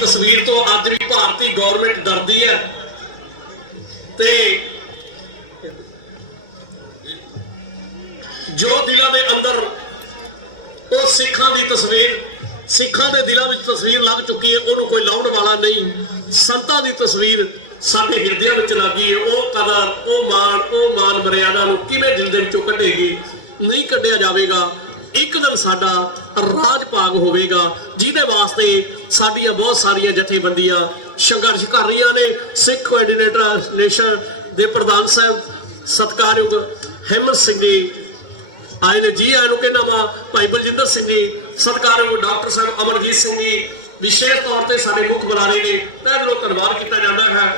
तस्वीर तो अज भी भारतीय गौरमेंट डरती है ते जो दिलों के अंदर वो सिखां की तस्वीर सिखां के दिलों में तस्वीर लग चुकी है, उन्होंने कोई लाउण वाला नहीं। संतां की तस्वीर साडे हिरदियां विच लगी है, वो कदर वो मान मर्यादा नूं किवें दिल दे विचों कढेगी, नहीं कढिया जाएगा। एक दिन साडा राज भाग होवेगा जिहदे वास्ते साडियां बहुत सारियां जथेबंदियां संघर्ष कर रही ने। सिख कोआर्डीनेटर नेशन दे प्रधान साहब सत्कारयोग हेमंत सिंह जी आए ने, जी आए कहना वा भाई बलजिंदर सिंह जी, सत्कारयोग डॉक्टर साहब अमरजीत सिंह जी विशेष तौर पर साडे मुख बुलारे ने, तहे दिलों धन्नवाद किया जाता है।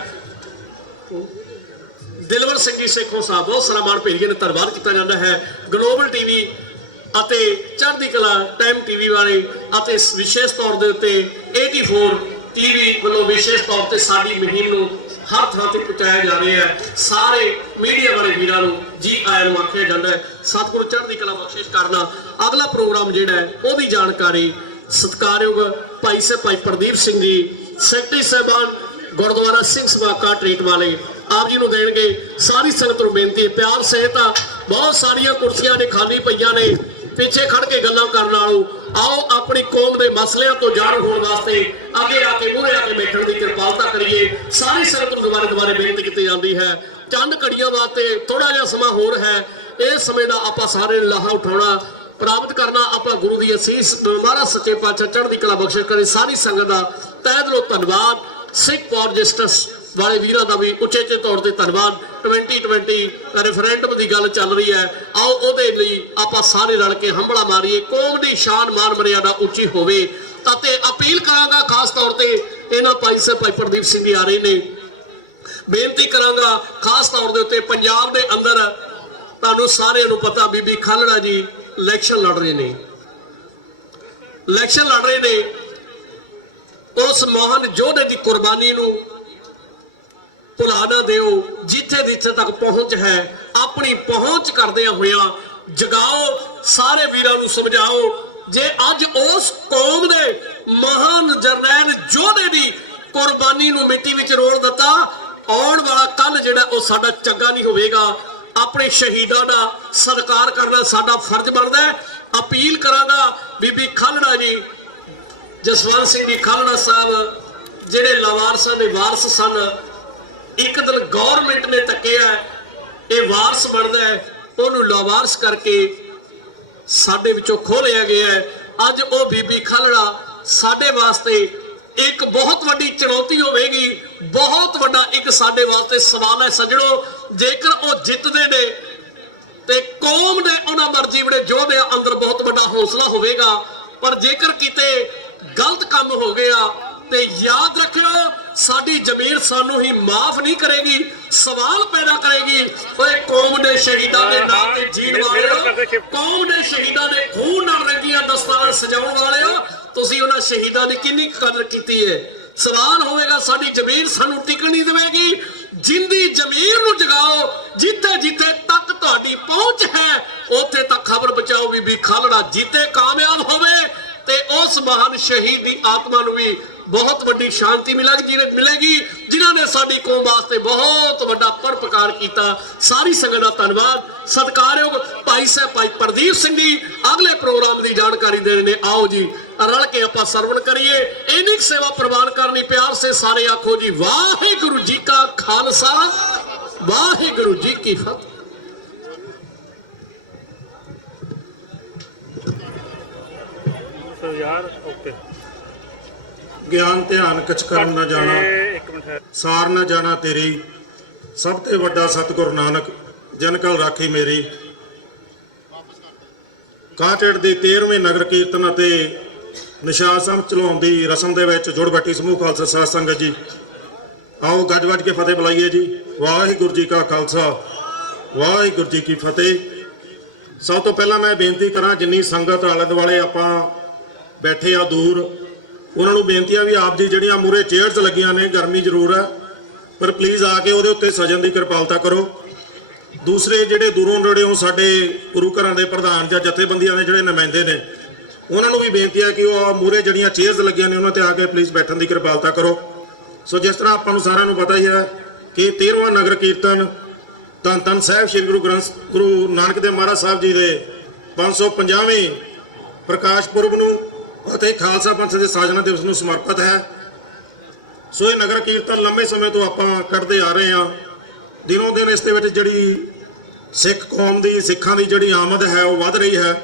दिलवर सिंह जी सेखों साहब बहुत सारा मान भेजिए ने धन्नवाद किया जाता है। ग्लोबल टीवी चढ़दी कला टाइम टीवी वाले विशेष तौर के उत्ते 84 TV ਵੱਲੋਂ ਵਿਸ਼ੇਸ਼ ਤੌਰ ਤੇ ਸਾਡੀ ਮੁਹਿੰਮ ਨੂੰ ਹਰ ਥਾਂ ਤੇ ਪਹੁੰਚਾਇਆ ਜਾ ਰਿਹਾ ਹੈ। ਸਾਰੇ ਮੀਡੀਆ ਵਾਲੇ ਵੀਰਾਂ ਨੂੰ ਜੀ ਆਇਆਂ ਨੂੰ ਆਖਿਆ ਜਾਂਦਾ ਹੈ। ਸਤਿਗੁਰੂ ਚੜ੍ਹਦੀ ਕਲਾ ਬਖਸ਼ਿਸ਼ ਕਰਨਾ। ਅਗਲਾ ਪ੍ਰੋਗਰਾਮ ਜਿਹੜਾ ਹੈ ਉਹਦੀ ਜਾਣਕਾਰੀ ਸਤਿਕਾਰਯੋਗ ਭਾਈ ਸਾਹਿਬ ਭਾਈ ਪ੍ਰਦੀਪ ਸਿੰਘ ਜੀ ਸੈਕਟਰੀ ਸਾਹਿਬਾਨ ਗੁਰਦੁਆਰਾ ਸਿੰਘ ਸਭਾ ਕਾਟਰੇਟ ਵਾਲੇ ਆਪ ਜੀ ਨੂੰ ਦੇਣਗੇ। ਸਾਰੀ ਸੰਗਤ ਨੂੰ ਬੇਨਤੀ ਹੈ ਪਿਆਰ ਸਹਿਤ ਬਹੁਤ ਸਾਰੀਆਂ ਕੁਰਸੀਆਂ ਨੇ ਖਾਲੀ ਪਈਆਂ ਨੇ, ਪਿੱਛੇ ਖੜ ਕੇ ਗੱਲਾਂ ਕਰਨ ਨਾਲੋਂ आओ अपनी कौम के मसलियां तो जाणू होने वास्ते आगे आके मूहरे आके बैठने की कृपालता करिए। सारी संगत को दोबारा बेनती की जाती है। चंद घड़ियां वास्ते थोड़ा जिहा समा होर है, इस समय का आपां सारे लाहा उठाना प्राप्त करना। आपां गुरु की असीस महाराज सच्चे पातशाह चढ़दी कला बख्शिश करे। सारी संगत का तहे दिलों धन्नवाद। सिख फॉर जस्टिस वाले वीरां दा भी उचेचे तौर ते धन्नवाद। 2020 रेफरेंडम की गल चल रही है, आओ उहदे लई आपां सारे रल के हंबला मारीए, कौम की शान मान मर्यादा उच्ची होवे। ताते अपील करांगा खास तौर ते इन्हां भाई साहब भाई प्रदीप सिंह जी आ रहे ने, बेनती करांगा खास तौर दे उत्ते पंजाब दे अंदर तुहानूं सारिआं नूं पता बीबी खालड़ा जी इलैक्शन लड़ रहे ने, इलैक्शन लड़ रहे ने। उस महान योधे की कुर्बानी नूं भुला ना दिओ। जिथे जिथे तक पहुंच है अपनी पहुंच करदे होया जगाओ, सारे वीरां नूं समझाओ। जे अज उस कौम दे महान जरनैल योधे दी कुर्बानी नूं मिट्टी विच रोल दिता, आउण वाला कल जिहड़ा ओह साडा चंगा नहीं होवेगा। अपने शहीदां दा सत्कार करना साडा फर्ज बनदा है। अपील करांगा बीबी खालड़ा जी जसवंत सिंह जी खालड़ा साहब जिहड़े लावारसां दे वारस सन, एक दिन गौरमेंट ने तकिया ये वारस बनता है, उन्होंने लावारस करके साडे विचों खो लिया गया है। अज वो बीबी खालड़ा साडे वास्ते एक बहुत वड्डी चुनौती होगी, बहुत वड्डा एक साडे वास्ते सवाल है सजणो। जेकर वो जितदे ने ते कौम दे उन्हां मर्जी बड़े योधे अंदर बहुत वड्डा हौसला होगा, पर जेकर किते गलत काम हो गया ते याद रखियो साडी जमीर सानू ही माफ नहीं करेगी, सवाल पैदा करेगी। ओए कौम दे शहीदां दे नाम ते जीण वालिओ, कौम दे शहीदां दे खून नाल रंगीआं दस्तारां सजाउण वालिओ, तुसीं उन्हां शहीदां दी किन्नी कदर कीती है। सवाल होवेगा साडी जमीर सानू टिकण नहीं देवेगी। जिंदी जमीर नूं जगाओ, जिथे जिथे तक तुहाडी पहुंच है उत्थे तक खबर पहुंचाओ। बीबी खालड़ा जीते कामयाब होवे ते उस महान शहीद की आत्मा नूं भी बहुत वड्डी शांति मिलेगी जिन्हां ने साडी कौम वास्ते बहुत वड्डा परोपकार कीता। सारी संगत दा धन्नवाद। सत्कारयोग भाई साहब भाई प्रदीप सिंह जी अगले प्रोग्राम की जानकारी दे रहे हैं। आओ जी रल के आपां सरवण करिए, इन्नी सेवा प्रवान करनी। प्यार से सारे आखो जी वाहिगुरू जी का खालसा वाहिगुरू जी की फतेह। ज्ञान ध्यान कछ कर न जाना, सार न जाना तेरी, सब ते वड्डा सतगुरु नानक जन कल राखी मेरी। काटेड़ दे 13वें नगर कीर्तन अते निशान ਸਾਹਿਬ ਚਲਾਉਣ ਦੀ ਰਸਮ ਦੇ ਵਿੱਚ ਜੁੜ ਬੈਠੀ ਸਮੂਹ ਖਾਲਸਾ ਸਾਧ ਸੰਗਤ ਜੀ, ਆਓ ਗੱਜ ਵੱਜ ਕੇ ਫਤਿਹ ਬੁਲਾਈਏ ਜੀ। ਵਾਹਿਗੁਰੂ ਜੀ ਕਾ ਖਾਲਸਾ ਵਾਹਿਗੁਰੂ ਜੀ ਕੀ ਫਤਿਹ। ਸਭ ਤੋਂ ਪਹਿਲਾਂ ਮੈਂ ਬੇਨਤੀ ਕਰਾਂ ਜਿੰਨੀ ਸੰਗਤ ਆਲੇ ਦੁਆਲੇ ਆਪਾਂ ਬੈਠੇ ਆ ਦੂਰ, ਉਹਨਾਂ ਨੂੰ ਬੇਨਤੀ ਆ ਵੀ ਆਪ ਜੀ ਜਿਹੜੀਆਂ ਮੂਰੇ ਚੇਅਰਸ ਲੱਗੀਆਂ ਨੇ, ਗਰਮੀ ਜ਼ਰੂਰ ਹੈ ਪਰ ਪਲੀਜ਼ ਆ ਕੇ ਉਹਦੇ ਉੱਤੇ ਸਜਣ ਦੀ ਕਿਰਪਾਲਤਾ ਕਰੋ। ਦੂਸਰੇ ਜਿਹੜੇ ਦੂਰੋਂ ਨੇੜਿਓਂ ਸਾਡੇ ਗੁਰੂ ਘਰਾਂ ਦੇ ਪ੍ਰਧਾਨ ਜਾਂ ਜਥੇਬੰਦੀਆਂ ਦੇ ਜਿਹੜੇ ਨੁਮਾਇੰਦੇ ਨੇ, ਉਹਨਾਂ ਨੂੰ ਵੀ ਬੇਨਤੀ ਹੈ ਕਿ ਉਹ ਮੂਰੇ ਜਿਹੜੀਆਂ ਚੇਅਰਸ ਲੱਗੀਆਂ ਨੇ ਉਹਨਾਂ ਤੇ ਆ ਕੇ ਪਲੀਜ਼ ਬੈਠਣ ਦੀ ਕਿਰਪਾਲਤਾ ਕਰੋ। ਸੋ ਜਿਸ ਤਰ੍ਹਾਂ ਆਪਾਂ ਨੂੰ ਸਾਰਿਆਂ ਨੂੰ ਪਤਾ ਹੀ ਹੈ ਕਿ 13ਵਾਂ ਨਗਰ ਕੀਰਤਨ ਧੰਨ ਧੰਨ ਸਾਹਿਬ ਸ੍ਰੀ ਗੁਰੂ ਨਾਨਕ ਦੇਵ ਮਹਾਰਾਜ ਸਾਹਿਬ ਜੀ ਦੇ 550ਵੇਂ ਪ੍ਰਕਾਸ਼ ਪੁਰਬ ਨੂੰ ਅਤੇ ਖਾਲਸਾ ਪੰਥ ਦੇ ਸਾਜਨਾ ਦਿਵਸ ਨੂੰ ਸਮਰਪਿਤ ਹੈ। ਸੋ ਇਹ ਨਗਰ ਕੀਰਤਨ ਲੰਮੇ ਸਮੇਂ ਤੋਂ ਆਪਾਂ ਕਰਦੇ ਆ ਰਹੇ ਹਾਂ। ਦਿਨੋਂ ਦਿਨ ਇਸ ਦੇ ਵਿੱਚ ਜਿਹੜੀ ਸਿੱਖ ਕੌਮ ਦੀ ਸਿੱਖਾਂ ਦੀ ਜਿਹੜੀ ਆਮਦ ਹੈ ਉਹ ਵੱਧ ਰਹੀ ਹੈ।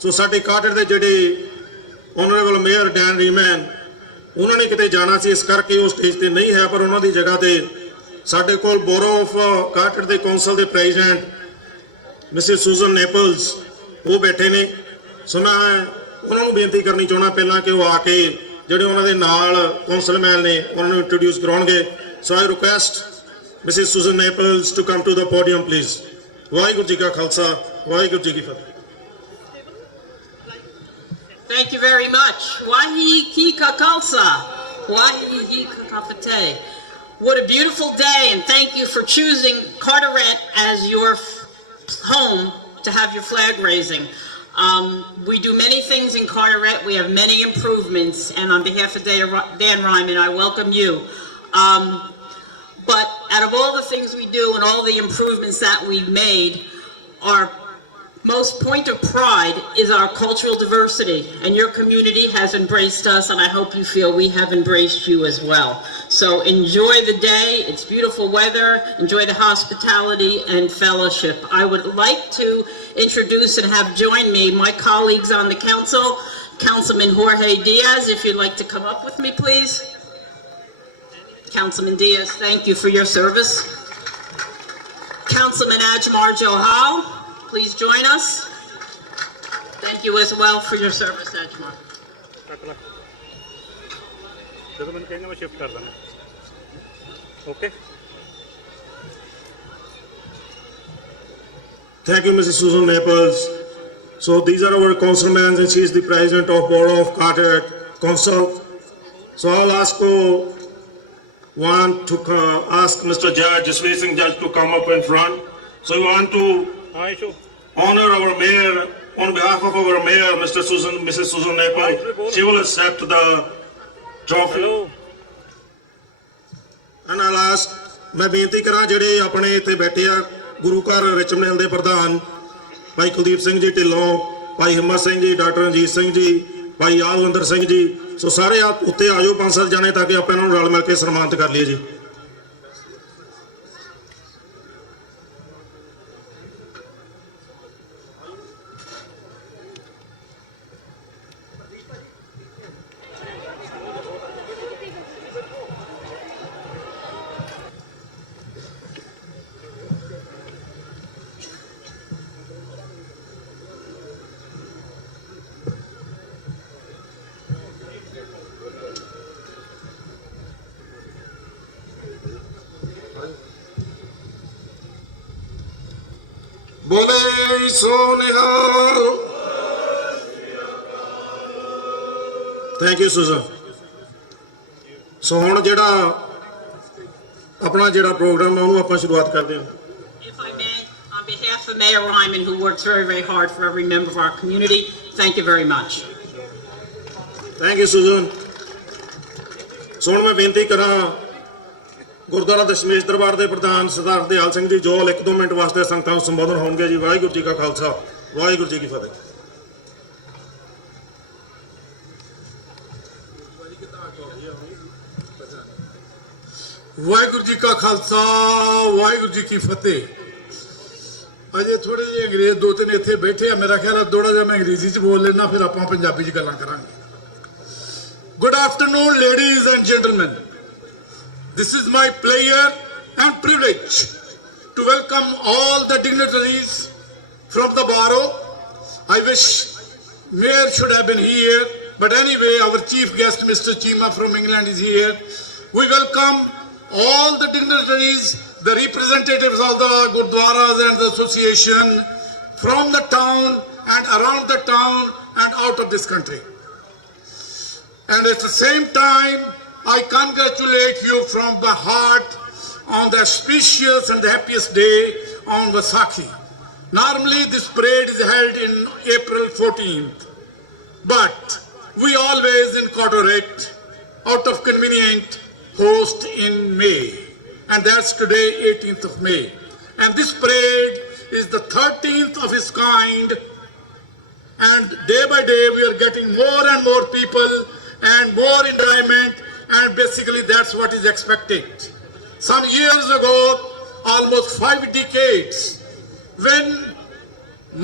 ਸੋ ਸਾਡੇ ਕਾਟੜ ਦੇ ਜਿਹੜੇ ਆਨਰੇਬਲ ਮੇਅਰ ਡੈਨ ਰੀਮੈਨ, ਉਹਨਾਂ ਨੇ ਕਿਤੇ ਜਾਣਾ ਸੀ, ਇਸ ਕਰਕੇ ਉਹ ਸਟੇਜ ਤੇ ਨਹੀਂ ਹੈ, ਪਰ ਉਹਨਾਂ ਦੀ ਜਗ੍ਹਾ ਤੇ ਸਾਡੇ ਕੋਲ ਬੋਰੋ ਆਫ ਕਾਟੜ ਦੇ ਕੌਂਸਲ ਦੇ ਪ੍ਰੈਜ਼ੀਡੈਂਟ ਮਿਸਿਸ ਸੂਜ਼ਨ ਨੇਪਲਸ ਉਹ ਬੈਠੇ ਨੇ। ਸੋ ਮੈਂ ਉਹਨਾਂ ਨੂੰ ਬੇਨਤੀ ਕਰਨੀ ਚਾਹੁੰਦਾ ਪਹਿਲਾਂ ਕਿ ਉਹ ਆ ਕੇ ਜਿਹੜੇ ਉਹਨਾਂ ਦੇ ਨਾਲ ਕੌਂਸਲਮੈਨ ਨੇ ਉਹਨਾਂ ਨੂੰ ਇੰਟਰੋਡਿਊਸ ਕਰਾਉਣਗੇ। So I request Mrs Susan Naples to come to the podium please. Waheguru ji ਕਾ ਖਾਲਸਾ ਵਾਹਿਗੁਰੂ ਜੀ ਕੀ ਫਤਿਹ। Thank you very much. Wahi ki ka khalsa, Wahihi Kakafate. What a beautiful day, and thank you for choosing Carteret as your home to have your flag raising. We do many things in Carteret. We have many improvements, and on behalf of Dan Ryman, I welcome you. But out of all the things we do and all the improvements that we've made, our most point of pride is our cultural diversity, and your community has embraced us, and I hope you feel we have embraced you as well. So enjoy the day. It's beautiful weather. Enjoy the hospitality and fellowship. I would like to introduce and have join me my colleagues on the council. Councilman Jorge Diaz, if you'd like to come up with me, please. Councilman Diaz, thank you for your service. Councilman Ajmar Johal, please join us. Thank you as well for your service, Ajmar. Okay. Thank you, Mrs. Susan Naples. So these are our councilmen, and she is the president of Board of Carteret Council. So I'll ask ask Mr. Judge, Jasveer Singh Judge, to come up in front. So we want to honor our mayor on behalf of our mayor, Mrs. Susan Naples. She will accept the trophy. And I'll ask, मैं बेनती करा ਜਿਹੜੇ ਆਪਣੇ ਇੱਥੇ ਬੈਠੇ ਆ ਗੁਰੂ ਘਰ rich ਮਹਿਲ ਦੇ ਪ੍ਰਧਾਨ ਭਾਈ ਕੁਲਦੀਪ ਸਿੰਘ ਜੀ ਢਿੱਲੋਂ, ਭਾਈ ਹਿੰਮਤ ਸਿੰਘ ਜੀ, ਡਾਕਟਰ ਰਣਜੀਤ ਸਿੰਘ ਜੀ, ਭਾਈ ਯਾਦਵਿੰਦਰ ਸਿੰਘ ਜੀ, ਸੋ ਸਾਰੇ ਆਪ ਉੱਤੇ ਆ ਜਾਓ 5-7 ਜਣੇ ਤਾਂ ਕਿ ਆਪਾਂ ਇਹਨਾਂ ਨੂੰ ਰਲ ਮਿਲ ਕੇ ਸਨਮਾਨਿਤ ਕਰ ਲਈਏ ਜੀ। ਬੋਲੇ ਸੋਨਿਹਾਲ। Thank you Susan. ਸੋ ਹੁਣ ਜਿਹੜਾ ਆਪਣਾ ਜਿਹੜਾ ਪ੍ਰੋਗਰਾਮ ਹੈ ਉਹਨੂੰ ਆਪਾਂ ਸ਼ੁਰੂਆਤ ਕਰਦੇ ਹਾਂ। If I may, on behalf of Mayor Ryman, who works very, very hard for every member of our community, thank you very much. Thank you Susan. So ਹੁਣ ਮੈਂ ਬੇਨਤੀ ਕਰਾਂ ਗੁਰਦੁਆਰਾ ਦਸ਼ਮੇਸ਼ ਦਰਬਾਰ ਦੇ ਪ੍ਰਧਾਨ ਸਰਦਾਰ ਦਿਆਲ ਸਿੰਘ ਜੀ ਜੋ 1-2 ਮਿੰਟ ਵਾਸਤੇ ਸੰਗਤਾਂ ਨੂੰ ਸੰਬੋਧਨ ਹੋਣਗੇ ਜੀ। ਵਾਹਿਗੁਰੂ ਜੀ ਕਾ ਖਾਲਸਾ, ਵਾਹਿਗੁਰੂ ਜੀ ਕੀ ਫਤਿਹ। ਵਾਹਿਗੁਰੂ ਜੀ ਕਾ ਖਾਲਸਾ, ਵਾਹਿਗੁਰੂ ਜੀ ਕੀ ਫਤਿਹ। ਅਜੇ ਥੋੜੇ ਜਿਹੇ ਅੰਗਰੇਜ਼ 2-3 ਇੱਥੇ ਬੈਠੇ ਆ, ਮੇਰਾ ਖਿਆਲ ਹੈ ਥੋੜਾ ਜਿਹਾ ਮੈਂ ਅੰਗਰੇਜ਼ੀ ਚ ਬੋਲ ਲੈਣਾ, ਫਿਰ ਆਪਾਂ ਪੰਜਾਬੀ ਚ ਗੱਲਾਂ ਕਰਾਂਗੇ। Good afternoon, ladies and gentlemen. This is my pleasure and privilege to welcome all the dignitaries from the borough. I wish Mayor should have been here, but anyway, our chief guest, Mr. Chima from England, is here. We welcome all the dignitaries, the representatives of the Gurdwaras and the association from the town and around the town and out of this country. And at the same time, I congratulate you from the heart on the auspicious and the happiest day on Vaisakhi. Normally this parade is held in April 14th, but we always in Carteret, out of convenient, host in May, and that's today 18th of May. And this parade is the 13th of its kind, and day by day we are getting more and more people and more enjoyment. And basically that's what is expected. Some years ago, almost 5 decades, when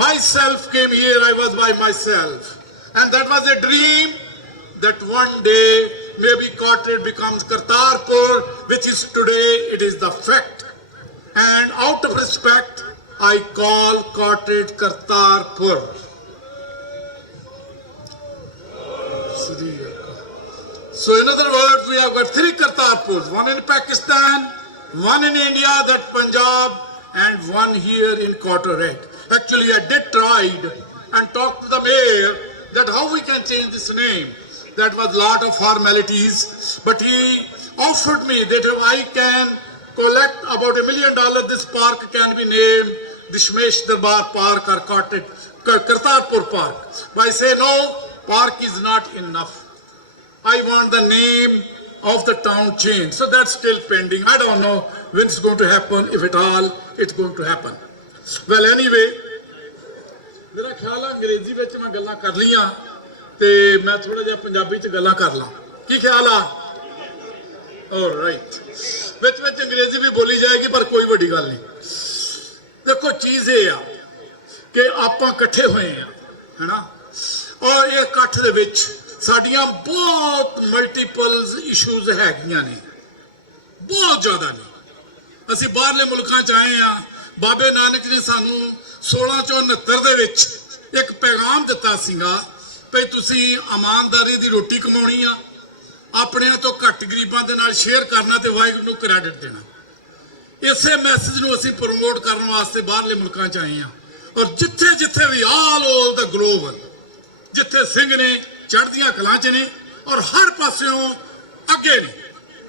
myself came here, I was by myself. And that was a dream that one day maybe Carteret becomes Kartarpur, which is today, it is the fact. And out of respect, I call Carteret Kartarpur. So in other words, we have got 3 Kartarpurs, one in Pakistan, one in India, that Punjab, and one here in Carteret. Actually, I did try and talk to the mayor that how we can change this name, that was lot of formalities, but he offered me that if I can collect about $1 million, this park can be named Dishmesh Darbar Park or Kartarpur Park. But I say no, park is not enough. I want the name of the town change. So that's still pending. I don't know when it's going to happen, if at all it's going to happen. Well, anyway, ਮੇਰਾ ਖਿਆਲ ਆ ਅੰਗਰੇਜ਼ੀ ਵਿੱਚ ਮੈਂ ਗੱਲਾਂ ਕਰ ਲਈਆਂ ਤੇ ਮੈਂ ਥੋੜਾ ਜਿਹਾ ਪੰਜਾਬੀ ਚ ਗੱਲਾਂ ਕਰ ਲਾਂ ਕੀ ਖਿਆਲ ਆ ਆਲਰਾਈਟ ਵਿੱਚ ਵਿੱਚ ਅੰਗਰੇਜ਼ੀ ਵੀ ਬੋਲੀ ਜਾਏਗੀ ਪਰ ਕੋਈ ਵੱਡੀ ਗੱਲ ਨਹੀਂ ਦੇਖੋ ਚੀਜ਼ ਇਹ ਆ ਕਿ ਆਪਾਂ ਇਕੱਠੇ ਹੋਏ ਆ ਹੈਨਾ ਔਰ ਇਹ ਇਕੱਠ ਦੇ ਵਿੱਚ ਸਾਡੀਆਂ ਬਹੁਤ ਮਲਟੀਪਲਸ ਇਸ਼ੂਜ਼ ਹੈਗੀਆਂ ਨੇ ਬਹੁਤ ਜ਼ਿਆਦਾ ਨੇ ਅਸੀਂ ਬਾਹਰਲੇ ਮੁਲਕਾਂ ਚ ਆਏ ਆ ਬਾਬੇ ਨਾਨਕ ਨੇ ਸਾਨੂੰ 1669 ਦੇ ਵਿੱਚ ਇੱਕ ਪੈਗਾਮ ਦਿੱਤਾ ਸੀਗਾ ਭਈ ਤੁਸੀਂ ਇਮਾਨਦਾਰੀ ਦੀ ਰੋਟੀ ਕਮਾਉਣੀ ਆ ਆਪਣਿਆਂ ਤੋਂ ਘੱਟ ਗਰੀਬਾਂ ਦੇ ਨਾਲ ਸ਼ੇਅਰ ਕਰਨਾ ਤੇ ਵਾਹਿਗੁਰੂ ਨੂੰ ਕ੍ਰੈਡਿਟ ਦੇਣਾ ਇਸੇ ਮੈਸੇਜ ਨੂੰ ਅਸੀਂ ਪ੍ਰਮੋਟ ਕਰਨ ਵਾਸਤੇ ਬਾਹਰਲੇ ਮੁਲਕਾਂ 'ਚ ਆਏ ਆ ਔਰ ਜਿੱਥੇ ਜਿੱਥੇ ਵੀ ਆਲ ਓਵਰ ਦਾ ਗਲੋਬ ਜਿੱਥੇ ਸਿੰਘ ਨੇ ਚੜ੍ਹਦੀਆਂ ਕਲਾਂ 'ਚ ਨੇ ਔਰ ਹਰ ਪਾਸਿਓਂ ਅੱਗੇ ਨੇ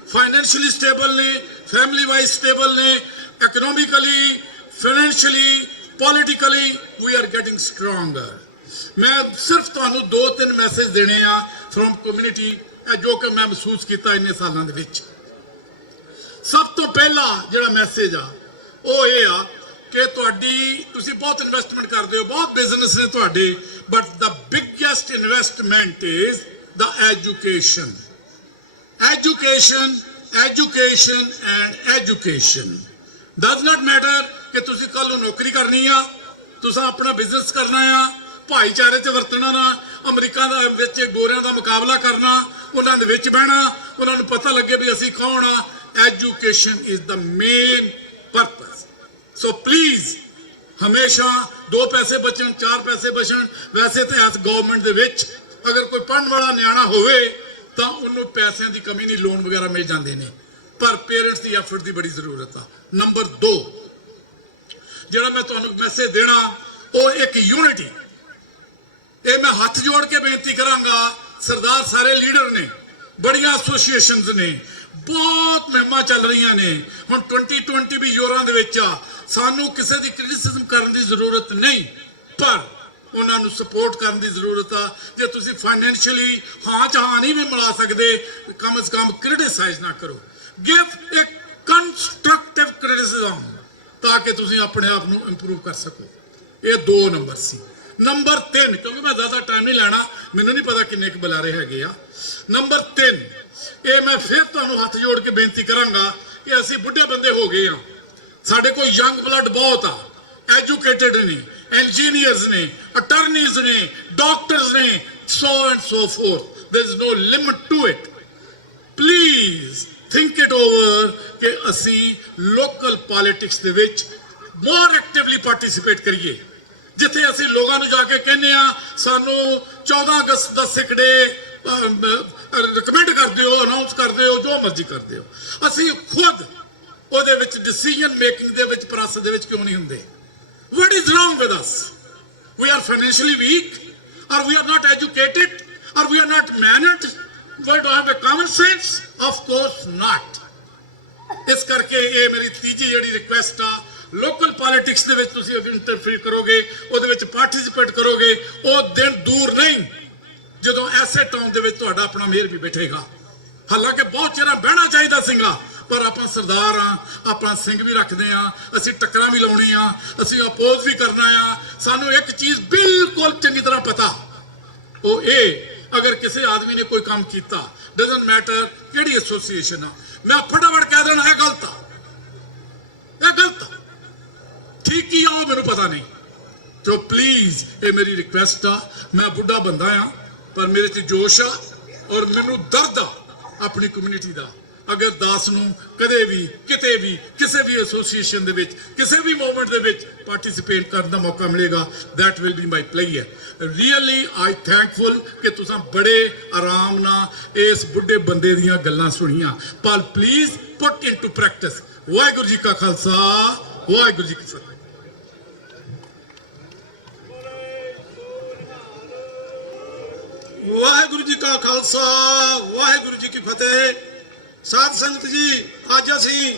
ਫਾਈਨੈਂਸ਼ੀਅਲੀ ਸਟੇਬਲ ਨੇ ਫੈਮਿਲੀ ਵਾਈਜ਼ ਸਟੇਬਲ ਨੇ economically financially politically we are getting stronger मैं सिर्फ ਤੁਹਾਨੂੰ 2-3 ਮੈਸੇਜ ਦੇਣੇ ਆ from community ਜੋ ਕਿ ਮੈਂ ਮਹਿਸੂਸ ਕੀਤਾ ਇੰਨੇ ਸਾਲਾਂ ਦੇ ਵਿੱਚ ਸਭ ਤੋਂ ਪਹਿਲਾ ਜਿਹੜਾ ਮੈਸੇਜ ਆ ਉਹ ਇਹ ਆ ਕਿ ਤੁਹਾਡੀ ਤੁਸੀਂ ਬਹੁਤ ਇਨਵੈਸਟਮੈਂਟ ਕਰਦੇ ਹੋ ਬਹੁਤ ਬਿਜ਼ਨਸ ਨੇ ਤੁਹਾਡੇ but the biggest investment is the education education and education does not matter ਕਿ ਤੁਸੀਂ ਕੱਲ ਨੂੰ ਨੌਕਰੀ ਕਰਨੀ ਆ ਤੁਸੀਂ ਆਪਣਾ ਬਿਜ਼ਨਸ ਕਰਨਾ ਆ ਭਾਈਚਾਰੇ 'ਚ ਵਰਤਣਾ ਨਾ ਅਮਰੀਕਾ ਦਾ ਵਿੱਚ ਗੋਰਿਆਂ ਦਾ ਮੁਕਾਬਲਾ ਕਰਨਾ ਉਹਨਾਂ ਦੇ ਵਿੱਚ ਬਹਿਣਾ ਉਹਨਾਂ ਨੂੰ ਪਤਾ ਲੱਗੇ ਵੀ ਅਸੀਂ ਕੌਣ ਆ education is the main purpose so please ਹਮੇਸ਼ਾ 2 ਪੈਸੇ ਬਚਣ 4 ਪੈਸੇ ਬਚਣ ਵੈਸੇ ਤੇ ਇਸ ਗਵਰਨਮੈਂਟ ਦੇ ਵਿੱਚ ਅਗਰ ਕੋਈ ਪੜ੍ਹਨ ਵਾਲਾ ਨਿਆਣਾ ਹੋਵੇ ਤਾਂ ਉਹਨੂੰ ਪੈਸਿਆਂ ਦੀ ਕਮੀ ਨਹੀਂ ਲੋਨ ਵਗੈਰਾ ਮਿਲ ਜਾਂਦੇ ਨੇ ਪਰ ਪੇਰੈਂਟਸ ਦੀ ਐਫਰਟ ਦੀ ਬੜੀ ਜ਼ਰੂਰਤ ਆ ਨੰਬਰ 2 ਜਿਹੜਾ ਮੈਂ ਤੁਹਾਨੂੰ ਮੈਸੇਜ ਦੇਣਾ ਉਹ ਇੱਕ ਯੂਨਿਟੀ ਇਹ ਮੈਂ ਹੱਥ ਜੋੜ ਕੇ ਬੇਨਤੀ ਕਰਾਂਗਾ ਸਰਦਾਰ ਸਾਰੇ ਲੀਡਰ ਨੇ ਬੜੀਆਂ ਐਸੋਸੀਏਸ਼ਨਸ ਨੇ ਬਹੁਤ ਮਹਿਮਾ ਚੱਲ ਰਹੀਆਂ ਨੇ ਹੁਣ 2020 ਵੀ ਜ਼ੋਰਾਂ ਦੇ ਵਿੱਚ ਆ ਸਾਨੂੰ ਕਿਸੇ ਦੀ ਕ੍ਰਿਟਿਸਿਜ਼ਮ ਕਰਨ ਦੀ ਜ਼ਰੂਰਤ ਨਹੀਂ ਪਰ ਉਹਨਾਂ ਨੂੰ ਸਪੋਰਟ ਕਰਨ ਦੀ ਜ਼ਰੂਰਤ ਆ ਜੇ ਤੁਸੀਂ ਫਾਈਨੈਂਸ਼ੀਅਲੀ ਹਾਂ ਚਾਹ ਨਹੀਂ ਵੀ ਮਿਲਾ ਸਕਦੇ ਕਮ ਸੇ ਕਮ ਕ੍ਰਿਟਿਸਾਈਜ਼ ਨਾ ਕਰੋ ਗਿਵ ਇ ਕੰਸਟਰਕਟਿਵ ਕ੍ਰਿਟਿਸਿਜ਼ਮ ਤਾਂ ਕਿ ਤੁਸੀਂ ਆਪਣੇ ਆਪ ਨੂੰ ਇੰਪਰੂਵ ਕਰ ਸਕੋ ਇਹ 2 ਨੰਬਰ ਸੀ ਨੰਬਰ 3 ਕਿਉਂਕਿ ਮੈਂ ਜ਼ਿਆਦਾ ਟਾਈਮ ਨਹੀਂ ਲੈਣਾ ਮੈਨੂੰ ਨਹੀਂ ਪਤਾ ਕਿੰਨੇ ਕੁ ਬੁਲਾਰੇ ਹੈਗੇ ਆ ਨੰਬਰ 3 ਇਹ ਮੈਂ ਫਿਰ ਤੁਹਾਨੂੰ ਹੱਥ ਜੋੜ ਕੇ ਬੇਨਤੀ ਕਰਾਂਗਾ ਕਿ ਅਸੀਂ ਬੁੱਢੇ ਬੰਦੇ ਹੋ ਗਏ ਆ ਸਾਡੇ ਕੋਲ ਯੰਗ ਬਲੱਡ ਬਹੁਤ ਆ ਐਜੂਕੇਟਿਡ ਨੇ ਇੰਜੀਨੀਅਰਸ ਨੇ ਅਟਰਨੀਜ਼ ਨੇ ਡਾਕਟਰਸ ਨੇ so and so forth there is no limit to it please think it over ਕਿ ਅਸੀਂ ਲੋਕਲ ਪੋਲਿਟਿਕਸ ਦੇ ਵਿੱਚ more actively participate ਕਰੀਏ ਜਿੱਥੇ ਅਸੀਂ ਲੋਕਾਂ ਨੂੰ ਜਾ ਕੇ ਕਹਿੰਦੇ ਆ ਸਾਨੂੰ 14 ਅਗਸਤ ਦਾ ਸਿੱਖ ਡੇ ਰਿਕਮੈਂਡ ਕਰਦੇ ਹੋ ਅਨਾਉਂਸ ਕਰਦੇ ਹੋ ਜੋ ਮਰਜ਼ੀ ਕਰਦੇ ਹੋ ਅਸੀਂ ਖੁਦ ਉਹਦੇ ਵਿੱਚ ਡਿਸੀਜਨ ਮੇਕਿੰਗ ਦੇ ਵਿੱਚ ਪ੍ਰੋਸੈਸ ਦੇ ਵਿੱਚ ਕਿਉਂ ਨਹੀਂ ਹੁੰਦੇ what is wrong with us we are financially weak or we are not educated or we are not mannered we don't have a common sense of course not ਇਸ ਕਰਕੇ ਇਹ ਮੇਰੀ ਤੀਜੀ ਜਿਹੜੀ ਰਿਕੁਐਸਟ ਆ ਲੋਕਲ ਪੋਲਿਟਿਕਸ ਦੇ ਵਿੱਚ ਤੁਸੀਂ ਇੰਟਰਫੇਅਰ ਕਰੋਗੇ ਉਹਦੇ ਵਿੱਚ ਪਾਰਟਿਸਿਪੇਟ ਕਰੋਗੇ ਉਹ ਦਿਨ ਦੂਰ ਨਹੀਂ ਜਦੋਂ ਐਸੇ ਟਾਊਨ ਦੇ ਵਿੱਚ ਤੁਹਾਡਾ ਆਪਣਾ ਮੇਅਰ ਵੀ ਬੈਠੇਗਾ ਹਾਲਾਂਕਿ ਬਹੁਤ ਚਿਰ ਬਹਿਣਾ ਚਾਹੀਦਾ ਸਿੰਘਾ ਪਰ ਆਪਾਂ ਸਰਦਾਰ ਆ ਆਪਣਾ ਸਿੰਘ ਵੀ ਰੱਖਦੇ ਆ ਅਸੀਂ ਟੱਕਰਾਂ ਵੀ ਲਾਉਣੀ ਆ ਅਸੀਂ ਅਪੋਜ਼ ਵੀ ਕਰਨਾ ਆ ਸਾਨੂੰ ਇੱਕ ਚੀਜ਼ ਬਿਲਕੁਲ ਚੰਗੀ ਤਰ੍ਹਾਂ ਪਤਾ ਉਹ ਇਹ ਅਗਰ ਕਿਸੇ ਆਦਮੀ ਨੇ ਕੋਈ ਕੰਮ ਕੀਤਾ ਡਸਨਟ ਮੈਟਰ ਕਿਹੜੀ ਐਸੋਸੀਏਸ਼ਨ ਆ ਮੈਂ ਫਟਾਫਟ ਕਹਿ ਦੇਣਾ ਇਹ ਗਲਤ ਆ ਠੀਕ ਕੀ ਆ ਉਹ ਮੈਨੂੰ ਪਤਾ ਨਹੀਂ ਸੋ ਪਲੀਜ਼ ਇਹ ਮੇਰੀ ਰਿਕੁਐਸਟ ਆ ਮੈਂ ਬੁੱਢਾ ਬੰਦਾ ਆ ਪਰ ਮੇਰੇ 'ਚ ਜੋਸ਼ ਆ ਔਰ ਮੈਨੂੰ ਦਰਦ ਆ ਆਪਣੀ ਕਮਿਊਨਿਟੀ ਦਾ ਅਗਰ ਦਾਸ ਨੂੰ ਕਦੇ ਵੀ ਕਿਤੇ ਵੀ ਕਿਸੇ ਵੀ ਐਸੋਸੀਏਸ਼ਨ ਦੇ ਵਿੱਚ ਕਿਸੇ ਵੀ ਮੂਵਮੈਂਟ ਦੇ ਵਿੱਚ ਪਾਰਟਿਸਿਪੇਟ ਕਰਨ ਦਾ ਮੌਕਾ ਮਿਲੇਗਾ that will be my pleasure really I thankful ਕਿ ਤੁਸੀਂ ਬੜੇ ਆਰਾਮ ਨਾਲ ਇਸ ਬੁੱਢੇ ਬੰਦੇ ਦੀਆਂ ਗੱਲਾਂ ਸੁਣੀਆਂ ਪਰ please put into practice Waheguru ji ਕਾ ਖਾਲਸਾ ਵਾਹਿਗੁਰੂ ਜੀ ਕੀ ਫਤਿਹ ਵਾਹਿਗੁਰੂ ਜੀ ਕਾ ਖਾਲਸਾ ਵਾਹਿਗੁਰੂ ਜੀ ਕੀ ਫਤਿਹ। ਸਾਧ ਸੰਗਤ ਜੀ, ਅੱਜ ਅਸੀਂ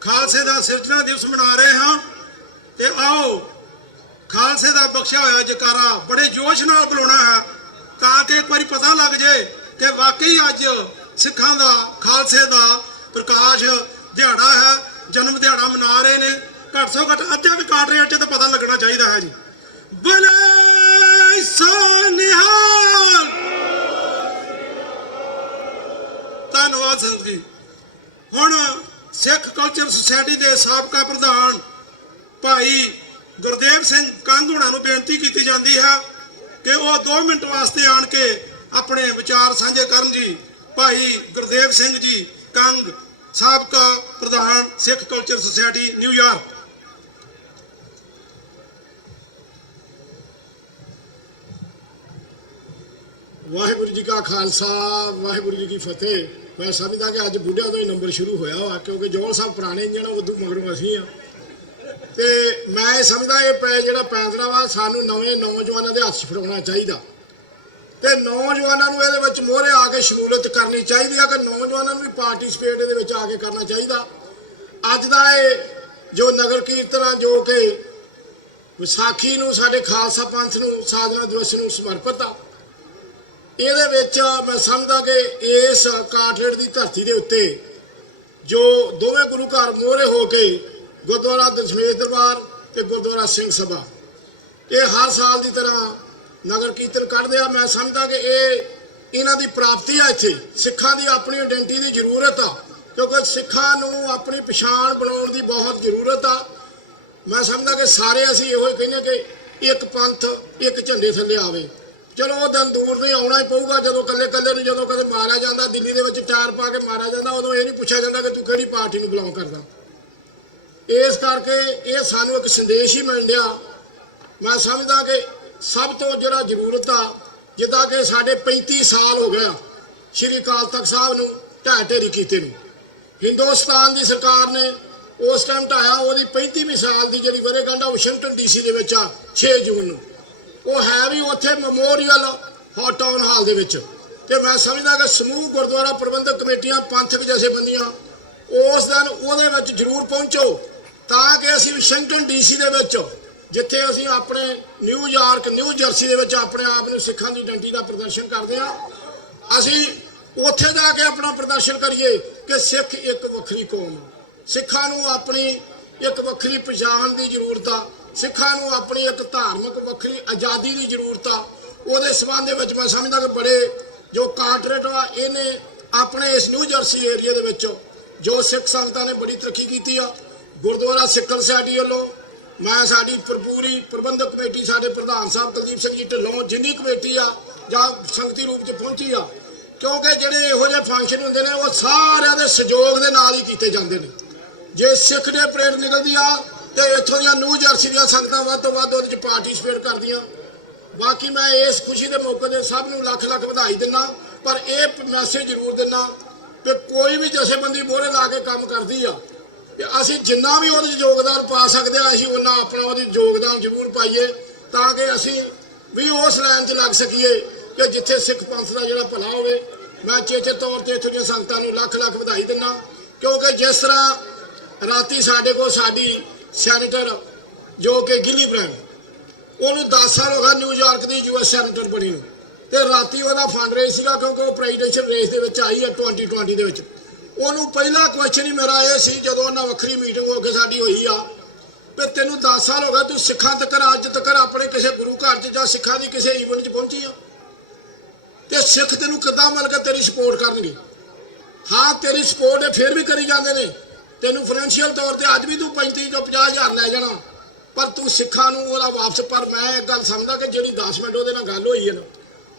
ਖਾਲਸੇ ਦਾ ਸਿਰਜਣਾ ਦਿਵਸ ਮਨਾ ਰਹੇ ਹਾਂ ਤੇ ਆਓ ਖਾਲਸੇ ਦਾ ਬਖਸ਼ਿਆ ਹੋਇਆ ਜਕਾਰਾ ਬੜੇ ਜੋਸ਼ ਨਾਲ ਬੁਲਾਉਣਾ ਹੈ ਤਾਂ ਕਿ ਇੱਕ ਵਾਰੀ ਪਤਾ ਲੱਗ ਜਾਏ ਕਿ ਵਾਕਈ ਅੱਜ ਸਿੱਖਾਂ ਦਾ ਖਾਲਸੇ ਦਾ ਪ੍ਰਕਾਸ਼ ਦਿਹਾੜਾ ਹੈ, ਜਨਮ ਦਿਹਾੜਾ ਮਨਾ ਰਹੇ ਨੇ। ਘੱਟ ਤੋਂ ਘੱਟ ਅੱਧਾ ਵੀ ਕਾਟ ਰੇਟ 'ਚ ਤਾਂ ਪਤਾ ਲੱਗਣਾ ਚਾਹੀਦਾ ਹੈ ਜੀ। ਬਲੇ ਸੋ ਨਿਹਾਲ। ਧੰਨਵਾਦ ਸੰਗਤ ਜੀ। ਹੁਣ ਸਿੱਖ ਕਲਚਰ ਸੁਸਾਇਟੀ ਦੇ ਸਾਬਕਾ ਪ੍ਰਧਾਨ ਭਾਈ ਗੁਰਦੇਵ ਸਿੰਘ ਕੰਗ ਹੋਣਾ ਨੂੰ ਬੇਨਤੀ ਕੀਤੀ ਜਾਂਦੀ ਹੈ ਕਿ ਉਹ 2 ਮਿੰਟ ਵਾਸਤੇ ਆਣ ਕੇ ਆਪਣੇ ਵਿਚਾਰ ਸਾਂਝੇ ਕਰਨ ਜੀ। ਭਾਈ ਗੁਰਦੇਵ ਸਿੰਘ ਜੀ ਕੰਗ, ਸਾਬਕਾ ਪ੍ਰਧਾਨ ਸਿੱਖ culture society New York. Waheguru ji ਕਾ ਖਾਲਸਾ ਵਾਹਿਗੁਰੂ ਜੀ ਕੀ ਫਤਿਹ। ਮੈਂ ਸਮਝਦਾ ਕਿ ਅੱਜ ਬੁੱਢਿਆਂ ਤੋਂ ਹੀ ਨੰਬਰ ਸ਼ੁਰੂ ਹੋਇਆ ਵਾ, ਕਿਉਂਕਿ ਜੋਲ ਸਾਹਿਬ ਪੁਰਾਣੇ ਇੰਜਣ ਉਦੋਂ ਮਗਰੋਂ ਅਸੀਂ ਆ। ਤੇ ਮੈਂ ਇਹ ਸਮਝਦਾ ਇਹ ਜਿਹੜਾ ਫੈਸਲਾ ਵਾ ਸਾਨੂੰ ਨਵੇਂ ਨੌਜਵਾਨਾਂ ਦੇ ਹੱਥ 'ਚ ਫੜਾਉਣਾ ਚਾਹੀਦਾ ਤੇ ਨੌਜਵਾਨਾਂ ਨੂੰ ਇਹਦੇ ਵਿੱਚ ਮੋਹਰੇ ਆ ਕੇ ਸ਼ਮੂਲੀਅਤ ਕਰਨੀ ਚਾਹੀਦੀ ਆ ਕਿ ਨੌਜਵਾਨਾਂ ਨੂੰ ਵੀ ਪਾਰਟਿਸਿਪੇਟ ਇਹਦੇ ਵਿੱਚ ਆ ਕੇ ਕਰਨਾ ਚਾਹੀਦਾ। ਅੱਜ ਦਾ ਇਹ ਜੋ ਨਗਰ ਕੀਰਤਨ ਆ ਜੋ ਕਿ ਵਿਸਾਖੀ ਨੂੰ ਸਾਡੇ ਖਾਲਸਾ ਪੰਥ ਨੂੰ ਸਾਧਨਾ ਦਿਵਸ ਨੂੰ ਸਮਰਪਿਤ ਆ, ਇਹਦੇ ਵਿੱਚ ਮੈਂ ਸਮਝਦਾ ਕਿ ਇਸ ਕਾਠਗੜ੍ਹ ਦੀ ਧਰਤੀ ਦੇ ਉੱਤੇ ਜੋ ਦੋਵੇਂ ਗੁਰੂ ਘਰ ਮੋਹਰੇ ਹੋ ਕੇ ਗੁਰਦੁਆਰਾ ਦਸ਼ਮੇਸ਼ ਦਰਬਾਰ ਤੇ ਗੁਰਦੁਆਰਾ ਸਿੰਘ ਸਭਾ ਇਹ ਹਰ ਸਾਲ ਦੀ ਤਰ੍ਹਾਂ ਨਗਰ ਕੀਰਤਨ ਕੱਢਦੇ ਆ। ਮੈਂ ਸਮਝਦਾ ਕਿ ਇਹਨਾਂ ਦੀ ਪ੍ਰਾਪਤੀ ਆ। ਇੱਥੇ ਸਿੱਖਾਂ ਦੀ ਆਪਣੀ ਆਇਡੈਂਟੀ ਦੀ ਜ਼ਰੂਰਤ ਆ, ਕਿਉਂਕਿ ਸਿੱਖਾਂ ਨੂੰ ਆਪਣੀ ਪਛਾਣ ਬਣਾਉਣ ਦੀ ਬਹੁਤ ਜ਼ਰੂਰਤ ਆ। ਮੈਂ ਸਮਝਦਾ ਕਿ ਸਾਰੇ ਅਸੀਂ ਇਹੋ ਹੀ ਕਹਿੰਦੇ ਕਿ ਇੱਕ ਪੰਥ ਇੱਕ ਝੰਡੇ ਥੱਲੇ ਆਵੇ। ਚਲੋ ਉਹ ਦਿਨ ਦੂਰ ਨਹੀਂ, ਆਉਣਾ ਹੀ ਪਊਗਾ ਜਦੋਂ ਕੱਲੇ ਨੂੰ ਜਦੋਂ ਕਦੇ ਮਾਰਿਆ ਜਾਂਦਾ, ਦਿੱਲੀ ਦੇ ਵਿੱਚ ਟਾਇਰ ਪਾ ਕੇ ਮਾਰਿਆ ਜਾਂਦਾ, ਉਦੋਂ ਇਹ ਨਹੀਂ ਪੁੱਛਿਆ ਜਾਂਦਾ ਕਿ ਤੂੰ ਕਿਹੜੀ ਪਾਰਟੀ ਨੂੰ ਬਿਲੋਂਗ ਕਰਦਾ। ਇਸ ਕਰਕੇ ਇਹ ਸਾਨੂੰ ਇੱਕ ਸੰਦੇਸ਼ ਹੀ ਮਿਲ ਰਿਹਾ। ਮੈਂ ਸਮਝਦਾ ਕਿ ਸਭ ਤੋਂ ਜਿਹੜਾ ਜ਼ਰੂਰਤ ਆ, ਜਿੱਦਾਂ ਕਿ ਸਾਡੇ 35 ਸਾਲ ਹੋ ਗਿਆ ਸ਼੍ਰੀ ਅਕਾਲ ਤਖਤ ਸਾਹਿਬ ਨੂੰ ਢਾਹ ਢੇਰੀ ਕੀਤੇ ਨੂੰ। ਹਿੰਦੁਸਤਾਨ ਦੀ ਸਰਕਾਰ ਨੇ ਉਸ ਟਾਈਮ ਢਾਇਆ, ਉਹਦੀ 35ਵੀਂ ਸਾਲ ਦੀ ਜਿਹੜੀ ਵਰ੍ਹੇਗੰਢ ਆ ਵਾਸ਼ਿੰਗਟਨ DC ਦੇ ਵਿੱਚ ਆ 6 ਜੂਨ ਨੂੰ। ਉਹ ਹੈ ਵੀ ਉੱਥੇ ਮੈਮੋਰੀਅਲ ਹੌਟ ਟਾਊਨ ਹਾਲ ਦੇ ਵਿੱਚ। ਤੇ ਮੈਂ ਸਮਝਦਾ ਕਿ ਸਮੂਹ ਗੁਰਦੁਆਰਾ ਪ੍ਰਬੰਧਕ ਕਮੇਟੀਆਂ, ਪੰਥਕ ਜਥੇਬੰਦੀਆਂ ਉਸ ਦਿਨ ਉਹਦੇ ਵਿੱਚ ਜ਼ਰੂਰ ਪਹੁੰਚੋ ਤਾਂ ਕਿ ਅਸੀਂ ਵਾਸ਼ਿੰਗਟਨ DC ਦੇ ਵਿੱਚ, ਜਿੱਥੇ ਅਸੀਂ ਆਪਣੇ ਨਿਊਯਾਰਕ, ਨਿਊ ਜਰਸੀ ਦੇ ਵਿੱਚ ਆਪਣੇ ਆਪ ਨੂੰ ਸਿੱਖਾਂ ਦੀ ਆਇਡੈਂਟੀ ਦਾ ਪ੍ਰਦਰਸ਼ਨ ਕਰਦੇ ਹਾਂ, ਅਸੀਂ ਉੱਥੇ ਜਾ ਕੇ ਆਪਣਾ ਪ੍ਰਦਰਸ਼ਨ ਕਰੀਏ ਕਿ ਸਿੱਖ ਇੱਕ ਵੱਖਰੀ ਕੌਮ ਆ। ਸਿੱਖਾਂ ਨੂੰ ਆਪਣੀ ਇੱਕ ਵੱਖਰੀ ਪਛਾਣ ਦੀ ਜ਼ਰੂਰਤ ਆ। ਸਿੱਖਾਂ ਨੂੰ ਆਪਣੀ ਇੱਕ ਧਾਰਮਿਕ ਵੱਖਰੀ ਆਜ਼ਾਦੀ ਦੀ ਜ਼ਰੂਰਤ ਆ। ਉਹਦੇ ਸਬੰਧ ਦੇ ਵਿੱਚ ਮੈਂ ਸਮਝਦਾ ਕਿ ਬੜੇ ਜੋ ਕਾਰਪੋਰੇਟ ਆ ਇਹਨੇ ਆਪਣੇ ਇਸ ਨਿਊ ਜਰਸੀ ਏਰੀਆ ਦੇ ਵਿੱਚ ਜੋ ਸਿੱਖ ਸੰਗਤਾਂ ਨੇ ਬੜੀ ਤਰੱਕੀ ਕੀਤੀ ਆ। ਗੁਰਦੁਆਰਾ ਸਿੱਖ ਸੁਸਾਇਟੀ ਵੱਲੋਂ ਮੈਂ ਸਾਡੀ ਪੂਰੀ ਪ੍ਰਬੰਧਕ ਕਮੇਟੀ, ਸਾਡੇ ਪ੍ਰਧਾਨ ਸਾਹਿਬ ਕੁਲਦੀਪ ਸਿੰਘ ਜੀ ਢਿੱਲੋਂ, ਜਿੰਨੀ ਕਮੇਟੀ ਆ ਜਾਂ ਸੰਗਤੀ ਰੂਪ 'ਚ ਪਹੁੰਚੀ ਆ, ਕਿਉਂਕਿ ਜਿਹੜੇ ਇਹੋ ਜਿਹੇ ਫੰਕਸ਼ਨ ਹੁੰਦੇ ਨੇ ਉਹ ਸਾਰਿਆਂ ਦੇ ਸਹਿਯੋਗ ਦੇ ਨਾਲ ਹੀ ਕੀਤੇ ਜਾਂਦੇ ਨੇ। ਜੇ ਸਿੱਖ ਦੇ ਪਰੇਡ ਨਿਕਲਦੀ ਆ ਤੇ ਇੱਥੋਂ ਦੀਆਂ ਨਿਊ ਜਰਸੀ ਦੀਆਂ ਸੰਗਤਾਂ ਵੱਧ ਤੋਂ ਵੱਧ ਉਹਦੇ 'ਚ ਪਾਰਟਿਸਿਪੇਟ ਕਰਦੀਆਂ। ਬਾਕੀ ਮੈਂ ਇਸ ਖੁਸ਼ੀ ਦੇ ਮੌਕੇ ਤੇ ਸਭ ਨੂੰ ਲੱਖ ਲੱਖ ਵਧਾਈ ਦਿੰਦਾ, ਪਰ ਇਹ ਮੈਸੇਜ ਜ਼ਰੂਰ ਦਿੰਦਾ ਕਿ ਕੋਈ ਵੀ ਜਥੇਬੰਦੀ ਮੋਹਰੇ ਲਾ ਕੇ ਕੰਮ ਕਰਦੀ ਆ ਕਿ ਅਸੀਂ ਜਿੰਨਾ ਵੀ ਉਹਦੇ 'ਚ ਯੋਗਦਾਨ ਪਾ ਸਕਦੇ ਆ, ਅਸੀਂ ਉਹਨਾਂ ਆਪਣਾ ਉਹਦੀ ਯੋਗਦਾਨ ਜ਼ਰੂਰ ਪਾਈਏ ਤਾਂ ਕਿ ਅਸੀਂ ਵੀ ਉਸ ਲਾਈਨ 'ਚ ਲੱਗ ਸਕੀਏ ਕਿ ਜਿੱਥੇ ਸਿੱਖ ਪੰਥ ਦਾ ਜਿਹੜਾ ਭਲਾ ਹੋਵੇ। ਮੈਂ ਚੇਚੇ ਤੌਰ ਤੇ ਇੱਥੋਂ ਦੀਆਂ ਸੰਗਤਾਂ ਨੂੰ ਲੱਖ ਲੱਖ ਵਧਾਈ ਦਿੰਦਾ, ਕਿਉਂਕਿ ਜਿਸ ਤਰ੍ਹਾਂ ਰਾਤੀ ਸਾਡੇ ਕੋਲ ਸਾਡੀ ਸੈਨੇਟਰ ਜੋ ਕਿ ਗਿਲੀ ਬ੍ਰਾਂਡ, ਉਹਨੂੰ 10 ਸਾਲ ਹੋ ਗਏ ਨਿਊਯਾਰਕ ਦੀ US ਸੈਨੇਟਰ ਬਣੀ ਨੂੰ, ਤੇ ਰਾਤੀ ਉਹਦਾ ਫੰਡ ਰੇਜ਼ ਸੀਗਾ ਕਿਉਂਕਿ ਉਹ ਪ੍ਰੈਜ਼ੀਡੈਂਸ਼ੀਅਲ ਰੇਸ ਦੇ ਵਿੱਚ ਆਈ ਹੈ 2020 ਦੇ ਵਿੱਚ। ਉਹਨੂੰ ਪਹਿਲਾ ਕੁਐਸਚਨ ਹੀ ਮੇਰਾ ਇਹ ਸੀ ਜਦੋਂ ਉਹਨਾਂ ਵੱਖਰੀ ਮੀਟਿੰਗ ਹੋ ਕੇ ਸਾਡੀ ਹੋਈ ਆ ਵੀ ਤੈਨੂੰ 10 ਸਾਲ ਹੋ ਗਏ, ਤੂੰ ਸਿੱਖਾਂ ਤੱਕ ਅੱਜ ਤੱਕ ਆਪਣੇ ਕਿਸੇ ਗੁਰੂ ਘਰ 'ਚ ਜਾਂ ਸਿੱਖਾਂ ਦੀ ਕਿਸੇ ਈਵੈਂਟ 'ਚ ਪਹੁੰਚੀ ਆ ਤੇ ਸਿੱਖ ਤੈਨੂੰ ਕਿੱਦਾਂ ਮਿਲ ਕੇ ਤੇਰੀ ਸਪੋਰਟ ਕਰਨਗੇ। ਹਾਂ, ਤੇਰੀ ਸਪੋਰਟ ਇਹ ਫਿਰ ਵੀ ਕਰੀ ਜਾਂਦੇ ਨੇ, ਤੈਨੂੰ ਫਾਈਨੈਂਸ਼ੀਅਲ ਤੌਰ ਤੇ ਅੱਜ ਵੀ ਤੂੰ 35 ਤੋਂ 50 ਹਜ਼ਾਰ ਲੈ ਜਾਣਾ, ਪਰ ਤੂੰ ਸਿੱਖਾਂ ਨੂੰ ਉਹਦਾ ਵਾਪਸ। ਪਰ ਮੈਂ ਇੱਕ ਗੱਲ ਸਮਝਦਾ ਕਿ ਜਿਹੜੀ 10 ਮਿੰਟ ਉਹਦੇ ਨਾਲ ਗੱਲ ਹੋਈ ਹੈ ਨਾ,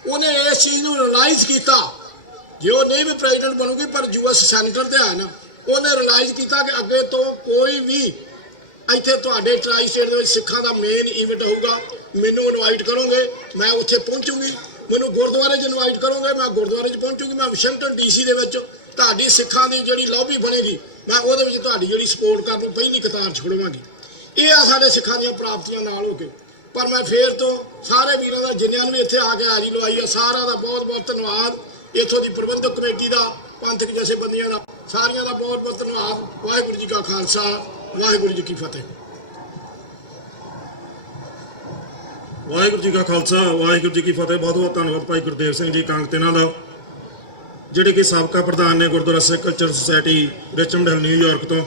ਉਹਨੇ ਇਸ ਚੀਜ਼ ਨੂੰ ਰਿਅਲਾਈਜ਼ ਕੀਤਾ। ਜੇ ਉਹ ਨਹੀਂ ਵੀ ਪ੍ਰੈਜ਼ੀਡੈਂਟ ਬਣੂਗੀ ਪਰ US ਸੈਨੇਟਰ ਤੇ ਹੈ ਨਾ, ਉਹਨੇ ਰਿਅਲਾਈਜ਼ ਕੀਤਾ ਕਿ ਅੱਗੇ ਤੋਂ ਕੋਈ ਵੀ ਇੱਥੇ ਤੁਹਾਡੇ ਟਰਾਈ ਸਟੇਟ ਦੇ ਵਿੱਚ ਸਿੱਖਾਂ ਦਾ ਮੇਨ ਇਵੈਂਟ ਹੋਊਗਾ, ਮੈਨੂੰ ਇਨਵਾਈਟ ਕਰੋਗੇ, ਮੈਂ ਉੱਥੇ ਪਹੁੰਚੂਗੀ। ਮੈਨੂੰ ਗੁਰਦੁਆਰੇ 'ਚ ਇਨਵਾਈਟ ਕਰੋਗੇ, ਮੈਂ ਗੁਰਦੁਆਰੇ 'ਚ ਪਹੁੰਚੂਗੀ। ਮੈਂ ਵਾਸ਼ਿੰਗਟਨ DC ਦੇ ਵਿੱਚ ਤੁਹਾਡੀ ਸਿੱਖਾਂ ਦੀ ਜਿਹੜੀ ਲੌਬੀ ਬਣੇਗੀ, ਮੈਂ ਉਹਦੇ ਵਿੱਚ ਤੁਹਾਡੀ ਜਿਹੜੀ ਸਪੋਰਟ ਕਰਨ ਨੂੰ ਪਹਿਲੀ ਕਤਾਰ 'ਚ ਖੜਵਾਂਗੀ। ਇਹ ਆ ਸਾਡੇ ਸਿੱਖਾਂ ਦੀਆਂ ਪ੍ਰਾਪਤੀਆਂ ਨਾਲ ਹੋ ਕੇ। ਪਰ ਮੈਂ ਫੇਰ ਤੋਂ ਸਾਰੇ ਵੀਰਾਂ ਦਾ ਜਿਨ੍ਹਾਂ ਨੂੰ ਵੀ ਇੱਥੇ ਆ ਕੇ ਹਾਜ਼ਰੀ ਲਵਾਈ ਆ ਸਾਰਿਆਂ ਦਾ ਬਹੁਤ ਬਹੁਤ ਧੰਨਵਾਦ। ਇੱਥੋਂ ਦੀ ਪ੍ਰਬੰਧਕ ਕਮੇਟੀ ਦਾ, ਪੰਥਕ ਜਥੇਬੰਦੀਆਂ ਦਾ, ਸਾਰਿਆਂ ਦਾ ਬਹੁਤ ਬਹੁਤ ਧੰਨਵਾਦ। ਵਾਹਿਗੁਰੂ ਜੀ ਕਾ ਖਾਲਸਾ, ਵਾਹਿਗੁਰੂ ਜੀ ਕੀ ਫਤਿਹ। ਵਾਹਿਗੁਰੂ ਜੀ ਕਾ ਖਾਲਸਾ, ਵਾਹਿਗੁਰੂ ਜੀ ਕੀ ਫਤਿਹ। ਬਹੁਤ ਬਹੁਤ ਧੰਨਵਾਦ ਭਾਈ ਗੁਰਦੇਵ ਸਿੰਘ ਜੀ ਕਾਂਗਤੇਨਾ ਦਾ, ਜਿਹੜੇ ਕਿ ਸਾਬਕਾ ਪ੍ਰਧਾਨ ਨੇ Gurdwara Sikh culture society Richmond Hill New York ਤੋਂ।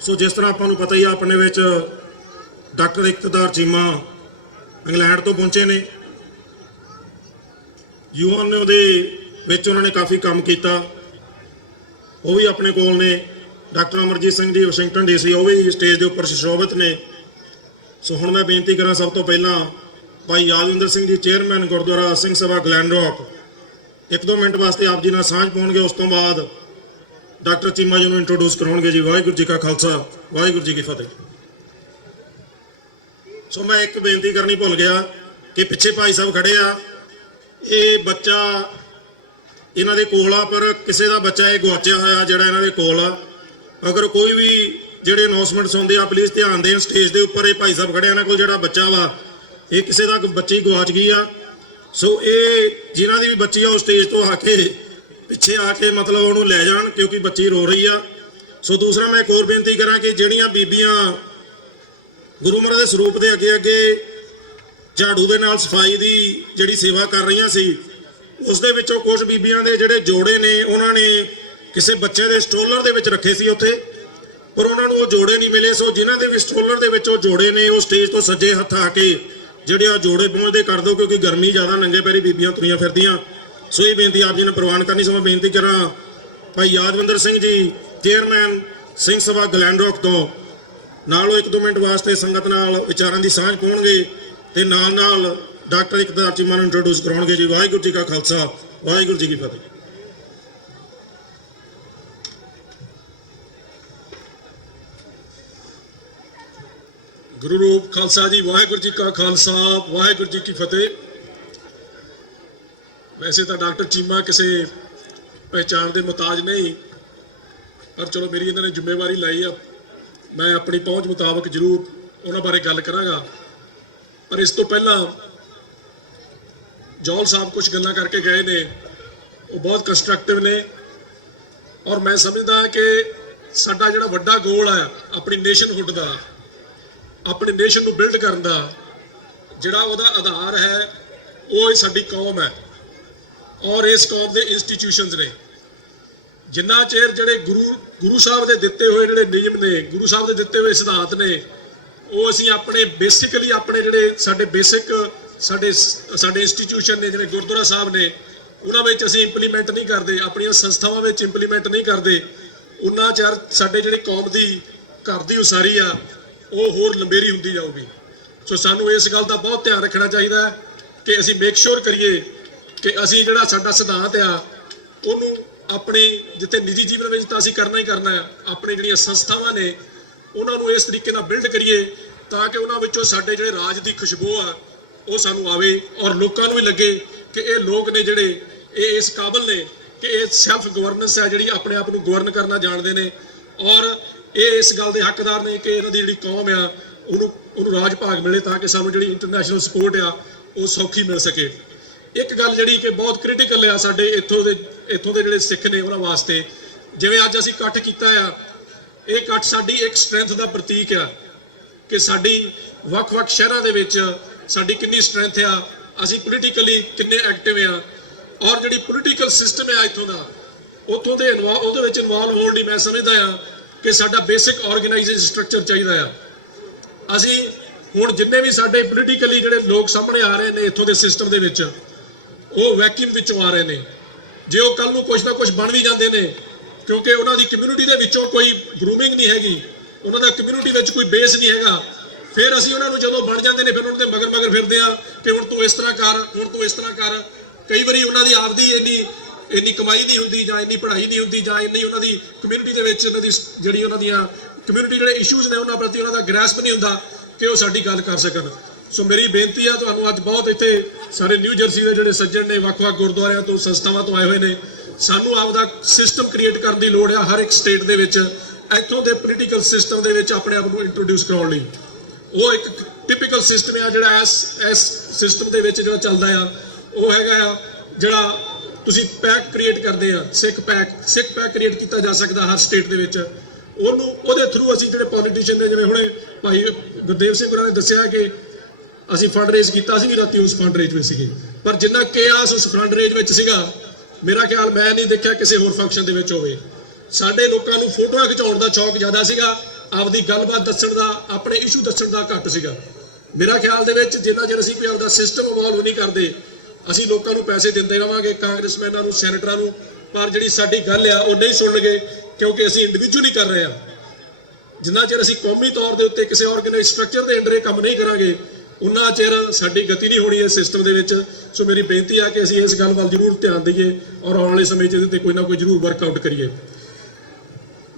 ਸੋ ਜਿਸ ਤਰ੍ਹਾਂ ਆਪਾਂ ਨੂੰ ਪਤਾ ਹੀ ਆ, ਆਪਣੇ ਵਿੱਚ ਡਾਕਟਰ ਇਕਤਦਾਰ ਚੀਮਾ ਇੰਗਲੈਂਡ ਤੋਂ ਪਹੁੰਚੇ ਨੇ। ਯੂਐਨਓ ਦੇ ਵਿੱਚ ਉਹਨਾਂ ਨੇ ਕਾਫੀ ਕੰਮ ਕੀਤਾ, ਉਹ ਵੀ ਆਪਣੇ ਕੋਲ ਨੇ। Doctor Amarjit Singh ji Washington DC, ਉਹ ਵੀ ਸਟੇਜ ਦੇ ਉੱਪਰ ਸੁਸ਼ੋਭਿਤ ਨੇ। ਸੋ ਹੁਣ ਮੈਂ ਬੇਨਤੀ ਕਰਾਂ ਸਭ ਤੋਂ ਪਹਿਲਾਂ ਭਾਈ ਯਾਦਵਿੰਦਰ ਸਿੰਘ ਜੀ ਚੇਅਰਮੈਨ ਗੁਰਦੁਆਰਾ ਸਿੰਘ ਸਭਾ ਗਲੈਂਡਰੌਕ 1-2 ਮਿੰਟ ਵਾਸਤੇ ਆਪ ਜੀ ਨਾਲ ਸਾਂਝ ਪਾਉਣਗੇ। ਉਸ ਤੋਂ ਬਾਅਦ ਡਾਕਟਰ ਚੀਮਾ ਜੀ ਨੂੰ ਇੰਟਰੋਡਿਊਸ ਕਰਵਾਉਣਗੇ ਜੀ। ਵਾਹਿਗੁਰੂ ਜੀ ਕਾ ਖਾਲਸਾ, ਵਾਹਿਗੁਰੂ ਜੀ ਕੀ ਫਤਿਹ। ਸੋ ਮੈਂ ਇੱਕ ਬੇਨਤੀ ਕਰਨੀ ਭੁੱਲ ਗਿਆ ਕਿ ਪਿੱਛੇ ਭਾਈ ਸਾਹਿਬ ਖੜੇ ਆ, ਇਹ ਬੱਚਾ ਇਹਨਾਂ ਦੇ ਕੋਲ ਆ, ਪਰ ਕਿਸੇ ਦਾ ਬੱਚਾ ਇਹ ਗਵਾਚਿਆ ਹੋਇਆ ਜਿਹੜਾ ਇਹਨਾਂ ਦੇ ਕੋਲ ਆ। ਅਗਰ ਕੋਈ ਵੀ ਜਿਹੜੇ ਅਨਾਉਂਸਮੈਂਟਸ ਹੁੰਦੇ ਆ ਪਲੀਜ਼ ਧਿਆਨ ਦੇਣ। ਸਟੇਜ ਦੇ ਉੱਪਰ ਇਹ ਭਾਈ ਸਾਹਿਬ ਖੜੇ, ਇਹਨਾਂ ਕੋਲ ਜਿਹੜਾ ਬੱਚਾ ਵਾ ਇਹ ਕਿਸੇ ਦਾ ਬੱਚੀ ਗਵਾਚ ਗਈ ਆ। ਸੋ ਇਹ ਜਿਨ੍ਹਾਂ ਦੀ ਵੀ ਬੱਚੀ ਆ ਉਹ ਸਟੇਜ ਤੋਂ ਆ ਕੇ ਪਿੱਛੇ ਆ ਕੇ ਮਤਲਬ ਉਹਨੂੰ ਲੈ ਜਾਣ, ਕਿਉਂਕਿ ਬੱਚੀ ਰੋ ਰਹੀ ਆ। ਸੋ ਦੂਸਰਾ ਮੈਂ ਇੱਕ ਹੋਰ ਬੇਨਤੀ ਕਰਾਂ ਕਿ ਜਿਹੜੀਆਂ ਬੀਬੀਆਂ ਗੁਰੂ ਮਹਾਰਾਜ ਦੇ ਸਰੂਪ ਦੇ ਅੱਗੇ ਅੱਗੇ ਝਾੜੂ ਦੇ ਨਾਲ ਸਫਾਈ ਦੀ ਜਿਹੜੀ ਸੇਵਾ ਕਰ ਰਹੀਆਂ ਸੀ, ਉਸ ਦੇ ਵਿੱਚੋਂ ਕੁਝ ਬੀਬੀਆਂ ਦੇ ਜਿਹੜੇ ਜੋੜੇ ਨੇ ਉਹਨਾਂ ਨੇ ਕਿਸੇ ਬੱਚੇ ਦੇ ਸਟ੍ਰੋਲਰ ਦੇ ਵਿੱਚ ਰੱਖੇ ਸੀ ਉੱਥੇ, ਪਰ ਉਹਨਾਂ ਨੂੰ ਉਹ ਜੋੜੇ ਨਹੀਂ ਮਿਲੇ। ਸੋ ਜਿਨ੍ਹਾਂ ਦੇ ਵੀ ਸਟ੍ਰੋਲਰ ਦੇ ਵਿੱਚ ਉਹ ਜੋੜੇ ਨੇ, ਉਹ ਸਟੇਜ ਤੋਂ ਸੱਜੇ ਹੱਥ ਆ ਕੇ ਜਿਹੜੇ ਆ ਜੋੜੇ ਪਹੁੰਚਦੇ ਕਰ ਦਿਓ, ਕਿਉਂਕਿ ਗਰਮੀ ਜ਼ਿਆਦਾ, ਨੰਗੇ ਪੈਰੀ ਬੀਬੀਆਂ ਤੁਰੀਆਂ ਫਿਰਦੀਆਂ। ਸੋ ਇਹ ਬੇਨਤੀ ਆਪ ਜੀ ਨੇ ਪ੍ਰਵਾਨ ਕਰਨੀ। ਸੋ ਮੈਂ ਬੇਨਤੀ ਕਰਾਂ ਭਾਈ ਯਾਦਵਿੰਦਰ ਸਿੰਘ ਜੀ ਚੇਅਰਮੈਨ ਸਿੰਘ ਸਭਾ ਗਲੈਂਡਰੌਕ ਤੋਂ, ਨਾਲ ਉਹ 1-2 ਮਿੰਟ ਵਾਸਤੇ ਸੰਗਤ ਨਾਲ ਵਿਚਾਰਾਂ ਦੀ ਸਾਂਝ ਪਾਉਣਗੇ ਤੇ ਨਾਲ ਨਾਲ ਡਾਕਟਰ ਇਕਤਦਾਰ ਚੀਮਾ ਨੂੰ ਇੰਟਰੋਡਿਊਸ ਕਰਾਉਣਗੇ ਜੀ। ਵਾਹਿਗੁਰੂ ਜੀ ਕਾ ਖਾਲਸਾ, ਵਾਹਿਗੁਰੂ ਜੀ ਕੀ ਫਤਿਹ। ਗੁਰੂ ਰੂਪ ਖਾਲਸਾ ਜੀ, ਵਾਹਿਗੁਰੂ ਜੀ ਕਾ ਖਾਲਸਾ, ਵਾਹਿਗੁਰੂ ਜੀ ਕੀ ਫਤਿਹ। ਵੈਸੇ ਤਾਂ ਡਾਕਟਰ ਚੀਮਾ ਕਿਸੇ ਪਹਿਚਾਣ ਦੇ ਮੁਤਾਜ ਨਹੀਂ, ਪਰ ਚਲੋ ਮੇਰੀ ਇਹਨਾਂ ਨੇ ਜ਼ਿੰਮੇਵਾਰੀ ਲਈ ਆ, ਮੈਂ ਆਪਣੀ ਪਹੁੰਚ ਮੁਤਾਬਕ ਜ਼ਰੂਰ ਉਹਨਾਂ ਬਾਰੇ ਗੱਲ ਕਰਾਂਗਾ। ਪਰ ਇਸ ਤੋਂ ਪਹਿਲਾਂ ਜੌਲ ਸਾਹਿਬ ਕੁਝ ਗੱਲਾਂ ਕਰਕੇ ਗਏ ਨੇ, ਉਹ ਬਹੁਤ ਕੰਸਟਰਕਟਿਵ ਨੇ, ਔਰ ਮੈਂ ਸਮਝਦਾ ਕਿ ਸਾਡਾ ਜਿਹੜਾ ਵੱਡਾ ਗੋਲ ਹੈ ਆਪਣੀ ਨੇਸ਼ਨਹੁੱਡ ਦਾ, ਆਪਣੀ ਨੇਸ਼ਨ ਨੂੰ ਬਿਲਡ ਕਰਨ ਦਾ, ਜਿਹੜਾ ਉਹਦਾ ਆਧਾਰ ਹੈ ਉਹ ਸਾਡੀ ਕੌਮ ਹੈ ਔਰ ਇਸ ਕੌਮ ਦੇ ਇੰਸਟੀਟਿਊਸ਼ਨਸ ਨੇ। ਜਿੰਨਾ ਚਿਰ ਜਿਹੜੇ ਗੁਰੂ ਸਾਹਿਬ ਦੇ ਦਿੱਤੇ ਹੋਏ ਜਿਹੜੇ ਨਿਯਮ ਨੇ, ਗੁਰੂ ਸਾਹਿਬ ਦੇ ਦਿੱਤੇ ਹੋਏ ਸਿਧਾਂਤ ਨੇ, ਉਹ ਅਸੀਂ ਆਪਣੇ ਬੇਸਿਕਲੀ ਆਪਣੇ ਜਿਹੜੇ ਸਾਡੇ ਬੇਸਿਕ ਸਾਡੇ ਇੰਸਟੀਟਿਊਸ਼ਨ ਨੇ, ਜਿਵੇਂ ਗੁਰਦੁਆਰਾ ਸਾਹਿਬ ਨੇ, ਉਹਨਾਂ ਵਿੱਚ ਅਸੀਂ ਇੰਪਲੀਮੈਂਟ ਨਹੀਂ ਕਰਦੇ, ਆਪਣੀਆਂ ਸੰਸਥਾਵਾਂ ਵਿੱਚ ਇੰਪਲੀਮੈਂਟ ਨਹੀਂ ਕਰਦੇ, ਉਹਨਾਂ ਚਿਰ ਸਾਡੇ ਜਿਹੜੀ ਕੌਮ ਦੀ ਘਰ ਦੀ ਉਸਾਰੀ ਆ ਉਹ ਹੋਰ ਲੰਬੇਰੀ ਹੁੰਦੀ ਜਾਊਗੀ। ਸੋ ਸਾਨੂੰ ਇਸ ਗੱਲ ਦਾ ਬਹੁਤ ਧਿਆਨ ਰੱਖਣਾ ਚਾਹੀਦਾ ਹੈ ਕਿ ਅਸੀਂ ਮੇਕ ਸ਼ੋਰ ਕਰੀਏ ਕਿ ਅਸੀਂ ਜਿਹੜਾ ਸਾਡਾ ਸਿਧਾਂਤ ਆ ਉਹਨੂੰ ਆਪਣੇ ਜਿੱਥੇ ਨਿੱਜੀ ਜੀਵਨ ਵਿੱਚ ਤਾਂ ਅਸੀਂ ਕਰਨਾ ਹੀ ਕਰਨਾ ਹੈ, ਆਪਣੀ ਜਿਹੜੀਆਂ ਸੰਸਥਾਵਾਂ ਨੇ ਉਹਨਾਂ ਨੂੰ ਇਸ ਤਰੀਕੇ ਨਾਲ ਬਿਲਡ ਕਰੀਏ ਤਾਂ ਕਿ ਉਹਨਾਂ ਵਿੱਚੋਂ ਸਾਡੇ ਜਿਹੜੇ ਰਾਜ ਦੀ ਖੁਸ਼ਬੂ ਆ ਉਹ ਸਾਨੂੰ ਆਵੇ ਔਰ ਲੋਕਾਂ ਨੂੰ ਵੀ ਲੱਗੇ ਕਿ ਇਹ ਲੋਕ ਨੇ ਜਿਹੜੇ ਇਹ ਇਸ ਕਾਬਲ ਨੇ ਕਿ ਇਹ ਸੈਲਫ ਗਵਰਨੈਂਸ ਹੈ, ਜਿਹੜੀ ਆਪਣੇ ਆਪ ਨੂੰ ਗਵਰਨ ਕਰਨਾ ਜਾਣਦੇ ਨੇ ਔਰ ਇਹ ਇਸ ਗੱਲ ਦੇ ਹੱਕਦਾਰ ਨੇ ਕਿ ਇਹਨਾਂ ਦੀ ਜਿਹੜੀ ਕੌਮ ਆ ਉਹਨੂੰ ਰਾਜ ਭਾਗ ਮਿਲੇ ਤਾਂ ਕਿ ਸਾਨੂੰ ਜਿਹੜੀ ਇੰਟਰਨੈਸ਼ਨਲ ਸਪੋਰਟ ਆ ਉਹ ਸੌਖੀ ਮਿਲ ਸਕੇ। ਇੱਕ ਗੱਲ ਜਿਹੜੀ ਕਿ ਬਹੁਤ ਕ੍ਰਿਟੀਕਲ ਆ ਸਾਡੇ ਇੱਥੋਂ ਦੇ ਜਿਹੜੇ ਸਿੱਖ ਨੇ ਉਹਨਾਂ ਵਾਸਤੇ, ਜਿਵੇਂ ਅੱਜ ਅਸੀਂ ਇਕੱਠ ਕੀਤਾ ਆ, ਇਹ ਇਕੱਠ ਸਾਡੀ ਇੱਕ ਸਟਰੈਂਥ ਦਾ ਪ੍ਰਤੀਕ ਆ ਕਿ ਸਾਡੀ ਵੱਖ-ਵੱਖ ਸ਼ਹਿਰਾਂ ਦੇ ਵਿੱਚ ਸਾਡੀ ਕਿੰਨੀ ਸਟਰੈਂਥ ਆ, ਅਸੀਂ ਪੋਲੀਟੀਕਲੀ ਕਿੰਨੇ ਐਕਟਿਵ ਆ ਔਰ ਜਿਹੜੀ ਪੋਲੀਟੀਕਲ ਸਿਸਟਮ ਆ ਇੱਥੋਂ ਦਾ ਉਹਦੇ ਵਿੱਚ ਇਨਵੋਲਵ ਹੋਣ ਲਈ ਮੈਂ ਸਮਝਦਾ ਆ ਕਿ ਸਾਡਾ ਬੇਸਿਕ ਆਰਗੇਨਾਈਜੇਸ਼ਨ ਸਟਰਕਚਰ ਚਾਹੀਦਾ ਆ। ਅਸੀਂ ਹੁਣ ਜਿੰਨੇ ਵੀ ਸਾਡੇ ਪੋਲੀਟੀਕਲੀ ਜਿਹੜੇ ਲੋਕ ਸਾਹਮਣੇ ਆ ਰਹੇ ਨੇ ਇੱਥੋਂ ਦੇ ਸਿਸਟਮ ਦੇ ਵਿੱਚ, ਉਹ ਵੈਕਿਊਮ ਵਿੱਚੋਂ ਆ ਰਹੇ ਨੇ। ਜੇ ਉਹ ਕੱਲ ਨੂੰ ਕੁਝ ਨਾ ਕੁਝ ਬਣ ਵੀ ਜਾਂਦੇ ਨੇ, ਕਿਉਂਕਿ ਉਹਨਾਂ ਦੀ ਕਮਿਊਨਿਟੀ ਦੇ ਵਿੱਚੋਂ ਕੋਈ ਗਰੂਮਿੰਗ ਨਹੀਂ ਹੈਗੀ, ਉਹਨਾਂ ਦਾ ਕਮਿਊਨਿਟੀ ਵਿੱਚ ਕੋਈ ਬੇਸ ਨਹੀਂ ਹੈਗਾ, ਫਿਰ ਅਸੀਂ ਉਹਨਾਂ ਨੂੰ ਜਦੋਂ ਬਣ ਜਾਂਦੇ ਨੇ ਫਿਰ ਉਹਨਾਂ ਦੇ ਮਗਰ ਫਿਰਦੇ ਆ ਕਿ ਹੁਣ ਤੂੰ ਇਸ ਤਰ੍ਹਾਂ ਕਰ, ਹੁਣ ਤੂੰ ਇਸ ਤਰ੍ਹਾਂ ਕਰ। ਕਈ ਵਾਰੀ ਉਹਨਾਂ ਦੀ ਆਪਦੀ ਇੰਨੀ ਕਮਾਈ ਨਹੀਂ ਹੁੰਦੀ ਜਾਂ ਇੰਨੀ ਪੜ੍ਹਾਈ ਨਹੀਂ ਹੁੰਦੀ ਜਾਂ ਇੰਨੀ ਉਹਨਾਂ ਦੀ ਕਮਿਊਨਿਟੀ ਦੇ ਵਿੱਚ ਉਹਨਾਂ ਦੀ ਜਿਹੜੀ ਉਹਨਾਂ ਦੀਆਂ ਕਮਿਊਨਿਟੀ ਜਿਹੜੇ ਇਸ਼ੂਜ਼ ਨੇ ਉਹਨਾਂ ਪ੍ਰਤੀ ਉਹਨਾਂ ਦਾ ਗ੍ਰੈਸਪ ਨਹੀਂ ਹੁੰਦਾ ਕਿ ਉਹ ਸਾਡੀ ਗੱਲ ਕਰ ਸਕਣ। ਸੋ ਮੇਰੀ ਬੇਨਤੀ ਆ ਤੁਹਾਨੂੰ, ਅੱਜ ਬਹੁਤ ਇੱਥੇ ਸਾਰੇ ਨਿਊ ਜਰਸੀ ਦੇ ਜਿਹੜੇ ਸੱਜਣ ਨੇ ਵੱਖ-ਵੱਖ ਗੁਰਦੁਆਰਿਆਂ ਤੋਂ ਸੰਸਥਾਵਾਂ ਤੋਂ ਆਏ ਹੋਏ ਨੇ, ਸਾਨੂੰ ਆਪਦਾ ਸਿਸਟਮ ਕ੍ਰੀਏਟ ਕਰਨ ਦੀ ਲੋੜ ਆ ਹਰ ਇੱਕ ਸਟੇਟ ਦੇ ਵਿੱਚ, ਇੱਥੋਂ ਦੇ ਪੋਲੀਟੀਕਲ ਸਿਸਟਮ ਦੇ ਵਿੱਚ ਆਪਣੇ ਆਪ ਨੂੰ ਇੰਟਰੋਡਿਊਸ ਕਰਾਉਣ ਲਈ। ਉਹ ਇੱਕ ਟਿਪੀਕਲ ਸਿਸਟਮ ਆ ਜਿਹੜਾ ਇਸ ਸਿਸਟਮ ਦੇ ਵਿੱਚ ਜਿਹੜਾ ਚੱਲਦਾ ਆ ਉਹ ਹੈਗਾ ਆ ਜਿਹੜਾ ਤੁਸੀਂ ਪੈਕ ਕ੍ਰੀਏਟ ਕਰਦੇ ਆ ਸਿੱਖ ਪੈਕ ਕ੍ਰੀਏਟ ਕੀਤਾ ਜਾ ਸਕਦਾ ਹਰ ਸਟੇਟ ਦੇ ਵਿੱਚ। ਉਹਦੇ ਥਰੂ ਅਸੀਂ ਜਿਹੜੇ ਪੋਲੀਟੀਸ਼ੀਅਨ ਨੇ, ਜਿਵੇਂ ਹੁਣੇ ਭਾਈ ਗੁਰਦੇਵ ਸਿੰਘ ਹੋਰਾਂ ਨੇ ਦੱਸਿਆ ਕਿ ਅਸੀਂ ਫੰਡ ਰੇਜ਼ ਕੀਤਾ ਸੀ, ਰਾਤੀ ਉਸ ਫੰਡ ਰੇਜ਼ ਵਿੱਚ ਸੀਗੇ, ਪਰ ਜਿੰਨਾ ਕੇਆਸ ਉਸ ਫੰਡ ਰੇਜ਼ ਵਿੱਚ ਸੀਗਾ ਮੇਰਾ ਖਿਆਲ ਮੈਂ ਨਹੀਂ ਦੇਖਿਆ ਕਿਸੇ ਹੋਰ ਫੰਕਸ਼ਨ ਦੇ ਵਿੱਚ ਹੋਵੇ। ਸਾਡੇ ਲੋਕਾਂ ਨੂੰ ਫੋਟੋਆਂ ਖਿਚਾਉਣ ਦਾ ਸ਼ੌਕ ਜ਼ਿਆਦਾ ਸੀਗਾ, ਆਪਦੀ ਗੱਲਬਾਤ ਦੱਸਣ ਦਾ, ਆਪਣੇ ਇਸ਼ੂ ਦੱਸਣ ਦਾ ਘੱਟ ਸੀਗਾ। ਮੇਰਾ ਖਿਆਲ ਦੇ ਵਿੱਚ ਜਿੰਨਾ ਚਿਰ ਅਸੀਂ ਕੋਈ ਆਪਦਾ ਸਿਸਟਮ ਇਵੋਲਵ ਨਹੀਂ ਕਰਦੇ, ਅਸੀਂ ਲੋਕਾਂ ਨੂੰ ਪੈਸੇ ਦਿੰਦੇ ਰਵਾਂਗੇ, ਕਾਂਗਰਸਮੈਨਾਂ ਨੂੰ, ਸੈਨੇਟਰਾਂ ਨੂੰ, ਪਰ ਜਿਹੜੀ ਸਾਡੀ ਗੱਲ ਆ ਉਹ ਨਹੀਂ ਸੁਣਨਗੇ, ਕਿਉਂਕਿ ਅਸੀਂ ਇੰਡੀਵਿਜੂਅਲੀ ਕਰ ਰਹੇ ਹਾਂ। ਜਿੰਨਾ ਚਿਰ ਅਸੀਂ ਕੌਮੀ ਤੌਰ ਦੇ ਉੱਤੇ ਕਿਸੇ ਆਰਗੇਨਾਈਜ਼ ਸਟਰਕਚਰ ਦੇ ਅੰਡਰ ਇਹ ਕੰਮ ਨਹੀਂ ਕਰਾਂਗੇ, ਉਨਾ ਚਿਰ ਸਾਡੀ ਗਤੀ ਨਹੀਂ ਹੋਣੀ ਇਸ ਸਿਸਟਮ ਦੇ ਵਿੱਚ। ਸੋ ਮੇਰੀ ਬੇਨਤੀ ਆ ਕਿ ਅਸੀਂ ਇਸ ਗੱਲ ਵੱਲ ਜ਼ਰੂਰ ਧਿਆਨ ਦਈਏ ਔਰ ਆਉਣ ਵਾਲੇ ਸਮੇਂ 'ਚ ਇਹਦੇ 'ਤੇ ਕੋਈ ਨਾ ਕੋਈ ਜ਼ਰੂਰ ਵਰਕਆਊਟ ਕਰੀਏ।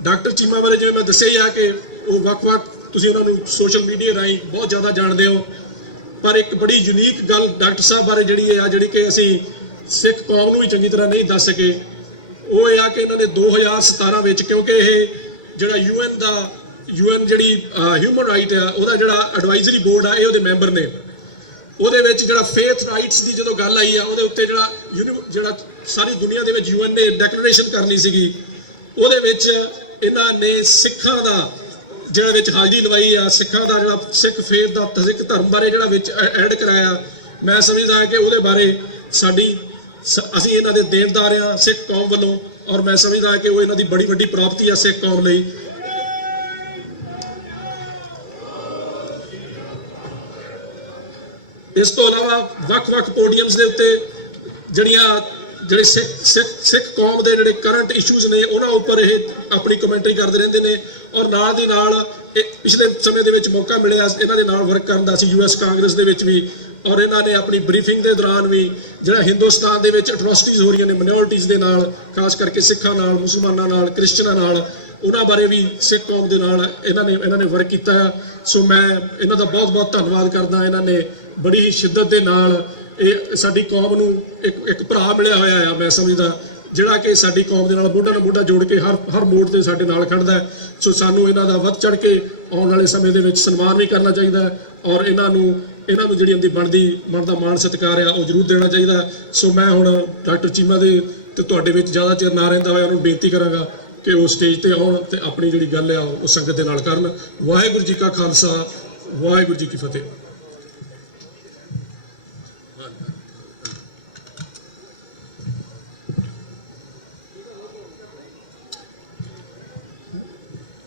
ਡਾਕਟਰ ਚੀਮਾ ਬਾਰੇ ਜਿਵੇਂ ਮੈਂ ਦੱਸਿਆ ਹੀ ਆ ਕਿ ਉਹ ਵੱਖ-ਵੱਖ ਤੁਸੀਂ ਉਹਨਾਂ ਨੂੰ ਸੋਸ਼ਲ ਮੀਡੀਆ ਰਾਹੀਂ ਬਹੁਤ ਜ਼ਿਆਦਾ ਜਾਣਦੇ ਹੋ, ਪਰ ਇੱਕ ਬੜੀ ਯੂਨੀਕ ਗੱਲ ਡਾਕਟਰ ਸਾਹਿਬ ਬਾਰੇ ਜਿਹੜੀ ਕਿ ਅਸੀਂ ਸਿੱਖ ਕੌਮ ਨੂੰ ਵੀ ਚੰਗੀ ਤਰ੍ਹਾਂ ਨਹੀਂ ਦੱਸ ਸਕੇ, ਉਹ ਇਹ ਆ ਕਿ ਇਹਨਾਂ ਨੇ 2017 ਵਿੱਚ, ਕਿਉਂਕਿ ਇਹ ਜਿਹੜਾ ਯੂਐਨ ਜਿਹੜੀ ਹਿਊਮਨ ਰਾਈਟ ਆ ਉਹਦਾ ਜਿਹੜਾ ਐਡਵਾਈਜ਼ਰੀ ਬੋਰਡ ਆ ਇਹ ਉਹਦੇ ਮੈਂਬਰ ਨੇ, ਉਹਦੇ ਵਿੱਚ ਜਿਹੜਾ ਫੇਥ ਰਾਈਟਸ ਦੀ ਜਦੋਂ ਗੱਲ ਆਈ ਆ ਉਹਦੇ ਉੱਤੇ ਜਿਹੜਾ ਸਾਰੀ ਦੁਨੀਆ ਦੇ ਵਿੱਚ ਯੂਐਨ ਨੇ ਡੈਕਲੇਰੇਸ਼ਨ ਕਰਨੀ ਸੀਗੀ, ਉਹਦੇ ਵਿੱਚ ਇਹਨਾਂ ਨੇ ਸਿੱਖਾਂ ਦਾ ਜਿਹੜਾ ਵਿੱਚ ਹਾਜ਼ਰੀ ਲਵਾਈ ਆ, ਸਿੱਖਾਂ ਦਾ ਜਿਹੜਾ ਸਿੱਖ ਫੇਥ ਦਾ ਸਿੱਖ ਧਰਮ ਬਾਰੇ ਜਿਹੜਾ ਵਿੱਚ ਐਡ ਕਰਾਇਆ। ਮੈਂ ਸਮਝਦਾ ਕਿ ਉਹਦੇ ਬਾਰੇ ਅਸੀਂ ਇਹਨਾਂ ਦੇ ਦੇਣਦਾਰ ਆ ਸਿੱਖ ਕੌਮ ਵੱਲੋਂ, ਔਰ ਮੈਂ ਸਮਝਦਾ ਕਿ ਉਹ ਇਹਨਾਂ ਦੀ ਬੜੀ ਵੱਡੀ ਪ੍ਰਾਪਤੀ ਆ ਸਿੱਖ ਕੌਮ ਲਈ। ਇਸ ਤੋਂ ਇਲਾਵਾ ਵੱਖ-ਵੱਖ ਪੋਡੀਅਮਸ ਦੇ ਉੱਤੇ ਜਿਹੜੇ ਸਿੱਖ ਕੌਮ ਦੇ ਜਿਹੜੇ ਕਰੰਟ ਇਸ਼ੂਜ਼ ਨੇ ਉਹਨਾਂ ਉੱਪਰ ਇਹ ਆਪਣੀ ਕਮੈਂਟਰੀ ਕਰਦੇ ਰਹਿੰਦੇ ਨੇ, ਔਰ ਨਾਲ ਦੀ ਨਾਲ ਪਿਛਲੇ ਸਮੇਂ ਦੇ ਵਿੱਚ ਮੌਕਾ ਮਿਲਿਆ ਇਹਨਾਂ ਦੇ ਨਾਲ ਵਰਕ ਕਰਨ ਦਾ ਸੀ US ਕਾਂਗਰਸ ਦੇ ਵਿੱਚ ਵੀ, ਔਰ ਇਹਨਾਂ ਨੇ ਆਪਣੀ ਬਰੀਫਿੰਗ ਦੇ ਦੌਰਾਨ ਵੀ ਜਿਹੜਾ ਹਿੰਦੁਸਤਾਨ ਦੇ ਵਿੱਚ ਅਟਰੋਸਿਟੀਜ਼ ਹੋ ਰਹੀਆਂ ਨੇ ਮਾਈਨੋਰਿਟੀਜ਼ ਦੇ ਨਾਲ, ਖਾਸ ਕਰਕੇ ਸਿੱਖਾਂ ਨਾਲ, ਮੁਸਲਮਾਨਾਂ ਨਾਲ, ਕ੍ਰਿਸਚਨਾਂ ਨਾਲ, ਉਹਨਾਂ ਬਾਰੇ ਵੀ ਸਿੱਖ ਕੌਮ ਦੇ ਨਾਲ ਇਹਨਾਂ ਨੇ ਵਰਕ ਕੀਤਾ। ਸੋ ਮੈਂ ਇਹਨਾਂ ਦਾ ਬਹੁਤ-ਬਹੁਤ ਧੰਨਵਾਦ ਕਰਦਾ। ਇਹਨਾਂ ਨੇ ਬੜੀ ਹੀ ਸ਼ਿੱਦਤ ਦੇ ਨਾਲ ਇਹ ਸਾਡੀ ਕੌਮ ਨੂੰ ਇੱਕ ਭਰਾ ਮਿਲਿਆ ਹੋਇਆ ਆ, ਮੈਂ ਸਮਝਦਾ, ਜਿਹੜਾ ਕਿ ਸਾਡੀ ਕੌਮ ਦੇ ਨਾਲ ਮੋਢਾ ਨਾਲ ਮੋਢਾ ਜੋੜ ਕੇ ਹਰ ਮੋੜ ਤੇ ਸਾਡੇ ਨਾਲ ਖੜਦਾ ਹੈ। ਸੋ ਸਾਨੂੰ ਇਹਨਾਂ ਦਾ ਵੱਧ ਚੜ ਕੇ ਆਉਣ ਵਾਲੇ ਸਮੇਂ ਦੇ ਵਿੱਚ ਸਨਮਾਨ ਵੀ ਕਰਨਾ ਚਾਹੀਦਾ, ਔਰ ਇਹਨਾਂ ਨੂੰ ਜਿਹੜੀ ਇਹਦੀ ਬਣਦਾ ਮਾਣ ਸਤਿਕਾਰ ਆ ਉਹ ਜ਼ਰੂਰ ਦੇਣਾ ਚਾਹੀਦਾ। ਸੋ ਮੈਂ ਹੁਣ ਡਾਕਟਰ ਚੀਮਾ ਦੇ ਤੇ ਤੁਹਾਡੇ ਵਿੱਚ ਜ਼ਿਆਦਾ ਚਿਰ ਨਾ ਰਹਿੰਦਾ ਹੋਇਆ ਉਹਨੂੰ ਬੇਨਤੀ ਕਰਾਂਗਾ ਕਿ ਉਹ ਸਟੇਜ ਤੇ ਆਉਣ ਤੇ ਆਪਣੀ ਜਿਹੜੀ ਗੱਲ ਆ ਉਹ ਸੰਗਤ ਦੇ ਨਾਲ ਕਰਨ। ਵਾਹਿਗੁਰੂ ਜੀ ਕਾ ਖਾਲਸਾ, ਵਾਹਿਗੁਰੂ ਜੀ ਕੀ ਫਤਿਹ।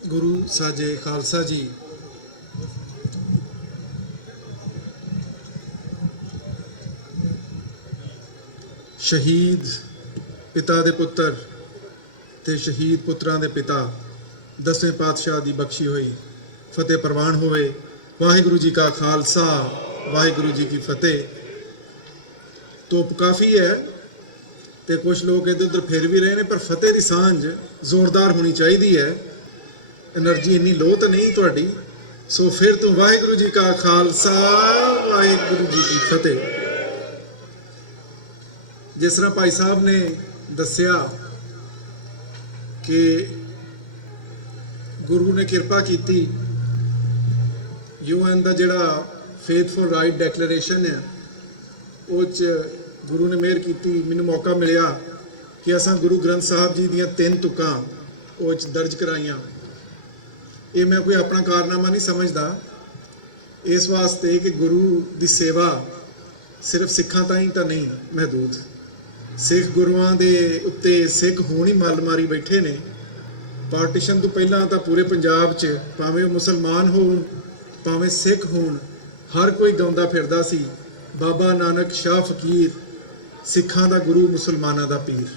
ਗੁਰੂ ਸਾਜੇ ਖਾਲਸਾ ਜੀ, ਸ਼ਹੀਦ ਪਿਤਾ ਦੇ ਪੁੱਤਰ ਤੇ ਸ਼ਹੀਦ ਪੁੱਤਰਾਂ ਦੇ ਪਿਤਾ ਦਸਵੇਂ ਪਾਤਸ਼ਾਹ ਦੀ ਬਖਸ਼ੀ ਹੋਈ ਫਤਿਹ ਪ੍ਰਵਾਨ ਹੋਵੇ। ਵਾਹਿਗੁਰੂ ਜੀ ਕਾ ਖਾਲਸਾ, ਵਾਹਿਗੁਰੂ ਜੀ ਕੀ ਫਤਿਹ। ਧੁੱਪ ਕਾਫੀ ਹੈ ਤੇ ਕੁਝ ਲੋਕ ਇੱਧਰ ਉੱਧਰ ਫਿਰ ਵੀ ਰਹੇ ਨੇ, ਪਰ ਫਤਿਹ ਦੀ ਸਾਂਝ ਜ਼ੋਰਦਾਰ ਹੋਣੀ ਚਾਹੀਦੀ ਹੈ। એનર્ਜੀ ਇੰਨੀ ਲੋ ਤਾਂ ਨਹੀਂ ਤੁਹਾਡੀ। ਸੋ ਫਿਰ ਤੋਂ ਵਾਹਿਗੁਰੂ ਜੀ ਕਾ ਖਾਲਸਾ, ਵਾਹਿਗੁਰੂ ਜੀ ਕੀ ਫਤਿਹ। ਜਿਸ ਤਰ੍ਹਾਂ ਭਾਈ ਸਾਹਿਬ ਨੇ ਦੱਸਿਆ ਕਿ ਗੁਰੂ ਨੇ ਕਿਰਪਾ ਕੀਤੀ, UN ਦਾ ਜਿਹੜਾ ਫੇਥਫੁਲ ਰਾਈਟ ਡੈਕਲੇਰੇਸ਼ਨ ਹੈ ਉਹ 'ਚ ਗੁਰੂ ਨੇ ਮਿਹਰ ਕੀਤੀ, ਮੈਨੂੰ ਮੌਕਾ ਮਿਲਿਆ ਕਿ ਅਸਾਂ ਗੁਰੂ ਗ੍ਰੰਥ ਸਾਹਿਬ ਜੀ ਦੀਆਂ 3 ਤੁਕਾਂ ਉਹ 'ਚ ਦਰਜ ਕਰਾਈਆਂ। ਇਹ ਮੈਂ ਕੋਈ ਆਪਣਾ ਕਾਰਨਾਮਾ ਨਹੀਂ ਸਮਝਦਾ, ਇਸ ਵਾਸਤੇ ਕਿ ਗੁਰੂ ਦੀ ਸੇਵਾ ਸਿਰਫ ਸਿੱਖਾਂ ਤਾਈਂ ਤਾਂ ਨਹੀਂ ਮਹਦੂਦ। ਸਿੱਖ ਗੁਰੂਆਂ ਦੇ ਉੱਤੇ ਸਿੱਖ ਹੋਣ ਹੀ ਮੱਲ ਮਾਰੀ ਬੈਠੇ ਨੇ। ਪਾਰਟੀਸ਼ਨ ਤੋਂ ਪਹਿਲਾਂ ਤਾਂ ਪੂਰੇ ਪੰਜਾਬ 'ਚ ਭਾਵੇਂ ਉਹ ਮੁਸਲਮਾਨ ਹੋਣ ਭਾਵੇਂ ਸਿੱਖ ਹੋਣ, ਹਰ ਕੋਈ ਗਾਉਂਦਾ ਫਿਰਦਾ ਸੀ, ਬਾਬਾ ਨਾਨਕ ਸ਼ਾਹ ਫਕੀਰ, ਸਿੱਖਾਂ ਦਾ ਗੁਰੂ, ਮੁਸਲਮਾਨਾਂ ਦਾ ਪੀਰ।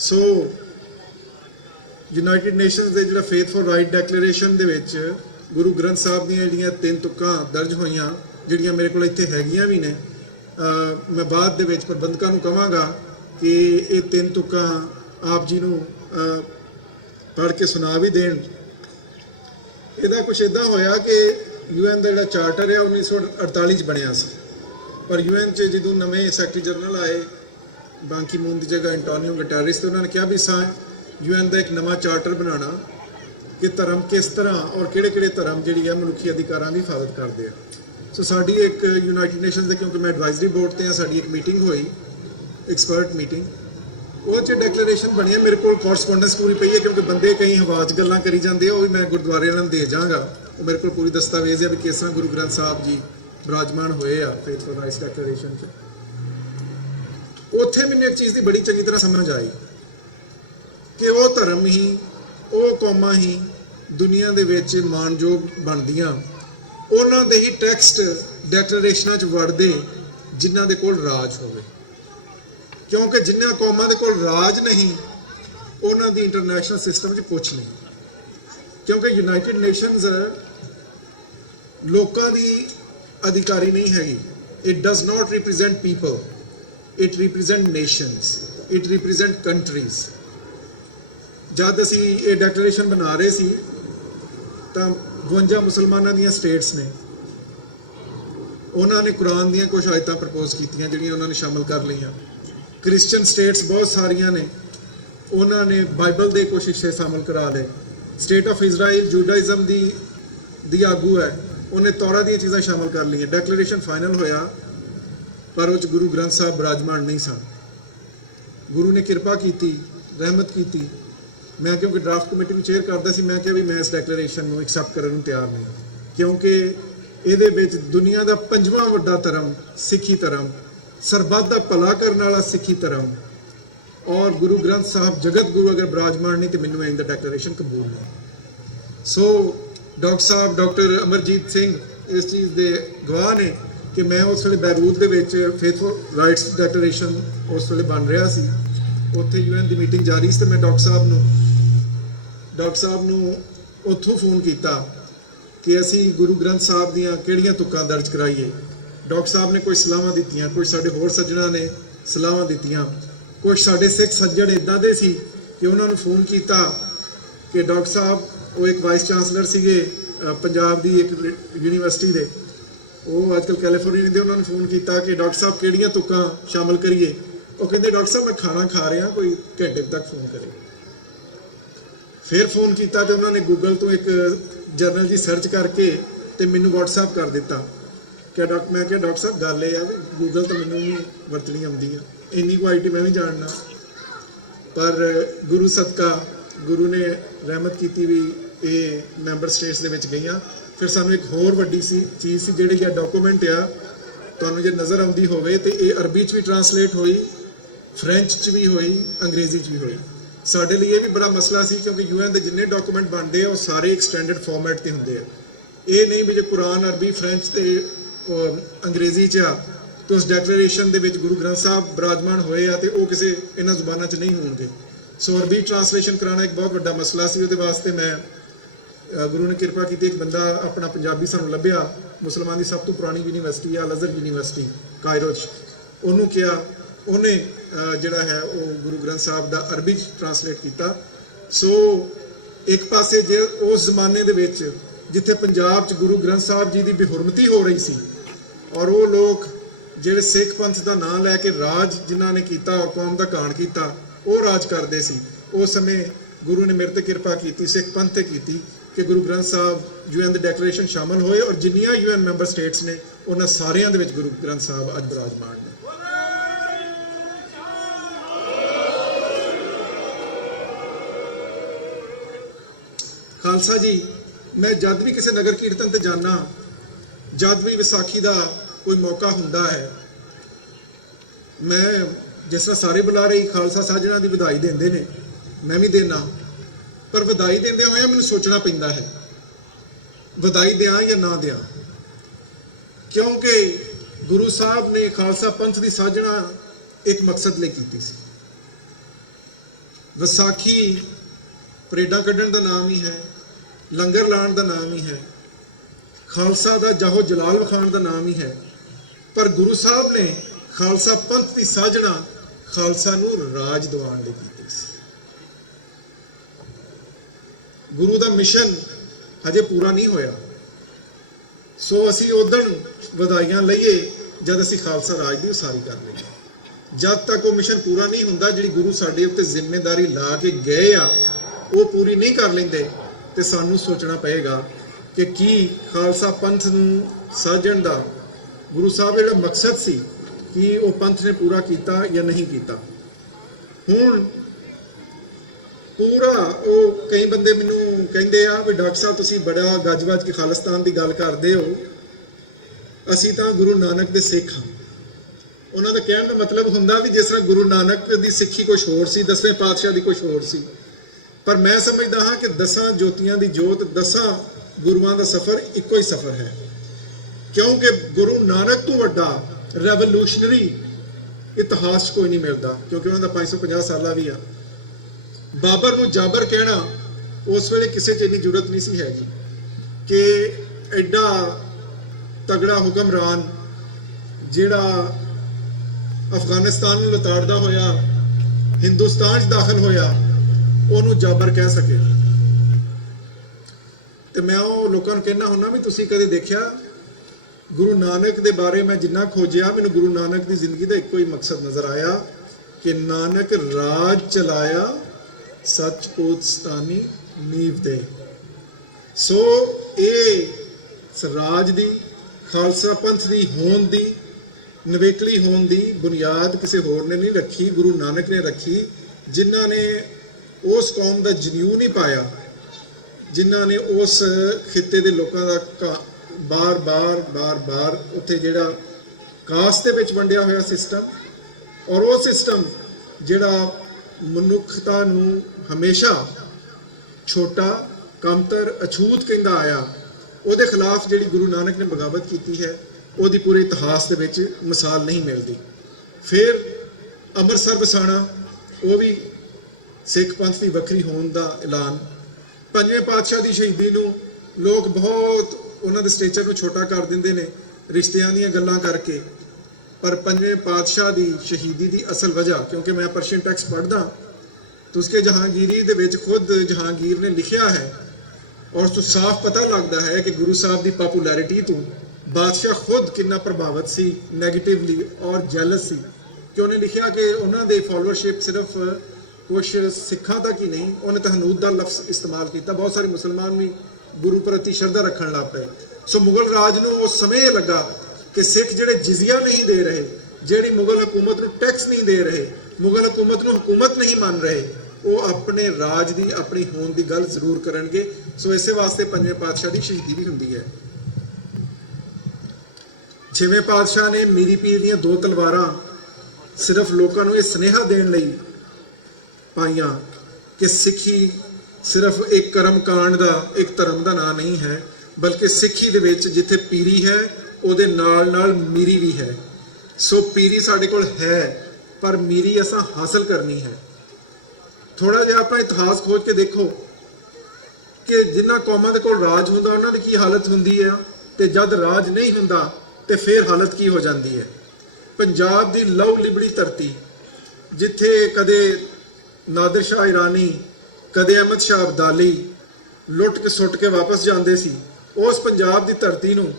ਸੋ ਯੂਨਾਈਟਿਡ ਨੇਸ਼ਨਸ ਦੇ ਜਿਹੜਾ ਫੇਥਫੁਲ ਰਾਈਟ ਡੈਕਲੇਰੇਸ਼ਨ ਦੇ ਵਿੱਚ ਗੁਰੂ ਗ੍ਰੰਥ ਸਾਹਿਬ ਦੀਆਂ ਜਿਹੜੀਆਂ 3 ਤੁਕਾਂ ਦਰਜ ਹੋਈਆਂ, ਜਿਹੜੀਆਂ ਮੇਰੇ ਕੋਲ ਇੱਥੇ ਹੈਗੀਆਂ ਵੀ ਨੇ, ਮੈਂ ਬਾਅਦ ਦੇ ਵਿੱਚ ਪ੍ਰਬੰਧਕਾਂ ਨੂੰ ਕਹਾਂਗਾ ਕਿ ਇਹ 3 ਤੁਕਾਂ ਆਪ ਜੀ ਨੂੰ ਪੜ੍ਹ ਕੇ ਸੁਣਾ ਵੀ ਦੇਣ। ਇਹਦਾ ਕੁਛ ਇੱਦਾਂ ਹੋਇਆ ਕਿ UN ਦਾ ਜਿਹੜਾ ਚਾਰਟਰ ਹੈ 1948 'ਚ ਬਣਿਆ ਸੀ, ਪਰ UN 'ਚ ਜਦੋਂ ਨਵੇਂ ਸੈਕਟਰੀ ਜਨਰਲ ਆਏ, ਬਾਂਕੀ ਮੂਨ ਦੀ ਜਗ੍ਹਾ ਐਂਟੋਨੀਓ ਗੁਟੇਰਸ, ਤੇ ਉਹਨਾਂ ਨੇ ਕਿਹਾ ਵੀ UN ਦਾ ਇੱਕ ਨਵਾਂ ਚਾਰਟਰ ਬਣਾਉਣਾ ਕਿ ਧਰਮ ਕਿਸ ਤਰ੍ਹਾਂ ਔਰ ਕਿਹੜੇ-ਕਿਹੜੇ ਧਰਮ ਜਿਹੜੀ ਹੈ ਮਨੁੱਖੀ ਅਧਿਕਾਰਾਂ ਦੀ ਹਿਫਾਜ਼ਤ ਕਰਦੇ ਆ। ਸੋ ਸਾਡੀ ਇੱਕ ਯੂਨਾਈਟਿਡ ਨੇਸ਼ਨਸ ਦੇ, ਕਿਉਂਕਿ ਮੈਂ ਐਡਵਾਈਜ਼ਰੀ ਬੋਰਡ ਤੇ ਆ, ਸਾਡੀ ਇੱਕ ਮੀਟਿੰਗ ਹੋਈ, ਐਕਸਪਰਟ ਮੀਟਿੰਗ, ਉਹ 'ਚ ਡੈਕਲੇਰੇਸ਼ਨ ਬਣੀ ਹੈ। ਮੇਰੇ ਕੋਲ ਕੋਰਸਪੋਂਡੈਂਸ ਪੂਰੀ ਪਈ ਹੈ, ਕਿਉਂਕਿ ਬੰਦੇ ਕਈ ਹਵਾ 'ਚ ਗੱਲਾਂ ਕਰੀ ਜਾਂਦੇ ਆ, ਉਹ ਵੀ ਮੈਂ ਗੁਰਦੁਆਰੇ ਵਾਲਿਆਂ ਨੂੰ ਦੇ ਜਾਵਾਂਗਾ। ਉਹ ਮੇਰੇ ਕੋਲ ਪੂਰੀ ਦਸਤਾਵੇਜ਼ ਹੈ ਵੀ ਕਿਸ ਤਰ੍ਹਾਂ ਗੁਰੂ ਗ੍ਰੰਥ ਸਾਹਿਬ ਜੀ ਬਿਰਾਜਮਾਨ ਹੋਏ ਆ ਫੇਥਫੁਲ ਰਾਈਟਸ ਡੈਕਲੇਰੇਸ਼ਨ 'ਚ। ਉੱਥੇ ਮੈਨੂੰ ਇੱਕ ਚੀਜ਼ ਦੀ ਬੜੀ ਚੰਗੀ ਤਰ੍ਹਾਂ ਸਮਝ ਆਈ ਕਿ ਉਹ ਧਰਮ ਹੀ, ਉਹ ਕੌਮਾਂ ਹੀ ਦੁਨੀਆ ਦੇ ਵਿੱਚ ਮਾਣਯੋਗ ਬਣਦੀਆਂ ਉਹਨਾਂ ਦੇ ਹੀ ਟੈਕਸਟ ਡੈਕਲੇਰੇਸ਼ਨਾਂ 'ਚ ਵੜਦੇ ਜਿਨ੍ਹਾਂ ਦੇ ਕੋਲ ਰਾਜ ਹੋਵੇ, ਕਿਉਂਕਿ ਜਿਨ੍ਹਾਂ ਕੌਮਾਂ ਦੇ ਕੋਲ ਰਾਜ ਨਹੀਂ ਉਹਨਾਂ ਦੀ ਇੰਟਰਨੈਸ਼ਨਲ ਸਿਸਟਮ 'ਚ ਕੁਛ ਨਹੀਂ, ਕਿਉਂਕਿ ਯੂਨਾਈਟਿਡ ਨੇਸ਼ਨਸ ਲੋਕਾਂ ਦੀ ਅਧਿਕਾਰੀ ਨਹੀਂ ਹੈਗੀ। It does not represent people, it represent nations, it represent countries. ਜਦ ਅਸੀਂ ਇਹ ਡੈਕਲੇਰੇਸ਼ਨ ਬਣਾ ਰਹੇ ਸੀ ਤਾਂ 52 ਮੁਸਲਮਾਨਾਂ ਦੀਆਂ ਸਟੇਟਸ ਨੇ, ਉਹਨਾਂ ਨੇ ਕੁਰਾਨ ਦੀਆਂ ਕੁਝ ਆਇਤਾਂ ਪ੍ਰਪੋਜ਼ ਕੀਤੀਆਂ ਜਿਹੜੀਆਂ ਉਹਨਾਂ ਨੇ ਸ਼ਾਮਲ ਕਰ ਲਈਆਂ। ਕ੍ਰਿਸਚੀਅਨ ਸਟੇਟਸ ਬਹੁਤ ਸਾਰੀਆਂ ਨੇ, ਉਹਨਾਂ ਨੇ ਬਾਈਬਲ ਦੇ ਕੁਝ ਹਿੱਸੇ ਸ਼ਾਮਲ ਕਰਾ ਲਏ। ਸਟੇਟ ਆਫ ਇਜ਼ਰਾਈਲ ਜੂਡਾਇਜ਼ਮ ਦੀ ਆਗੂ ਹੈ, ਉਹਨੇ ਤੌਰਾ ਦੀਆਂ ਚੀਜ਼ਾਂ ਸ਼ਾਮਲ ਕਰ ਲਈਆਂ। ਡੈਕਲੇਰੇਸ਼ਨ ਫਾਈਨਲ ਹੋਇਆ ਪਰ ਉਹ 'ਚ ਗੁਰੂ ਗ੍ਰੰਥ ਸਾਹਿਬ ਬਿਰਾਜਮਾਨ ਨਹੀਂ ਸਨ। ਗੁਰੂ ਨੇ ਕਿਰਪਾ ਕੀਤੀ, ਰਹਿਮਤ ਕੀਤੀ। ਮੈਂ ਕਿਉਂਕਿ ਡਰਾਫਟ ਕਮੇਟੀ ਨੂੰ ਚੇਅਰ ਕਰਦਾ ਸੀ, ਮੈਂ ਕਿਹਾ ਵੀ ਮੈਂ ਇਸ ਡੈਕਲੇਰੇਸ਼ਨ ਨੂੰ ਐਕਸੈਪਟ ਕਰਨ ਨੂੰ ਤਿਆਰ ਨਹੀਂ, ਕਿਉਂਕਿ ਇਹਦੇ ਵਿੱਚ ਦੁਨੀਆ ਦਾ 5ਵਾਂ ਵੱਡਾ ਧਰਮ ਸਿੱਖੀ ਧਰਮ, ਸਰਬੱਤ ਦਾ ਭਲਾ ਕਰਨ ਵਾਲਾ ਸਿੱਖੀ ਧਰਮ ਔਰ ਗੁਰੂ ਗ੍ਰੰਥ ਸਾਹਿਬ ਜਗਤ ਗੁਰੂ ਅਗਰ ਬਿਰਾਜਮਾਨ ਨਹੀਂ ਤੇ ਮੈਨੂੰ ਇਹਦਾ ਡੈਕਲੇਰੇਸ਼ਨ ਕਬੂਲ ਨਹੀਂ। ਸੋ ਡਾਕਟਰ ਸਾਹਿਬ, ਡਾਕਟਰ ਅਮਰਜੀਤ ਸਿੰਘ ਇਸ ਚੀਜ਼ ਦੇ ਗਵਾਹ ਨੇ ਕਿ ਮੈਂ ਉਸ ਵੇਲੇ ਬੈਰੂਤ ਦੇ ਵਿੱਚ ਫੇਥਫੁਲ ਰਾਈਟਸ ਡੈਕਲੇਰੇਸ਼ਨ ਉਸ ਵੇਲੇ ਬਣ ਰਿਹਾ ਸੀ, ਉੱਥੇ UN ਦੀ ਮੀਟਿੰਗ ਜਾਰੀ ਸੀ ਤੇ ਮੈਂ ਡਾਕਟਰ ਸਾਹਿਬ ਨੂੰ ਉੱਥੋਂ ਫੋਨ ਕੀਤਾ ਕਿ ਅਸੀਂ ਗੁਰੂ ਗ੍ਰੰਥ ਸਾਹਿਬ ਦੀਆਂ ਕਿਹੜੀਆਂ ਤੁਕਾਂ ਦਰਜ ਕਰਾਈਏ। ਡਾਕਟਰ ਸਾਹਿਬ ਨੇ ਕੋਈ ਸਲਾਹਾਂ ਦਿੱਤੀਆਂ, ਕੁਝ ਸਾਡੇ ਹੋਰ ਸੱਜਣਾਂ ਨੇ ਸਲਾਹਾਂ ਦਿੱਤੀਆਂ, ਕੁਝ ਸਾਡੇ ਸਿੱਖ ਸੱਜਣ ਇੱਦਾਂ ਦੇ ਸੀ ਕਿ ਉਹਨਾਂ ਨੂੰ ਫੋਨ ਕੀਤਾ ਕਿ ਡਾਕਟਰ ਸਾਹਿਬ, ਉਹ ਇੱਕ ਵਾਈਸ ਚਾਂਸਲਰ ਸੀਗੇ ਪੰਜਾਬ ਦੀ ਇੱਕ ਯੂਨੀਵਰਸਿਟੀ ਦੇ, ਉਹ ਅੱਜਕੱਲ ਕੈਲੀਫੋਰਨੀਆ ਦੇ, ਉਹਨਾਂ ਨੂੰ ਫੋਨ ਕੀਤਾ ਕਿ ਡਾਕਟਰ ਸਾਹਿਬ ਕਿਹੜੀਆਂ ਤੁਕਾਂ ਸ਼ਾਮਲ ਕਰੀਏ। ਉਹ ਕਹਿੰਦੇ ਡਾਕਟਰ ਸਾਹਿਬ ਮੈਂ ਖਾਣਾ ਖਾ ਰਿਹਾ, ਕੋਈ ਘੰਟੇ ਤੱਕ ਫੋਨ ਕਰੇ। ਫਿਰ ਫੋਨ ਕੀਤਾ ਤੇ ਉਹਨਾਂ ਨੇ ਗੂਗਲ ਤੋਂ ਇੱਕ ਜਰਨਲ ਜੀ ਸਰਚ ਕਰਕੇ ਤੇ ਮੈਨੂੰ WhatsApp ਕਰ ਦਿੱਤਾ ਕਿ ਮੈਂ ਕਿਹਾ ਡਾਕਟਰ ਸਾਹਿਬ ਗੱਲ ਇਹ ਆ ਵੀ ਗੂਗਲ ਤਾਂ ਮੈਨੂੰ ਵੀ ਵਰਤਣੀ ਆਉਂਦੀ ਆ, ਇੰਨੀ ਕੁ IT ਮੈਂ ਵੀ ਜਾਣਦਾ, ਪਰ ਗੁਰੂ ਸਦਕਾ ਗੁਰੂ ਨੇ ਰਹਿਮਤ ਕੀਤੀ ਵੀ ਇਹ ਮੈਂਬਰ ਸਟੇਟਸ ਦੇ ਵਿੱਚ ਗਈਆਂ। ਫਿਰ ਸਾਨੂੰ ਇੱਕ ਹੋਰ ਵੱਡੀ ਚੀਜ਼ ਸੀ ਜਿਹੜੀ ਇਹ ਡਾਕੂਮੈਂਟ ਆ, ਤੁਹਾਨੂੰ ਜੇ ਨਜ਼ਰ ਆਉਂਦੀ ਹੋਵੇ ਤੇ ਇਹ ਅਰਬੀ 'ਚ ਵੀ ਟਰਾਂਸਲੇਟ ਹੋਈ, ਫ੍ਰੈਂਚ 'ਚ ਵੀ ਹੋਈ, ਅੰਗਰੇਜ਼ੀ 'ਚ ਵੀ ਹੋਈ। ਸਾਡੇ ਲਈ ਇਹ ਵੀ ਬੜਾ ਮਸਲਾ ਸੀ ਕਿਉਂਕਿ UN ਦੇ ਜਿੰਨੇ ਡਾਕੂਮੈਂਟ ਬਣਦੇ ਆ ਉਹ ਸਾਰੇ ਇੱਕ ਸਟੈਂਡਰਡ ਫਾਰਮੈਟ ਤੇ ਹੁੰਦੇ ਆ। ਇਹ ਨਹੀਂ ਵੀ ਜੇ ਕੁਰਾਨ ਅਰਬੀ, ਫ੍ਰੈਂਚ ਤੇ ਅੰਗਰੇਜ਼ੀ 'ਚ ਆ ਤੇ ਉਸ ਡੈਕਲੇਰੇਸ਼ਨ ਦੇ ਵਿੱਚ ਗੁਰੂ ਗ੍ਰੰਥ ਸਾਹਿਬ ਬਿਰਾਜਮਾਨ ਹੋਏ ਆ ਤੇ ਉਹ ਕਿਸੇ ਇਹਨਾਂ ਜ਼ੁਬਾਨਾਂ 'ਚ ਨਹੀਂ ਹੋਣਗੇ। ਸੋ ਅਰਬੀ ਟਰਾਂਸਲੇਸ਼ਨ ਕਰਾਉਣਾ ਇੱਕ ਬਹੁਤ ਵੱਡਾ ਮਸਲਾ ਸੀ। ਉਹਦੇ ਵਾਸਤੇ ਮੈਂ ਗੁਰੂ ਨੇ ਕਿਰਪਾ ਕੀਤੀ, ਇੱਕ ਬੰਦਾ ਆਪਣਾ ਪੰਜਾਬੀ ਸਾਨੂੰ ਲੱਭਿਆ, ਮੁਸਲਮਾਨ ਦੀ ਸਭ ਤੋਂ ਪੁਰਾਣੀ ਯੂਨੀਵਰਸਿਟੀ ਆ ਅਲ-ਅਜ਼ਹਰ ਯੂਨੀਵਰਸਿਟੀ ਕਾਇਰੋ 'ਚ, ਉਹਨੂੰ ਕਿਹਾ, ਉਹਨੇ ਜਿਹੜਾ ਹੈ ਉਹ ਗੁਰੂ ਗ੍ਰੰਥ ਸਾਹਿਬ ਦਾ ਅਰਬੀ 'ਚ ਟਰਾਂਸਲੇਟ ਕੀਤਾ। ਸੋ ਇੱਕ ਪਾਸੇ ਜੇ ਉਸ ਜ਼ਮਾਨੇ ਦੇ ਵਿੱਚ ਜਿੱਥੇ ਪੰਜਾਬ 'ਚ ਗੁਰੂ ਗ੍ਰੰਥ ਸਾਹਿਬ ਜੀ ਦੀ ਬੇਹੁਰਮਤੀ ਹੋ ਰਹੀ ਸੀ ਔਰ ਉਹ ਲੋਕ ਜਿਹੜੇ ਸਿੱਖ ਪੰਥ ਦਾ ਨਾਂ ਲੈ ਕੇ ਰਾਜ ਜਿਨ੍ਹਾਂ ਨੇ ਕੀਤਾ ਔਰ ਕੌਮ ਦਾ ਘਾਣ ਕੀਤਾ ਉਹ ਰਾਜ ਕਰਦੇ ਸੀ, ਉਸ ਸਮੇਂ ਗੁਰੂ ਨੇ ਮੇਰੇ ਤੇ ਕਿਰਪਾ ਕੀਤੀ, ਸਿੱਖ ਪੰਥ ਤੇ ਕੀਤੀ ਕਿ ਗੁਰੂ ਗ੍ਰੰਥ ਸਾਹਿਬ UN ਦੇ ਡੈਕਲੇਰੇਸ਼ਨ ਸ਼ਾਮਲ ਹੋਏ ਔਰ ਜਿੰਨੀਆਂ UN ਮੈਂਬਰ ਸਟੇਟਸ ਨੇ ਉਹਨਾਂ ਸਾਰਿਆਂ ਦੇ ਵਿੱਚ ਗੁਰੂ ਗ੍ਰੰਥ ਸਾਹਿਬ ਅੱਜ ਬਿਰਾਜਮਾਨ ਨੇ। ਖਾਲਸਾ ਜੀ, ਮੈਂ ਜਦ ਵੀ ਕਿਸੇ ਨਗਰ ਕੀਰਤਨ ਤੇ ਜਾਣਾ, ਜਦ ਵੀ ਵਿਸਾਖੀ ਦਾ ਕੋਈ ਮੌਕਾ ਹੁੰਦਾ ਹੈ, ਮੈਂ ਜਿਸ ਤਰ੍ਹਾਂ ਸਾਰੇ ਬੁਲਾਰੇ ਖਾਲਸਾ ਸਾਜਣਾ ਦੀ ਵਧਾਈ ਦਿੰਦੇ ਨੇ, ਮੈਂ ਵੀ ਦੇਣਾ, ਪਰ ਵਧਾਈ ਦਿੰਦੇ ਹੋਏ ਮੈਨੂੰ ਸੋਚਣਾ ਪੈਂਦਾ ਹੈ ਵਧਾਈ ਦਿਆਂ ਜਾਂ ਨਾ ਦਿਆਂ, ਕਿਉਂਕਿ ਗੁਰੂ ਸਾਹਿਬ ਨੇ ਖਾਲਸਾ ਪੰਥ ਦੀ ਸਾਜਣਾ ਇੱਕ ਮਕਸਦ ਲਈ ਕੀਤੀ ਸੀ। ਵਿਸਾਖੀ ਪਰੇਡਾਂ ਕੱਢਣ ਦਾ ਨਾਮ ਹੀ ਹੈ, ਲੰਗਰ ਲਾਉਣ ਦਾ ਨਾਮ ਹੀ ਹੈ, ਖਾਲਸਾ ਦਾ ਜਾਹੋ ਜਲਾਲ ਵਿਖਾਉਣ ਦਾ ਨਾਮ ਹੀ ਹੈ, ਪਰ ਗੁਰੂ ਸਾਹਿਬ ਨੇ ਖਾਲਸਾ ਪੰਥ ਦੀ ਸਾਜਣਾ ਖਾਲਸਾ ਨੂੰ ਰਾਜ ਦਿਵਾਉਣ ਲਈ ਕੀਤੀ ਸੀ। ਗੁਰੂ ਦਾ ਮਿਸ਼ਨ ਹਜੇ ਪੂਰਾ ਨਹੀਂ ਹੋਇਆ, ਸੋ ਅਸੀਂ ਉਦੋਂ ਵਧਾਈਆਂ ਲਈਏ ਜਦ ਅਸੀਂ ਖਾਲਸਾ ਰਾਜ ਦੀ ਉਸਾਰੀ ਕਰ ਲਈਏ। ਜਦ ਤੱਕ ਉਹ ਮਿਸ਼ਨ ਪੂਰਾ ਨਹੀਂ ਹੁੰਦਾ, ਜਿਹੜੀ ਗੁਰੂ ਸਾਡੇ ਉੱਤੇ ਜ਼ਿੰਮੇਵਾਰੀ ਲਾ ਕੇ ਗਏ ਆ ਉਹ ਪੂਰੀ ਨਹੀਂ ਕਰ ਲੈਂਦੇ, ਤੇ ਸਾਨੂੰ ਸੋਚਣਾ ਪਏਗਾ ਕਿ ਕੀ ਖਾਲਸਾ ਪੰਥ ਨੂੰ ਸਾਜਣ ਦਾ ਗੁਰੂ ਸਾਹਿਬ ਜਿਹੜਾ ਮਕਸਦ ਸੀ ਕਿ ਉਹ ਪੰਥ ਨੇ ਪੂਰਾ ਕੀਤਾ ਜਾਂ ਨਹੀਂ ਕੀਤਾ। ਹੁਣ ਪੂਰਾ ਉਹ ਕਈ ਬੰਦੇ ਮੈਨੂੰ ਕਹਿੰਦੇ ਆ ਵੀ ਡਾਕਟਰ ਸਾਹਿਬ ਤੁਸੀਂ ਬੜਾ ਗੱਜ-ਵੱਜ ਕੇ ਖਾਲਿਸਤਾਨ ਦੀ ਗੱਲ ਕਰਦੇ ਹੋ, ਅਸੀਂ ਤਾਂ ਗੁਰੂ ਨਾਨਕ ਦੇ ਸਿੱਖ ਹਾਂ। ਉਹਨਾਂ ਦਾ ਕਹਿਣ ਦਾ ਮਤਲਬ ਹੁੰਦਾ ਵੀ ਜਿਸ ਤਰ੍ਹਾਂ ਗੁਰੂ ਨਾਨਕ ਦੀ ਸਿੱਖੀ ਕੁਛ ਹੋਰ ਸੀ, 10ਵੇਂ ਪਾਤਸ਼ਾਹ ਦੀ ਕੁਛ ਹੋਰ ਸੀ, ਪਰ ਮੈਂ ਸਮਝਦਾ ਹਾਂ ਕਿ 10 ਜੋਤੀਆਂ ਦੀ ਜੋਤ, 10 ਗੁਰੂਆਂ ਦਾ ਸਫ਼ਰ ਇੱਕੋ ਹੀ ਸਫ਼ਰ ਹੈ, ਕਿਉਂਕਿ ਗੁਰੂ ਨਾਨਕ ਤੋਂ ਵੱਡਾ ਰੈਵੋਲੂਸ਼ਨਰੀ ਇਤਿਹਾਸ 'ਚ ਕੋਈ ਨਹੀਂ ਮਿਲਦਾ, ਕਿਉਂਕਿ ਉਹਨਾਂ ਦਾ 550 ਸਾਲਾ ਵੀ ਆ। ਬਾਬਰ ਨੂੰ ਜਾਬਰ ਕਹਿਣਾ ਉਸ ਵੇਲੇ ਕਿਸੇ 'ਚ ਇੰਨੀ ਜ਼ਰੂਰਤ ਨਹੀਂ ਸੀ ਹੈਗੀ ਕਿ ਐਡਾ ਤਗੜਾ ਹੁਕਮਰਾਨ ਜਿਹੜਾ ਅਫਗਾਨਿਸਤਾਨ ਨੂੰ ਲਤਾੜਦਾ ਹੋਇਆ ਹਿੰਦੁਸਤਾਨ 'ਚ ਦਾਖਲ ਹੋਇਆ ਉਹਨੂੰ ਜਾਬਰ ਕਹਿ ਸਕੇ। ਤੇ ਮੈਂ ਉਹ ਲੋਕਾਂ ਨੂੰ ਕਹਿਣਾ ਹੁੰਦਾ ਵੀ ਤੁਸੀਂ ਕਦੇ ਦੇਖਿਆ ਗੁਰੂ ਨਾਨਕ ਦੇ ਬਾਰੇ ਮੈਂ ਜਿੰਨਾ ਖੋਜਿਆ ਮੈਨੂੰ ਗੁਰੂ ਨਾਨਕ ਦੀ ਜ਼ਿੰਦਗੀ ਦਾ ਇੱਕੋ ਹੀ ਮਕਸਦ ਨਜ਼ਰ ਆਇਆ ਕਿ ਨਾਨਕ ਰਾਜ ਚਲਾਇਆ ਸੱਚ ਪੋਤਸਤਾਨੀ ਨੀਵ ਦੇ। ਸੋ ਇਹ ਰਾਜ ਦੀ ਖਾਲਸਾ ਪੰਥ ਦੀ ਹੋਂਦ ਦੀ ਨਵੇਕਲੀ ਹੋਣ ਦੀ ਬੁਨਿਆਦ ਕਿਸੇ ਹੋਰ ਨੇ ਨਹੀਂ ਰੱਖੀ, ਗੁਰੂ ਨਾਨਕ ਨੇ ਰੱਖੀ, ਜਿਨ੍ਹਾਂ ਨੇ ਉਸ ਕੌਮ ਦਾ ਜਨੂਨ ਹੀ ਪਾਇਆ, ਜਿਨ੍ਹਾਂ ਨੇ ਉਸ ਖਿੱਤੇ ਦੇ ਲੋਕਾਂ ਦਾ ਬਾਰ-ਬਾਰ ਉੱਥੇ ਜਿਹੜਾ ਕਾਸਟ ਦੇ ਵਿੱਚ ਵੰਡਿਆ ਹੋਇਆ ਸਿਸਟਮ, ਔਰ ਉਹ ਸਿਸਟਮ ਜਿਹੜਾ ਮਨੁੱਖਤਾ ਨੂੰ ਹਮੇਸ਼ਾ ਛੋਟਾ, ਕਮਤਰ, ਅਛੂਤ ਕਹਿੰਦਾ ਆਇਆ, ਉਹਦੇ ਖਿਲਾਫ ਜਿਹੜੀ ਗੁਰੂ ਨਾਨਕ ਨੇ ਬਗਾਵਤ ਕੀਤੀ ਹੈ ਉਹਦੀ ਪੂਰੇ ਇਤਿਹਾਸ ਦੇ ਵਿੱਚ ਮਿਸਾਲ ਨਹੀਂ ਮਿਲਦੀ। ਫਿਰ ਅੰਮ੍ਰਿਤਸਰ ਵਸਾਣਾ, ਉਹ ਵੀ ਸਿੱਖ ਪੰਥ ਦੀ ਵੱਖਰੀ ਹੋਣ ਦਾ ਐਲਾਨ। 5ਵੇਂ ਪਾਤਸ਼ਾਹ ਦੀ ਸ਼ਹੀਦੀ ਨੂੰ ਲੋਕ ਬਹੁਤ ਉਹਨਾਂ ਦੇ ਸਟੇਚਰ ਨੂੰ ਛੋਟਾ ਕਰ ਦਿੰਦੇ ਨੇ ਰਿਸ਼ਤਿਆਂ ਦੀਆਂ ਗੱਲਾਂ ਕਰਕੇ, ਪਰ 5ਵੇਂ ਪਾਤਸ਼ਾਹ ਦੀ ਸ਼ਹੀਦੀ ਦੀ ਅਸਲ ਵਜ੍ਹਾ, ਕਿਉਂਕਿ ਮੈਂ ਪਰਸ਼ੀਅਨ ਟੈਕਸਟ ਪੜ੍ਹਦਾ ਤੁਸਕੇ ਜਹਾਂਗੀਰੀ ਦੇ ਵਿੱਚ ਖੁਦ ਜਹਾਂਗੀਰ ਨੇ ਲਿਖਿਆ ਹੈ ਔਰ ਉਸ ਤੋਂ ਸਾਫ਼ ਪਤਾ ਲੱਗਦਾ ਹੈ ਕਿ ਗੁਰੂ ਸਾਹਿਬ ਦੀ ਪਪੂਲੈਰਿਟੀ ਤੋਂ ਬਾਦਸ਼ਾਹ ਖੁਦ ਕਿੰਨਾ ਪ੍ਰਭਾਵਿਤ ਸੀ ਨੈਗੇਟਿਵਲੀ ਔਰ ਜੈਲਸ ਸੀ, ਕਿ ਉਹਨੇ ਲਿਖਿਆ ਕਿ ਉਹਨਾਂ ਦੇ ਫਾਲੋਅਰਸ਼ਿਪ ਸਿਰਫ ਕੁਝ ਸਿੱਖਾਂ ਤੱਕ ਹੀ ਨਹੀਂ, ਉਹਨੇ ਤਹਨੂਦ ਦਾ ਲਫ਼ਜ਼ ਇਸਤੇਮਾਲ ਕੀਤਾ, ਬਹੁਤ ਸਾਰੇ ਮੁਸਲਮਾਨ ਵੀ ਗੁਰੂ ਪ੍ਰਤੀ ਸ਼ਰਧਾ ਰੱਖਣ ਲੱਗ ਪਏ। ਸੋ ਮੁਗਲ ਰਾਜ ਨੂੰ ਉਸ ਸਮੇਂ ਲੱਗਾ ਕਿ ਸਿੱਖ ਜਿਹੜੇ ਜਿਜ਼ੀਆ ਨਹੀਂ ਦੇ ਰਹੇ, ਜਿਹੜੀ ਮੁਗਲ ਹਕੂਮਤ ਨੂੰ ਟੈਕਸ ਨਹੀਂ ਦੇ ਰਹੇ, ਮੁਗਲ ਹਕੂਮਤ ਨੂੰ ਹਕੂਮਤ ਨਹੀਂ ਮੰਨ ਰਹੇ, ਉਹ ਆਪਣੇ ਰਾਜ ਦੀ ਆਪਣੀ ਹੋਂਦ ਦੀ ਗੱਲ ਜ਼ਰੂਰ ਕਰਨਗੇ। ਸੋ ਇਸੇ ਵਾਸਤੇ 5ਵੇਂ ਪਾਤਸ਼ਾਹ ਦੀ ਸ਼ਹੀਦੀ ਵੀ ਹੁੰਦੀ ਹੈ। 6ਵੇਂ ਪਾਤਸ਼ਾਹ ਨੇ ਮੀਰੀ ਪੀਰ ਦੀਆਂ 2 ਤਲਵਾਰਾਂ ਸਿਰਫ ਲੋਕਾਂ ਨੂੰ ਇਹ ਸੁਨੇਹਾ ਦੇਣ ਲਈ ਪਾਈਆਂ ਕਿ ਸਿੱਖੀ ਸਿਰਫ ਇੱਕ ਕਰਮ ਕਾਂਡ ਦਾ, ਇੱਕ ਧਰਮ ਦਾ ਨਾਂ ਨਹੀਂ ਹੈ, ਬਲਕਿ ਸਿੱਖੀ ਦੇ ਵਿੱਚ ਜਿੱਥੇ ਪੀਰੀ ਹੈ ਉਹਦੇ ਨਾਲ ਨਾਲ ਮੀਰੀ ਵੀ ਹੈ। ਸੋ ਪੀਰੀ ਸਾਡੇ ਕੋਲ ਹੈ ਪਰ ਮੀਰੀ ਅਸਾਂ ਹਾਸਲ ਕਰਨੀ ਹੈ। ਥੋੜਾ ਜਿਹਾ ਆਪਣਾ ਇਤਿਹਾਸ ਖੋਜ ਕੇ ਦੇਖੋ ਕਿ ਜਿਨ੍ਹਾਂ ਕੌਮਾਂ ਦੇ ਕੋਲ ਰਾਜ ਹੁੰਦਾ ਉਹਨਾਂ ਦੀ ਕੀ ਹਾਲਤ ਹੁੰਦੀ ਹੈ, ਤੇ ਜਦ ਰਾਜ ਨਹੀਂ ਹੁੰਦਾ ਤੇ ਫਿਰ ਹਾਲਤ ਕੀ ਹੋ ਜਾਂਦੀ ਹੈ। ਪੰਜਾਬ ਦੀ ਲਵ ਲਿਬੜੀ ਧਰਤੀ, ਜਿੱਥੇ ਕਦੇ ਨਾਦਰ ਸ਼ਾਹ ਇਰਾਨੀ, ਕਦੇ ਅਹਿਮਦ ਸ਼ਾਹ ਅਬਦਾਲੀ ਲੁੱਟ ਕੇ ਸੁੱਟ ਕੇ ਵਾਪਸ ਜਾਂਦੇ ਸੀ, ਉਸ ਪੰਜਾਬ ਦੀ ਧਰਤੀ ਨੂੰ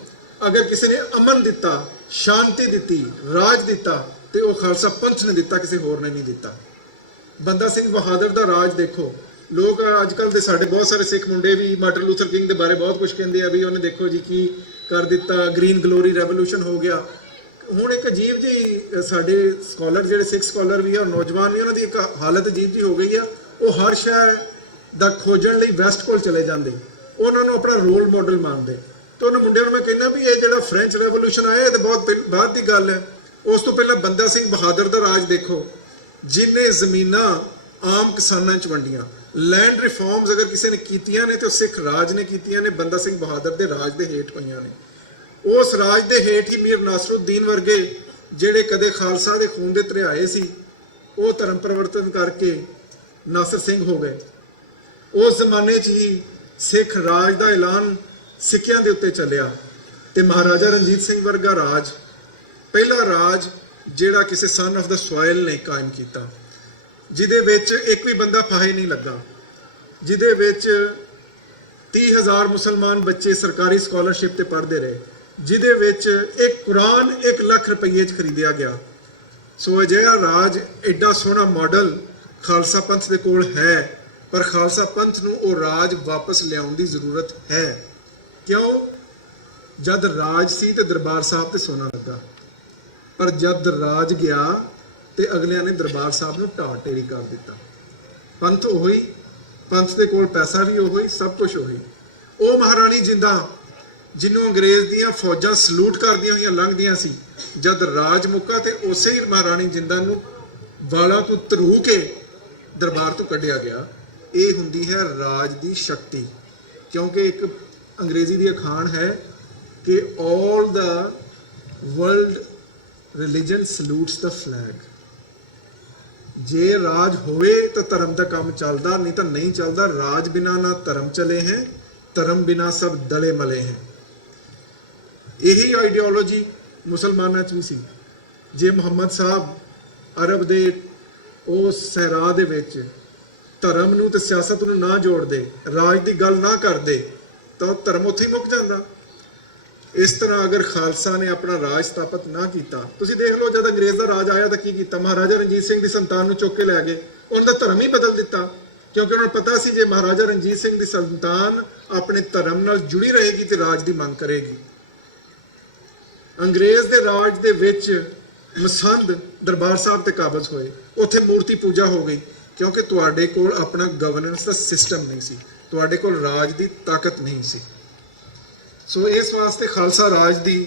ਅਗਰ ਕਿਸੇ ਨੇ ਅਮਨ ਦਿੱਤਾ, ਸ਼ਾਂਤੀ ਦਿੱਤੀ, ਰਾਜ ਦਿੱਤਾ, ਤੇ ਉਹ ਖਾਲਸਾ ਪੰਥ ਨੇ ਦਿੱਤਾ, ਕਿਸੇ ਹੋਰ ਨੇ ਨਹੀਂ ਦਿੱਤਾ। ਬੰਦਾ ਸਿੰਘ ਬਹਾਦਰ ਦਾ ਰਾਜ ਦੇਖੋ। ਲੋਕ ਅੱਜ ਕੱਲ੍ਹ ਦੇ ਸਾਡੇ ਬਹੁਤ ਸਾਰੇ ਸਿੱਖ ਮੁੰਡੇ ਵੀ ਮਾਰਟਨ ਲੂਥਰ ਕਿੰਗ ਦੇ ਬਾਰੇ ਬਹੁਤ ਕੁਝ ਕਹਿੰਦੇ ਆ ਵੀ ਉਹਨੇ ਦੇਖੋ ਜੀ ਕੀ ਕਰ ਦਿੱਤਾ, ਗ੍ਰੀਨ ਗਲੋਰੀ ਰੈਵੋਲੂਸ਼ਨ ਹੋ ਗਿਆ। ਹੁਣ ਇੱਕ ਅਜੀਬ ਜੀ ਸਾਡੇ ਸਕਾਲਰ ਜਿਹੜੇ ਸਿੱਖ ਸਕਾਲਰ ਵੀ ਆ ਔਰ ਨੌਜਵਾਨ ਵੀ, ਉਹਨਾਂ ਦੀ ਇੱਕ ਹਾਲਤ ਅਜੀਬ ਜੀ ਹੋ ਗਈ ਆ, ਉਹ ਹਰ ਸ਼ੈ ਦਾ ਖੋਜਣ ਲਈ ਵੈਸਟ ਕੋਲ ਚਲੇ ਜਾਂਦੇ, ਉਹਨਾਂ ਨੂੰ ਆਪਣਾ ਰੋਲ ਮਾਡਲ ਮੰਨਦੇ। ਤੇ ਉਹਨਾਂ ਮੁੰਡਿਆਂ ਨੂੰ ਮੈਂ ਕਹਿੰਦਾ ਵੀ ਇਹ ਜਿਹੜਾ ਫ੍ਰੈਂਚ ਰੈਵੋਲੂਸ਼ਨ ਆਇਆ ਇਹ ਤਾਂ ਬਹੁਤ ਬਾਅਦ ਦੀ ਗੱਲ ਹੈ। ਉਸ ਤੋਂ ਪਹਿਲਾਂ ਬੰਦਾ ਸਿੰਘ ਬਹਾਦਰ ਦਾ ਰਾਜ ਦੇਖੋ, ਜਿਹਨੇ ਜ਼ਮੀਨਾਂ ਆਮ ਕਿਸਾਨਾਂ 'ਚ ਵੰਡੀਆਂ। ਲੈਂਡ ਰਿਫਾਰਮਸ ਅਗਰ ਕਿਸੇ ਨੇ ਕੀਤੀਆਂ ਨੇ ਤੇ ਉਹ ਸਿੱਖ ਰਾਜ ਨੇ ਕੀਤੀਆਂ ਨੇ, ਬੰਦਾ ਸਿੰਘ ਬਹਾਦਰ ਦੇ ਰਾਜ ਦੇ ਹੇਠ ਹੋਈਆਂ ਨੇ। ਉਸ ਰਾਜ ਦੇ ਹੇਠ ਹੀ ਮੀਰ ਨਾਸਰੁੱਦੀਨ ਵਰਗੇ ਜਿਹੜੇ ਕਦੇ ਖਾਲਸਾ ਦੇ ਖੂਨ ਦੇ ਧਰਿਆਏ ਸੀ, ਉਹ ਧਰਮ ਪਰਿਵਰਤਨ ਕਰਕੇ ਨਾਸਰ ਸਿੰਘ ਹੋ ਗਏ। ਉਸ ਜ਼ਮਾਨੇ 'ਚ ਹੀ ਸਿੱਖ ਰਾਜ ਦਾ ਐਲਾਨ ਸਿੱਕਿਆਂ ਦੇ ਉੱਤੇ ਚੱਲਿਆ ਤੇ ਮਹਾਰਾਜਾ ਰਣਜੀਤ ਸਿੰਘ ਵਰਗਾ ਰਾਜ, ਪਹਿਲਾ ਰਾਜ ਜਿਹੜਾ ਕਿਸੇ ਸਨ ਆਫ ਦਾ ਸੋਇਲ ਨੇ ਕਾਇਮ ਕੀਤਾ, ਜਿਹਦੇ ਵਿੱਚ ਇੱਕ ਵੀ ਬੰਦਾ ਫਾਹੇ ਨਹੀਂ ਲੱਗਾ, ਜਿਹਦੇ ਵਿੱਚ 30,000 ਮੁਸਲਮਾਨ ਬੱਚੇ ਸਰਕਾਰੀ ਸਕਾਲਰਸ਼ਿਪ ਤੇ ਪੜ੍ਹਦੇ ਰਹੇ, ਜਿਹਦੇ ਵਿੱਚ ਇੱਕ ਕੁਰਾਨ 1 ਲੱਖ ਰੁਪਏ 'ਚ ਖਰੀਦਿਆ ਗਿਆ। ਸੋ ਅਜਿਹਾ ਰਾਜ, ਐਡਾ ਸੋਹਣਾ ਮਾਡਲ ਖਾਲਸਾ ਪੰਥ ਦੇ ਕੋਲ ਹੈ, ਪਰ ਖਾਲਸਾ ਪੰਥ ਨੂੰ ਉਹ ਰਾਜ ਵਾਪਸ ਲਿਆਉਣ ਦੀ ਜ਼ਰੂਰਤ ਹੈ। ਕਿਉਂ? ਜਦ ਰਾਜ ਸੀ ਤੇ ਦਰਬਾਰ ਸਾਹਿਬ ਤੇ ਸੋਨਾ ਲੱਗਾ, ਪਰ ਜਦ ਰਾਜ ਗਿਆ ਤੇ ਅਗਲਿਆਂ ਨੇ ਦਰਬਾਰ ਸਾਹਿਬ ਨੂੰ ਢਾਹ ਢੇਰੀ ਕਰ ਦਿੱਤਾ। ਪੰਥ ਉਹੀ, ਪੰਥ ਦੇ ਕੋਲ ਪੈਸਾ ਵੀ ਉਹੀ, ਸਭ ਕੁਝ ਉਹੀ। ਉਹ ਮਹਾਰਾਣੀ ਜਿੰਦਾਂ ਜਿਹਨੂੰ ਅੰਗਰੇਜ਼ ਦੀਆਂ ਫੌਜਾਂ ਸਲੂਟ ਕਰਦੀਆਂ ਹੋਈਆਂ ਲੰਘਦੀਆਂ ਸੀ, ਜਦ ਰਾਜ ਮੁੱਕਾ ਤੇ ਉਸੇ ਹੀ ਮਹਾਰਾਣੀ ਜਿੰਦਾਂ ਨੂੰ ਵਾਲਾਂ ਤੋਂ ਧਰੂ ਕੇ ਦਰਬਾਰ ਤੋਂ ਕੱਢਿਆ ਗਿਆ। ਇਹ ਹੁੰਦੀ ਹੈ ਰਾਜ ਦੀ ਸ਼ਕਤੀ। ਕਿਉਂਕਿ ਇੱਕ ਅੰਗਰੇਜ਼ੀ ਦੀ ਅਖਾਣ ਹੈ ਕਿ all the world religion salutes the flag। ਜੇ ਰਾਜ ਹੋਵੇ ਤਾਂ ਧਰਮ ਦਾ ਕੰਮ ਚੱਲਦਾ, ਨਹੀਂ ਤਾਂ ਨਹੀਂ ਚੱਲਦਾ। ਰਾਜ ਬਿਨਾ ਨਾ ਧਰਮ ਚਲੇ ਹੈ, ਧਰਮ ਬਿਨਾ ਸਭ ਦਲੇ ਮਲੇ ਹੈ। ਇਹੀ ਆਈਡੀਓਲੋਜੀ ਮੁਸਲਮਾਨਾਂ 'ਚ ਵੀ ਸੀ। ਜੇ ਮੁਹੰਮਦ ਸਾਹਿਬ ਅਰਬ ਦੇ ਉਸ ਸਹਿਰਾ ਦੇ ਵਿੱਚ ਧਰਮ ਨੂੰ ਤੇ ਸਿਆਸਤ ਨੂੰ ਨਾ ਜੋੜਦੇ, ਰਾਜ ਦੀ ਗੱਲ ਨਾ ਕਰਦੇ, ਤਾਂ ਧਰਮ ਉੱਥੇ ਹੀ ਮੁੱਕ ਜਾਂਦਾ। ਇਸ ਤਰ੍ਹਾਂ ਅਗਰ ਖਾਲਸਾ ਨੇ ਆਪਣਾ ਰਾਜ ਸਥਾਪਿਤ ਨਾ ਕੀਤਾ, ਤੁਸੀਂ ਦੇਖ ਲਓ ਜਦ ਅੰਗਰੇਜ਼ ਦਾ ਰਾਜ ਆਇਆ ਤਾਂ ਕੀ ਕੀਤਾ? ਮਹਾਰਾਜਾ ਰਣਜੀਤ ਸਿੰਘ ਦੀ ਸੰਤਾਨ ਨੂੰ ਚੁੱਕ ਕੇ ਲੈ ਗਏ, ਉਹਨਾਂ ਦਾ ਧਰਮ ਹੀ ਬਦਲ ਦਿੱਤਾ। ਕਿਉਂਕਿ ਉਹਨਾਂ ਨੂੰ ਪਤਾ ਸੀ ਜੇ ਮਹਾਰਾਜਾ ਰਣਜੀਤ ਸਿੰਘ ਦੀ ਸੰਤਾਨ ਆਪਣੇ ਧਰਮ ਨਾਲ ਜੁੜੀ ਰਹੇਗੀ ਤੇ ਰਾਜ ਦੀ ਮੰਗ ਕਰੇਗੀ। ਅੰਗਰੇਜ਼ ਦੇ ਰਾਜ ਦੇ ਵਿੱਚ ਮਸੰਦ ਦਰਬਾਰ ਸਾਹਿਬ ਤੇ ਕਾਬਜ਼ ਹੋਏ, ਉੱਥੇ ਮੂਰਤੀ ਪੂਜਾ ਹੋ ਗਈ, ਕਿਉਂਕਿ ਤੁਹਾਡੇ ਕੋਲ ਆਪਣਾ ਗਵਰਨੈਂਸ ਦਾ ਸਿਸਟਮ ਨਹੀਂ ਸੀ, ਤੁਹਾਡੇ ਕੋਲ ਰਾਜ ਦੀ ਤਾਕਤ ਨਹੀਂ ਸੀ। ਸੋ ਇਸ ਵਾਸਤੇ ਖਾਲਸਾ ਰਾਜ ਦੀ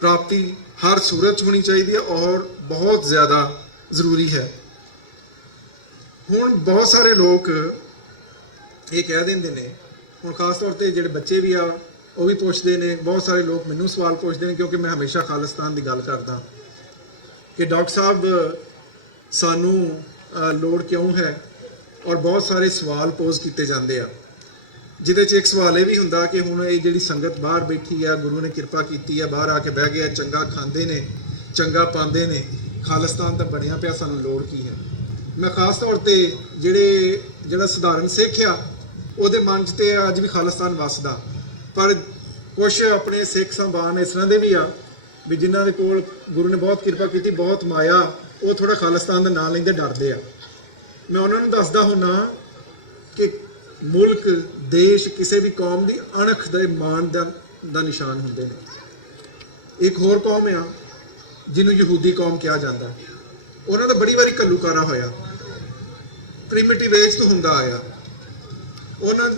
ਪ੍ਰਾਪਤੀ ਹਰ ਸੂਰਤ 'ਚ ਹੋਣੀ ਚਾਹੀਦੀ ਹੈ ਔਰ ਬਹੁਤ ਜ਼ਿਆਦਾ ਜ਼ਰੂਰੀ ਹੈ। ਹੁਣ ਬਹੁਤ ਸਾਰੇ ਲੋਕ ਇਹ ਕਹਿ ਦਿੰਦੇ ਨੇ, ਹੁਣ ਖਾਸ ਤੌਰ ਤੇ ਜਿਹੜੇ ਬੱਚੇ ਵੀ ਆ ਉਹ ਵੀ ਪੁੱਛਦੇ ਨੇ, ਬਹੁਤ ਸਾਰੇ ਲੋਕ ਮੈਨੂੰ ਸਵਾਲ ਪੁੱਛਦੇ ਨੇ, ਕਿਉਂਕਿ ਮੈਂ ਹਮੇਸ਼ਾ ਖਾਲਿਸਤਾਨ ਦੀ ਗੱਲ ਕਰਦਾ ਕਿ ਡਾਕਟਰ ਸਾਹਿਬ ਸਾਨੂੰ ਲੋੜ ਕਿਉਂ ਹੈ, ਔਰ ਬਹੁਤ ਸਾਰੇ ਸਵਾਲ ਪੋਜ਼ ਕੀਤੇ ਜਾਂਦੇ ਆ, ਜਿਹਦੇ 'ਚ ਇੱਕ ਸਵਾਲ ਇਹ ਵੀ ਹੁੰਦਾ ਕਿ ਹੁਣ ਇਹ ਜਿਹੜੀ ਸੰਗਤ ਬਾਹਰ ਬੈਠੀ ਆ, ਗੁਰੂ ਨੇ ਕਿਰਪਾ ਕੀਤੀ ਆ, ਬਾਹਰ ਆ ਕੇ ਬਹਿ ਗਏ, ਚੰਗਾ ਖਾਂਦੇ ਨੇ, ਚੰਗਾ ਪਾਉਂਦੇ ਨੇ, ਖਾਲਿਸਤਾਨ ਤਾਂ ਬਣਿਆ ਪਿਆ, ਸਾਨੂੰ ਲੋੜ ਕੀ ਹੈ? ਮੈਂ ਖਾਸ ਤੌਰ ਤੇ ਜਿਹੜਾ ਸਧਾਰਨ ਸਿੱਖ ਆ ਉਹਦੇ ਮਨ 'ਚ ਤੇ ਅੱਜ ਵੀ ਖਾਲਿਸਤਾਨ ਵੱਸਦਾ, ਪਰ ਕੁਛ ਆਪਣੇ ਸਿੱਖ ਸੰਬਾਨ ਇਸ ਤਰ੍ਹਾਂ ਦੇ ਵੀ ਆ ਵੀ ਜਿਨ੍ਹਾਂ ਦੇ ਕੋਲ ਗੁਰੂ ਨੇ ਬਹੁਤ ਕਿਰਪਾ ਕੀਤੀ, ਬਹੁਤ ਮਾਇਆ, ਉਹ ਥੋੜਾ ਖਾਲਿਸਤਾਨ ਦਾ ਨਾਂ ਲੈਂਦੇ ਡਰਦੇ ਆ। ਮੈਂ ਉਹਨਾਂ ਨੂੰ ਦੱਸਦਾ ਹੁੰਨਾ ਕਿ ਮੁਲਕ, ਦੇਸ਼ ਕਿਸੇ ਵੀ ਕੌਮ ਦੀ ਅਣਖ ਦੇ ਮਾਣ ਦਾ ਨਿਸ਼ਾਨ ਹੁੰਦੇ ਨੇ। ਇੱਕ ਹੋਰ ਕੌਮ ਆ ਜਿਹਨੂੰ ਯਹੂਦੀ ਕੌਮ ਕਿਹਾ ਜਾਂਦਾ, ਉਹਨਾਂ ਦਾ ਬੜੀ ਵਾਰੀ ਘੱਲੂਕਾਰਾ ਹੋਇਆ, ਪ੍ਰਿਮਿਟਿਵ ਏਜ ਤੋਂ ਹੁੰਦਾ ਆਇਆ। ਉਹਨਾਂ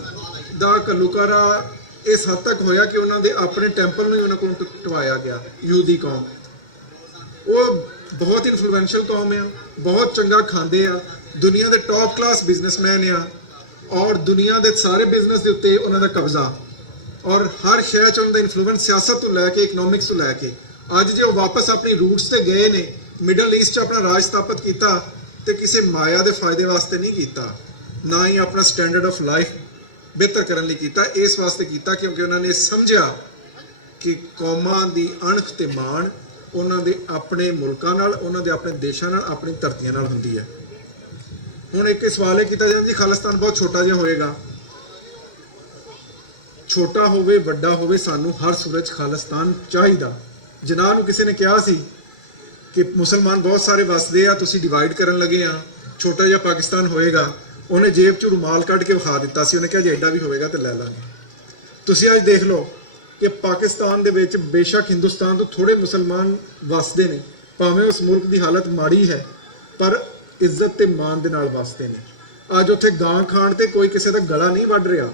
ਦਾ ਘੱਲੂਕਾਰਾ ਇਸ ਹੱਦ ਤੱਕ ਹੋਇਆ ਕਿ ਉਹਨਾਂ ਦੇ ਆਪਣੇ ਟੈਂਪਲ ਨੂੰ ਹੀ ਉਹਨਾਂ ਕੋਲ ਟਵਾਇਆ ਗਿਆ। ਯਹੂਦੀ ਕੌਮ ਉਹ ਬਹੁਤ ਇਨਫਲੂਐਂਸ਼ੀਅਲ ਕੌਮ ਆ, ਬਹੁਤ ਚੰਗਾ ਖਾਂਦੇ ਆ, ਦੁਨੀਆ ਦੇ ਟੌਪ ਕਲਾਸ ਬਿਜ਼ਨਸਮੈਨ ਆ, ਔਰ ਦੁਨੀਆ ਦੇ ਸਾਰੇ ਬਿਜ਼ਨਸ ਦੇ ਉੱਤੇ ਉਹਨਾਂ ਦਾ ਕਬਜ਼ਾ, ਔਰ ਹਰ ਸ਼ਹਿਰ 'ਚ ਉਹਨਾਂ ਦਾ ਇਨਫਲੂਐਂਸ, ਸਿਆਸਤ ਤੋਂ ਲੈ ਕੇ ਇਕਨੋਮਿਕਸ ਤੋਂ ਲੈ ਕੇ। ਅੱਜ ਜੇ ਉਹ ਵਾਪਸ ਆਪਣੀ ਰੂਟਸ ਤੇ ਗਏ ਨੇ, ਮਿਡਲ ਈਸਟ 'ਚ ਆਪਣਾ ਰਾਜ ਸਥਾਪਿਤ ਕੀਤਾ ਤੇ ਕਿਸੇ ਮਾਇਆ ਦੇ ਫਾਇਦੇ ਵਾਸਤੇ ਨਹੀਂ ਕੀਤਾ, ਨਾ ਹੀ ਆਪਣਾ ਸਟੈਂਡਰਡ ਆਫ ਲਾਈਫ ਬਿਹਤਰ ਕਰਨ ਲਈ ਕੀਤਾ। ਇਸ ਵਾਸਤੇ ਕੀਤਾ ਕਿਉਂਕਿ ਉਹਨਾਂ ਨੇ ਸਮਝਿਆ ਕਿ ਕੌਮਾਂ ਦੀ ਅਣਖ ਤੇ ਮਾਣ ਉਹਨਾਂ ਦੇ ਆਪਣੇ ਮੁਲਕਾਂ ਨਾਲ, ਉਹਨਾਂ ਦੇ ਆਪਣੇ ਦੇਸ਼ਾਂ ਨਾਲ, ਆਪਣੀ ਧਰਤੀਆਂ ਨਾਲ ਹੁੰਦੀ ਹੈ। ਹੁਣ ਇੱਕ ਸਵਾਲ ਇਹ ਕੀਤਾ ਜਾਂਦਾ ਜੀ ਖਾਲਿਸਤਾਨ ਬਹੁਤ ਛੋਟਾ ਜਿਹਾ ਹੋਏਗਾ। ਛੋਟਾ ਹੋਵੇ ਵੱਡਾ ਹੋਵੇ, ਸਾਨੂੰ ਹਰ ਸੂਰਤ 'ਚ ਖਾਲਿਸਤਾਨ ਚਾਹੀਦਾ। ਜਿਨਾਹ ਨੂੰ ਕਿਸੇ ਨੇ ਕਿਹਾ ਸੀ ਕਿ ਮੁਸਲਮਾਨ ਬਹੁਤ ਸਾਰੇ ਵਸਦੇ ਆ, ਤੁਸੀਂ ਡਿਵਾਈਡ ਕਰਨ ਲੱਗੇ ਆ, ਛੋਟਾ ਜਿਹਾ ਪਾਕਿਸਤਾਨ ਹੋਏਗਾ, ਉਹਨੇ ਜੇਬ 'ਚ ਰੁਮਾਲ ਕੱਢ ਕੇ ਵਿਖਾ ਦਿੱਤਾ ਸੀ, ਉਹਨੇ ਕਿਹਾ ਜੇ ਐਡਾ ਵੀ ਹੋਵੇਗਾ ਤੇ ਲੈ ਲਾਂਗੇ। ਤੁਸੀਂ ਅੱਜ ਦੇਖ ਲਓ ਕਿ ਪਾਕਿਸਤਾਨ ਦੇ ਵਿੱਚ ਬੇਸ਼ੱਕ ਹਿੰਦੁਸਤਾਨ ਤੋਂ ਥੋੜੇ ਮੁਸਲਮਾਨ ਵਸਦੇ ਨੇ, ਭਾਵੇਂ ਉਸ ਮੁਲਕ ਦੀ ਹਾਲਤ ਮਾੜੀ ਹੈ, ਪਰ ਇੱਜ਼ਤ ਤੇ ਮਾਣ ਦੇ ਨਾਲ ਵਸਦੇ ਨੇ। ਅੱਜ ਉੱਥੇ ਗਾਂ ਖਾਣ ਤੇ ਕੋਈ ਕਿਸੇ ਦਾ ਗਲਾ ਨਹੀਂ ਵੱਢ ਰਿਹਾ।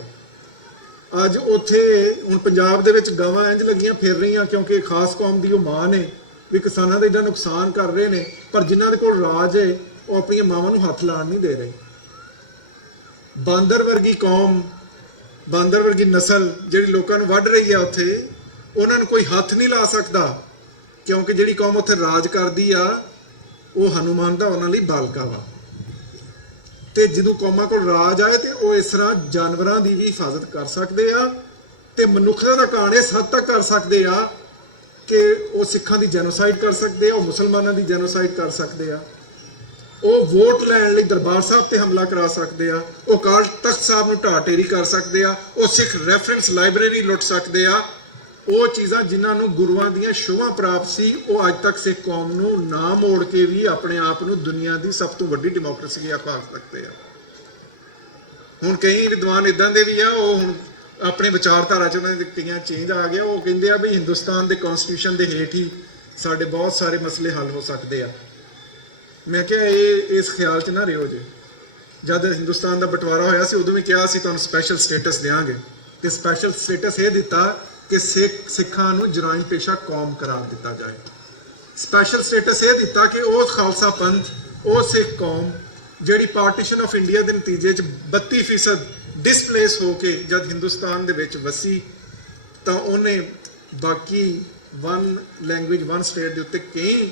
ਅੱਜ ਉੱਥੇ ਹੁਣ ਪੰਜਾਬ ਦੇ ਵਿੱਚ ਗਾਵਾਂ ਇੰਜ ਲੱਗੀਆਂ ਫਿਰ ਰਹੀਆਂ ਕਿਉਂਕਿ ਖਾਸ ਕੌਮ ਦੀ ਉਹ ਮਾਂ ਨੇ ਵੀ ਕਿਸਾਨਾਂ ਦਾ ਏਡਾ ਨੁਕਸਾਨ ਕਰ ਰਹੇ ਨੇ, ਪਰ ਜਿਨ੍ਹਾਂ ਦੇ ਕੋਲ ਰਾਜ ਹੈ ਉਹ ਆਪਣੀਆਂ ਮਾਵਾਂ ਨੂੰ ਹੱਥ ਲਾਉਣ ਨਹੀਂ ਦੇ ਰਹੇ। ਬਾਂਦਰ ਵਰਗੀ ਕੌਮ, ਬਾਂਦਰ ਵਰਗੀ ਨਸਲ ਜਿਹੜੀ ਲੋਕਾਂ ਨੂੰ ਵੱਢ ਰਹੀ ਆ ਉੱਥੇ, ਉਹਨਾਂ ਨੂੰ ਕੋਈ ਹੱਥ ਨਹੀਂ ਲਾ ਸਕਦਾ ਕਿਉਂਕਿ ਜਿਹੜੀ ਕੌਮ ਉੱਥੇ ਰਾਜ ਕਰਦੀ ਆ ਉਹ ਹਨੂਮਾਨ ਦਾ ਉਹਨਾਂ ਲਈ ਬਾਲਕਾ ਵਾ। ਤੇ ਜਦੋਂ ਕੌਮਾਂ ਕੋਲ ਰਾਜ ਆਏ ਤੇ ਉਹ ਇਸ ਤਰ੍ਹਾਂ ਜਾਨਵਰਾਂ ਦੀ ਵੀ ਹਿਫਾਜ਼ਤ ਕਰ ਸਕਦੇ ਆ ਤੇ ਮਨੁੱਖਤਾ ਦਾ ਕਾਣ ਇਸ ਹੱਦ ਤੱਕ ਕਰ ਸਕਦੇ ਆ ਕਿ ਉਹ ਸਿੱਖਾਂ ਦੀ ਜੈਨੋਸਾਈਡ ਕਰ ਸਕਦੇ ਆ, ਉਹ ਮੁਸਲਮਾਨਾਂ ਦੀ ਜੈਨੋਸਾਈਡ ਕਰ ਸਕਦੇ ਆ, ਉਹ ਵੋਟ ਲੈਣ ਲਈ ਦਰਬਾਰ ਸਾਹਿਬ ਤੇ ਹਮਲਾ ਕਰਾ ਸਕਦੇ ਆ, ਉਹ ਅਕਾਲ ਤਖਤ ਸਾਹਿਬ ਨੂੰ ਢਾਹ ਢੇਰੀ ਕਰ ਸਕਦੇ ਆ, ਉਹ ਸਿੱਖ ਰੈਫਰੈਂਸ ਲਾਇਬ੍ਰੇਰੀ ਲੁੱਟ ਸਕਦੇ ਆ। ਉਹ ਚੀਜ਼ਾਂ ਜਿਨ੍ਹਾਂ ਨੂੰ ਗੁਰੂਆਂ ਦੀਆਂ ਸ਼ੋਭਾ ਪ੍ਰਾਪਤ ਸੀ, ਉਹ ਅੱਜ ਤੱਕ ਸਿੱਖ ਕੌਮ ਨੂੰ ਨਾ ਮੋੜ ਕੇ ਵੀ ਆਪਣੇ ਆਪ ਨੂੰ ਦੁਨੀਆ ਦੀ ਸਭ ਤੋਂ ਵੱਡੀ ਡੈਮੋਕ੍ਰੇਸੀ ਆਖਾ ਸਕਦੇ ਆ। ਹੁਣ ਕਈ ਵਿਦਵਾਨ ਇਦਾਂ ਦੇ ਵੀ ਆ, ਉਹ ਹੁਣ ਆਪਣੇ ਵਿਚਾਰਧਾਰਾ 'ਚ ਉਹਨਾਂ ਦੇ ਕਈਆਂ ਚੇਂਜ ਆ ਗਿਆ। ਉਹ ਕਹਿੰਦੇ ਆ ਵੀ ਹਿੰਦੁਸਤਾਨ ਦੇ ਕਨਸਟੀਟਿਊਸ਼ਨ ਦੇ ਹੇਠ ਹੀ ਸਾਡੇ ਬਹੁਤ ਸਾਰੇ ਮਸਲੇ ਹੱਲ ਹੋ ਸਕਦੇ ਆ। ਮੈਂ ਕਿਹਾ ਇਹ ਇਸ ਖਿਆਲ 'ਚ ਨਾ ਰਿਓ ਜੇ। ਜਦ ਹਿੰਦੁਸਤਾਨ ਦਾ ਬਟਵਾਰਾ ਹੋਇਆ ਸੀ ਉਦੋਂ ਵੀ ਕਿਹਾ ਸੀ ਤੁਹਾਨੂੰ ਸਪੈਸ਼ਲ ਸਟੇਟਸ ਦੇਵਾਂਗੇ, ਤੇ ਸਪੈਸ਼ਲ ਸਟੇਟਸ ਇਹ ਦਿੱਤਾ ਕਿ ਸਿੱਖਾਂ ਨੂੰ ਜਰਾਇਮ ਪੇਸ਼ਾ ਕੌਮ ਕਰਾਰ ਦਿੱਤਾ ਜਾਏ। ਸਪੈਸ਼ਲ ਸਟੇਟਸ ਇਹ ਦਿੱਤਾ ਕਿ ਉਹ ਖਾਲਸਾ ਪੰਥ, ਉਹ ਸਿੱਖ ਕੌਮ ਜਿਹੜੀ ਪਾਰਟੀਸ਼ਨ ਆਫ ਇੰਡੀਆ ਦੇ ਨਤੀਜੇ 'ਚ 32% ਡਿਸਪਲੇਸ ਹੋ ਕੇ ਜਦ ਹਿੰਦੁਸਤਾਨ ਦੇ ਵਿੱਚ ਵਸੀ, ਤਾਂ ਉਹਨੇ ਬਾਕੀ ਵਨ ਲੈਂਗੁਏਜ ਵਨ ਸਟੇਟ ਦੇ ਉੱਤੇ ਕਈ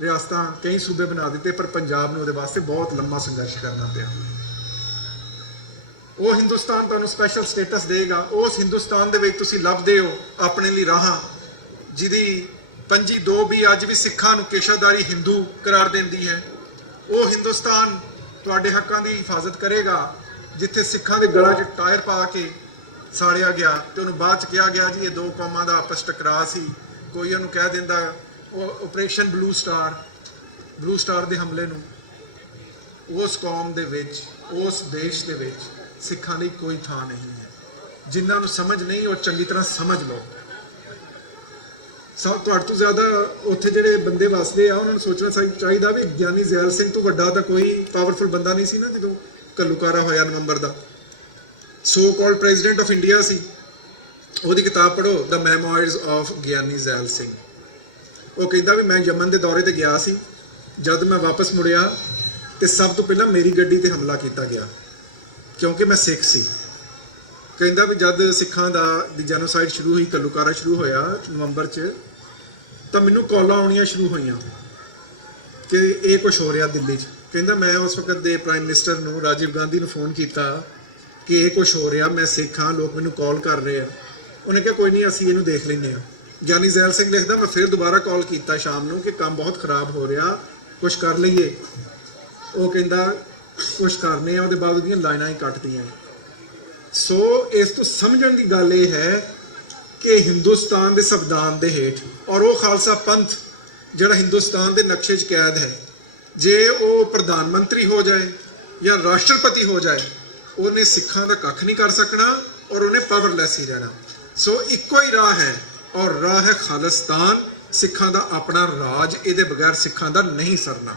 ਰਿਆਸਤਾਂ ਕਈ ਸੂਬੇ ਬਣਾ ਦਿੱਤੇ, ਪਰ ਪੰਜਾਬ ਨੂੰ ਉਹਦੇ ਵਾਸਤੇ ਬਹੁਤ ਲੰਮਾ ਸੰਘਰਸ਼ ਕਰਨਾ ਪਿਆ। ਉਹ ਹਿੰਦੁਸਤਾਨ ਤੁਹਾਨੂੰ ਸਪੈਸ਼ਲ ਸਟੇਟਸ ਦੇਗਾ। ਉਸ ਹਿੰਦੁਸਤਾਨ ਦੇ ਵਿੱਚ ਤੁਸੀਂ ਲੱਭਦੇ ਹੋ ਆਪਣੇ ਲਈ ਰਾਹਾਂ, ਜਿਹਦੀ 25(2) ਅੱਜ ਵੀ ਸਿੱਖਾਂ ਨੂੰ ਪੇਸ਼ਾਦਾਰੀ ਹਿੰਦੂ ਕਰਾਰ ਦਿੰਦੀ ਹੈ। ਉਹ ਹਿੰਦੁਸਤਾਨ ਤੁਹਾਡੇ ਹੱਕਾਂ ਦੀ ਹਿਫਾਜ਼ਤ ਕਰੇਗਾ ਜਿੱਥੇ ਸਿੱਖਾਂ ਦੇ ਗਲਾਂ 'ਚ ਟਾਇਰ ਪਾ ਕੇ ਸਾੜਿਆ ਗਿਆ ਤੇ ਉਹਨੂੰ ਬਾਅਦ 'ਚ ਕਿਹਾ ਗਿਆ ਜੀ ਇਹ ਦੋ ਕੌਮਾਂ ਦਾ ਆਪਸ ਟਕਰਾਅ ਸੀ। ਕੋਈ ਉਹਨੂੰ ਕਹਿ ਦਿੰਦਾ ਉਹ ਆਪਰੇਸ਼ਨ ਬਲੂ ਸਟਾਰ ਦੇ ਹਮਲੇ ਨੂੰ। ਉਸ ਕੌਮ ਦੇ ਵਿੱਚ, ਉਸ ਦੇਸ਼ ਦੇ ਵਿੱਚ ਸਿੱਖਾਂ ਲਈ ਕੋਈ ਥਾਂ ਨਹੀਂ ਹੈ। ਜਿਨ੍ਹਾਂ ਨੂੰ ਸਮਝ ਨਹੀਂ ਉਹ ਚੰਗੀ ਤਰ੍ਹਾਂ ਸਮਝ ਲਓ। ਤੁਹਾਡੇ ਤੋਂ ਜ਼ਿਆਦਾ ਉੱਥੇ ਜਿਹੜੇ ਬੰਦੇ ਵਸਦੇ ਆ ਉਹਨਾਂ ਨੂੰ ਸੋਚਣਾ ਚਾਹੀਦਾ ਵੀ ਗਿਆਨੀ ਜ਼ੈਲ ਸਿੰਘ ਤੋਂ ਵੱਡਾ ਤਾਂ ਕੋਈ ਪਾਵਰਫੁਲ ਬੰਦਾ ਨਹੀਂ ਸੀ ਨਾ ਜਦੋਂ ਘੱਲੂਘਾਰਾ ਹੋਇਆ ਨਵੰਬਰ ਦਾ। So called president of India ਸੀ। ਉਹਦੀ ਕਿਤਾਬ ਪੜ੍ਹੋ, the memoirs of Giani Zail Singh. ਉਹ ਕਹਿੰਦਾ ਵੀ ਮੈਂ ਯਮਨ ਦੇ ਦੌਰੇ ਤੇ ਗਿਆ ਸੀ, ਜਦ ਮੈਂ ਵਾਪਸ ਮੁੜਿਆ ਤੇ ਸਭ ਤੋਂ ਪਹਿਲਾਂ ਮੇਰੀ ਗੱਡੀ ਤੇ ਹਮਲਾ ਕੀਤਾ ਗਿਆ ਕਿਉਂਕਿ ਮੈਂ ਸਿੱਖ ਸੀ। ਕਹਿੰਦਾ ਵੀ ਜਦ ਸਿੱਖਾਂ ਦੀ ਜੈਨੋਸਾਈਡ ਸ਼ੁਰੂ ਹੋਈ, ਘੱਲੂਘਾਰਾ ਸ਼ੁਰੂ ਹੋਇਆ ਨਵੰਬਰ 'ਚ, ਤਾਂ ਮੈਨੂੰ ਕਾਲਾਂ ਆਉਣੀਆਂ ਸ਼ੁਰੂ ਹੋਈਆਂ ਕਿ ਇਹ ਕੁਛ ਹੋ ਰਿਹਾ ਦਿੱਲੀ 'ਚ। ਕਹਿੰਦਾ ਮੈਂ ਉਸ ਵਕਤ ਦੇ ਪ੍ਰਾਈਮ ਮਿਨਿਸਟਰ ਨੂੰ, ਰਾਜੀਵ ਗਾਂਧੀ ਨੂੰ ਫੋਨ ਕੀਤਾ ਕਿ ਇਹ ਕੁਛ ਹੋ ਰਿਹਾ, ਮੈਂ ਸਿੱਖ ਹਾਂ, ਲੋਕ ਮੈਨੂੰ ਕਾਲ ਕਰ ਰਹੇ ਆ। ਉਹਨੇ ਕਿਹਾ ਕੋਈ ਨਹੀਂ, ਅਸੀਂ ਇਹਨੂੰ ਦੇਖ ਲੈਂਦੇ ਹਾਂ। ਗਿਆਨੀ ਜ਼ੈਲ ਸਿੰਘ ਲਿਖਦਾ ਮੈਂ ਫਿਰ ਦੁਬਾਰਾ ਕਾਲ ਕੀਤਾ ਸ਼ਾਮ ਨੂੰ ਕਿ ਕੰਮ ਬਹੁਤ ਖਰਾਬ ਹੋ ਰਿਹਾ, ਕੁਛ ਕਰ ਲਈਏ। ਉਹ ਕਹਿੰਦਾ ਕੁਛ ਕਰਨੇ ਆ, ਉਹਦੇ ਬਾਅਦ ਉਹਦੀਆਂ ਲਾਈਨਾਂ ਹੀ ਕੱਟਦੀਆਂ। ਸੋ ਇਸ ਤੋਂ ਸਮਝਣ ਦੀ ਗੱਲ ਇਹ ਹੈ ਕਿ ਹਿੰਦੁਸਤਾਨ ਦੇ ਸੰਵਿਧਾਨ ਦੇ ਹੇਠ ਔਰ ਉਹ ਖਾਲਸਾ ਪੰਥ ਜਿਹੜਾ ਹਿੰਦੁਸਤਾਨ ਦੇ ਨਕਸ਼ੇ 'ਚ ਕੈਦ ਹੈ, ਜੇ ਉਹ ਪ੍ਰਧਾਨ ਮੰਤਰੀ ਹੋ ਜਾਏ ਜਾਂ ਰਾਸ਼ਟਰਪਤੀ ਹੋ ਜਾਏ, ਉਹਨੇ ਸਿੱਖਾਂ ਦਾ ਕੱਖ ਨਹੀਂ ਕਰ ਸਕਣਾ ਔਰ ਉਹਨੇ ਪਾਵਰਲੈਸ ਹੀ ਰਹਿਣਾ। ਸੋ ਇੱਕੋ ਹੀ ਰਾਹ ਹੈ ਔਰ ਰਾਹ ਹੈ ਖਾਲਿਸਤਾਨ, ਸਿੱਖਾਂ ਦਾ ਆਪਣਾ ਰਾਜ। ਇਹਦੇ ਬਗੈਰ ਸਿੱਖਾਂ ਦਾ ਨਹੀਂ ਸਰਨਾ।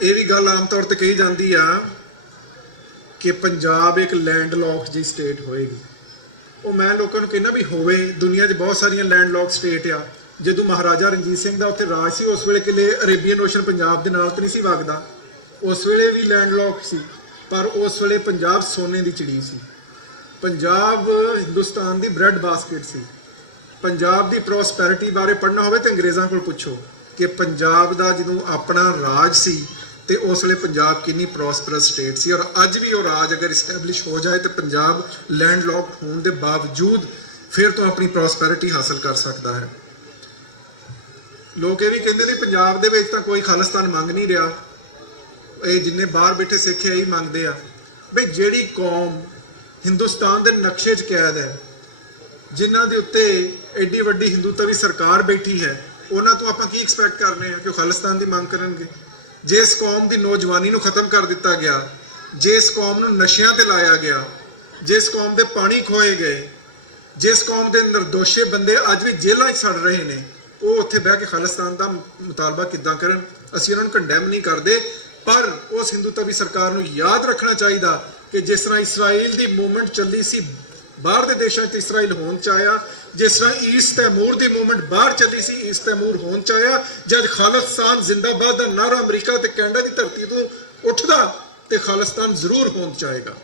ਇਹ ਵੀ ਗੱਲ ਆਮ ਤੌਰ ਤੇ ਕਹੀ ਜਾਂਦੀ ਆ ਕਿ ਪੰਜਾਬ ਇੱਕ ਲੈਂਡਲੌਕ ਜੀ ਸਟੇਟ ਹੋਏਗੀ। ਉਹ ਮੈਂ ਲੋਕਾਂ ਨੂੰ ਕਹਿੰਦਾ ਵੀ ਹੋਵੇ, ਦੁਨੀਆ 'ਚ ਬਹੁਤ ਸਾਰੀਆਂ ਲੈਂਡਲੌਕ ਸਟੇਟ ਆ। ਜਦੋਂ ਮਹਾਰਾਜਾ ਰਣਜੀਤ ਸਿੰਘ ਦਾ ਉੱਥੇ ਰਾਜ ਸੀ, ਉਸ ਵੇਲੇ ਕਿਲੇ ਅਰੇਬੀਅਨ ਓਸ਼ਨ ਪੰਜਾਬ ਦੇ ਨਾਲ ਤਾਂ ਨਹੀਂ ਸੀ ਵਗਦਾ, ਉਸ ਵੇਲੇ ਵੀ ਲੈਂਡਲੌਕ ਸੀ, ਪਰ ਉਸ ਵੇਲੇ ਪੰਜਾਬ ਸੋਨੇ ਦੀ ਚਿੜੀ ਸੀ। ਪੰਜਾਬ ਹਿੰਦੁਸਤਾਨ ਦੀ ਬ੍ਰੈਡ ਬਾਸਕਟ ਸੀ। ਪੰਜਾਬ ਦੀ ਪ੍ਰੋਸਪੈਰਿਟੀ ਬਾਰੇ ਪੜ੍ਹਨਾ ਹੋਵੇ ਤਾਂ ਅੰਗਰੇਜ਼ਾਂ ਕੋਲ ਪੁੱਛੋ ਕਿ ਪੰਜਾਬ ਦਾ ਜਦੋਂ ਆਪਣਾ ਰਾਜ ਸੀ ਤੇ ਉਸ ਵੇਲੇ ਪੰਜਾਬ ਕਿੰਨੀ ਪ੍ਰੋਸਪਰਸ ਸਟੇਟ ਸੀ। ਔਰ ਅੱਜ ਵੀ ਉਹ ਰਾਜ ਅਗਰ ਇਸਟੈਬਲਿਸ਼ ਹੋ ਜਾਏ ਤੇ ਪੰਜਾਬ ਲੈਂਡਲੌਕ ਹੋਣ ਦੇ ਬਾਵਜੂਦ ਫਿਰ ਤੋਂ ਆਪਣੀ ਪ੍ਰੋਸਪੈਰਿਟੀ ਹਾਸਲ ਕਰ ਸਕਦਾ ਹੈ। ਲੋਕ ਇਹ ਵੀ ਕਹਿੰਦੇ ਨੇ ਪੰਜਾਬ ਦੇ ਵਿੱਚ ਤਾਂ ਕੋਈ ਖਾਲਿਸਤਾਨ ਮੰਗ ਨਹੀਂ ਰਿਹਾ, ਇਹ ਜਿੰਨੇ ਬਾਹਰ ਬੈਠੇ ਸਿੱਖ ਇਹੀ ਮੰਗਦੇ ਆ। ਬਈ ਜਿਹੜੀ ਕੌਮ ਹਿੰਦੁਸਤਾਨ ਦੇ ਨਕਸ਼ੇ 'ਚ ਕੈਦ ਹੈ, ਜਿਨ੍ਹਾਂ ਦੇ ਉੱਤੇ ਐਡੀ ਵੱਡੀ ਹਿੰਦੂਤਵੀ ਸਰਕਾਰ ਬੈਠੀ ਹੈ, ਉਹਨਾਂ ਤੋਂ ਆਪਾਂ ਕੀ ਐਕਸਪੈਕਟ ਕਰਨੇ ਆ ਕਿ ਉਹ ਖਾਲਿਸਤਾਨ ਦੀ ਮੰਗ ਕਰਨਗੇ? ਜਿਸ ਕੌਮ ਦੀ ਨੌਜਵਾਨੀ ਨੂੰ ਖਤਮ ਕਰ ਦਿੱਤਾ ਗਿਆ, ਜਿਸ ਕੌਮ ਨੂੰ ਨਸ਼ਿਆਂ ਤੇ ਲਾਇਆ ਗਿਆ, ਜਿਸ ਕੌਮ ਦੇ ਪਾਣੀ ਖੋਏ ਗਏ, ਜਿਸ ਕੌਮ ਦੇ ਨਿਰਦੋਸ਼ੇ ਬੰਦੇ ਅੱਜ ਵੀ ਜੇਲ੍ਹਾਂ 'ਚ ਸੜ ਰਹੇ ਨੇ, ਉਹ ਉੱਥੇ ਬਹਿ ਕੇ ਖਾਲਿਸਤਾਨ ਦਾ ਮੁਤਾਲਬਾ ਕਿੱਦਾਂ ਕਰਨ? ਅਸੀਂ ਉਹਨਾਂ ਨੂੰ ਕੰਡੈਮ ਨਹੀਂ ਕਰਦੇ, ਪਰ ਉਸ ਹਿੰਦੂਤਵੀ ਸਰਕਾਰ ਨੂੰ ਯਾਦ ਰੱਖਣਾ ਚਾਹੀਦਾ ਕਿ ਜਿਸ ਤਰ੍ਹਾਂ ਇਸਰਾਈਲ ਦੀ ਮੂਵਮੈਂਟ ਚੱਲੀ ਸੀ, ਬਾਹਰ ਦੇ ਦੇਸ਼ਾਂ 'ਚ ਇਸਰਾਈਲ ਹੋਂਦ 'ਚ ਆਇਆ, ਜਿਸ ਤਰ੍ਹਾਂ ਈਸਟ ਤੈਮੂਰ ਦੀ ਮੂਵਮੈਂਟ ਬਾਹਰ ਚੱਲੀ ਸੀ, ਈਸਟ ਤੈਮੂਰ ਹੋਂਦ 'ਚ ਆਇਆ। ਜਦ ਖਾਲਿਸਤਾਨ ਜ਼ਿੰਦਾਬਾਦ ਦਾ ਨਾਰਾ ਅਮਰੀਕਾ ਤੇ ਕੈਨੇਡਾ ਦੀ ਧਰਤੀ ਤੋਂ ਉੱਠਦਾ ਤੇ ਖਾਲਿਸਤਾਨ ਜ਼ਰੂਰ ਹੋਂਦ 'ਚ ਆਏਗਾ।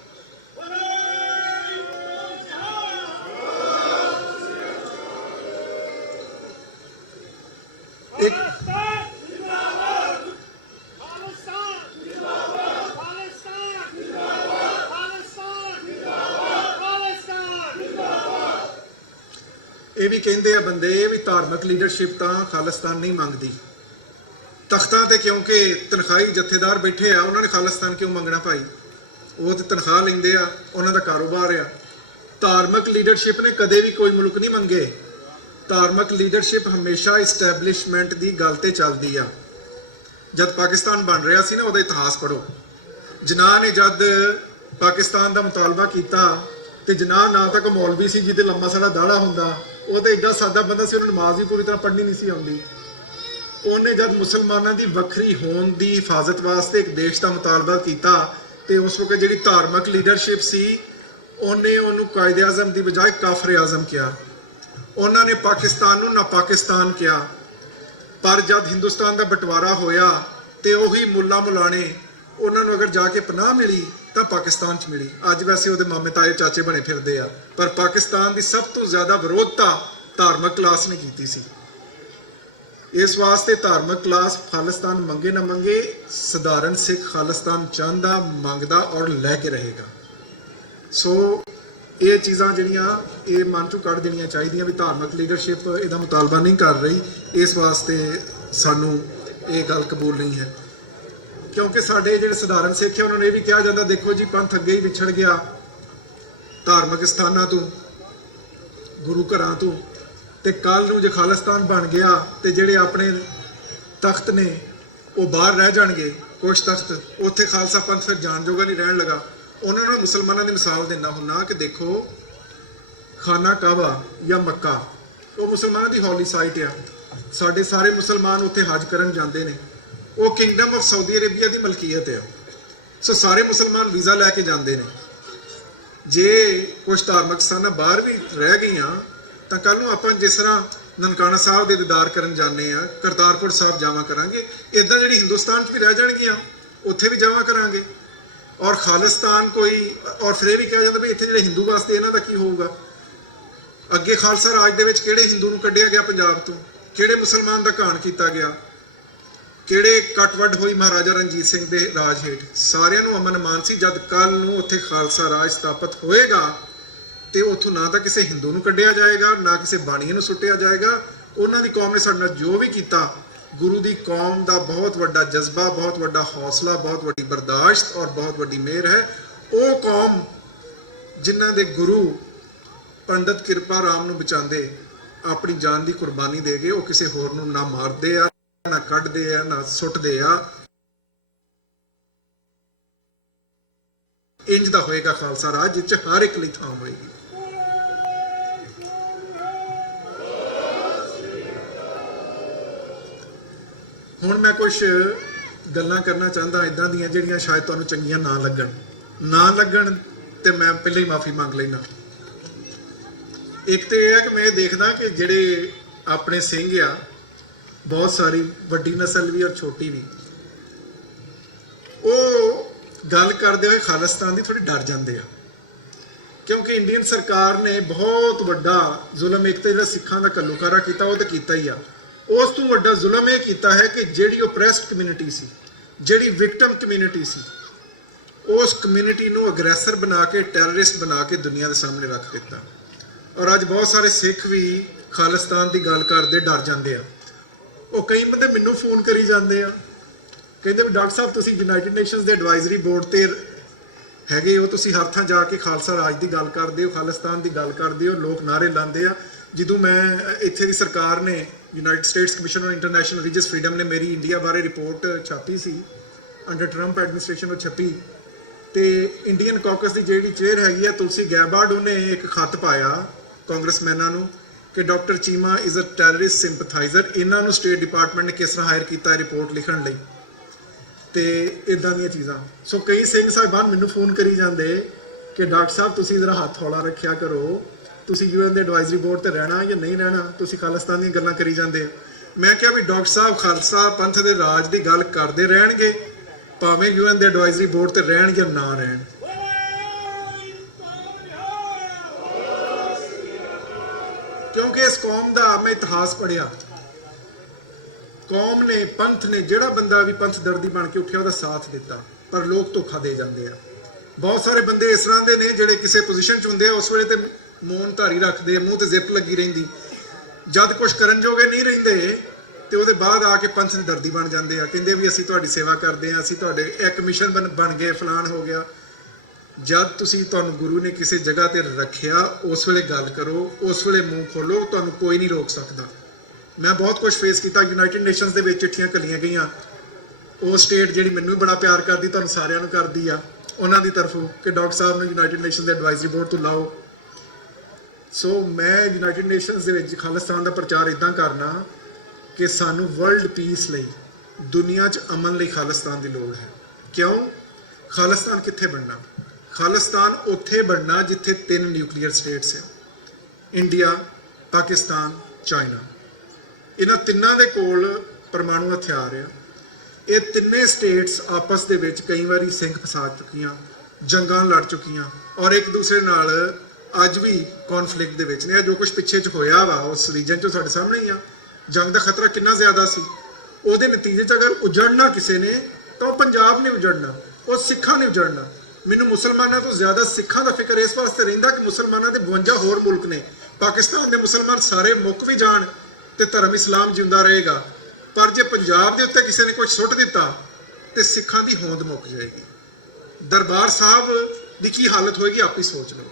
ਇਹ ਵੀ ਕਹਿੰਦੇ ਆ ਬੰਦੇ ਵੀ ਧਾਰਮਿਕ ਲੀਡਰਸ਼ਿਪ ਤਾਂ ਖਾਲਿਸਤਾਨ ਨਹੀਂ ਮੰਗਦੀ। ਤਖਤਾਂ ਤੇ ਕਿਉਂਕਿ ਤਨਖਾਹੀ ਜਥੇਦਾਰ ਬੈਠੇ ਆ, ਉਹਨਾਂ ਨੇ ਖਾਲਿਸਤਾਨ ਕਿਉਂ ਮੰਗਣਾ ਭਾਈ? ਉਹ ਤੇ ਤਨਖਾਹ ਲੈਂਦੇ ਆ, ਉਹਨਾਂ ਦਾ ਕਾਰੋਬਾਰ ਆ। ਧਾਰਮਿਕ ਲੀਡਰਸ਼ਿਪ ਨੇ ਕਦੇ ਵੀ ਕੋਈ ਮੁਲਕ ਨਹੀਂ ਮੰਗੇ। ਧਾਰਮਿਕ ਲੀਡਰਸ਼ਿਪ ਹਮੇਸ਼ਾ ਇਸਟੈਬਲਿਸ਼ਮੈਂਟ ਦੀ ਗੱਲ ਤੇ ਚੱਲਦੀ ਆ। ਜਦ ਪਾਕਿਸਤਾਨ ਬਣ ਰਿਹਾ ਸੀ ਨਾ, ਉਹਦਾ ਇਤਿਹਾਸ ਪੜ੍ਹੋ। ਜਿਨ੍ਹਾਂ ਨੇ ਜਦ ਪਾਕਿਸਤਾਨ ਦਾ ਮੁਤਾਲਬਾ ਕੀਤਾ ਤੇ ਜਿਨ੍ਹਾਂ ਨਾ ਤਾਂ ਕੋਈ ਮੌਲਵੀ ਸੀ ਜਿਹਦੇ ਲੰਮਾ ਸਾਰਾ ਦਾੜਾ ਹੁੰਦਾ, ਉਹ ਤਾਂ ਇੱਡਾ ਸਾਦਾ ਬੰਦਾ ਸੀ, ਉਹਨੂੰ ਨਮਾਜ਼ ਵੀ ਪੂਰੀ ਤਰ੍ਹਾਂ ਪੜ੍ਹਨੀ ਨਹੀਂ ਸੀ ਆਉਂਦੀ। ਉਹਨੇ ਜਦ ਮੁਸਲਮਾਨਾਂ ਦੀ ਵੱਖਰੀ ਹੋਣ ਦੀ ਹਿਫਾਜ਼ਤ ਵਾਸਤੇ ਇੱਕ ਦੇਸ਼ ਦਾ ਮੁਤਾਲਬਾ ਕੀਤਾ ਤੇ ਉਸ ਵਕਤ ਜਿਹੜੀ ਧਾਰਮਿਕ ਲੀਡਰਸ਼ਿਪ ਸੀ ਉਹਨੇ ਉਹਨੂੰ ਕਾਇਦੇ ਆਜ਼ਮ ਦੀ ਬਜਾਏ ਕਾਫਰ ਆਜ਼ਮ ਕਿਹਾ। ਉਹਨਾਂ ਨੇ ਪਾਕਿਸਤਾਨ ਨੂੰ ਨਾ ਪਾਕਿਸਤਾਨ ਕਿਹਾ। ਪਰ ਜਦ ਹਿੰਦੁਸਤਾਨ ਦਾ ਬਟਵਾਰਾ ਹੋਇਆ ਤੇ ਉਹੀ ਮੁੱਲਾ ਮੁਲਾਣੇ ਉਹਨਾਂ ਨੂੰ ਅਗਰ ਜਾ ਕੇ ਪਨਾਹ ਮਿਲੀ ਤਾਂ ਪਾਕਿਸਤਾਨ 'ਚ ਮਿਲੀ। ਅੱਜ ਵੈਸੇ ਉਹਦੇ ਮਾਮੇ ਤਾਏ ਚਾਚੇ ਬਣੇ ਫਿਰਦੇ ਆ, ਪਰ ਪਾਕਿਸਤਾਨ ਦੀ ਸਭ ਤੋਂ ਜ਼ਿਆਦਾ ਵਿਰੋਧਤਾ ਧਾਰਮਿਕ ਕਲਾਸ ਨੇ ਕੀਤੀ ਸੀ। ਇਸ ਵਾਸਤੇ ਧਾਰਮਿਕ ਕਲਾਸ ਖਾਲਿਸਤਾਨ ਮੰਗੇ ਨਾ ਮੰਗੇ, ਸਧਾਰਨ ਸਿੱਖ ਖਾਲਿਸਤਾਨ ਚਾਹੁੰਦਾ, ਮੰਗਦਾ ਔਰ ਲੈ ਕੇ ਰਹੇਗਾ। ਸੋ ਇਹ ਚੀਜ਼ਾਂ ਜਿਹੜੀਆਂ ਇਹ ਮਨ ਚੋਂ ਕੱਢ ਦੇਣੀਆਂ ਚਾਹੀਦੀਆਂ ਵੀ ਧਾਰਮਿਕ ਲੀਡਰਸ਼ਿਪ ਇਹਦਾ ਮੁਤਾਲਬਾ ਨਹੀਂ ਕਰ ਰਹੀ। ਇਸ ਵਾਸਤੇ ਸਾਨੂੰ ਇਹ ਗੱਲ ਕਬੂਲ ਨਹੀਂ ਹੈ, ਕਿਉਂਕਿ ਸਾਡੇ ਜਿਹੜੇ ਸਧਾਰਨ ਸਿੱਖ ਹੈ ਉਹਨਾਂ ਨੂੰ ਇਹ ਵੀ ਕਿਹਾ ਜਾਂਦਾ, ਦੇਖੋ ਜੀ ਪੰਥ ਅੱਗੇ ਹੀ ਵਿਛੜ ਗਿਆ ਧਾਰਮਿਕ ਸਥਾਨਾਂ ਤੋਂ, ਗੁਰੂ ਘਰਾਂ ਤੋਂ, ਤੇ ਕੱਲ ਨੂੰ ਜੇ ਖਾਲਿਸਤਾਨ ਬਣ ਗਿਆ ਤੇ ਜਿਹੜੇ ਆਪਣੇ ਤਖਤ ਨੇ ਉਹ ਬਾਹਰ ਰਹਿ ਜਾਣਗੇ। ਕੁਛ ਤਖਤ ਉੱਥੇ ਖਾਲਸਾ ਪੰਥ ਫਿਰ ਜਾਣ ਜੋਗਾ ਨਹੀਂ ਰਹਿਣ ਲੱਗਾ। ਉਹਨਾਂ ਨੂੰ ਮੁਸਲਮਾਨਾਂ ਦੀ ਮਿਸਾਲ ਦਿੰਦਾ ਹੁੰਨਾ ਕਿ ਦੇਖੋ ਖਾਨਾ ਕਾਬਾ ਜਾਂ ਮੱਕਾ, ਉਹ ਮੁਸਲਮਾਨਾਂ ਦੀ ਹੌਲੀ ਸਾਈਟ ਆ। ਸਾਡੇ ਸਾਰੇ ਮੁਸਲਮਾਨ ਉੱਥੇ ਹਜ ਕਰਨ ਜਾਂਦੇ ਨੇ। ਉਹ ਕਿੰਗਡਮ ਆਫ ਸਾਊਦੀ ਅਰੇਬੀਆ ਦੀ ਮਲਕੀਅਤ ਆ। ਸੋ ਸਾਰੇ ਮੁਸਲਮਾਨ ਵੀਜ਼ਾ ਲੈ ਕੇ ਜਾਂਦੇ ਨੇ। ਜੇ ਕੁਝ ਧਾਰਮਿਕ ਸਥਾਨਾਂ ਬਾਹਰ ਵੀ ਰਹਿ ਗਈਆਂ ਤਾਂ ਕੱਲ ਨੂੰ ਆਪਾਂ ਜਿਸ ਤਰ੍ਹਾਂ ਨਨਕਾਣਾ ਸਾਹਿਬ ਦੇ ਦੀਦਾਰ ਕਰਨ ਜਾਂਦੇ ਆ, ਕਰਤਾਰਪੁਰ ਸਾਹਿਬ ਜਾਵਾਂ ਕਰਾਂਗੇ, ਇਦਾਂ ਜਿਹੜੀ ਹਿੰਦੁਸਤਾਨ 'ਚ ਵੀ ਰਹਿ ਜਾਣਗੀਆਂ ਉੱਥੇ ਵੀ ਜਾਵਾਂ ਕਰਾਂਗੇ। ਔਰ ਖਾਲਿਸਤਾਨ ਕੋਈ, ਔਰ ਫਿਰ ਇਹ ਵੀ ਕਿਹਾ ਜਾਂਦਾ ਵੀ ਇੱਥੇ ਜਿਹੜੇ ਹਿੰਦੂ ਵਾਸਤੇ ਇਹਨਾਂ ਦਾ ਕੀ ਹੋਊਗਾ। ਅੱਗੇ ਖਾਲਸਾ ਰਾਜ ਦੇ ਵਿੱਚ ਕਿਹੜੇ ਹਿੰਦੂ ਨੂੰ ਕੱਢਿਆ ਗਿਆ ਪੰਜਾਬ ਤੋਂ, ਕਿਹੜੇ ਮੁਸਲਮਾਨ ਦਾ ਘਾਣ ਕੀਤਾ ਗਿਆ, ਕਿਹੜੇ ਕੱਟ-ਵੱਢ ਹੋਈ ਮਹਾਰਾਜਾ ਰਣਜੀਤ ਸਿੰਘ ਦੇ ਰਾਜ ਹੇਠ। ਸਾਰਿਆਂ ਨੂੰ ਅਮਨ ਮਾਨ ਸੀ। ਜਦ ਕੱਲ ਨੂੰ ਉੱਥੇ ਖਾਲਸਾ ਰਾਜ ਸਥਾਪਿਤ ਹੋਏਗਾ ਤੇ ਉੱਥੋਂ ਨਾ ਤਾਂ ਕਿਸੇ ਹਿੰਦੂ ਨੂੰ ਕੱਢਿਆ ਜਾਏਗਾ, ਨਾ ਕਿਸੇ ਬਾਣੀਏ ਨੂੰ ਸੁੱਟਿਆ ਜਾਏਗਾ। ਉਹਨਾਂ ਦੀ ਕੌਮ ਨੇ ਸਾਡੇ ਨਾਲ ਜੋ ਵੀ ਕੀਤਾ, ਗੁਰੂ ਦੀ ਕੌਮ ਦਾ ਬਹੁਤ ਵੱਡਾ ਜਜ਼ਬਾ, ਬਹੁਤ ਵੱਡਾ ਹੌਸਲਾ, ਬਹੁਤ ਵੱਡੀ ਬਰਦਾਸ਼ਤ ਔਰ ਬਹੁਤ ਵੱਡੀ ਮਿਹਰ ਹੈ। ਉਹ ਕੌਮ ਜਿਨ੍ਹਾਂ ਦੇ ਗੁਰੂ ਪੰਡਤ ਕਿਰਪਾ ਰਾਮ ਨੂੰ ਬਚਾਉਂਦੇ, ਆਪਣੀ ਜਾਨ ਦੀ ਕੁਰਬਾਨੀ ਦੇ ਗਏ, ਉਹ ਕਿਸੇ ਹੋਰ ਨੂੰ ਨਾ ਮਾਰਦੇ ਆ, ਨਾ ਕੱਢਦੇ ਆ, ਨਾ ਸੁੱਟਦੇ ਆ। ਇੰਜ ਦਾ ਹੋਏਗਾ ਖਾਲਸਾ ਰਾਜ ਜਿਸ 'ਚ ਹਰ ਇੱਕ ਲਈ ਥਾਂ ਹੋਏਗੀ। ਹੁਣ ਮੈਂ ਕੁਝ ਗੱਲਾਂ ਕਰਨਾ ਚਾਹੁੰਦਾ ਇਦਾਂ ਦੀਆਂ ਜਿਹੜੀਆਂ ਸ਼ਾਇਦ ਤੁਹਾਨੂੰ ਚੰਗੀਆਂ ਨਾ ਲੱਗਣ ਤੇ ਮੈਂ ਪਹਿਲਾਂ ਹੀ ਮਾਫੀ ਮੰਗ ਲੈਣਾ। ਇੱਕ ਤੇ ਇਹ ਹੈ ਕਿ ਮੈਂ ਦੇਖਦਾ ਕਿ ਜਿਹੜੇ ਆਪਣੇ ਸਿੰਘ ਆ, ਬਹੁਤ ਸਾਰੀ ਵੱਡੀ ਨਸਲ ਵੀ ਔਰ ਛੋਟੀ ਵੀ, ਉਹ ਗੱਲ ਕਰਦੇ ਹੋਏ ਖਾਲਿਸਤਾਨ ਦੀ ਥੋੜੀ ਡਰ ਜਾਂਦੇ ਆ, ਕਿਉਂਕਿ ਇੰਡੀਅਨ ਸਰਕਾਰ ਨੇ ਬਹੁਤ ਵੱਡਾ ਜ਼ੁਲਮ ਇੱਕ ਤੇ ਜਿਹੜਾ ਸਿੱਖਾਂ ਦਾ ਘੱਲੂਘਾਰਾ ਕੀਤਾ ਉਹ ਤਾਂ ਕੀਤਾ ਹੀ ਆ। ਉਸ ਤੋਂ ਵੱਡਾ ਜ਼ੁਲਮ ਇਹ ਕੀਤਾ ਹੈ ਕਿ ਜਿਹੜੀ ਓਪਰੈਸਡ ਕਮਿਊਨਿਟੀ ਸੀ, ਜਿਹੜੀ ਵਿਕਟਮ ਕਮਿਊਨਿਟੀ ਸੀ, ਉਸ ਕਮਿਊਨਿਟੀ ਨੂੰ ਅਗਰੈਸਰ ਬਣਾ ਕੇ, ਟੈਰਰਿਸਟ ਬਣਾ ਕੇ ਦੁਨੀਆ ਦੇ ਸਾਹਮਣੇ ਰੱਖ ਦਿੱਤਾ। ਔਰ ਅੱਜ ਬਹੁਤ ਸਾਰੇ ਸਿੱਖ ਵੀ ਖਾਲਿਸਤਾਨ ਦੀ ਗੱਲ ਕਰਦੇ ਡਰ ਜਾਂਦੇ ਆ। ਉਹ ਕਈ ਬੰਦੇ ਮੈਨੂੰ ਫੋਨ ਕਰੀ ਜਾਂਦੇ ਆ, ਕਹਿੰਦੇ ਵੀ ਡਾਕਟਰ ਸਾਹਿਬ ਤੁਸੀਂ ਯੂਨਾਈਟਿਡ ਨੇਸ਼ਨਸ ਦੇ ਐਡਵਾਈਜ਼ਰੀ ਬੋਰਡ ਤੇ ਹੈਗੇ ਹੋ, ਤੁਸੀਂ ਹਰ ਥਾਂ ਜਾ ਕੇ ਖਾਲਸਾ ਰਾਜ ਦੀ ਗੱਲ ਕਰਦੇ ਹੋ, ਖਾਲਿਸਤਾਨ ਦੀ ਗੱਲ ਕਰਦੇ ਹੋ, ਲੋਕ ਨਾਅਰੇ ਲਾਉਂਦੇ ਆ। ਜਦੋਂ ਮੈਂ ਇੱਥੇ ਦੀ ਸਰਕਾਰ ਨੇ, United States commission on international religious freedom ਨੇ ਮੇਰੀ ਇੰਡੀਆ ਬਾਰੇ ਰਿਪੋਰਟ ਛਾਪੀ ਸੀ, ਅੰਡਰ ਟਰੰਪ ਐਡਮਿਨਿਸਟ੍ਰੇਸ਼ਨ ਉਹ ਛਪੀ, ਤੇ ਇੰਡੀਅਨ ਕਾਕਸ ਦੀ ਜਿਹੜੀ ਚੇਅਰ ਹੈਗੀ ਆ ਤੁਲਸੀ ਗੈਬਾਰਡ, ਉਹਨੇ ਇੱਕ ਖੱਤ ਪਾਇਆ ਕਾਂਗਰਸਮੈਨਾਂ ਨੂੰ ਕਿ doctor Cheema is a terrorist sympathiser. ਇਹਨਾਂ ਨੂੰ ਸਟੇਟ ਡਿਪਾਰਟਮੈਂਟ ਨੇ ਕਿਸ ਤਰ੍ਹਾਂ ਹਾਇਰ ਕੀਤਾ ਰਿਪੋਰਟ ਲਿਖਣ ਲਈ, ਤੇ ਇਦਾਂ ਦੀਆਂ ਚੀਜ਼ਾਂ। ਸੋ ਕਈ ਸਿੰਘ ਸਾਹਿਬਾਨ ਮੈਨੂੰ ਫੋਨ ਕਰੀ ਜਾਂਦੇ ਕਿ ਡਾਕਟਰ ਸਾਹਿਬ ਤੁਸੀਂ ਜ਼ਰਾ ਹੱਥ ਹੌਲਾ ਰੱਖਿਆ ਕਰੋ, ਤੁਸੀਂ ਯੂਐਨ ਦੇ ਐਡਵਾਈਜ਼ਰੀ ਬੋਰਡ ਤੇ ਰਹਿਣਾ ਜਾਂ ਨਹੀਂ ਰਹਿਣਾ, ਤੁਸੀਂ ਖਾਲਿਸਤਾਨ ਦੀਆਂ ਗੱਲਾਂ ਕਰੀ ਜਾਂਦੇ। ਮੈਂ ਕਿਹਾ ਵੀ ਡਾਕਟਰ ਸਾਹਿਬ ਖਾਲਸਾ ਪੰਥ ਦੇ ਰਾਜ ਦੀ ਗੱਲ ਕਰਦੇ ਰਹਿਣਗੇ, ਭਾਵੇਂ ਯੂਐਨ ਦੇ ਐਡਵਾਈਜ਼ਰੀ ਬੋਰਡ ਤੇ ਰਹਿਣ ਜਾਂ ਨਾ ਰਹਿਣ। ਕਿਉਂਕਿ ਇਸ ਕੌਮ ਦਾ ਮੈਂ ਇਤਿਹਾਸ ਪੜ੍ਹਿਆ, ਕੌਮ ਨੇ, ਪੰਥ ਨੇ, ਜਿਹੜਾ ਬੰਦਾ ਵੀ ਪੰਥ ਦਰਦੀ ਬਣ ਕੇ ਉੱਠਿਆ ਉਹਦਾ ਸਾਥ ਦਿੱਤਾ, ਪਰ ਲੋਕ ਧੋਖਾ ਦੇ ਜਾਂਦੇ ਆ। ਬਹੁਤ ਸਾਰੇ ਬੰਦੇ ਇਸ ਤਰ੍ਹਾਂ ਦੇ ਨੇ ਜਿਹੜੇ ਕਿਸੇ ਪੋਜੀਸ਼ਨ 'ਚ ਹੁੰਦੇ ਆ ਉਸ ਵੇਲੇ ਤੇ ਮੌਨ ਧਾਰੀ ਰੱਖਦੇ, ਮੂੰਹ ਤੇ ਜ਼ਿਪ ਲੱਗੀ ਰਹਿੰਦੀ, ਜਦ ਕੁਝ ਕਰਨ ਜੋਗੇ ਨਹੀਂ ਰਹਿੰਦੇ ਤੇ ਉਹਦੇ ਬਾਅਦ ਆ ਕੇ ਪੰਥ ਦੇ ਦਰਦੀ ਬਣ ਜਾਂਦੇ ਆ, ਕਹਿੰਦੇ ਵੀ ਅਸੀਂ ਤੁਹਾਡੀ ਸੇਵਾ ਕਰਦੇ ਆ, ਅਸੀਂ ਤੁਹਾਡੇ ਇੱਕ ਮਿਸ਼ਨ ਬਣ ਗਏ, ਫਲਾਨ ਹੋ ਗਿਆ। ਜਦ ਤੁਸੀਂ ਤੁਹਾਨੂੰ ਗੁਰੂ ਨੇ ਕਿਸੇ ਜਗ੍ਹਾ ਤੇ ਰੱਖਿਆ ਉਸ ਵੇਲੇ ਗੱਲ ਕਰੋ, ਉਸ ਵੇਲੇ ਮੂੰਹ ਖੋਲੋ, ਤੁਹਾਨੂੰ ਕੋਈ ਨਹੀਂ ਰੋਕ ਸਕਦਾ। ਮੈਂ ਬਹੁਤ ਕੁਝ ਫੇਸ ਕੀਤਾ, ਯੂਨਾਈਟਿਡ ਨੇਸ਼ਨਸ ਦੇ ਵਿੱਚ ਚਿੱਠੀਆਂ ਘੱਲੀਆਂ ਗਈਆਂ। ਉਹ ਸਟੇਟ ਜਿਹੜੀ ਮੈਨੂੰ ਵੀ ਬੜਾ ਪਿਆਰ ਕਰਦੀ, ਤੁਹਾਨੂੰ ਸਾਰਿਆਂ ਨੂੰ ਕਰਦੀ ਆ, ਉਹਨਾਂ ਦੀ ਤਰਫੋਂ ਕਿ ਡਾਕਟਰ ਸਾਹਿਬ ਨੂੰ ਯੂਨਾਈਟਿਡ ਨੇਸ਼ਨਸ ਦੇ ਐਡਵਾਈਜ਼ਰੀ ਬੋਰਡ ਤੋਂ ਲਾਓ। ਸੋ ਮੈਂ ਯੂਨਾਈਟਿਡ ਨੇਸ਼ਨਸ ਦੇ ਵਿੱਚ ਖਾਲਿਸਤਾਨ ਦਾ ਪ੍ਰਚਾਰ ਇਦਾਂ ਕਰਨਾ ਕਿ ਸਾਨੂੰ ਵਰਲਡ ਪੀਸ ਲਈ, ਦੁਨੀਆ 'ਚ ਅਮਨ ਲਈ ਖਾਲਿਸਤਾਨ ਦੀ ਲੋੜ ਹੈ। ਕਿਉਂ? ਖਾਲਿਸਤਾਨ ਕਿੱਥੇ ਬਣਨਾ? ਖਾਲਿਸਤਾਨ ਉੱਥੇ ਬਣਨਾ ਜਿੱਥੇ 3 ਨਿਊਕਲੀਅਰ ਸਟੇਟਸ ਹੈ, ਇੰਡੀਆ, ਪਾਕਿਸਤਾਨ, ਚਾਈਨਾ। ਇਹਨਾਂ ਤਿੰਨਾਂ ਦੇ ਕੋਲ ਪਰਮਾਣੂ ਹਥਿਆਰ ਆ। ਇਹ ਤਿੰਨੇ ਸਟੇਟਸ ਆਪਸ ਦੇ ਵਿੱਚ ਕਈ ਵਾਰੀ ਸਿੰਘ ਫਸਾ ਚੁੱਕੀਆਂ, ਜੰਗਾਂ ਲੜ ਚੁੱਕੀਆਂ ਔਰ ਇੱਕ ਦੂਸਰੇ ਨਾਲ ਅੱਜ ਵੀ ਕੌਨਫਲਿਕਟ ਦੇ ਵਿੱਚ ਨੇ। ਜੋ ਕੁਝ ਪਿੱਛੇ 'ਚ ਹੋਇਆ ਵਾ ਉਸ ਰੀਜਨ 'ਚ ਸਾਡੇ ਸਾਹਮਣੇ ਹੀ ਆ। ਜੰਗ ਦਾ ਖਤਰਾ ਕਿੰਨਾ ਜ਼ਿਆਦਾ ਸੀ। ਉਹਦੇ ਨਤੀਜੇ 'ਚ ਅਗਰ ਉਜੜਨਾ ਕਿਸੇ ਨੇ ਤਾਂ ਉਹ ਪੰਜਾਬ ਨੇ ਉਜੜਨਾ, ਉਹ ਸਿੱਖਾਂ ਨੇ ਉਜੜਨਾ। ਮੈਨੂੰ ਮੁਸਲਮਾਨਾਂ ਤੋਂ ਜ਼ਿਆਦਾ ਸਿੱਖਾਂ ਦਾ ਫਿਕਰ ਇਸ ਵਾਸਤੇ ਰਹਿੰਦਾ ਕਿ ਮੁਸਲਮਾਨਾਂ ਦੇ 52 ਹੋਰ ਮੁਲਕ ਨੇ, ਪਾਕਿਸਤਾਨ ਦੇ ਮੁਸਲਮਾਨ ਸਾਰੇ ਮੁੱਕ ਵੀ ਜਾਣ ਤੇ ਧਰਮ ਇਸਲਾਮ ਜਿਉਂਦਾ ਰਹੇਗਾ, ਪਰ ਜੇ ਪੰਜਾਬ ਦੇ ਉੱਤੇ ਕਿਸੇ ਨੇ ਕੁਝ ਸੁੱਟ ਦਿੱਤਾ ਤੇ ਸਿੱਖਾਂ ਦੀ ਹੋਂਦ ਮੁੱਕ ਜਾਏਗੀ। ਦਰਬਾਰ ਸਾਹਿਬ ਦੀ ਕੀ ਹਾਲਤ ਹੋਏਗੀ ਆਪ ਹੀ ਸੋਚ ਲਓ।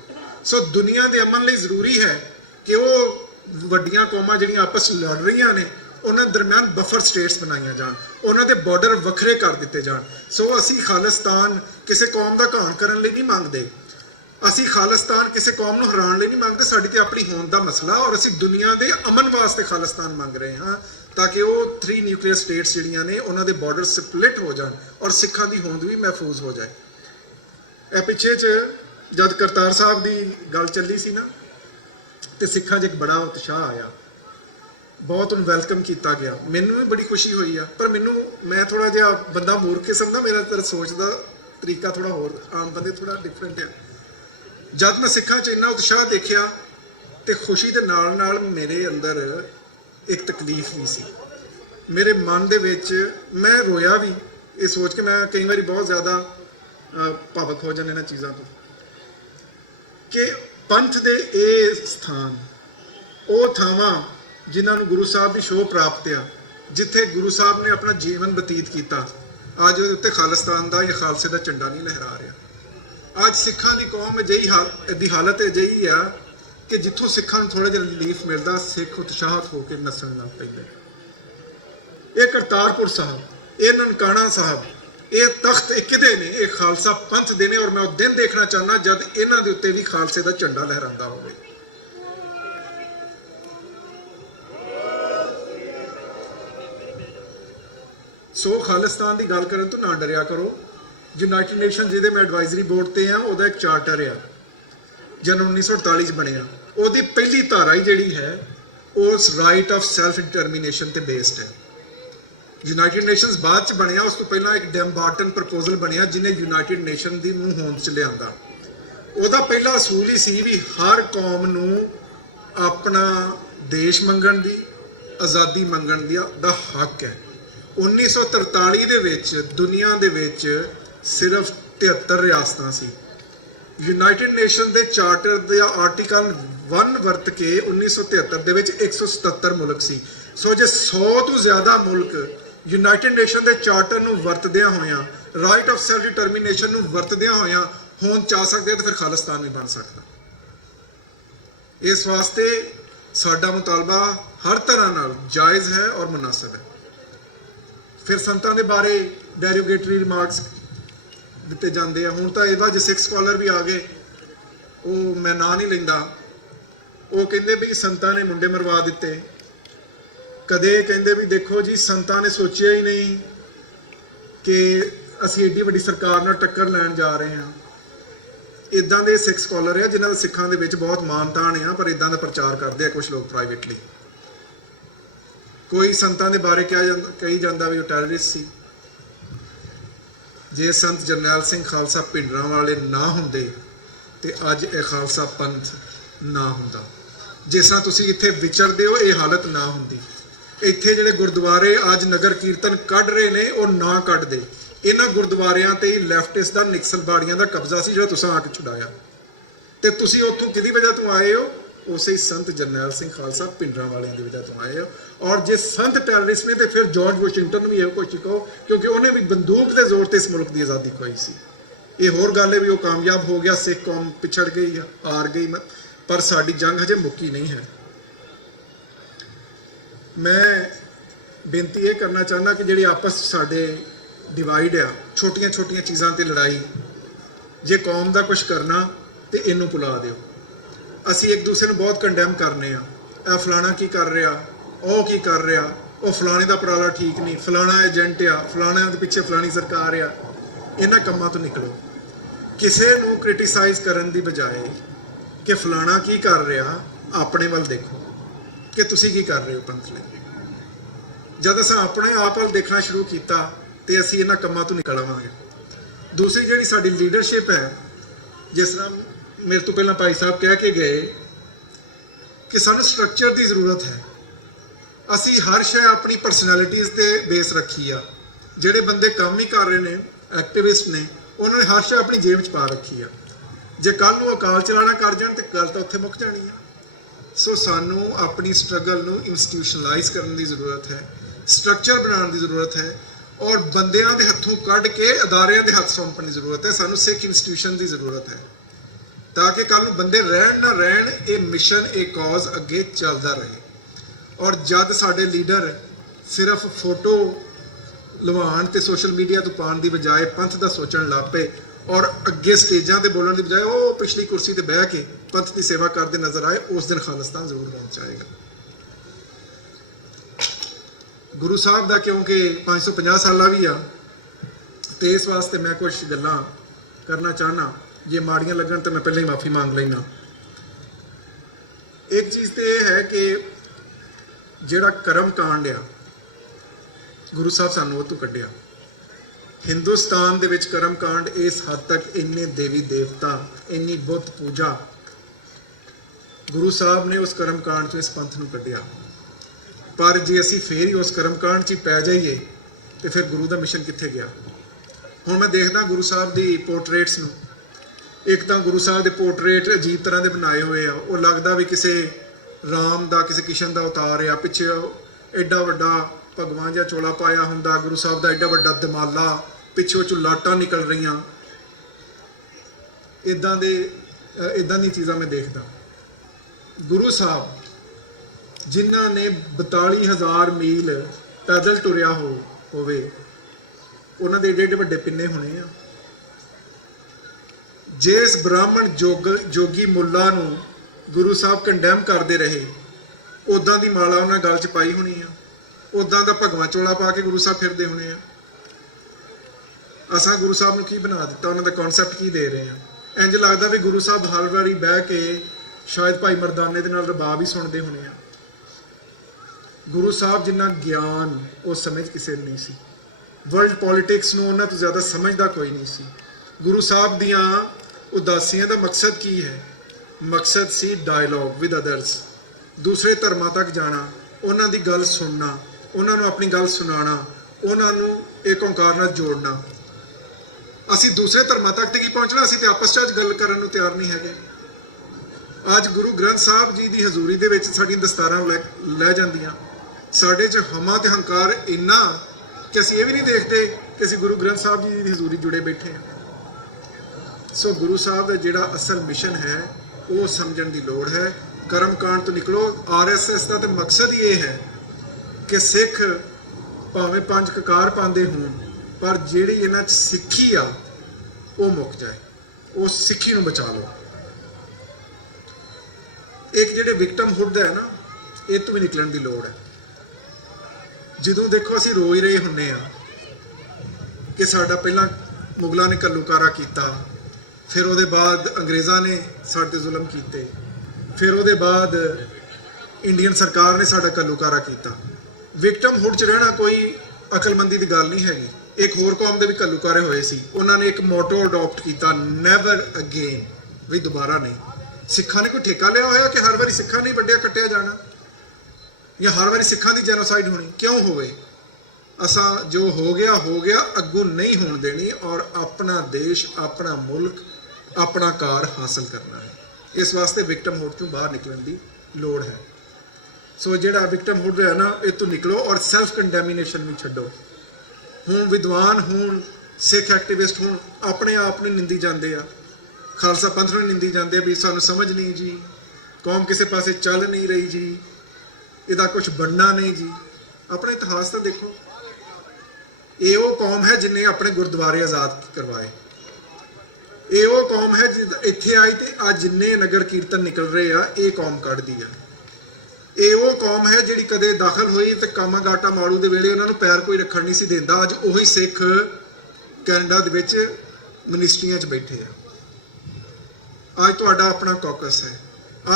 ਸੋ ਦੁਨੀਆ ਦੇ ਅਮਨ ਲਈ ਜ਼ਰੂਰੀ ਹੈ ਕਿ ਉਹ ਵੱਡੀਆਂ ਕੌਮਾਂ ਜਿਹੜੀਆਂ ਆਪਸ ਵਿੱਚ ਲੜ ਰਹੀਆਂ ਨੇ ਉਹਨਾਂ ਦਰਮਿਆਨ ਬਫਰ ਸਟੇਟਸ ਬਣਾਈਆਂ ਜਾਣ, ਉਹਨਾਂ ਦੇ ਬਾਰਡਰ ਵੱਖਰੇ ਕਰ ਦਿੱਤੇ ਜਾਣ। ਸੋ ਅਸੀਂ ਖਾਲਿਸਤਾਨ ਕਿਸੇ ਕੌਮ ਦਾ ਘਾਣ ਕਰਨ ਲਈ ਨਹੀਂ ਮੰਗਦੇ, ਅਸੀਂ ਖਾਲਿਸਤਾਨ ਕਿਸੇ ਕੌਮ ਨੂੰ ਹਰਾਉਣ ਲਈ ਨਹੀਂ ਮੰਗਦੇ। ਸਾਡੀ ਤੇ ਆਪਣੀ ਹੋਂਦ ਦਾ ਮਸਲਾ ਔਰ ਅਸੀਂ ਦੁਨੀਆ ਦੇ ਅਮਨ ਵਾਸਤੇ ਖਾਲਿਸਤਾਨ ਮੰਗ ਰਹੇ ਹਾਂ ਤਾਂ ਕਿ ਉਹ 3 ਨਿਊਕਲੀਅਰ ਸਟੇਟਸ ਜਿਹੜੀਆਂ ਨੇ ਉਹਨਾਂ ਦੇ ਬਾਰਡਰ ਸਪਲਿਟ ਹੋ ਜਾਣ ਔਰ ਸਿੱਖਾਂ ਦੀ ਹੋਂਦ ਵੀ ਮਹਿਫੂਜ਼ ਹੋ ਜਾਏ। ਇਹ ਪਿੱਛੇ 'ਚ ਜਦ ਕਰਤਾਰ ਸਾਹਿਬ ਦੀ ਗੱਲ ਚੱਲੀ ਸੀ ਨਾ ਤੇ ਸਿੱਖਾਂ 'ਚ ਇੱਕ ਬੜਾ ਉਤਸ਼ਾਹ ਆਇਆ, ਬਹੁਤ ਉਹਨੂੰ ਵੈਲਕਮ ਕੀਤਾ ਗਿਆ। ਮੈਨੂੰ ਵੀ ਬੜੀ ਖੁਸ਼ੀ ਹੋਈ ਆ, ਪਰ ਮੈਂ ਥੋੜਾ ਜਿਹਾ ਬੰਦਾ ਮੂਰਖ ਕਿਸਮ ਦਾ, ਮੇਰਾ ਸੋਚ ਦਾ ਤਰੀਕਾ ਥੋੜਾ ਹੋਰ, ਆਮ ਬੰਦੇ ਥੋੜਾ ਡਿਫਰੈਂਟ ਆ। ਜਦ ਮੈਂ ਸਿੱਖਾਂ 'ਚ ਇੰਨਾ ਉਤਸ਼ਾਹ ਦੇਖਿਆ ਤੇ ਖੁਸ਼ੀ ਦੇ ਨਾਲ ਨਾਲ ਮੇਰੇ ਅੰਦਰ ਇੱਕ ਤਕਲੀਫ ਵੀ ਸੀ। ਮੇਰੇ ਮਨ ਦੇ ਵਿੱਚ ਮੈਂ ਰੋਇਆ ਵੀ, ਇਹ ਸੋਚ ਕੇ ਮੈਂ ਕਈ ਵਾਰੀ ਬਹੁਤ ਜ਼ਿਆਦਾ ਭਾਵਕ ਹੋ ਜਾਂਦੇ ਇਹਨਾਂ ਚੀਜ਼ਾਂ ਤੋਂ ਕਿ ਪੰਥ ਦੇ ਇਹ ਸਥਾਨ, ਉਹ ਥਾਵਾਂ ਜਿਨ੍ਹਾਂ ਨੂੰ ਗੁਰੂ ਸਾਹਿਬ ਦੀ ਸ਼ੋਅ ਪ੍ਰਾਪਤ ਆ, ਜਿੱਥੇ ਗੁਰੂ ਸਾਹਿਬ ਨੇ ਆਪਣਾ ਜੀਵਨ ਬਤੀਤ ਕੀਤਾ, ਅੱਜ ਉਹਦੇ ਉੱਤੇ ਖਾਲਿਸਤਾਨ ਦਾ ਜਾਂ ਖਾਲਸੇ ਦਾ ਝੰਡਾ ਨਹੀਂ ਲਹਿਰਾ ਰਿਹਾ। ਅੱਜ ਸਿੱਖਾਂ ਦੀ ਕੌਮ ਦੀ ਹਾਲਤ ਅਜਿਹੀ ਆ ਕਿ ਜਿੱਥੋਂ ਸਿੱਖਾਂ ਨੂੰ ਥੋੜਾ ਜਿਹਾ ਰਿਲੀਫ ਮਿਲਦਾ, ਸਿੱਖ ਉਤਸ਼ਾਹਤ ਹੋ ਕੇ ਨੱਚਣ ਲੱਗ ਪੈਂਦੇ। ਇਹ ਕਰਤਾਰਪੁਰ ਸਾਹਿਬ, ਇਹ ਨਨਕਾਣਾ ਸਾਹਿਬ, ਇਹ ਤਖਤ ਕਿਹਦੇ ਨੇ? ਇਹ ਖਾਲਸਾ ਪੰਥ ਦੇ ਨੇ ਔਰ ਮੈਂ ਉਹ ਦਿਨ ਦੇਖਣਾ ਚਾਹੁੰਦਾ ਜਦ ਇਹਨਾਂ ਦੇ ਉੱਤੇ ਵੀ ਖਾਲਸੇ ਦਾ ਝੰਡਾ ਲਹਿਰਾਂਦਾ ਹੋਵੇ। ਸੋ ਖਾਲਿਸਤਾਨ ਦੀ ਗੱਲ ਕਰਨ ਤੋਂ ਨਾ ਡਰਿਆ ਕਰੋ। ਯੂਨਾਈਟਿਡ ਨੇਸ਼ਨ ਜਿਹਦੇ ਮੈਂ ਐਡਵਾਈਜ਼ਰੀ ਬੋਰਡ ਤੇ ਆ, ਉਹਦਾ ਇੱਕ ਚਾਰਟਰ ਆ, ਜਨ 1948 'ਚ ਬਣਿਆ। ਉਹਦੀ ਪਹਿਲੀ ਧਾਰਾ ਹੀ ਜਿਹੜੀ ਹੈ ਉਸ ਰਾਈਟ ਆਫ ਸੈਲਫ ਡਿਟਰਮੀਨੇਸ਼ਨ ਤੇ ਬੇਸਡ ਹੈ। ਯੂਨਾਈਟਿਡ ਨੇਸ਼ਨਸ ਬਾਅਦ 'ਚ ਬਣਿਆ, ਉਸ ਤੋਂ ਪਹਿਲਾਂ ਇੱਕ ਡੈਮਬਾਰਟਨ ਪ੍ਰਪੋਜ਼ਲ ਬਣਿਆ ਜਿਹਨੇ ਯੂਨਾਈਟਿਡ ਨੇਸ਼ਨ ਦੀ ਨੂੰ ਹੋਂਦ 'ਚ ਲਿਆਂਦਾ। ਉਹਦਾ ਪਹਿਲਾ ਅਸੂਲ ਹੀ ਸੀ ਵੀ ਹਰ ਕੌਮ ਨੂੰ ਆਪਣਾ ਦੇਸ਼ ਮੰਗਣ ਦੀ, ਆਜ਼ਾਦੀ ਮੰਗਣ ਦਾ ਹੱਕ ਹੈ। 1943 ਦੇ ਵਿੱਚ ਦੁਨੀਆ ਦੇ ਵਿੱਚ ਸਿਰਫ 73 ਰਿਆਸਤਾਂ ਸੀ। ਯੂਨਾਈਟਿਡ ਨੇਸ਼ਨ ਦੇ ਚਾਰਟਰ ਦਾ ਆਰਟੀਕਲ 1 ਵਰਤ ਕੇ 1973 ਦੇ ਵਿੱਚ 177 ਮੁਲਕ ਸੀ। ਸੋ ਜੇ 100 ਤੋਂ ਜ਼ਿਆਦਾ ਮੁਲਕ ਯੂਨਾਈਟਿਡ ਨੇਸ਼ਨ ਦੇ ਚਾਰਟਰ ਨੂੰ ਵਰਤਦਿਆਂ ਹੋਇਆਂ, ਰਾਈਟ ਆਫ ਸੈਲਫ ਡਿਟਰਮੀਨੇਸ਼ਨ ਨੂੰ ਵਰਤਦਿਆਂ ਹੋਇਆਂ ਹੋਂਦ ਚਾ ਸਕਦੇ ਤਾਂ ਫਿਰ ਖਾਲਿਸਤਾਨ ਨਹੀਂ ਬਣ ਸਕਦਾ। ਇਸ ਵਾਸਤੇ ਸਾਡਾ ਮੁਤਾਲਬਾ ਹਰ ਤਰ੍ਹਾਂ ਨਾਲ ਜਾਇਜ਼ ਹੈ ਔਰ ਮੁਨਾਸਬ ਹੈ। ਫਿਰ ਸੰਤਾਂ ਦੇ ਬਾਰੇ ਡੈਰੀਗੇਟਰੀ ਰਿਮਾਰਕਸ ਦਿੱਤੇ ਜਾਂਦੇ ਆ। ਹੁਣ ਤਾਂ ਇਹਦਾ ਜੇ ਸਿੱਖ ਸਕਾਲਰ ਵੀ ਆ ਗਏ, ਉਹ ਮੈਂ ਨਾਂ ਨਹੀਂ ਲੈਂਦਾ, ਉਹ ਕਹਿੰਦੇ ਵੀ ਸੰਤਾਂ ਨੇ ਮੁੰਡੇ ਮਰਵਾ ਦਿੱਤੇ। ਕਦੇ ਕਹਿੰਦੇ ਵੀ ਦੇਖੋ ਜੀ ਸੰਤਾਂ ਨੇ ਸੋਚਿਆ ਹੀ ਨਹੀਂ ਕਿ ਅਸੀਂ ਏਡੀ ਵੱਡੀ ਸਰਕਾਰ ਨਾਲ ਟੱਕਰ ਲੈਣ ਜਾ ਰਹੇ ਹਾਂ। ਇਦਾਂ ਦੇ ਸਿੱਖ ਸਕਾਲਰ ਆ ਜਿਨ੍ਹਾਂ ਦਾ ਸਿੱਖਾਂ ਦੇ ਵਿੱਚ ਬਹੁਤ ਮਾਣ ਤਾਣ ਆ, ਪਰ ਇਦਾਂ ਦਾ ਪ੍ਰਚਾਰ ਕਰਦੇ ਆ ਕੁਝ ਲੋਕ ਪ੍ਰਾਈਵੇਟਲੀ। ਕੋਈ ਸੰਤਾਂ ਦੇ ਬਾਰੇ ਕਹੀ ਜਾਂਦਾ ਵੀ ਉਹ ਟੈਰਰਿਸਟ ਸੀ। ਜੇ ਸੰਤ ਜਰਨੈਲ ਸਿੰਘ ਖਾਲਸਾ ਭਿੰਡਰਾਂ ਵਾਲੇ ਨਾ ਹੁੰਦੇ ਤੇ ਅੱਜ ਇਹ ਖਾਲਸਾ ਪੰਥ ਨਾ ਹੁੰਦਾ। ਜਿਸ ਤਰ੍ਹਾਂ ਤੁਸੀਂ ਇੱਥੇ ਵਿਚਰਦੇ ਹੋ, ਇਹ ਹਾਲਤ ਨਾ ਹੁੰਦੀ। ਇੱਥੇ ਜਿਹੜੇ ਗੁਰਦੁਆਰੇ ਅੱਜ ਨਗਰ ਕੀਰਤਨ ਕੱਢ ਰਹੇ ਨੇ, ਉਹ ਨਾ ਕੱਢਦੇ। ਇਹਨਾਂ ਗੁਰਦੁਆਰਿਆਂ ਤੇ ਹੀ ਲੈਫਟਿਸਟ ਦਾ ਨਿਕਸਲਬਾੜੀਆਂ ਦਾ ਕਬਜ਼ਾ ਸੀ ਜਿਹੜਾ ਤੁਸੀਂ ਆ ਕੇ ਛੁਡਾਇਆ। ਤੇ ਤੁਸੀਂ ਉੱਥੋਂ ਕਿਹਦੀ ਵਜ੍ਹਾ ਤੋਂ ਆਏ ਹੋ? ਉਸੇ ਹੀ ਸੰਤ ਜਰਨੈਲ ਸਿੰਘ ਖਾਲਸਾ ਭਿੰਡਰਾਂ ਵਾਲਿਆਂ ਦੀ ਵਜ੍ਹਾ ਤੋਂ ਆਏ ਹੋ। ਔਰ ਜੇ ਸੰਤ ਟੈਰਰਿਸਟ ਨੇ ਤੇ ਫਿਰ ਜਾਰਜ ਵਾਸ਼ਿੰਗਟਨ ਨੂੰ ਵੀ ਇਹੋ ਕੁਝ ਕਹੋ, ਕਿਉਂਕਿ ਉਹਨੇ ਵੀ ਬੰਦੂਕ ਦੇ ਜ਼ੋਰ ਤੇ ਇਸ ਮੁਲਕ ਦੀ ਆਜ਼ਾਦੀ ਖੋਈ ਸੀ। ਇਹ ਹੋਰ ਗੱਲ ਹੈ ਵੀ ਉਹ ਕਾਮਯਾਬ ਹੋ ਗਿਆ, ਸਿੱਖ ਕੌਮ ਪਿਛੜ ਗਈ ਆ, ਹਾਰ ਗਈ, ਪਰ ਸਾਡੀ ਜੰਗ ਹਜੇ ਮੁੱਕੀ ਨਹੀਂ ਹੈ। ਮੈਂ ਬੇਨਤੀ ਇਹ ਕਰਨਾ ਚਾਹੁੰਦਾ ਕਿ ਜਿਹੜੀ ਆਪਸ 'ਚ ਸਾਡੇ ਡਿਵਾਈਡ ਆ, ਛੋਟੀਆਂ ਛੋਟੀਆਂ ਚੀਜ਼ਾਂ ਤੇ ਲੜਾਈ, ਜੇ ਕੌਮ ਦਾ ਕੁਝ ਕਰਨਾ ਤੇ ਇਹਨੂੰ ਭੁਲਾ ਦਿਓ। ਅਸੀਂ ਇੱਕ ਦੂਸਰੇ ਨੂੰ ਬਹੁਤ ਕੰਡੈਮ ਕਰਨੇ ਆ, ਇਹ ਫਲਾਣਾ ਕੀ ਕਰ ਰਿਹਾ, ਉਹ ਕੀ ਕਰ ਰਿਹਾ, ਉਹ ਫਲਾਣੇ ਦਾ ਉਪਰਾਲਾ ਠੀਕ ਨਹੀਂ, ਫਲਾਣਾ ਏਜੰਟ ਆ, ਫਲਾਣੇ ਦੇ ਪਿੱਛੇ ਫਲਾਣੀ ਸਰਕਾਰ ਆ। ਇਹਨਾਂ ਕੰਮਾਂ ਤੋਂ ਨਿਕਲੋ। ਕਿਸੇ ਨੂੰ ਕ੍ਰਿਟਿਸਾਈਜ਼ ਕਰਨ ਦੀ ਬਜਾਏ ਕਿ ਫਲਾਣਾ ਕੀ ਕਰ ਰਿਹਾ, ਆਪਣੇ ਵੱਲ ਦੇਖੋ ਕਿ ਤੁਸੀਂ ਕੀ ਕਰ ਰਹੇ ਹੋ ਪੰਥ ਲਈ। ਜਦ ਅਸੀਂ ਆਪਣੇ ਆਪ ਵੱਲ ਦੇਖਣਾ ਸ਼ੁਰੂ ਕੀਤਾ ਤੇ ਅਸੀਂ ਇਹਨਾਂ ਕੰਮਾਂ ਤੋਂ ਨਿਕਲ ਆਵਾਂਗੇ। ਦੂਸਰੀ ਜਿਹੜੀ ਸਾਡੀ ਲੀਡਰਸ਼ਿਪ ਹੈ, ਜਿਸ ਤਰ੍ਹਾਂ ਮੇਰੇ ਤੋਂ ਪਹਿਲਾਂ ਭਾਈ ਸਾਹਿਬ ਕਹਿ ਕੇ ਗਏ ਕਿ ਸਾਨੂੰ ਸਟਰਕਚਰ ਦੀ ਜ਼ਰੂਰਤ ਹੈ। ਅਸੀਂ ਹਰ ਸ਼ੈ ਆਪਣੀ ਪਰਸਨੈਲਿਟੀਜ਼ ਤੇ ਬੇਸ ਰੱਖੀ ਆ। ਜਿਹੜੇ ਬੰਦੇ ਕੰਮ ਹੀ ਕਰ ਰਹੇ ਨੇ, ਐਕਟਿਵਿਸਟ ਨੇ, ਉਹਨਾਂ ਨੇ ਹਰ ਸ਼ੈ ਆਪਣੀ ਜੇਬ 'ਚ ਪਾ ਰੱਖੀ ਆ। ਜੇ ਕੱਲ ਨੂੰ ਅਕਾਲ ਚਲਾਣਾ ਕਰ ਜਾਣ ਤੇ ਗੱਲ ਤਾਂ ਉੱਥੇ ਮੁੱਕ ਜਾਣੀ ਆ। ਸੋ ਸਾਨੂੰ ਆਪਣੀ ਸਟਰਗਲ ਨੂੰ ਇੰਸਟੀਟਿਊਸ਼ਨਲਾਈਜ਼ ਕਰਨ ਦੀ ਜ਼ਰੂਰਤ ਹੈ, ਸਟਰਕਚਰ ਬਣਾਉਣ ਦੀ ਜ਼ਰੂਰਤ ਹੈ, ਔਰ ਬੰਦਿਆਂ ਦੇ ਹੱਥੋਂ ਕੱਢ ਕੇ ਅਦਾਰਿਆਂ ਦੇ ਹੱਥ ਸੌਂਪਣ ਦੀ ਜ਼ਰੂਰਤ ਹੈ। ਸਾਨੂੰ ਸਿੱਖ ਇੰਸਟੀਟਿਊਸ਼ਨ ਦੀ ਜ਼ਰੂਰਤ ਹੈ ਤਾਂ ਕਿ ਕੱਲ ਨੂੰ ਬੰਦੇ ਰਹਿਣ ਨਾ ਰਹਿਣ, ਇਹ ਮਿਸ਼ਨ, ਇਹ ਕਾਜ਼ ਅੱਗੇ ਚੱਲਦਾ ਰਹੇ। ਔਰ ਜਦ ਸਾਡੇ ਲੀਡਰ ਸਿਰਫ ਫੋਟੋ ਲਵਾਉਣ ਤੇ ਸੋਸ਼ਲ ਮੀਡੀਆ ਤੋਂ ਪਾਉਣ ਦੀ ਬਜਾਏ ਪੰਥ ਦਾ ਸੋਚਣ ਲੱਗ ਪਏ, ਔਰ ਅੱਗੇ ਸਟੇਜਾਂ ਤੇ ਬੋਲਣ ਦੀ ਬਜਾਏ ਉਹ ਪਿਛਲੀ ਕੁਰਸੀ ਤੇ ਬਹਿ ਕੇ ਪੰਥ ਦੀ ਸੇਵਾ ਕਰਦੇ ਨਜ਼ਰ ਆਏ, ਉਸ ਦਿਨ ਖਾਲਿਸਤਾਨ ਜ਼ਰੂਰ ਪਹੁੰਚ ਜਾਏਗਾ। ਗੁਰੂ ਸਾਹਿਬ ਦਾ ਕਿਉਂਕਿ 550 ਸਾਲਾ ਵੀ ਆ, ਤੇ ਇਸ ਵਾਸਤੇ ਮੈਂ ਕੁਝ ਗੱਲਾਂ ਕਰਨਾ ਚਾਹਨਾ। ਜੇ ਮਾੜੀਆਂ ਲੱਗਣ ਤਾਂ ਮੈਂ ਪਹਿਲਾਂ ਹੀ ਮਾਫੀ ਮੰਗ ਲੈਣਾ। ਇੱਕ ਚੀਜ਼ ਤੇ ਇਹ ਹੈ ਕਿ ਜਿਹੜਾ ਕਰਮ ਕਾਂਡ ਆ, ਗੁਰੂ ਸਾਹਿਬ ਸਾਨੂੰ ਉਹ ਤੋਂ ਕੱਢਿਆ। ਹਿੰਦੁਸਤਾਨ ਦੇ ਵਿੱਚ ਕਰਮ ਕਾਂਡ ਇਸ ਹੱਦ ਤੱਕ, ਇੰਨੇ ਦੇਵੀ ਦੇਵਤਾ, ਇੰਨੀ ਬੁੱਤ ਪੂਜਾ, ਗੁਰੂ ਸਾਹਿਬ ਨੇ ਉਸ ਕਰਮ ਕਾਂਡ ਚੋਂ ਇਸ ਪੰਥ ਨੂੰ ਕੱਢਿਆ। ਪਰ ਜੇ ਅਸੀਂ ਫੇਰ ਹੀ ਉਸ ਕਰਮ ਕਾਂਡ 'ਚ ਪੈ ਜਾਈਏ ਤੇ ਫਿਰ ਗੁਰੂ ਦਾ ਮਿਸ਼ਨ ਕਿੱਥੇ ਗਿਆ। ਹੁਣ ਮੈਂ ਦੇਖਦਾ ਗੁਰੂ ਸਾਹਿਬ ਦੀ ਪੋਰਟਰੇਟਸ ਨੂੰ, ਇੱਕ ਤਾਂ ਗੁਰੂ ਸਾਹਿਬ ਦੇ ਪੋਰਟਰੇਟ ਅਜੀਬ ਤਰ੍ਹਾਂ ਦੇ ਬਣਾਏ ਹੋਏ ਆ। ਉਹ ਲੱਗਦਾ ਵੀ ਕਿਸੇ ਰਾਮ ਦਾ, ਕਿਸੇ ਕਿਸ਼ਨ ਦਾ ਉਤਾਰ ਆ। ਪਿੱਛੇ ਐਡਾ ਵੱਡਾ ਭਗਵਾਨ ਜਿਹਾ ਚੋਲਾ ਪਾਇਆ ਹੁੰਦਾ, ਗੁਰੂ ਸਾਹਿਬ ਦਾ ਐਡਾ ਵੱਡਾ ਦਮਾਲਾ, ਪਿੱਛੋਂ ਚੋਂ ਲਾਟਾਂ ਨਿਕਲ ਰਹੀਆਂ। ਇਦਾਂ ਦੀਆਂ ਚੀਜ਼ਾਂ ਮੈਂ ਦੇਖਦਾ। ਗੁਰੂ ਸਾਹਿਬ ਜਿਨ੍ਹਾਂ ਨੇ 42,000 ਮੀਲ ਪੈਦਲ ਟੁਰਿਆ ਹੋਵੇ, ਉਹਨਾਂ ਦੇ ਏਡੇ ਵੱਡੇ ਪਿੰਨੇ ਹੋਣੇ ਆ। ਜਿਸ ਬ੍ਰਾਹਮਣ ਜੋਗੀ ਮੁੱਲਾ ਨੂੰ ਗੁਰੂ ਸਾਹਿਬ ਕੰਡੈਮ ਕਰਦੇ ਰਹੇ, ਉਦਾਂ ਦੀ ਮਾਲਾ ਉਹਨਾਂ ਗਲ 'ਚ ਪਾਈ ਹੋਣੀ ਆ, ਉਦਾਂ ਦਾ ਭਗਵਾ ਚੋਲਾ ਪਾ ਕੇ ਗੁਰੂ ਸਾਹਿਬ ਫਿਰਦੇ ਹੋਣੇ ਆ। ਅਸਾਂ ਗੁਰੂ ਸਾਹਿਬ ਨੂੰ ਕੀ ਬਣਾ ਦਿੱਤਾ, ਉਹਨਾਂ ਦਾ ਕਨਸੈਪਟ ਕੀ ਦੇ ਰਹੇ ਆ। ਇੰਜ ਲੱਗਦਾ ਵੀ ਗੁਰੂ ਸਾਹਿਬ ਹਰ ਵਾਰੀ ਬਹਿ ਕੇ ਸ਼ਾਇਦ ਭਾਈ ਮਰਦਾਨੇ ਦੇ ਨਾਲ ਰਬਾਬ ਹੀ ਸੁਣਦੇ ਹੋਣੇ ਆ। ਗੁਰੂ ਸਾਹਿਬ ਜਿੰਨਾ ਗਿਆਨ ਉਸ ਸਮੇਂ ਕਿਸੇ ਨੂੰ ਨਹੀਂ ਸੀ। ਵਰਲਡ ਪੋਲਿਟਿਕਸ ਨੂੰ ਉਹਨਾਂ ਤੋਂ ਜ਼ਿਆਦਾ ਸਮਝਦਾ ਕੋਈ ਨਹੀਂ ਸੀ। ਗੁਰੂ ਸਾਹਿਬ ਦੀਆਂ ਉਦਾਸੀਆਂ ਦਾ ਮਕਸਦ ਕੀ ਹੈ? ਮਕਸਦ ਸੀ ਡਾਇਲੌਗ ਵਿਦ ਅਦਰਸ, ਦੂਸਰੇ ਧਰਮਾਂ ਤੱਕ ਜਾਣਾ, ਉਹਨਾਂ ਦੀ ਗੱਲ ਸੁਣਨਾ, ਉਹਨਾਂ ਨੂੰ ਆਪਣੀ ਗੱਲ ਸੁਣਾਉਣਾ, ਉਹਨਾਂ ਨੂੰ ਇੱਕ ਓਂਕਾਰ ਨਾਲ ਜੋੜਨਾ। ਅਸੀਂ ਦੂਸਰੇ ਧਰਮਾਂ ਤੱਕ ਤੇ ਕੀ ਪਹੁੰਚਣਾ, ਅਸੀਂ ਤੇ ਆਪਸ 'ਚ ਅੱਜ ਗੱਲ ਕਰਨ ਨੂੰ ਤਿਆਰ ਨਹੀਂ ਹੈਗੇ। ਅੱਜ ਗੁਰੂ ਗ੍ਰੰਥ ਸਾਹਿਬ ਜੀ ਦੀ ਹਜ਼ੂਰੀ ਦੇ ਵਿੱਚ ਸਾਡੀਆਂ ਦਸਤਾਰਾਂ ਲੈ ਜਾਂਦੀਆਂ। ਸਾਡੇ 'ਚ ਹਮਾ ਤੇ ਹੰਕਾਰ ਇੰਨਾ ਕਿ ਅਸੀਂ ਇਹ ਵੀ ਨਹੀਂ ਦੇਖਦੇ ਕਿ ਅਸੀਂ ਗੁਰੂ ਗ੍ਰੰਥ ਸਾਹਿਬ ਜੀ ਦੀ ਹਜ਼ੂਰੀ ਜੁੜੇ ਬੈਠੇ ਹਾਂ। ਸੋ ਗੁਰੂ ਸਾਹਿਬ ਦਾ ਜਿਹੜਾ ਅਸਲ ਮਿਸ਼ਨ ਹੈ ਉਹ ਸਮਝਣ ਦੀ ਲੋੜ ਹੈ। ਕਰਮ ਕਾਂਡ ਤੋਂ ਨਿਕਲੋ। RSS ਦਾ ਤਾਂ ਮਕਸਦ ਹੀ ਇਹ ਹੈ ਕਿ ਸਿੱਖ ਭਾਵੇਂ 5 ਕਕਾਰ ਪਾਉਂਦੇ ਹੋਣ, ਪਰ ਜਿਹੜੀ ਇਹਨਾਂ 'ਚ ਸਿੱਖੀ ਆ ਉਹ ਮੁੱਕ ਜਾਏ। ਉਸ ਸਿੱਖੀ ਨੂੰ ਬਚਾ ਲਓ। ਇੱਕ ਜਿਹੜੇ ਵਿਕਟਮਹੁੱਡ ਹੈ ਨਾ, ਇਹ ਤੋਂ ਵੀ ਨਿਕਲਣ ਦੀ ਲੋੜ ਹੈ। ਜਦੋਂ ਦੇਖੋ ਅਸੀਂ ਰੋ ਹੀ ਰਹੇ ਹੁੰਨੇ ਆ ਕਿ ਸਾਡਾ ਪਹਿਲਾਂ ਮੁਗਲਾਂ ਨੇ ਘੱਲੂਕਾਰਾ ਕੀਤਾ, ਫਿਰ ਉਹਦੇ ਬਾਅਦ ਅੰਗਰੇਜ਼ਾਂ ਨੇ ਸਾਡੇ ਤੇ ਜ਼ੁਲਮ ਕੀਤੇ, ਫਿਰ ਉਹਦੇ ਬਾਅਦ ਇੰਡੀਅਨ ਸਰਕਾਰ ਨੇ ਸਾਡਾ ਘੱਲੂਕਾਰਾ ਕੀਤਾ। ਵਿਕਟਮਹੁੱਡ 'ਚ ਰਹਿਣਾ ਕੋਈ ਅਕਲਮੰਦੀ ਦੀ ਗੱਲ ਨਹੀਂ ਹੈਗੀ। ਇੱਕ ਹੋਰ ਕੌਮ ਦੇ ਵੀ ਘੱਲੂਕਾਰੇ ਹੋਏ ਸੀ, ਉਹਨਾਂ ਨੇ ਇੱਕ ਮੋਟੋ ਅਡਾਪਟ ਕੀਤਾ, ਨੈਵਰ ਅਗੇਨ, ਵੀ ਦੁਬਾਰਾ ਨਹੀਂ। ਸਿੱਖਾਂ ਨੇ ਕੋਈ ਠੇਕਾ ਲਿਆ ਹੋਇਆ ਕਿ ਹਰ ਵਾਰੀ ਸਿੱਖਾਂ ਨੇ ਵੱਢਿਆ ਕੱਟਿਆ ਜਾਣਾ, ਜਾਂ ਹਰ ਵਾਰੀ ਸਿੱਖਾਂ ਦੀ ਜੈਨੋਸਾਈਡ ਹੋਣੀ? ਕਿਉਂ ਹੋਵੇ? ਅਸਾਂ ਜੋ ਹੋ ਗਿਆ, ਅੱਗੋਂ ਨਹੀਂ ਹੋਣ ਦੇਣੀ, ਔਰ ਆਪਣਾ ਦੇਸ਼, ਆਪਣਾ ਮੁਲਕ, ਆਪਣਾ ਕਾਰ ਹਾਸਲ ਕਰਨਾ ਹੈ। ਇਸ ਵਾਸਤੇ ਵਿਕਟਮਹੁੱਡ ਤੋਂ ਬਾਹਰ ਨਿਕਲਣ ਦੀ ਲੋੜ ਹੈ। ਸੋ ਜਿਹੜਾ ਵਿਕਟਮਹੁੱਡ ਹੈ ਨਾ, ਇਹ ਤੋਂ ਨਿਕਲੋ ਔਰ ਸੈਲਫ ਕੰਡੈਮੀਨੇਸ਼ਨ ਵੀ ਛੱਡੋ। ਹੁਣ ਵਿਦਵਾਨ ਹੋਣ, ਸਿੱਖ ਐਕਟਿਵਿਸਟ ਹੁਣ ਆਪਣੇ ਆਪ ਨੂੰ ਨਿੰਦੀ ਜਾਂਦੇ ਆ, ਖਾਲਸਾ ਪੰਥ ਨੂੰ ਨਿੰਦੀ ਜਾਂਦੇ ਆ ਵੀ ਸਾਨੂੰ ਸਮਝ ਨਹੀਂ ਜੀ, ਕੌਮ ਕਿਸੇ ਪਾਸੇ ਚੱਲ ਨਹੀਂ ਰਹੀ ਜੀ, ਇਹਦਾ ਕੁਝ ਬਣਨਾ ਨਹੀਂ ਜੀ। ਆਪਣਾ ਇਤਿਹਾਸ ਤਾਂ ਦੇਖੋ, ਇਹ ਉਹ ਕੌਮ ਹੈ ਜਿਨੇ ਆਪਣੇ ਗੁਰਦੁਆਰੇ ਆਜ਼ਾਦ ਕਰਵਾਏ, ਇਹ ਉਹ ਕੌਮ ਹੈ ਇੱਥੇ ਆਈ ਤੇ ਅੱਜ ਜਿੰਨੇ ਨਗਰ ਕੀਰਤਨ ਨਿਕਲ ਰਹੇ ਆ ਇਹ ਕੌਮ ਕੱਢਦੀ ਆ। ਇਹ ਉਹ ਕੌਮ ਹੈ ਜਿਹੜੀ ਕਦੇ ਦਾਖਲ ਹੋਈ ਤੇ ਕਾਮਾਗਾਟਾ ਮਾੜੂ ਦੇ ਵੇਲੇ ਉਹਨਾਂ ਨੂੰ ਪੈਰ ਕੋਈ ਰੱਖਣ ਨਹੀਂ ਸੀ ਦਿੰਦਾ। ਅੱਜ ਉਹੀ ਸਿੱਖ ਕੈਨੇਡਾ ਦੇ ਵਿੱਚ ਮਿਨਿਸਟਰੀਆਂ 'ਚ ਬੈਠੇ ਆ। ਅੱਜ ਤੁਹਾਡਾ ਆਪਣਾ ਕੌਕਸ ਹੈ,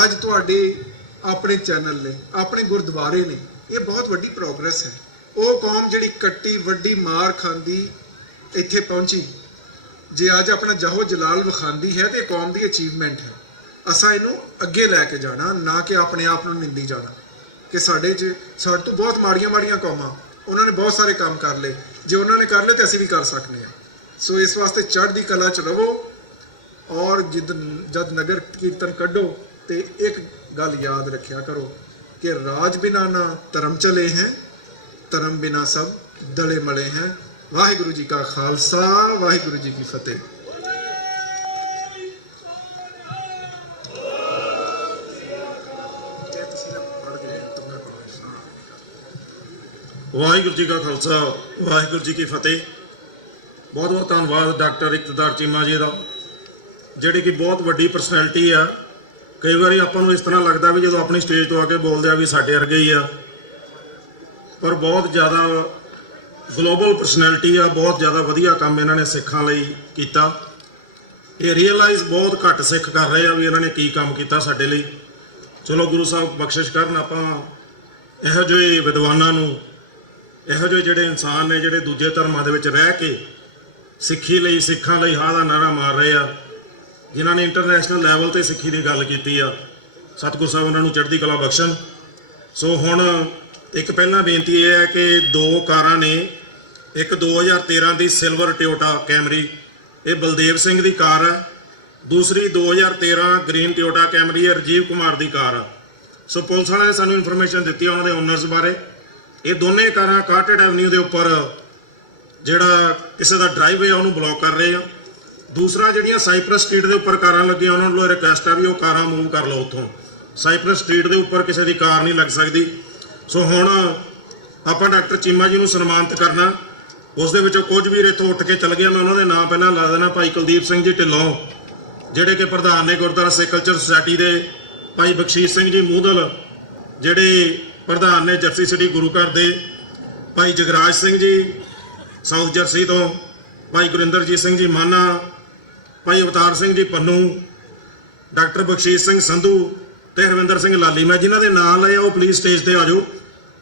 ਅੱਜ ਤੁਹਾਡੇ ਆਪਣੇ ਚੈਨਲ ਨੇ, ਆਪਣੇ ਗੁਰਦੁਆਰੇ ਨੇ। ਇਹ ਬਹੁਤ ਵੱਡੀ ਪ੍ਰੋਗਰੈਸ ਹੈ। ਉਹ ਕੌਮ ਜਿਹੜੀ ਕੱਟੀ ਵੱਡੀ ਮਾਰ ਖਾਂਦੀ ਇੱਥੇ ਪਹੁੰਚੀ, ਜੇ ਅੱਜ ਆਪਣਾ ਜਾਹੋ ਜਲਾਲ ਵਿਖਾਉਂਦੀ ਹੈ ਤੇ ਕੌਮ ਦੀ ਅਚੀਵਮੈਂਟ ਹੈ। ਅਸਾਂ ਇਹਨੂੰ ਅੱਗੇ ਲੈ ਕੇ ਜਾਣਾ, ਨਾ ਕਿ ਆਪਣੇ ਆਪ ਨੂੰ ਨਿੰਦੀ ਜਾਣਾ ਕਿ ਸਾਡੇ ਤੋਂ ਬਹੁਤ ਮਾੜੀਆਂ ਕੌਮਾਂ, ਉਹਨਾਂ ਨੇ ਬਹੁਤ ਸਾਰੇ ਕੰਮ ਕਰ ਲਏ, ਜੇ ਉਹਨਾਂ ਨੇ ਕਰ ਲਏ ਤੇ ਅਸੀਂ ਵੀ ਕਰ ਸਕਦੇ ਹਾਂ। ਸੋ ਇਸ ਵਾਸਤੇ ਚੜ੍ਹਦੀ ਕਲਾ 'ਚ ਰਹੋ, ਔਰ ਜਦ ਨਗਰ ਕੀਰਤਨ ਕੱਢੋ ਤੇ ਇੱਕ ਗੱਲ ਯਾਦ ਰੱਖਿਆ ਕਰੋ ਕਿ ਰਾਜ ਬਿਨਾ ਨਾ ਧਰਮ ਚਲੇ ਹੈ, ਧਰਮ ਬਿਨਾ ਸਭ ਦਲੇ ਮਲੇ ਹੈ। ਵਾਹਿਗੁਰੂ ਜੀ ਕਾ ਖਾਲਸਾ, ਵਾਹਿਗੁਰੂ ਜੀ ਕੀ ਫਤਿਹ। ਵਾਹਿਗੁਰੂ ਜੀ ਕਾ ਖਾਲਸਾ, ਵਾਹਿਗੁਰੂ ਜੀ ਕੀ ਫਤਿਹ। ਬਹੁਤ ਬਹੁਤ ਧੰਨਵਾਦ ਡਾਕਟਰ ਇਕਤਦਾਰ ਚੀਮਾ ਜੀ ਦਾ, ਜਿਹੜੇ ਕਿ ਬਹੁਤ ਵੱਡੀ ਪਰਸਨੈਲਿਟੀ ਆ। ਕਈ ਵਾਰੀ ਆਪਾਂ ਨੂੰ ਇਸ ਤਰ੍ਹਾਂ ਲੱਗਦਾ ਵੀ ਜਦੋਂ ਆਪਣੀ ਸਟੇਜ ਤੋਂ ਆ ਕੇ ਬੋਲਦੇ ਆ ਵੀ ਸਾਡੇ ਵਰਗੇ ਹੀ ਆ, ਪਰ ਬਹੁਤ ਜ਼ਿਆਦਾ ਗਲੋਬਲ ਪਰਸਨੈਲਿਟੀ ਆ। ਬਹੁਤ ਜ਼ਿਆਦਾ ਵਧੀਆ ਕੰਮ ਇਹਨਾਂ ਨੇ ਸਿੱਖਾਂ ਲਈ ਕੀਤਾ। ਇਹ ਰੀਅਲਾਈਜ਼ ਬਹੁਤ ਘੱਟ ਸਿੱਖ ਕਰ ਰਹੇ ਆ ਵੀ ਇਹਨਾਂ ਨੇ ਕੀ ਕੰਮ ਕੀਤਾ ਸਾਡੇ ਲਈ। ਚਲੋ ਗੁਰੂ ਸਾਹਿਬ ਬਖਸ਼ਿਸ਼ ਕਰਨ, ਆਪਾਂ ਇਹੋ ਜਿਹੇ ਵਿਦਵਾਨਾਂ ਨੂੰ, ਇਹੋ ਜਿਹੇ ਜਿਹੜੇ ਇਨਸਾਨ ਨੇ ਜਿਹੜੇ ਦੂਜੇ ਧਰਮਾਂ ਦੇ ਵਿੱਚ ਰਹਿ ਕੇ ਸਿੱਖੀ ਲਈ, ਸਿੱਖਾਂ ਲਈ ਹਾਂ ਦਾ ਨਾਅਰਾ ਮਾਰ ਰਹੇ ਆ, ਜਿਨ੍ਹਾਂ ਨੇ ਇੰਟਰਨੈਸ਼ਨਲ ਲੈਵਲ ਤੇ ਸਿੱਖੀ ਦੀ ਗੱਲ ਕੀਤੀ ਆ, ਸਤਿਗੁਰੂ ਸਾਹਿਬ ਉਹਨਾਂ ਨੂੰ ਚੜ੍ਹਦੀ ਕਲਾ ਬਖਸ਼ਣ। ਸੋ ਹੁਣ ਇੱਕ ਪਹਿਲਾਂ ਬੇਨਤੀ ਇਹ ਹੈ ਕਿ 2 ਕਾਰਾਂ ਨੇ, ਇੱਕ 2013 ਦੀ ਸਿਲਵਰ ਟਿਓਟਾ ਕੈਮਰੀ, ਇਹ ਬਲਦੇਵ ਸਿੰਘ ਦੀ ਕਾਰ ਹੈ। ਦੂਸਰੀ 2013 ਗ੍ਰੀਨ ਟਿਓਟਾ ਕੈਮਰੀ ਹੈ, ਰਜੀਵ ਕੁਮਾਰ ਦੀ ਕਾਰ ਆ। ਸੋ ਪੁਲਿਸ ਵਾਲਿਆਂ ਨੇ ਸਾਨੂੰ ਇਨਫੋਰਮੇਸ਼ਨ ਦਿੱਤੀ ਉਹਨਾਂ ਦੇ ਓਨਰਸ ਬਾਰੇ। ਇਹ ਦੋਨੇ ਕਾਰਾਂ ਕਾਰਟਡ ਐਵਨਿਊ ਦੇ ਉੱਪਰ ਜਿਹੜਾ ਕਿਸੇ ਦਾ ਡਰਾਈਵੇ ਆ ਉਹਨੂੰ ਬਲੌਕ ਕਰ ਰਹੇ ਆ। ਦੂਸਰਾ ਜਿਹੜੀਆਂ ਸਾਈਪਰਸ ਸਟਰੀਟ ਦੇ ਉੱਪਰ ਕਾਰਾਂ ਲੱਗੀਆਂ, ਉਹਨਾਂ ਨੂੰ ਰਿਕੁਐਸਟ ਆ ਵੀ ਉਹ ਕਾਰਾਂ ਮੂਵ ਕਰ ਲਓ ਉੱਥੋਂ। ਸਾਈਪਰਸ ਸਟਰੀਟ ਦੇ ਉੱਪਰ ਕਿਸੇ ਦੀ ਕਾਰ ਨਹੀਂ ਲੱਗ ਸਕਦੀ। ਸੋ ਹੁਣ ਆਪਾਂ ਡਾਕਟਰ ਚੀਮਾ ਜੀ ਨੂੰ ਸਨਮਾਨਿਤ ਕਰਨਾ। ਉਸ ਦੇ ਵਿੱਚੋਂ ਕੁਝ ਵੀਰ ਇੱਥੋਂ ਉੱਠ ਕੇ ਚੱਲ ਗਿਆ, ਮੈਂ ਉਹਨਾਂ ਦੇ ਨਾਂ ਪਹਿਲਾਂ ਲਾ ਦੇਣਾ। ਭਾਈ ਕੁਲਦੀਪ ਸਿੰਘ ਜੀ ਢਿੱਲੋਂ, ਜਿਹੜੇ ਕਿ ਪ੍ਰਧਾਨ ਨੇ ਗੁਰਦੁਆਰਾ ਸਿੱਖ ਕਲਚਰ ਸੁਸਾਇਟੀ ਦੇ। ਭਾਈ ਬਖਸ਼ੀਸ਼ ਸਿੰਘ ਜੀ ਮੂਦਲ, ਜਿਹੜੇ ਪ੍ਰਧਾਨ ਨੇ ਜਰਸੀ ਸਿਟੀ ਗੁਰੂ ਘਰ ਦੇ। ਭਾਈ ਜਗਰਾਜ ਸਿੰਘ ਜੀ ਸਾਊਥ ਜਰਸੀ ਤੋਂ। ਭਾਈ ਗੁਰਿੰਦਰਜੀਤ ਸਿੰਘ ਜੀ ਮਾਨਾ, ਭਾਈ ਅਵਤਾਰ ਸਿੰਘ ਜੀ ਪੰਨੂ, ਡਾਕਟਰ ਬਖਸ਼ੀਸ਼ ਸਿੰਘ ਸੰਧੂ ਤੇ ਹਰਵਿੰਦਰ ਸਿੰਘ ਲਾਲੀ। ਮੈਂ ਜਿਨ੍ਹਾਂ ਦੇ ਨਾਂ ਲਏ ਆ ਉਹ ਪਲੀਜ਼ ਸਟੇਜ ਤੇ ਆ ਜਾਓ।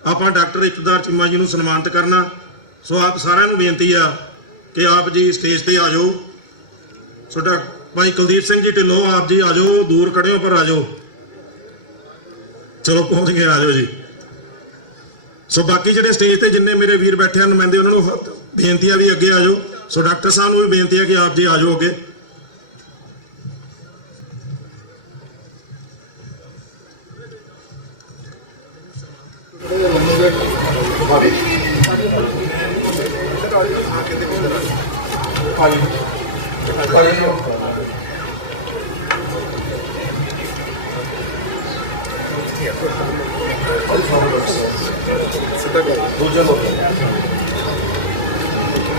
ਆਪਾਂ ਡਾਕਟਰ ਇਕਤਦਾਰ ਚੀਮਾ ਜੀ ਨੂੰ ਸਨਮਾਨਿਤ ਕਰਨਾ। ਸੋ ਆਪ ਸਾਰਿਆਂ ਨੂੰ ਬੇਨਤੀ ਆ ਕਿ ਆਪ ਜੀ ਸਟੇਜ ਤੇ ਆ ਜਾਓ। ਸੋ ਭਾਈ ਕੁਲਦੀਪ ਸਿੰਘ ਜੀ ਢਿੱਲੋਂ, ਆਪ ਜੀ ਆ ਜਾਓ, ਦੂਰ ਖੜੇ ਹੋ ਪਰ ਆ ਜਾਓ। ਚਲੋ ਪਹੁੰਚ ਗਏ, ਆ ਜਾਓ ਜੀ। ਸੋ ਬਾਕੀ ਜਿਹੜੇ ਸਟੇਜ ਤੇ ਜਿੰਨੇ ਮੇਰੇ ਵੀਰ ਬੈਠੇ ਹਨ ਨੁਮਾਇੰਦੇ, ਉਹਨਾਂ ਨੂੰ ਬੇਨਤੀ ਆ ਵੀ ਅੱਗੇ ਆ ਜਾਓ। ਸੋ ਡਾਕਟਰ ਸਾਹਿਬ ਨੂੰ ਵੀ ਬੇਨਤੀ ਹੈ ਕਿ ਆਪ ਜੀ ਆ ਜਾਓ ਅੱਗੇ।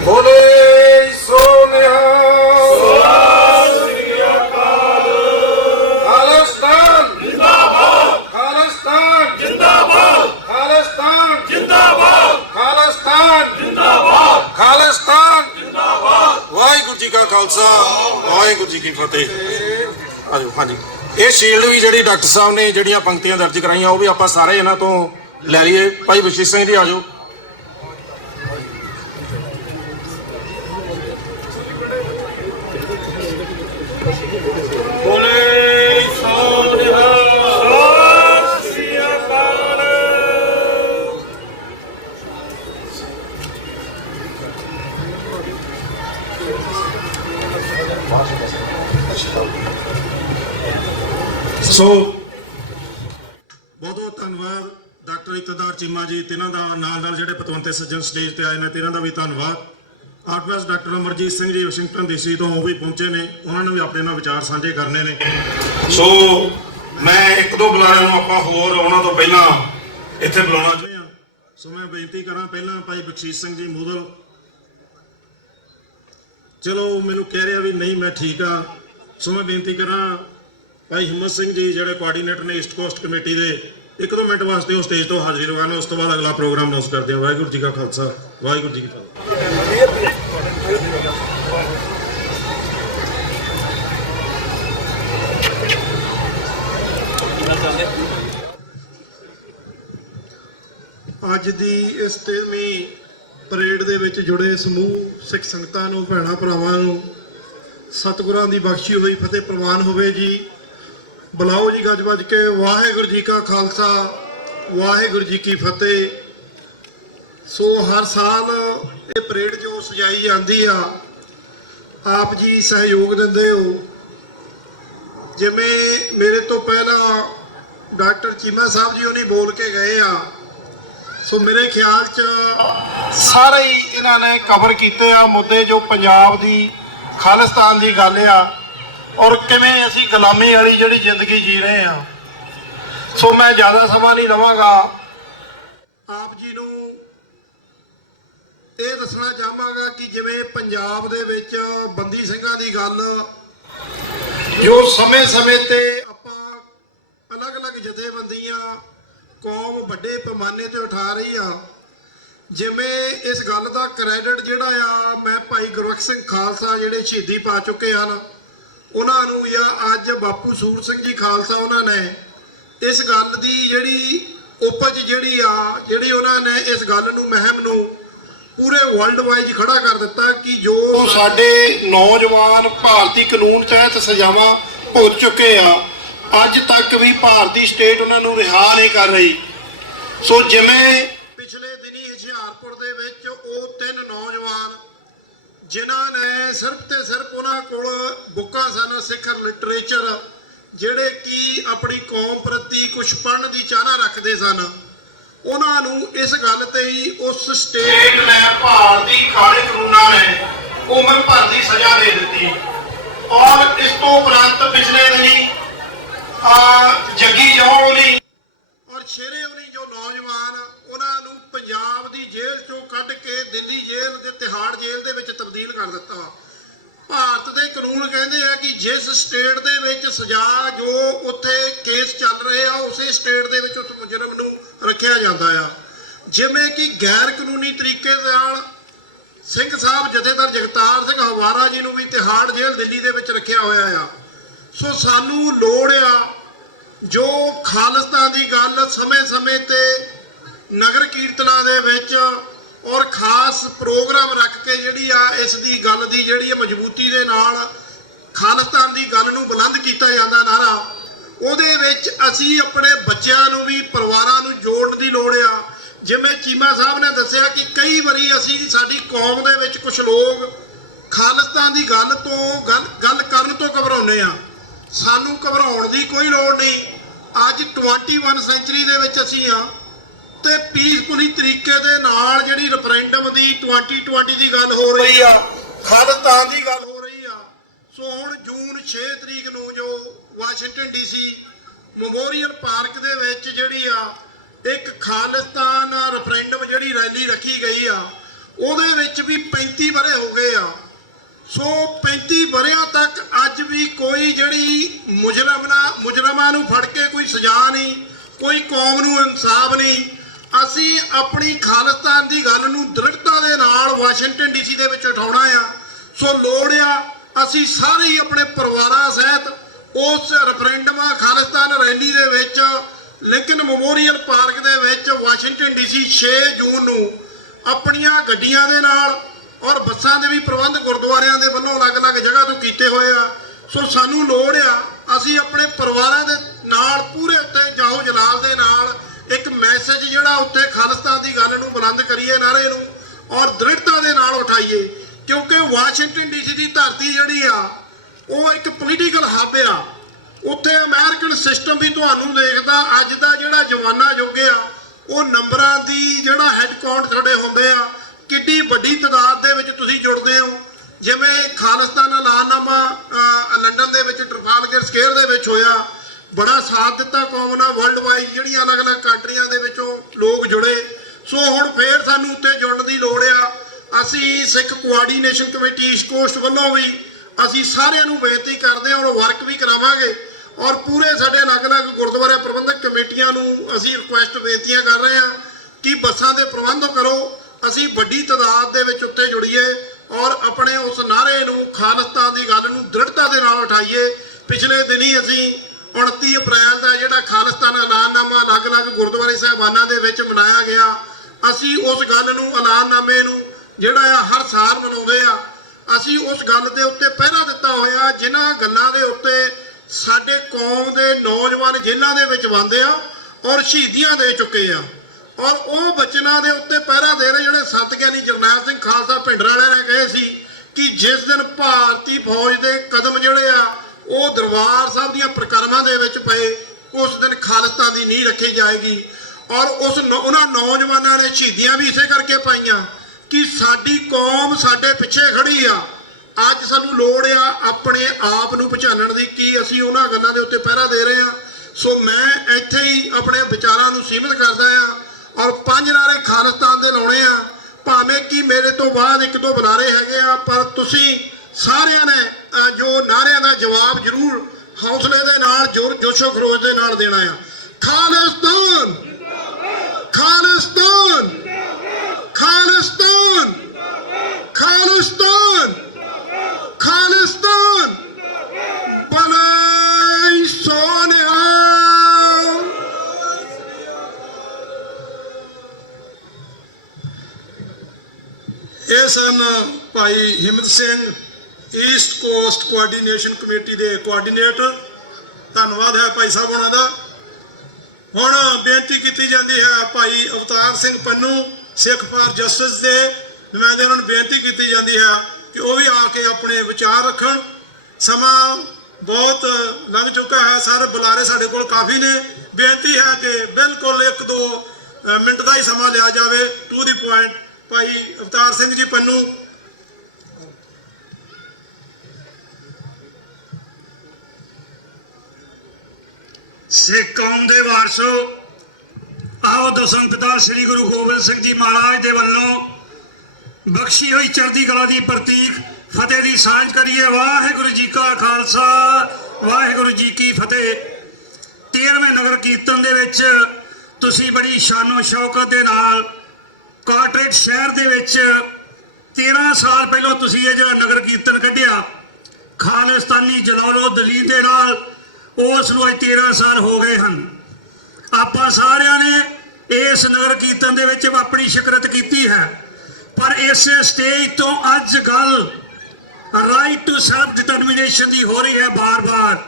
ਬੋਲੇ ਸੋ ਨਿਹਾਲ, ਖਾਲਿਸਤਾਨ ਜਿੰਦਾਬਾਦ, ਖਾਲਿਸਤਾਨ ਜਿੰਦਾਬਾਦ, ਖਾਲਿਸਤਾਨ ਜਿੰਦਾਬਾਦ, ਖਾਲਿਸਤਾਨ ਜਿੰਦਾਬਾਦ, ਖਾਲਿਸਤਾਨ ਜਿੰਦਾਬਾਦ। ਵਾਹਿਗੁਰੂ ਜੀ ਕਾ ਖਾਲਸਾ, ਵਾਹਿਗੁਰੂ ਜੀ ਕੀ ਫਤਿਹ। ਆਜੋ। ਹਾਂਜੀ, ਇਹ ਸ਼ੀਲਡ ਵੀ ਜਿਹੜੀ ਡਾਕਟਰ ਸਾਹਿਬ ਨੇ ਜਿਹੜੀਆਂ ਪੰਕਤੀਆਂ ਦਰਜ ਕਰਾਈਆਂ, ਉਹ ਵੀ ਆਪਾਂ ਸਾਰੇ ਇਹਨਾਂ ਤੋਂ ਲੈ ਲਈਏ। ਭਾਈ ਬਖਸ਼ੀਸ਼ ਸਿੰਘ ਜੀ ਆਜੋ। ਸੋ ਬਹੁਤ ਬਹੁਤ ਧੰਨਵਾਦ ਡਾਕਟਰ ਇਕਤਦਾਰ ਚੀਮਾ ਜੀ ਤੇ ਇਹਨਾਂ ਦਾ, ਨਾਲ ਜਿਹੜੇ ਪਤਵੰਤੇ ਸੱਜਣ ਸਟੇਜ ਤੇ ਆਏ ਨੇ ਤੇ ਇਹਨਾਂ ਦਾ ਵੀ ਧੰਨਵਾਦ। ਆਰਟਵੈਸ doctor Amarjit Singh ji Washington DC ਤੋਂ ਉਹ ਵੀ ਪਹੁੰਚੇ ਨੇ, ਉਹਨਾਂ ਨੇ ਵੀ ਆਪਣੇ ਨਾਲ ਵਿਚਾਰ ਸਾਂਝੇ ਕਰਨੇ ਨੇ। ਸੋ ਮੈਂ ਇੱਕ ਦੋ ਬੁਲਾਰਿਆਂ ਨੂੰ ਆਪਾਂ ਹੋਰ ਉਹਨਾਂ ਤੋਂ ਪਹਿਲਾਂ ਇੱਥੇ ਬੁਲਾਉਣਾ ਚਾਹੁੰਦੇ ਹਾਂ। ਸੋ ਮੈਂ ਬੇਨਤੀ ਕਰਾਂ ਪਹਿਲਾਂ ਭਾਈ ਬਖਸ਼ੀਸ਼ ਸਿੰਘ ਜੀ ਮੂਦਲ, ਚਲੋ ਮੈਨੂੰ ਕਹਿ ਰਿਹਾ ਵੀ ਨਹੀਂ ਮੈਂ ਠੀਕ ਆ, ਸੋ ਮੈਂ ਬੇਨਤੀ ਕਰਾਂ ਭਾਈ ਹਿੰਮਤ ਸਿੰਘ ਜੀ ਜਿਹੜੇ ਕੋਆਰਡੀਨੇਟਰ ਨੇ ਈਸਟ ਕੋਸਟ ਕਮੇਟੀ ਦੇ, 1-2 ਮਿੰਟ ਵਾਸਤੇ ਉਹ ਸਟੇਜ ਤੋਂ ਹਾਜ਼ਰੀ ਲਗਾਉਣ, ਉਸ ਤੋਂ ਬਾਅਦ ਅਗਲਾ ਪ੍ਰੋਗਰਾਮ ਅਨਾਉਂਸ ਕਰਦੇ ਹਾਂ। ਵਾਹਿਗੁਰੂ ਜੀ ਕਾ ਖਾਲਸਾ, ਵਾਹਿਗੁਰੂ ਜੀ ਕੀ ਫਤਿਹ। ਅੱਜ ਦੀ ਇਸ 13ਵੀਂ ਪਰੇਡ ਦੇ ਵਿੱਚ ਜੁੜੇ ਸਮੂਹ ਸਿੱਖ ਸੰਗਤਾਂ ਨੂੰ, ਭੈਣਾਂ ਭਰਾਵਾਂ ਨੂੰ ਸਤਿਗੁਰਾਂ ਦੀ ਬਖਸ਼ੀ ਹੋਈ ਫਤਿਹ ਪ੍ਰਵਾਨ ਹੋਵੇ ਜੀ। ਬੁਲਾਓ ਜੀ ਗੱਜ ਵੱਜ ਕੇ, ਵਾਹਿਗੁਰੂ ਜੀ ਕਾ ਖਾਲਸਾ, ਵਾਹਿਗੁਰੂ ਜੀ ਕੀ ਫਤਿਹ। ਸੋ ਹਰ ਸਾਲ ਇਹ ਪਰੇਡ ਜੋ ਸਜਾਈ ਜਾਂਦੀ ਆ, ਆਪ ਜੀ ਸਹਿਯੋਗ ਦਿੰਦੇ ਹੋ। ਜਿਵੇਂ ਮੇਰੇ ਤੋਂ ਪਹਿਲਾਂ ਡਾਕਟਰ ਚੀਮਾ ਸਾਹਿਬ ਜੀ ਉਹਨੇ ਬੋਲ ਕੇ ਗਏ ਆ, ਸੋ ਮੇਰੇ ਖਿਆਲ 'ਚ ਸਾਰੇ ਹੀ ਇਹਨਾਂ ਨੇ ਕਵਰ ਕੀਤੇ ਆ ਮੁੱਦੇ ਜੋ ਪੰਜਾਬ ਦੀ ਖਾਲਿਸਤਾਨ ਦੀ ਗੱਲ ਆ, ਔਰ ਕਿਵੇਂ ਅਸੀਂ ਗੁਲਾਮੀ ਵਾਲੀ ਜਿਹੜੀ ਜ਼ਿੰਦਗੀ ਜੀ ਰਹੇ ਆ। ਸੋ ਮੈਂ ਜ਼ਿਆਦਾ ਸਮਾਂ ਨਹੀਂ ਲਵਾਂਗਾ, ਆਪ ਜੀ ਨੂੰ ਇਹ ਦੱਸਣਾ ਚਾਹਾਂਗਾ ਕਿ ਜਿਵੇਂ ਪੰਜਾਬ ਦੇ ਵਿੱਚ ਬੰਦੀ ਸਿੰਘਾਂ ਦੀ ਗੱਲ ਜੋ ਸਮੇਂ-ਸਮੇਂ ਤੇ ਆਪਾਂ ਅਲੱਗ-ਅਲੱਗ ਜਥੇਬੰਦੀਆਂ ਕੌਮ ਵੱਡੇ ਪੈਮਾਨੇ ਤੇ ਉਠਾ ਰਹੀ ਆ, ਜਿਵੇਂ ਇਸ ਗੱਲ ਦਾ ਕ੍ਰੈਡਿਟ ਜਿਹੜਾ ਆ ਮੈਂ ਭਾਈ ਗੁਰਬਖਸ਼ ਸਿੰਘ ਖਾਲਸਾ ਜਿਹੜੇ ਸ਼ਹੀਦੀ ਪਾ ਚੁੱਕੇ ਹਨ ਉਹਨਾਂ ਨੂੰ, ਜਾਂ ਅੱਜ ਬਾਪੂ ਸੂਰ ਸਿੰਘ ਜੀ ਖਾਲਸਾ ਉਹਨਾਂ ਨੇ ਇਸ ਗੱਲ ਦੀ ਜਿਹੜੀ ਉਪਜ ਜਿਹੜੀ ਉਹਨਾਂ ਨੇ ਇਸ ਗੱਲ ਨੂੰ ਮਹਿਮ ਨੂੰ ਪੂਰੇ ਵਰਲਡ ਵਾਈਜ਼ ਖੜਾ ਕਰ ਦਿੱਤਾ ਕਿ ਜੋ ਸਾਡੇ ਨੌਜਵਾਨ ਭਾਰਤੀ ਕਾਨੂੰਨ ਤਹਿਤ ਸਜ਼ਾਵਾਂ ਭੁਗਤ ਚੁੱਕੇ ਆ, ਅੱਜ ਤੱਕ ਵੀ ਭਾਰਤੀ ਸਟੇਟ ਉਹਨਾਂ ਨੂੰ ਰਿਹਾ ਨਹੀਂ ਕਰ ਰਹੀ। ਸੋ ਜਿਵੇਂ ਪਿਛਲੇ ਦਿਨੀ ਹੁਸ਼ਿਆਰਪੁਰ ਦੇ ਵਿੱਚ ਉਹ 3 ਨੌਜਵਾਨ ਜਿਨ੍ਹਾਂ ਨੇ ਸਿਰਫ ਤੇ ਸਿਰਫ ਉਹਨਾਂ ਕੋਲ ਬੁੱਕਾਂ ਸਨ ਸਿੱਖ ਲਿਟਰੇਚਰ, ਜਿਹੜੇ ਕਿ ਆਪਣੀ ਕੌਮ ਪ੍ਰਤੀ ਕੁਝ ਪੜ੍ਹਨ ਦੀ ਚਾਹਨਾ ਰੱਖਦੇ ਸਨ, ਉਹਨਾਂ ਨੂੰ ਇਸ ਗੱਲ ਤੇ ਹੀ ਉਸ ਸਟੇਟ ਨੇ ਭਾਰਤੀ ਕਾਲੇ ਕਾਨੂੰਨਾਂ ਨੇ ਉਮਰ ਭਰ ਦੀ ਸਜ਼ਾ ਦੇ ਦਿੱਤੀ। ਔਰ ਇਸ ਤੋਂ ਉਪਰੰਤ ਪਿਛਲੇ ਦਿਨੀ ਜੱਗੀ ਜੌਲੀ ਔਰ ਸ਼ੇਰੇ ਉਨੀ ਜੋ ਨੌਜਵਾਨ, ਉਹਨਾਂ ਨੂੰ ਪੰਜਾਬ ਦੀ ਜੇਲ੍ਹ ਚੋਂ ਕੱਢ ਕੇ ਦਿੱਲੀ ਜੇਲ੍ਹ ਦੇ ਤਿਹਾੜ ਜੇਲ੍ਹ ਦੇ ਵਿੱਚ ਤਬਦੀਲ ਕਰ ਦਿੱਤਾ। ਭਾਰਤ ਦੇ ਕਾਨੂੰਨ ਕਹਿੰਦੇ ਆ ਕਿ ਜਿਸ ਸਟੇਟ ਦੇ ਵਿੱਚ ਸਜ਼ਾ ਜੋ ਉੱਥੇ ਕੇਸ ਚੱਲ ਰਹੇ ਆ, ਉਸੇ ਸਟੇਟ ਦੇ ਵਿੱਚ ਉਸ ਮੁਜਰਮ ਨੂੰ ਰੱਖਿਆ ਜਾਂਦਾ ਆ। ਜਿਵੇਂ ਕਿ ਗੈਰ ਕਾਨੂੰਨੀ ਤਰੀਕੇ ਨਾਲ ਸਿੰਘ ਸਾਹਿਬ ਜਥੇਦਾਰ ਜਗਤਾਰ ਸਿੰਘ ਹਵਾਰਾ ਜੀ ਨੂੰ ਵੀ ਤਿਹਾੜ ਜੇਲ੍ਹ ਦਿੱਲੀ ਦੇ ਵਿੱਚ ਰੱਖਿਆ ਹੋਇਆ ਆ। ਸੋ ਸਾਨੂੰ ਲੋੜ ਆ ਜੋ ਖਾਲਿਸਤਾਨ ਦੀ ਗੱਲ ਸਮੇਂ-ਸਮੇਂ ਤੇ ਨਗਰ ਕੀਰਤਨਾਂ ਦੇ ਵਿੱਚ ਔਰ ਖਾਸ ਪ੍ਰੋਗਰਾਮ ਰੱਖ ਕੇ ਜਿਹੜੀ ਆ ਇਸ ਦੀ ਗੱਲ ਦੀ ਜਿਹੜੀ ਮਜ਼ਬੂਤੀ ਦੇ ਨਾਲ ਖਾਲਿਸਤਾਨ ਦੀ ਗੱਲ ਨੂੰ ਬੁਲੰਦ ਕੀਤਾ ਜਾਂਦਾ ਨਾਰਾ, ਉਹਦੇ ਵਿੱਚ ਅਸੀਂ ਆਪਣੇ ਬੱਚਿਆਂ ਨੂੰ ਵੀ ਪਰਿਵਾਰਾਂ ਨੂੰ ਜੋੜਨ ਦੀ ਲੋੜ ਆ। ਜਿਵੇਂ ਚੀਮਾ ਸਾਹਿਬ ਨੇ ਦੱਸਿਆ ਕਿ ਕਈ ਵਾਰੀ ਅਸੀਂ ਸਾਡੀ ਕੌਮ ਦੇ ਵਿੱਚ ਕੁਝ ਲੋਕ ਖਾਲਿਸਤਾਨ ਦੀ ਗੱਲ ਕਰਨ ਤੋਂ ਘਬਰਾਉਂਦੇ ਆ। ਸਾਨੂੰ ਘਬਰਾਉਣ ਦੀ ਕੋਈ ਲੋੜ ਨਹੀਂ। ਅੱਜ 21 ਸੈਂਚਰੀ ਦੇ ਵਿੱਚ ਅਸੀਂ ਆ ਤੇ ਪੀਸਫੁਲੀ ਤਰੀਕੇ ਦੇ ਨਾਲ ਜਿਹੜੀ ਰੈਫਰੈਂਡਮ ਦੀ 2020 ਦੀ ਗੱਲ ਹੋ ਰਹੀ ਆ, ਖਾਲਿਸਤਾਨ ਦੀ ਗੱਲ ਹੋ ਰਹੀ ਆ। ਸੋ ਹੁਣ ਜੂਨ 6 ਤਰੀਕ ਨੂੰ ਜੋ ਵਾਸ਼ਿੰਗਟਨ ਡੀਸੀ ਮੈਮੋਰੀਅਲ ਪਾਰਕ ਦੇ ਵਿੱਚ ਜਿਹੜੀ ਆ ਇੱਕ ਖਾਲਿਸਤਾਨ ਰੈਫਰੈਂਡਮ ਜਿਹੜੀ ਰੈਲੀ ਰੱਖੀ ਗਈ ਆ, ਉਹਦੇ ਵਿੱਚ ਵੀ 35 ਵਰ੍ਹੇ ਹੋ ਗਏ ਆ। ਸੋ 35 ਵਰ੍ਹਿਆਂ ਤੱਕ ਅੱਜ ਵੀ ਕੋਈ ਜਿਹੜੀ ਮੁਜਰਮਾਂ ਨੂੰ ਫੜ ਕੇ ਕੋਈ ਸਜ਼ਾ ਨਹੀਂ, ਕੋਈ ਕੌਮ ਨੂੰ ਇਨਸਾਫ ਨਹੀਂ। ਅਸੀਂ ਆਪਣੀ ਖਾਲਿਸਤਾਨ ਦੀ ਗੱਲ ਨੂੰ ਦ੍ਰਿੜਤਾ ਦੇ ਨਾਲ ਵਾਸ਼ਿੰਗਟਨ ਡੀਸੀ ਦੇ ਵਿੱਚ ਉਠਾਉਣਾ ਆ। ਸੋ ਲੋੜ ਆ ਅਸੀਂ ਸਾਰੇ ਹੀ ਆਪਣੇ ਪਰਿਵਾਰਾਂ ਸਹਿਤ ਉਸ ਰੈਫਰੈਂਡਮ ਖਾਲਿਸਤਾਨ ਰੈਲੀ ਦੇ ਵਿੱਚ ਲਿੰਕਨ ਮੈਮੋਰੀਅਲ ਪਾਰਕ ਦੇ ਵਿੱਚ ਵਾਸ਼ਿੰਗਟਨ ਡੀਸੀ 6 ਜੂਨ ਨੂੰ ਆਪਣੀਆਂ ਗੱਡੀਆਂ ਦੇ ਨਾਲ ਔਰ ਬੱਸਾਂ ਦੇ ਵੀ ਪ੍ਰਬੰਧ ਗੁਰਦੁਆਰਿਆਂ ਦੇ ਵੱਲੋਂ ਅਲੱਗ-ਅਲੱਗ ਜਗ੍ਹਾ ਤੋਂ ਕੀਤੇ ਹੋਏ ਆ। ਸੋ ਸਾਨੂੰ ਲੋੜ ਆ ਅਸੀਂ ਆਪਣੇ ਪਰਿਵਾਰਾਂ ਦੇ ਨਾਲ ਪੂਰੇ ਉੱਤੇ ਜਾਓ ਜਲਾਲ ਦੇ ਨਾਲ ਇੱਕ ਮੈਸੇਜ ਜਿਹੜਾ ਉੱਥੇ ਖਾਲਿਸਤਾਨ ਦੀ ਗੱਲ ਨੂੰ ਬੁਲੰਦ ਕਰੀਏ, ਨਾਰੇ ਨੂੰ ਔਰ ਦ੍ਰਿੜਤਾ ਦੇ ਨਾਲ ਉਠਾਈਏ, ਕਿਉਂਕਿ ਵਾਸ਼ਿੰਗਟਨ ਡੀਸੀ ਦੀ ਧਰਤੀ ਜਿਹੜੀ ਆ ਉਹ ਇੱਕ ਪੋਲੀਟੀਕਲ ਹੱਬ ਆ। ਉੱਥੇ ਅਮਰੀਕਨ ਸਿਸਟਮ ਵੀ ਤੁਹਾਨੂੰ ਦੇਖਦਾ ਅੱਜ ਦਾ ਜਿਹੜਾ ਜਵਾਨਾ ਯੁੱਗ ਆ, ਉਹ ਨੰਬਰਾਂ ਦੀ ਜਿਹੜਾ ਹੈੱਡ ਕਾਊਂਟ ਤੁਹਾਡੇ ਹੁੰਦੇ ਆ, ਕਿੱਡੀ ਵੱਡੀ ਤਾਦਾਦ ਦੇ ਵਿੱਚ ਤੁਸੀਂ ਜੁੜਦੇ ਹੋਇਆ, ਬੜਾ ਸਾਥ ਦਿੱਤਾ ਕੌਮ ਨਾਲ। ਵਰਲਡ ਵਾਈਡ ਜਿਹੜੀਆਂ ਅਲੱਗ-ਅਲੱਗ ਕੰਟਰੀਆਂ ਦੇ ਵਿੱਚੋਂ ਲੋਕ ਜੁੜੇ। ਸੋ ਹੁਣ ਫੇਰ ਸਾਨੂੰ ਉੱਤੇ ਜੁੜਨ ਦੀ ਲੋੜ ਆ। ਅਸੀਂ ਸਿੱਖ ਕੋਆਰਡੀਨੇਸ਼ਨ ਕਮੇਟੀ ਈਸਟ ਕੋਸਟ ਵੱਲੋਂ ਵੀ ਅਸੀਂ ਸਾਰਿਆਂ ਨੂੰ ਬੇਨਤੀ ਕਰਦੇ ਹਾਂ, ਔਰ ਵਰਕ ਵੀ ਕਰਾਵਾਂਗੇ, ਔਰ ਪੂਰੇ ਸਾਡੇ ਅਲੱਗ-ਅਲੱਗ ਗੁਰਦੁਆਰਾ ਪ੍ਰਬੰਧਕ ਕਮੇਟੀਆਂ ਨੂੰ ਅਸੀਂ ਰਿਕੁਐਸਟ ਬੇਨਤੀਆਂ ਕਰ ਰਹੇ ਹਾਂ ਕਿ ਬੱਸਾਂ ਦੇ ਪ੍ਰਬੰਧ ਕਰੋ। ਅਸੀਂ ਵੱਡੀ ਤਾਦਾਦ ਦੇ ਵਿੱਚ ਉੱਤੇ ਜੁੜੀਏ ਔਰ ਆਪਣੇ ਉਸ ਨਾਅਰੇ ਨੂੰ, ਖਾਲਿਸਤਾਨ ਦੀ ਗੱਲ ਨੂੰ ਦ੍ਰਿੜਤਾ ਦੇ ਨਾਲ ਉਠਾਈਏ। ਪਿਛਲੇ ਦਿਨੀ ਅਸੀਂ 29 ਅਪ੍ਰੈਲ ਦਾ ਜਿਹੜਾ ਖਾਲਿਸਤਾਨ ਐਲਾਨਨਾਮਾ ਅਲੱਗ-ਅਲੱਗ ਗੁਰਦੁਆਰੇ ਸਾਹਿਬਾਨਾਂ ਦੇ ਵਿੱਚ ਮਨਾਇਆ ਗਿਆ, ਅਸੀਂ ਉਸ ਗੱਲ ਨੂੰ, ਐਲਾਨਨਾਮੇ ਨੂੰ ਜਿਹੜਾ ਆ ਹਰ ਸਾਲ ਮਨਾਉਂਦੇ ਆ। ਅਸੀਂ ਉਸ ਗੱਲ ਦੇ ਉੱਤੇ ਪਹਿਰਾ ਦਿੱਤਾ ਹੋਇਆ ਜਿਨ੍ਹਾਂ ਗੱਲਾਂ ਦੇ ਉੱਤੇ ਸਾਡੇ ਕੌਮ ਦੇ ਨੌਜਵਾਨ ਜੇਲ੍ਹਾਂ ਦੇ ਵਿੱਚ ਬੰਦੇ ਆ ਔਰ ਸ਼ਹੀਦੀਆਂ ਦੇ ਚੁੱਕੇ ਆ, ਔਰ ਉਹ ਬਚਨਾਂ ਦੇ ਉੱਤੇ ਪਹਿਰਾ ਦੇ ਰਹੇ ਜਿਹੜੇ ਸੰਤ ਗਿਆਨੀ ਜਰਨੈਲ ਸਿੰਘ ਖਾਲਸਾ ਭਿੰਡਰਾਲੇ ਨੇ ਕਹੇ ਸੀ ਕਿ ਜਿਸ ਦਿਨ ਭਾਰਤੀ ਫੌਜ ਦੇ ਕਦਮ ਜਿਹੜੇ ਆ ਉਹ ਦਰਬਾਰ ਸਾਹਿਬ ਦੀਆਂ ਪ੍ਰਕਰਮਾਂ ਦੇ ਵਿੱਚ ਪਏ, ਉਸ ਦਿਨ ਖਾਲਿਸਤਾਨ ਦੀ ਨੀਂਹ ਰੱਖੀ ਜਾਏਗੀ। ਔਰ ਉਹਨਾਂ ਨੌਜਵਾਨਾਂ ਨੇ ਸ਼ਹੀਦੀਆਂ ਵੀ ਇਸੇ ਕਰਕੇ ਪਾਈਆਂ ਕਿ ਸਾਡੀ ਕੌਮ ਸਾਡੇ ਪਿੱਛੇ ਖੜੀ ਆ। ਅੱਜ ਸਾਨੂੰ ਲੋੜ ਆ ਆਪਣੇ ਆਪ ਨੂੰ ਪਛਾਣਨ ਦੀ ਕਿ ਅਸੀਂ ਉਹਨਾਂ ਗੱਲਾਂ ਦੇ ਉੱਤੇ ਪਹਿਰਾ ਦੇ ਰਹੇ ਹਾਂ। ਸੋ ਮੈਂ ਇੱਥੇ ਹੀ ਆਪਣੇ ਵਿਚਾਰਾਂ ਨੂੰ ਸੀਮਿਤ ਕਰਦਾ ਆ ਔਰ 5 ਨਾਅਰੇ ਖਾਲਿਸਤਾਨ ਦੇ ਲਾਉਣੇ ਆ। ਭਾਵੇਂ ਕਿ ਮੇਰੇ ਤੋਂ ਬਾਅਦ 1-2 ਬੁਲਾਰੇ ਹੈਗੇ ਆ, ਪਰ ਤੁਸੀਂ ਸਾਰਿਆਂ ਨੇ ਜੋ ਨਾਅਰਿਆਂ ਦਾ ਜਵਾਬ ਜ਼ਰੂਰ ਹੌਸਲੇ ਦੇ ਨਾਲ, ਜੋਸ਼ੋ ਖਰੋਸ਼ ਦੇ ਨਾਲ ਦੇਣਾ ਆ। ਖਾਲਿਸਤਾਨ ਖਾਲਿਸਤਾਨ ਖਾਲਿਸਤਾਨ ਖਾਲਿਸਤਾਨ ਖਾਲਿਸਤਾਨ ਬਲੇ ਸੋਨਿਹਾ। ਇਹ ਸਨ Bhai Himmat Singh, East cost coordination committee ਦੇ ਕੋਆਰਡੀਨੇਟਰ। ਧੰਨਵਾਦ ਹੈ ਭਾਈ ਸਾਹਿਬ ਉਹਨਾਂ ਦਾ। ਹੁਣ ਬੇਨਤੀ ਕੀਤੀ ਜਾਂਦੀ ਹੈ ਭਾਈ ਅਵਤਾਰ ਸਿੰਘ ਪੰਨੂ, ਸਿੱਖ ਫਾਰ ਜਸਟਿਸ ਦੇ ਨੁਮਾਇੰਦੇ, ਉਹਨਾਂ ਨੂੰ ਬੇਨਤੀ ਕੀਤੀ ਜਾਂਦੀ ਹੈ ਕਿ ਉਹ ਵੀ ਆ ਕੇ ਆਪਣੇ ਵਿਚਾਰ ਰੱਖਣ। ਸਮਾਂ ਬਹੁਤ ਲੰਘ ਚੁੱਕਾ ਹੈ, ਸਾਰੇ ਬੁਲਾਰੇ ਸਾਡੇ ਕੋਲ ਕਾਫੀ ਨੇ। ਬੇਨਤੀ ਹੈ ਕਿ ਬਿਲਕੁਲ 1-2 ਮਿੰਟ ਦਾ ਹੀ ਸਮਾਂ ਲਿਆ ਜਾਵੇ, ਟੂ ਦੀ ਪੁਆਇੰਟ। ਭਾਈ ਅਵਤਾਰ ਸਿੰਘ ਜੀ ਪੰਨੂ। ਸਿੱਖ ਕੌਮ ਦੇ ਵਾਰਸੋ, ਆਓ ਦਸਮ ਪਿਤਾ ਸ੍ਰੀ ਗੁਰੂ ਗੋਬਿੰਦ ਸਿੰਘ ਜੀ ਮਹਾਰਾਜ ਦੇ ਵੱਲੋਂ ਬਖਸ਼ੀ ਹੋਈ ਚੜ੍ਹਦੀ ਕਲਾ ਦੀ ਪ੍ਰਤੀਕ ਫਤਿਹ ਦੀ ਸਾਂਝ ਕਰੀਏ। ਵਾਹਿਗੁਰੂ ਜੀ ਕਾ ਖਾਲਸਾ, ਵਾਹਿਗੁਰੂ ਜੀ ਕੀ ਫਤਿਹ। 13ਵੇਂ ਨਗਰ ਕੀਰਤਨ ਦੇ ਵਿੱਚ ਤੁਸੀਂ ਬੜੀ ਸ਼ਾਨੋ ਸ਼ੌਕਤ ਦੇ ਨਾਲ ਕਾਟਰੇਜ ਸ਼ਹਿਰ ਦੇ ਵਿੱਚ 13 ਸਾਲ ਪਹਿਲਾਂ ਤੁਸੀਂ ਇਹ ਜਿਹੜਾ ਨਗਰ ਕੀਰਤਨ ਕੱਢਿਆ ਖਾਲਿਸਤਾਨੀ ਜਲਾਲੋ ਦਲੀਲ ਦੇ ਨਾਲ, ਉਸ ਨੂੰ ਅੱਜ 13 ਸਾਲ ਹੋ ਗਏ ਹਨ। ਆਪਾਂ ਸਾਰਿਆਂ ਨੇ ਇਸ ਨਗਰ ਕੀਰਤਨ ਦੇ ਵਿੱਚ ਆਪਣੀ ਸ਼ਿਕਰਤ ਕੀਤੀ ਹੈ, ਪਰ ਇਸ ਸਟੇਜ ਤੋਂ ਅੱਜ ਗੱਲ ਰਾਈਟ ਟੂ ਸੈਲਫ ਡਿਟਰਮੀਨੇਸ਼ਨ ਦੀ ਹੋ ਰਹੀ ਹੈ। ਬਾਰ-ਬਾਰ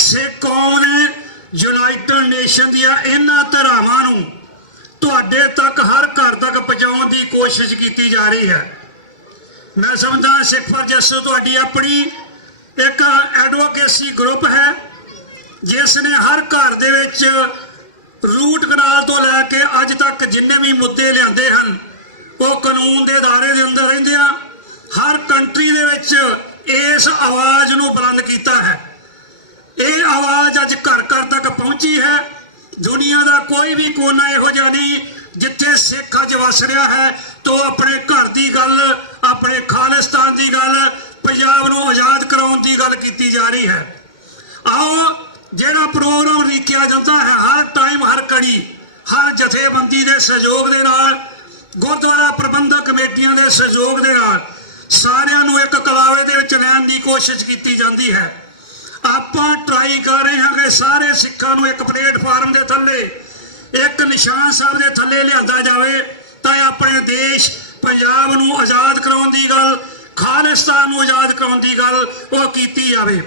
ਸਿੱਖ ਕੌਮ ਨੇ ਯੂਨਾਈਟਿਡ ਨੇਸ਼ਨ ਦੀਆਂ ਇਹਨਾਂ ਧਾਰਾਵਾਂ ਨੂੰ ਤੁਹਾਡੇ ਤੱਕ, ਹਰ ਘਰ ਤੱਕ ਪਹੁੰਚਾਉਣ ਦੀ ਕੋਸ਼ਿਸ਼ ਕੀਤੀ ਜਾ ਰਹੀ ਹੈ। ਮੈਂ ਸਮਝਦਾ ਸਿੱਖ ਫਾਰ ਜਸਟਿਸ ਤੁਹਾਡੀ ਆਪਣੀ ਇੱਕ ਐਡਵੋਕੇਸੀ ਗਰੁੱਪ ਹੈ ਜਿਸ ਨੇ ਹਰ ਘਰ ਦੇ ਵਿੱਚ ਰੂਟ ਕਨਾਲ ਤੋਂ ਲੈ ਕੇ ਅੱਜ ਤੱਕ ਜਿੰਨੇ ਵੀ ਮੁੱਦੇ ਲਿਆਂਦੇ ਹਨ ਉਹ ਕਾਨੂੰਨ ਦੇ ਦਾਇਰੇ ਦੇ ਅੰਦਰ ਰਹਿੰਦੇ ਆ। ਹਰ ਕੰਟਰੀ ਦੇ ਵਿੱਚ ਇਸ ਆਵਾਜ਼ ਨੂੰ ਬੁਲੰਦ ਕੀਤਾ ਹੈ। ਇਹ ਆਵਾਜ਼ ਅੱਜ ਘਰ ਘਰ ਤੱਕ ਪਹੁੰਚੀ ਹੈ। ਦੁਨੀਆ ਦਾ ਕੋਈ ਵੀ ਕੋਨਾ ਇਹੋ ਜਿਹਾ ਨਹੀਂ ਜਿੱਥੇ ਸਿੱਖ ਅੱਜ ਵਸ ਰਿਹਾ ਹੈ ਤਾਂ ਆਪਣੇ ਘਰ ਦੀ ਗੱਲ, ਆਪਣੇ ਖਾਲਿਸਤਾਨ ਦੀ ਗੱਲ, ਪੰਜਾਬ ਨੂੰ ਆਜ਼ਾਦ ਕਰਾਉਣ ਦੀ ਗੱਲ ਕੀਤੀ ਜਾ ਰਹੀ ਹੈ। ਆਓ ਜਿਹੜਾ ਪ੍ਰੋਗਰਾਮ ਲਿਖਿਆ ਜਾਂਦਾ ਹੈ ਹਰ ਟਾਈਮ, ਹਰ ਕੜੀ, ਹਰ ਜਥੇਬੰਦੀ ਦੇ ਸਹਿਯੋਗ ਦੇ ਨਾਲ, ਗੁਰਦੁਆਰਾ ਪ੍ਰਬੰਧਕ ਕਮੇਟੀਆਂ ਦੇ ਸਹਿਯੋਗ ਦੇ ਨਾਲ ਸਾਰਿਆਂ ਨੂੰ ਇੱਕ ਕਲਾਵੇ ਦੇ ਵਿੱਚ ਲੈਣ ਦੀ ਕੋਸ਼ਿਸ਼ ਕੀਤੀ ਜਾਂਦੀ ਹੈ। ਆਪਾਂ ਟਰਾਈ ਕਰ ਰਹੇ ਹਾਂ ਕਿ ਸਾਰੇ ਸਿੱਖਾਂ ਨੂੰ ਇੱਕ ਪਲੇਟਫਾਰਮ ਦੇ ਥੱਲੇ, ਇੱਕ ਨਿਸ਼ਾਨ ਸਾਹਿਬ ਦੇ ਥੱਲੇ ਲਿਆਂਦਾ ਜਾਵੇ ਤਾਂ ਆਪਣੇ ਦੇਸ਼ ਪੰਜਾਬ ਨੂੰ ਆਜ਼ਾਦ ਕਰਾਉਣ ਦੀ ਗੱਲ, ਖਾਲਿਸਤਾਨ ਨੂੰ ਆਜ਼ਾਦ ਕਰਾਉਣ ਦੀ ਗੱਲ ਉਹ ਕੀਤੀ ਜਾਵੇ।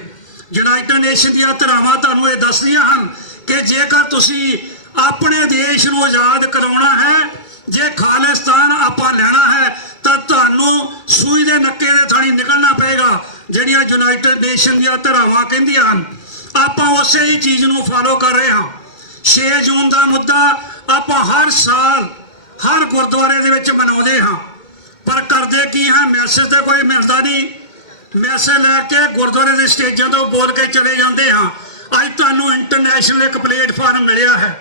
ਯੂਨਾਈਟਿਡ ਨੇਸ਼ਨ ਦੀਆਂ ਧਾਰਾਵਾਂ ਤੁਹਾਨੂੰ ਇਹ ਦੱਸਦੀਆਂ ਹਨ ਕਿ ਜੇਕਰ ਤੁਸੀਂ ਆਪਣੇ ਦੇਸ਼ ਨੂੰ ਆਜ਼ਾਦ ਕਰਾਉਣਾ ਹੈ, ਜੇ ਖਾਲਿਸਤਾਨ ਆਪਾਂ ਲੈਣਾ ਹੈ ਤਾਂ ਤੁਹਾਨੂੰ ਸੂਈ ਦੇ ਨੱਕੇ ਦੇ ਥਾਣੀ ਨਿਕਲਣਾ ਪਏਗਾ। ਜਿਹੜੀਆਂ ਯੂਨਾਈਟਿਡ ਨੇਸ਼ਨ ਦੀਆਂ ਧਾਰਾਵਾਂ ਕਹਿੰਦੀਆਂ ਹਨ, ਆਪਾਂ ਉਸੇ ਹੀ ਚੀਜ਼ ਨੂੰ ਫਾਲੋ ਕਰ ਰਹੇ ਹਾਂ। 6 ਜੂਨ ਦਾ ਮੁੱਦਾ ਆਪਾਂ ਹਰ ਸਾਲ ਹਰ ਗੁਰਦੁਆਰੇ ਦੇ ਵਿੱਚ ਮਨਾਉਂਦੇ ਹਾਂ, ਪਰ ਕਰਦੇ ਕੀ ਹਾਂ, ਮੈਸੇਜ ਤੇ ਕੋਈ ਮਿਲਦਾ ਨਹੀਂ। ਮੈਸੇਜ ਲੈ ਕੇ ਗੁਰਦੁਆਰੇ ਦੇ ਸਟੇਜਾਂ ਤੋਂ ਬੋਲ ਕੇ ਚਲੇ ਜਾਂਦੇ ਹਾਂ। ਅੱਜ ਤੁਹਾਨੂੰ ਇੰਟਰਨੈਸ਼ਨਲ ਇੱਕ ਪਲੇਟਫਾਰਮ ਮਿਲਿਆ ਹੈ।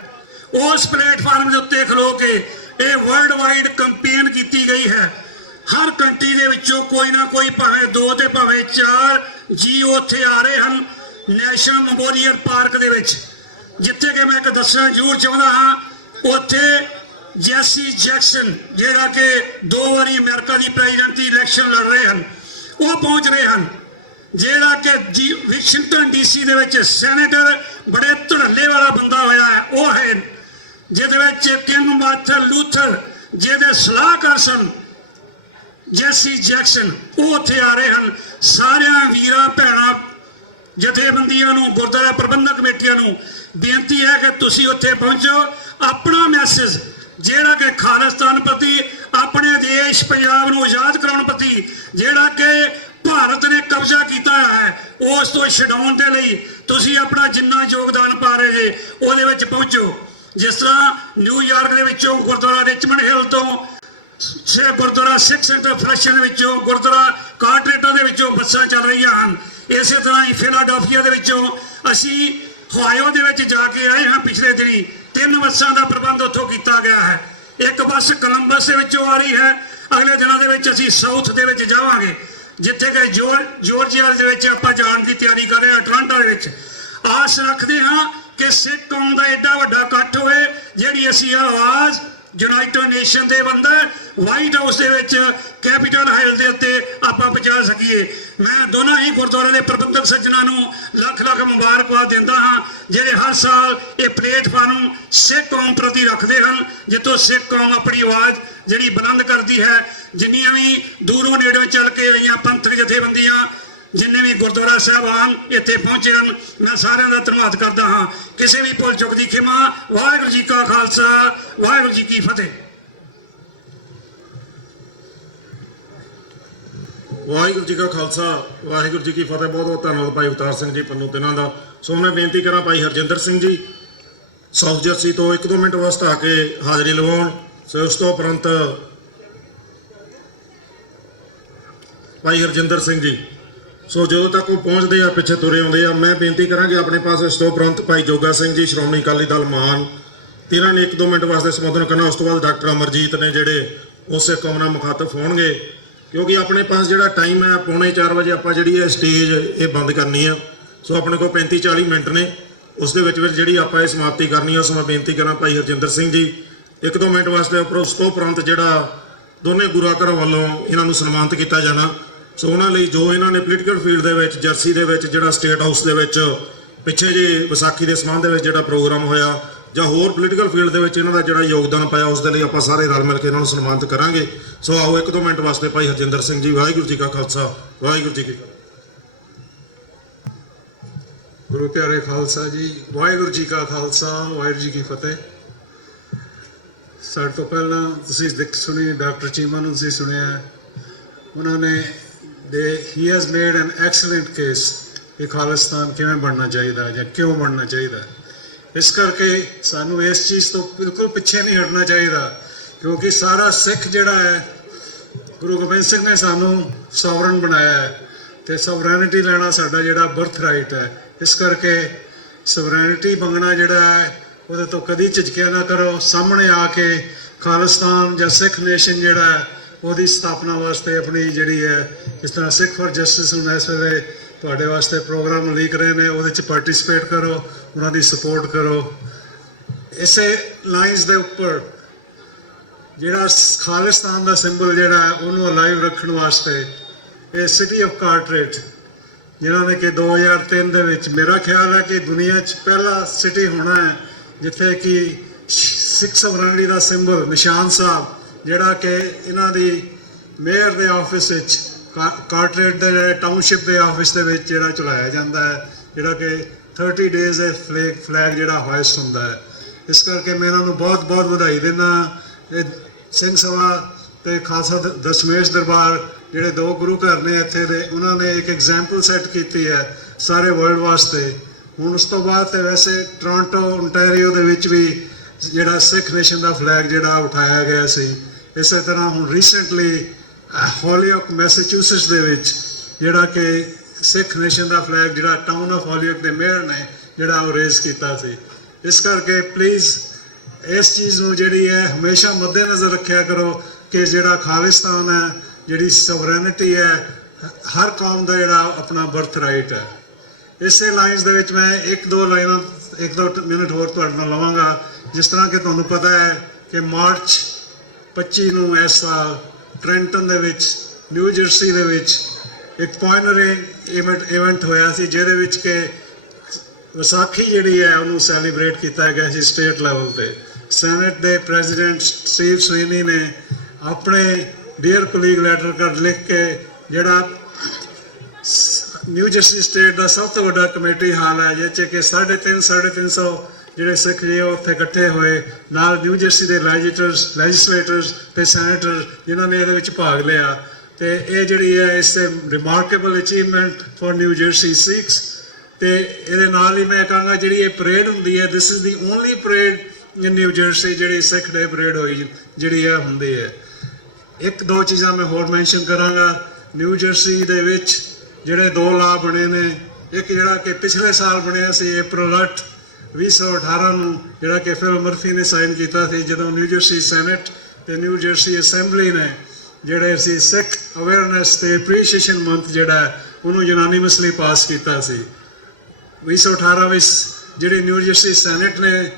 ਉਸ ਪਲੇਟਫਾਰਮ ਦੇ ਉੱਤੇ ਖਲੋ ਕੇ ਇਹ ਵਰਲਡ ਵਾਈਡ ਕੰਪੇਨ ਕੀਤੀ ਗਈ ਹੈ। ਹਰ ਕੰਟਰੀ ਦੇ ਵਿੱਚੋਂ ਕੋਈ ਨਾ ਕੋਈ, ਭਾਵੇਂ 2 ਤੇ ਭਾਵੇਂ 4 ਜੀ ਉੱਥੇ ਆ ਰਹੇ ਹਨ ਨੈਸ਼ਨਲ ਮੈਮੋਰੀਅਲ ਪਾਰਕ ਦੇ ਵਿੱਚ, ਜਿੱਥੇ ਕਿ ਮੈਂ ਇੱਕ ਦੱਸਣਾ ਜ਼ਰੂਰ ਚਾਹੁੰਦਾ ਹਾਂ, ਉੱਥੇ ਜੈਸੀ ਜੈਕਸਨ ਜਿਹੜਾ ਕਿ 2 ਵਾਰੀ ਅਮਰੀਕਾ ਦੀ ਪ੍ਰੈਜ਼ੀਡੈਂਟੀ ਇਲੈਕਸ਼ਨ ਲੜ ਰਹੇ ਹਨ, ਉਹ ਪਹੁੰਚ ਰਹੇ ਹਨ। ਜਿਹੜਾ ਕਿ ਵਾਸ਼ਿੰਗਟਨ DC ਦੇ ਵਿੱਚ ਸੈਨੇਟਰ ਬੜੇ ਧੜੱਲੇ ਵਾਲਾ ਬੰਦਾ ਹੋਇਆ ਹੈ, ਉਹ ਹੈ, ਜਿਹਦੇ ਵਿੱਚ ਕਿੰਗ ਮਾਰਟਨ ਲੂਥਰ ਜਿਹਦੇ ਸਲਾਹਕਾਰ ਸਨ ਜੈਸੀ ਜੈਕਸਨ, ਉਹ ਉੱਥੇ ਆ ਰਹੇ ਹਨ। ਸਾਰਿਆਂ ਵੀਰਾਂ ਭੈਣਾਂ ਜਥੇਬੰਦੀਆਂ ਨੂੰ, ਗੁਰਦੁਆਰਾ ਪ੍ਰਬੰਧਕ ਕਮੇਟੀਆਂ ਨੂੰ ਬੇਨਤੀ ਹੈ ਕਿ ਤੁਸੀਂ ਉੱਥੇ ਪਹੁੰਚੋ। ਆਪਣਾ ਮੈਸੇਜ ਜਿਹੜਾ ਕਿ ਖਾਲਿਸਤਾਨ ਪ੍ਰਤੀ, ਆਪਣੇ ਦੇਸ਼ ਪੰਜਾਬ ਨੂੰ ਆਜ਼ਾਦ ਕਰਾਉਣ ਪ੍ਰਤੀ, ਜਿਹੜਾ ਕਿ ਭਾਰਤ ਨੇ ਕਬਜ਼ਾ ਕੀਤਾ ਹੈ, ਉਸ ਤੋਂ ਛਡਾਉਣ ਦੇ ਲਈ ਤੁਸੀਂ ਆਪਣਾ ਜਿੰਨਾ ਯੋਗਦਾਨ ਪਾ ਰਹੇ ਜੇ ਉਹਦੇ ਵਿੱਚ ਪਹੁੰਚੋ। ਜਿਸ ਤਰ੍ਹਾਂ ਨਿਊਯਾਰਕ ਦੇ ਵਿੱਚੋਂ ਗੁਰਦੁਆਰਾ ਰਿਚਮੰਡ ਹਿੱਲ ਤੋਂ, ਗੁਰਦੁਆਰਾ ਸਿੱਖ ਸੈਂਟਰ ਫਲੈਸ਼ਨ ਦੇ ਵਿੱਚੋਂ, ਗੁਰਦੁਆਰਾ ਕਾਰਟਰੇਟਾ ਦੇ ਵਿੱਚੋਂ ਬੱਸਾਂ ਚੱਲ ਰਹੀਆਂ ਹਨ। ਇਸੇ ਤਰ੍ਹਾਂ ਹੀ ਫਿਲਾਡੈਲਫੀਆ ਦੇ ਵਿੱਚੋਂ ਅਸੀਂ ਹਵਾਈਓ ਦੇ ਵਿੱਚ ਜਾ ਕੇ ਆਏ ਹਾਂ ਪਿਛਲੇ ਦਿਨੀ। 3 ਬੱਸਾਂ ਦਾ ਪ੍ਰਬੰਧ ਉੱਥੋਂ ਕੀਤਾ ਗਿਆ ਹੈ। ਇੱਕ ਬੱਸ ਕੋਲੰਬਸ ਦੇ ਵਿੱਚੋਂ ਆ ਰਹੀ ਹੈ। ਅਗਲੇ ਦਿਨਾਂ ਦੇ ਵਿੱਚ ਅਸੀਂ ਸਾਊਥ ਦੇ ਵਿੱਚ ਜਾਵਾਂਗੇ, ਜਿੱਥੇ ਕਿ ਜਾਰਜੀਆ ਦੇ ਵਿੱਚ ਆਪਾਂ ਜਾਣ ਦੀ ਤਿਆਰੀ ਕਰ ਰਹੇ ਹਾਂ, ਅਟਲਾਂਟਾ ਦੇ ਵਿੱਚ। ਆਸ ਰੱਖਦੇ ਹਾਂ ਕਿ ਸਿੱਖ ਕੌਮ ਦਾ ਐਡਾ ਵੱਡਾ ਇਕੱਠ ਹੋਏ, ਜਿਹੜੀ ਅਸੀਂ ਆਵਾਜ਼ ਯੂਨਾਈਟਿਡ ਨੇਸ਼ਨ ਦੇ ਅੰਦਰ ਵਾਈਟ ਹਾਊਸ ਦੇ ਵਿੱਚ ਕੈਪੀਟਲ ਹਿੱਲ ਦੇ ਉੱਤੇ ਆਪਾਂ ਪਹੁੰਚਾ ਸਕੀਏ। ਮੈਂ ਦੋਨਾਂ ਹੀ ਗੁਰਦੁਆਰੇ ਦੇ ਪ੍ਰਬੰਧਕ ਸੱਜਣਾਂ ਨੂੰ ਲੱਖ ਲੱਖ ਮੁਬਾਰਕਬਾਦ ਦਿੰਦਾ ਹਾਂ, ਜਿਹੜੇ ਹਰ ਸਾਲ ਇਹ ਪਲੇਟਫਾਰਮ ਸਿੱਖ ਕੌਮ ਪ੍ਰਤੀ ਰੱਖਦੇ ਹਨ, ਜਿੱਥੋਂ ਸਿੱਖ ਕੌਮ ਆਪਣੀ ਆਵਾਜ਼ ਜਿਹੜੀ ਬੁਲੰਦ ਕਰਦੀ ਹੈ। ਜਿੰਨੀਆਂ ਵੀ ਦੂਰੋਂ ਨੇੜੋਂ ਚੱਲ ਕੇ ਆਈਆਂ ਪੰਥਕ ਜਥੇਬੰਦੀਆਂ, ਜਿੰਨੇ ਵੀ ਗੁਰਦੁਆਰਾ ਸਾਹਿਬਾਨ ਇੱਥੇ ਪਹੁੰਚੇ ਹਨ, ਮੈਂ ਸਾਰਿਆਂ ਦਾ ਧੰਨਵਾਦ ਕਰਦਾ ਹਾਂ। ਕਿਸੇ ਵੀ ਭੁੱਲ ਚੁੱਕ ਦੀ ਖਿਮਾ। ਵਾਹਿਗੁਰੂ ਜੀ ਕਾ ਖਾਲਸਾ, ਵਾਹਿਗੁਰੂ ਜੀ ਕੀ ਫਤਿਹ। ਵਾਹਿਗੁਰੂ ਜੀ ਕਾ ਖਾਲਸਾ, ਵਾਹਿਗੁਰੂ ਜੀ ਕੀ ਫਤਿਹ। ਬਹੁਤ ਬਹੁਤ ਧੰਨਵਾਦ ਭਾਈ ਅਵਤਾਰ ਸਿੰਘ ਜੀ ਪੰਨੂ ਤਿੰਨਾਂ ਦਾ। ਸੋ ਮੈਂ ਬੇਨਤੀ ਕਰਾਂ ਭਾਈ ਹਰਜਿੰਦਰ ਸਿੰਘ ਜੀ ਸਾਊਥ ਜਰਸੀ ਤੋਂ 1-2 ਮਿੰਟ ਵਾਸਤੇ ਆ ਕੇ ਹਾਜ਼ਰੀ ਲਵਾਉਣ। ਸੋ ਉਸ ਤੋਂ ਉਪਰੰਤ ਭਾਈ ਹਰਜਿੰਦਰ ਸਿੰਘ ਜੀ, ਸੋ ਜਦੋਂ ਤੱਕ ਉਹ ਪਹੁੰਚਦੇ ਆ ਪਿੱਛੇ ਤੁਰੇ ਆਉਂਦੇ ਆ। ਮੈਂ ਬੇਨਤੀ ਕਰਾਂਗੇ ਆਪਣੇ ਪਾਸ ਇਸ ਤੋਂ ਉਪਰੰਤ ਭਾਈ ਜੋਗਾ ਸਿੰਘ ਜੀ ਸ਼੍ਰੋਮਣੀ ਅਕਾਲੀ ਦਲ ਮਾਨ, ਤਿੰਨਾਂ ਨੇ 1-2 ਮਿੰਟ ਵਾਸਤੇ ਸੰਬੋਧਨ ਕਰਨਾ। ਉਸ ਤੋਂ ਬਾਅਦ ਡਾਕਟਰ ਅਮਰਜੀਤ ਨੇ ਜਿਹੜੇ ਉਸੇ ਕੌਮ ਨਾਲ ਮੁਖਾਤਬ ਹੋਣਗੇ, ਕਿਉਂਕਿ ਆਪਣੇ ਪਾਸ ਜਿਹੜਾ ਟਾਈਮ ਹੈ 3:45 ਵਜੇ ਆਪਾਂ ਜਿਹੜੀ ਇਹ ਸਟੇਜ ਇਹ ਬੰਦ ਕਰਨੀ ਆ। ਸੋ ਆਪਣੇ ਕੋਲ 35-40 ਮਿੰਟ ਨੇ, ਉਸ ਦੇ ਵਿੱਚ ਜਿਹੜੀ ਆਪਾਂ ਇਹ ਸਮਾਪਤੀ ਕਰਨੀ ਆ। ਸੋ ਮੈਂ ਬੇਨਤੀ ਕਰਾਂ ਭਾਈ ਹਰਜਿੰਦਰ ਸਿੰਘ ਜੀ 1-2 ਮਿੰਟ ਵਾਸਤੇ। ਉਸ ਤੋਂ ਉਪਰੰਤ ਜਿਹੜਾ ਦੋਨੇ ਗੁਰੂ ਘਰਾਂ ਵੱਲੋਂ ਇਹਨਾਂ ਨੂੰ ਸਨਮਾਨਿਤ ਕੀਤਾ ਜਾਣਾ। ਸੋ ਉਹਨਾਂ ਲਈ ਜੋ ਇਹਨਾਂ ਨੇ ਪੋਲੀਟੀਕਲ ਫੀਲਡ ਦੇ ਵਿੱਚ ਜਰਸੀ ਦੇ ਵਿੱਚ ਜਿਹੜਾ ਸਟੇਟ ਹਾਊਸ ਦੇ ਵਿੱਚ ਪਿੱਛੇ ਜੇ ਵਿਸਾਖੀ ਦੇ ਸੰਬੰਧ ਦੇ ਵਿੱਚ ਜਿਹੜਾ ਪ੍ਰੋਗਰਾਮ ਹੋਇਆ, ਜਾਂ ਹੋਰ ਪੋਲੀਟੀਕਲ ਫੀਲਡ ਦੇ ਵਿੱਚ ਇਹਨਾਂ ਦਾ ਜਿਹੜਾ ਯੋਗਦਾਨ ਪਾਇਆ, ਉਸ ਦੇ ਲਈ ਆਪਾਂ ਸਾਰੇ ਰਲ ਮਿਲ ਕੇ ਇਹਨਾਂ ਨੂੰ ਸਨਮਾਨਿਤ ਕਰਾਂਗੇ। ਸੋ ਆਓ 1-2 ਮਿੰਟ ਵਾਸਤੇ ਭਾਈ ਹਰਜਿੰਦਰ ਸਿੰਘ ਜੀ। ਵਾਹਿਗੁਰੂ ਜੀ ਕਾ ਖਾਲਸਾ, ਵਾਹਿਗੁਰੂ ਜੀ ਕੀ ਫਤਿਹ। ਗੁਰੂ ਪਿਆਰੇ ਖਾਲਸਾ ਜੀ, ਵਾਹਿਗੁਰੂ ਜੀ ਕਾ ਖਾਲਸਾ, ਵਾਹਿਗੁਰੂ ਜੀ ਕੀ ਫਤਿਹ। ਸਾਡੇ ਤੋਂ ਪਹਿਲਾਂ ਤੁਸੀਂ ਸੁਣੀ ਡਾਕਟਰ ਚੀਮਾ ਨੂੰ ਤੁਸੀਂ ਸੁਣਿਆ, ਉਹਨਾਂ ਨੇ he has made an excellent case ਕਿ ਖਾਲਿਸਤਾਨ ਕਿਵੇਂ ਬਣਨਾ ਚਾਹੀਦਾ ਜਾਂ ਕਿਉਂ ਬਣਨਾ ਚਾਹੀਦਾ। ਇਸ ਕਰਕੇ ਸਾਨੂੰ ਇਸ ਚੀਜ਼ ਤੋਂ ਬਿਲਕੁਲ ਪਿੱਛੇ ਨਹੀਂ ਹਟਣਾ ਚਾਹੀਦਾ, ਕਿਉਂਕਿ ਸਾਰਾ ਸਿੱਖ ਜਿਹੜਾ ਹੈ, ਗੁਰੂ ਗੋਬਿੰਦ ਸਿੰਘ ਨੇ ਸਾਨੂੰ ਸੋਵਰਨ ਬਣਾਇਆ ਹੈ, ਤੇ ਸੋਵਰੈਨਿਟੀ ਲੈਣਾ ਸਾਡਾ ਜਿਹੜਾ ਬਰਥ ਰਾਈਟ ਹੈ। ਇਸ ਕਰਕੇ ਸੋਵਰੈਨਿਟੀ ਮੰਗਣਾ ਜਿਹੜਾ ਹੈ, ਉਹਦੇ ਤੋਂ ਕਦੀ ਝਿਜਕਿਆ ਨਾ ਕਰੋ। ਸਾਹਮਣੇ ਆ ਕੇ ਖਾਲਿਸਤਾਨ ਜਾਂ ਸਿੱਖ ਨੇਸ਼ਨ ਜਿਹੜਾ ਹੈ, ਉਹਦੀ ਸਥਾਪਨਾ ਵਾਸਤੇ ਆਪਣੀ ਜਿਹੜੀ ਹੈ, ਇਸ ਤਰ੍ਹਾਂ ਸਿੱਖ ਫॉर ਜਸਟਿਸ ਹੁਣ ਇਸ ਵੇਲੇ ਤੁਹਾਡੇ ਵਾਸਤੇ ਪ੍ਰੋਗਰਾਮ ਲੀਕ ਰਹੇ ਨੇ, ਉਹਦੇ 'ਚ ਪਾਰਟਿਸਿਪੇਟ ਕਰੋ, ਉਹਨਾਂ ਦੀ ਸਪੋਰਟ ਕਰੋ। ਇਸੇ ਲਾਈਨਸ ਦੇ ਉੱਪਰ ਜਿਹੜਾ ਖਾਲਿਸਤਾਨ ਦਾ ਸਿੰਬਲ ਜਿਹੜਾ ਹੈ, ਉਹਨੂੰ ਅਲਾਈਵ ਰੱਖਣ ਵਾਸਤੇ ਇਹ ਸਿਟੀ ਆਫ ਕਾਰਟਰੇਟ, ਜਿਨ੍ਹਾਂ ਨੇ ਕਿ 2003 ਦੇ ਵਿੱਚ, ਮੇਰਾ ਖਿਆਲ ਹੈ ਕਿ ਦੁਨੀਆ 'ਚ ਪਹਿਲਾ ਸਿਟੀ ਹੋਣਾ ਹੈ ਜਿੱਥੇ ਕਿ ਸਿੱਖ ਸੋਵਰਨਿਟੀ ਦਾ ਸਿੰਬਲ ਨਿਸ਼ਾਨ ਸਾਹਿਬ, ਜਿਹੜਾ ਕਿ ਇਹਨਾਂ ਦੀ ਮੇਅਰ ਦੇ ਆਫਿਸ ਵਿੱਚ, ਕਾਰਟਰੇਟ ਦੇ ਟਾਊਨਸ਼ਿਪ ਦੇ ਆਫਿਸ ਦੇ ਵਿੱਚ ਜਿਹੜਾ ਚਲਾਇਆ ਜਾਂਦਾ ਹੈ, ਜਿਹੜਾ ਕਿ 30 ਡੇਜ਼ ਦੇ ਫਲੈਗ ਜਿਹੜਾ ਹਾਇਸਟ ਹੁੰਦਾ ਹੈ। ਇਸ ਕਰਕੇ ਮੈਂ ਇਹਨਾਂ ਨੂੰ ਬਹੁਤ ਬਹੁਤ ਵਧਾਈ ਦਿੰਦਾ। ਇਹ ਸਿੰਘ ਸਭਾ ਤੇ ਖਾਲਸਾ ਦਸ਼ਮੇਸ਼ ਦਰਬਾਰ ਜਿਹੜੇ 2 ਗੁਰੂ ਘਰ ਨੇ ਇੱਥੇ ਦੇ, ਉਹਨਾਂ ਨੇ ਇੱਕ ਐਗਜ਼ਾਮਪਲ ਸੈੱਟ ਕੀਤੀ ਹੈ ਸਾਰੇ ਵਰਲਡ ਵਾਸਤੇ। ਹੁਣ ਉਸ ਤੋਂ ਬਾਅਦ ਤੇ ਵੈਸੇ ਟੋਰਾਂਟੋ ਓਨਟਾਰੀਓ ਦੇ ਵਿੱਚ ਵੀ ਜਿਹੜਾ ਸਿੱਖ ਨੇਸ਼ਨ ਦਾ ਫਲੈਗ ਜਿਹੜਾ ਉਠਾਇਆ ਗਿਆ ਸੀ। ਇਸੇ ਤਰ੍ਹਾਂ ਹੁਣ ਰੀਸੈਂਟਲੀ ਹੋਲੀਓਕ ਮੈਸੇਚੂਸਟਸ ਦੇ ਵਿੱਚ ਜਿਹੜਾ ਕਿ ਸਿੱਖ ਨੇਸ਼ਨ ਦਾ ਫਲੈਗ ਜਿਹੜਾ ਟਾਊਨ ਆਫ ਹੋਲੀਓਕ ਦੇ ਮੇਅਰ ਨੇ ਜਿਹੜਾ ਉਹ ਰੇਜ਼ ਕੀਤਾ ਸੀ। ਇਸ ਕਰਕੇ ਪਲੀਜ਼ ਇਸ ਚੀਜ਼ ਨੂੰ ਜਿਹੜੀ ਹੈ ਹਮੇਸ਼ਾ ਮੱਦੇਨਜ਼ਰ ਰੱਖਿਆ ਕਰੋ ਕਿ ਜਿਹੜਾ ਖਾਲਿਸਤਾਨ ਹੈ, ਜਿਹੜੀ ਸੋਵਰੈਨਿਟੀ ਹੈ, ਹਰ ਕੌਮ ਦਾ ਜਿਹੜਾ ਆਪਣਾ ਬਰਥ ਰਾਈਟ ਹੈ। ਇਸੇ ਲਾਈਨਸ ਦੇ ਵਿੱਚ ਮੈਂ ਇੱਕ ਦੋ ਮਿੰਟ ਹੋਰ ਤੁਹਾਡੇ ਨਾਲ ਲਵਾਂਗਾ। ਜਿਸ ਤਰ੍ਹਾਂ ਕਿ ਤੁਹਾਨੂੰ ਪਤਾ ਹੈ ਕਿ ਮਾਰਚ 25 ਨੂੰ ਇਸ ਸਾਲ ਟ੍ਰੈਂਟਨ ਦੇ ਵਿੱਚ, ਨਿਊ ਜਰਸੀ ਦੇ ਵਿੱਚ ਇੱਕ ਪੋਇਨਰੀ ਇਵੈਂਟ ਹੋਇਆ ਸੀ, ਜਿਹਦੇ ਵਿੱਚ ਕਿ ਵਿਸਾਖੀ ਜਿਹੜੀ ਹੈ ਉਹਨੂੰ ਸੈਲੀਬ੍ਰੇਟ ਕੀਤਾ ਗਿਆ ਸੀ ਸਟੇਟ ਲੈਵਲ ਤੇ। ਸੈਨੇਟ ਦੇ ਪ੍ਰੈਜ਼ੀਡੈਂਟ ਸਟੀਵ ਸਵੀਨੀ ਨੇ ਆਪਣੇ ਡੀਅਰ ਕੋਲੀਗ ਲੈਟਰ ਕਰ ਲਿਖ ਕੇ ਜਿਹੜਾ ਨਿਊ ਜਰਸੀ ਸਟੇਟ ਦਾ ਸਭ ਤੋਂ ਵੱਡਾ ਕਮੇਟੀ ਹਾਲ ਹੈ, ਜਿਹਦੇ 'ਚ ਕਿ 350 ਜਿਹੜੇ ਸਿੱਖ ਜੀ ਉੱਥੇ ਇਕੱਠੇ ਹੋਏ, ਨਾਲ ਨਿਊ ਜਰਸੀ ਦੇ ਲੈਜਿਸਲੇਟਰਸ ਤੇ ਸੈਨੇਟਰ ਜਿਨ੍ਹਾਂ ਨੇ ਇਹਦੇ ਵਿੱਚ ਭਾਗ ਲਿਆ। ਤੇ ਇਹ ਜਿਹੜੀ ਹੈ ਇਸ remarkable achievement for New Jersey Sikhs. ਤੇ ਇਹਦੇ ਨਾਲ ਹੀ ਮੈਂ ਕਹਾਂਗਾ ਜਿਹੜੀ ਇਹ ਪਰੇਡ ਹੁੰਦੀ ਹੈ, this is the only parade in new jersey ਜਿਹੜੀ ਸਿੱਖ ਡੇ ਪਰੇਡ ਹੋਈ ਜਿਹੜੀ ਇਹ ਹੁੰਦੀ ਹੈ। ਇੱਕ ਦੋ ਚੀਜ਼ਾਂ ਮੈਂ ਹੋਰ ਮੈਂਸ਼ਨ ਕਰਾਂਗਾ। ਨਿਊ ਜਰਸੀ ਦੇ ਵਿੱਚ ਜਿਹੜੇ 2 ਲਾਅ ਬਣੇ ਨੇ, ਇੱਕ ਜਿਹੜਾ ਕਿ ਪਿਛਲੇ ਸਾਲ ਬਣਿਆ ਸੀ ਅਪ੍ਰੈਲ 8, 2018 ਨੂੰ, ਜਿਹੜਾ ਕਿ ਫਿਲ ਮਰਫੀ ਨੇ ਸਾਈਨ ਕੀਤਾ ਸੀ, ਜਦੋਂ ਨਿਊ ਜਰਸੀ ਸੈਨੇਟ ਤੇ ਨਿਊ ਜਰਸੀ ਅਸੈਂਬਲੀ ਨੇ ਜਿਹੜੇ ਅਸੀਂ ਸਿੱਖ ਅਵੇਅਰਨੈਸ ਤੇ ਐਪਰੀਸ਼ੀਏਸ਼ਨ ਮੰਥ ਜਿਹੜਾ ਉਹਨੂੰ ਯੂਨਾਨੀਮਸਲੀ ਪਾਸ ਕੀਤਾ ਸੀ। 2018 ਵਿੱਚ ਜਿਹੜੀ ਨਿਊ ਜਰਸੀ ਸੈਨੇਟ ਨੇ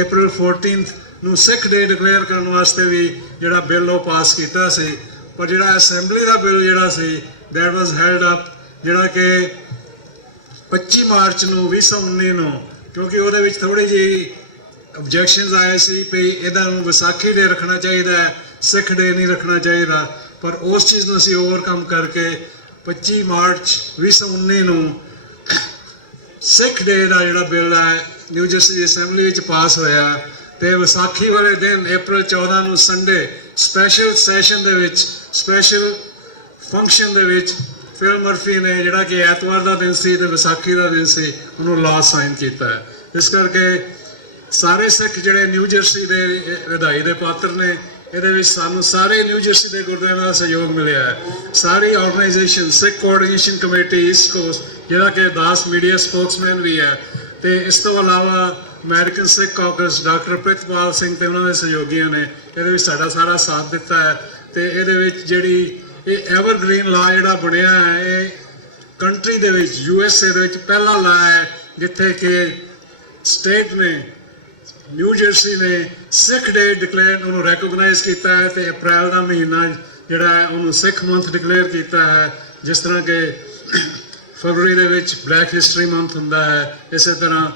ਅਪ੍ਰੈਲ 14 ਨੂੰ ਸਿੱਖ ਡੇ ਡਿਕਲੇਅਰ ਕਰਨ ਵਾਸਤੇ ਵੀ ਜਿਹੜਾ ਬਿੱਲ ਉਹ ਪਾਸ ਕੀਤਾ ਸੀ। ਪਰ ਜਿਹੜਾ ਅਸੈਂਬਲੀ ਦਾ ਬਿੱਲ ਜਿਹੜਾ ਸੀ ਦੈਟ ਵਾਸ ਹੈਲਡ ਅਪ, ਜਿਹੜਾ ਕਿ 25 ਮਾਰਚ ਨੂੰ 2019 ਨੂੰ, ਕਿਉਂਕਿ ਉਹਦੇ ਵਿੱਚ ਥੋੜੀ ਜਿਹੀ ਆਬਜੈਕਸ਼ਨਸ ਆਏ ਸੀ ਵੀ ਇਹਦਾ ਨੂੰ ਵਿਸਾਖੀ ਡੇ ਰੱਖਣਾ ਚਾਹੀਦਾ ਹੈ, ਸਿੱਖ ਡੇ ਨਹੀਂ ਰੱਖਣਾ ਚਾਹੀਦਾ। ਪਰ ਉਸ ਚੀਜ਼ ਨੂੰ ਅਸੀਂ ਓਵਰਕਮ ਕਰਕੇ 25 ਮਾਰਚ 2019 ਨੂੰ ਸਿੱਖ ਡੇ ਦਾ ਜਿਹੜਾ ਬਿੱਲ ਹੈ ਨਿਊ ਜਰਸੀ ਅਸੈਂਬਲੀ ਵਿੱਚ ਪਾਸ ਹੋਇਆ। ਤੇ ਵਿਸਾਖੀ ਵਾਲੇ ਦਿਨ ਅਪ੍ਰੈਲ 14 ਨੂੰ ਸੰਡੇ ਸਪੈਸ਼ਲ ਸੈਸ਼ਨ ਦੇ ਵਿੱਚ, ਸਪੈਸ਼ਲ ਫੰਕਸ਼ਨ ਦੇ ਵਿੱਚ ਫਿਲ ਮਰਫੀ ਨੇ ਜਿਹੜਾ ਕਿ ਐਤਵਾਰ ਦਾ ਦਿਨ ਸੀ ਤੇ ਵਿਸਾਖੀ ਦਾ ਦਿਨ ਸੀ, ਉਹਨੂੰ ਲਾਅ ਸਾਈਨ ਕੀਤਾ ਹੈ। ਇਸ ਕਰਕੇ ਸਾਰੇ ਸਿੱਖ ਜਿਹੜੇ ਨਿਊ ਜਰਸੀ ਦੇ ਵਧਾਈ ਦੇ ਪਾਤਰ ਨੇ। ਇਹਦੇ ਵਿੱਚ ਸਾਨੂੰ ਸਾਰੇ ਨਿਊ ਜਰਸੀ ਦੇ ਗੁਰਦੁਆਰਿਆਂ ਦਾ ਸਹਿਯੋਗ ਮਿਲਿਆ ਹੈ। ਸਾਰੀ ਆਰਗੇਨਾਈਜੇਸ਼ਨ, ਸਿੱਖ ਕੋਆਰਡੀਨੇਸ਼ਨ ਕਮੇਟੀ ਈਸਟ ਕੋਸਟ, ਜਿਹੜਾ ਕਿ ਦਾਸ ਮੀਡੀਆ ਸਪੋਕਸਮੈਨ ਵੀ ਹੈ, ਤੇ ਇਸ ਤੋਂ ਇਲਾਵਾ ਅਮਰੀਕਨ ਸਿੱਖ ਕਾਕਸ ਡਾਕਟਰ ਪ੍ਰਿਤਪਾਲ ਸਿੰਘ ਤੇ ਉਹਨਾਂ ਦੇ ਸਹਿਯੋਗੀਆਂ ਨੇ ਇਹਦੇ ਵਿੱਚ ਸਾਡਾ ਸਾਰਾ ਸਾਥ ਦਿੱਤਾ ਹੈ। ਤੇ ਇਹਦੇ ਵਿੱਚ ਜਿਹੜੀ ਇਹ ਐਵਰਗ੍ਰੀਨ ਲਾਅ ਜਿਹੜਾ ਬਣਿਆ ਹੈ, ਇਹ ਕੰਟਰੀ ਦੇ ਵਿੱਚ USA ਦੇ ਵਿੱਚ ਪਹਿਲਾ ਲਾਅ ਹੈ ਜਿੱਥੇ ਕਿ ਸਟੇਟ ਨੇ, ਨਿਊ ਜਰਸੀ ਨੇ ਸਿੱਖ ਡੇ ਡਿਕਲੇਅਰ ਉਹਨੂੰ ਰੈਕੋਗਨਾਈਜ਼ ਕੀਤਾ ਹੈ ਤੇ ਅਪ੍ਰੈਲ ਦਾ ਮਹੀਨਾ ਜਿਹੜਾ ਹੈ ਉਹਨੂੰ ਸਿੱਖ ਮੰਥ ਡਿਕਲੇਅਰ ਕੀਤਾ ਹੈ। ਜਿਸ ਤਰ੍ਹਾਂ ਕਿ ਫਰਵਰੀ ਦੇ ਵਿੱਚ ਬਲੈਕ ਹਿਸਟਰੀ ਮੰਥ ਹੁੰਦਾ ਹੈ, ਇਸੇ ਤਰ੍ਹਾਂ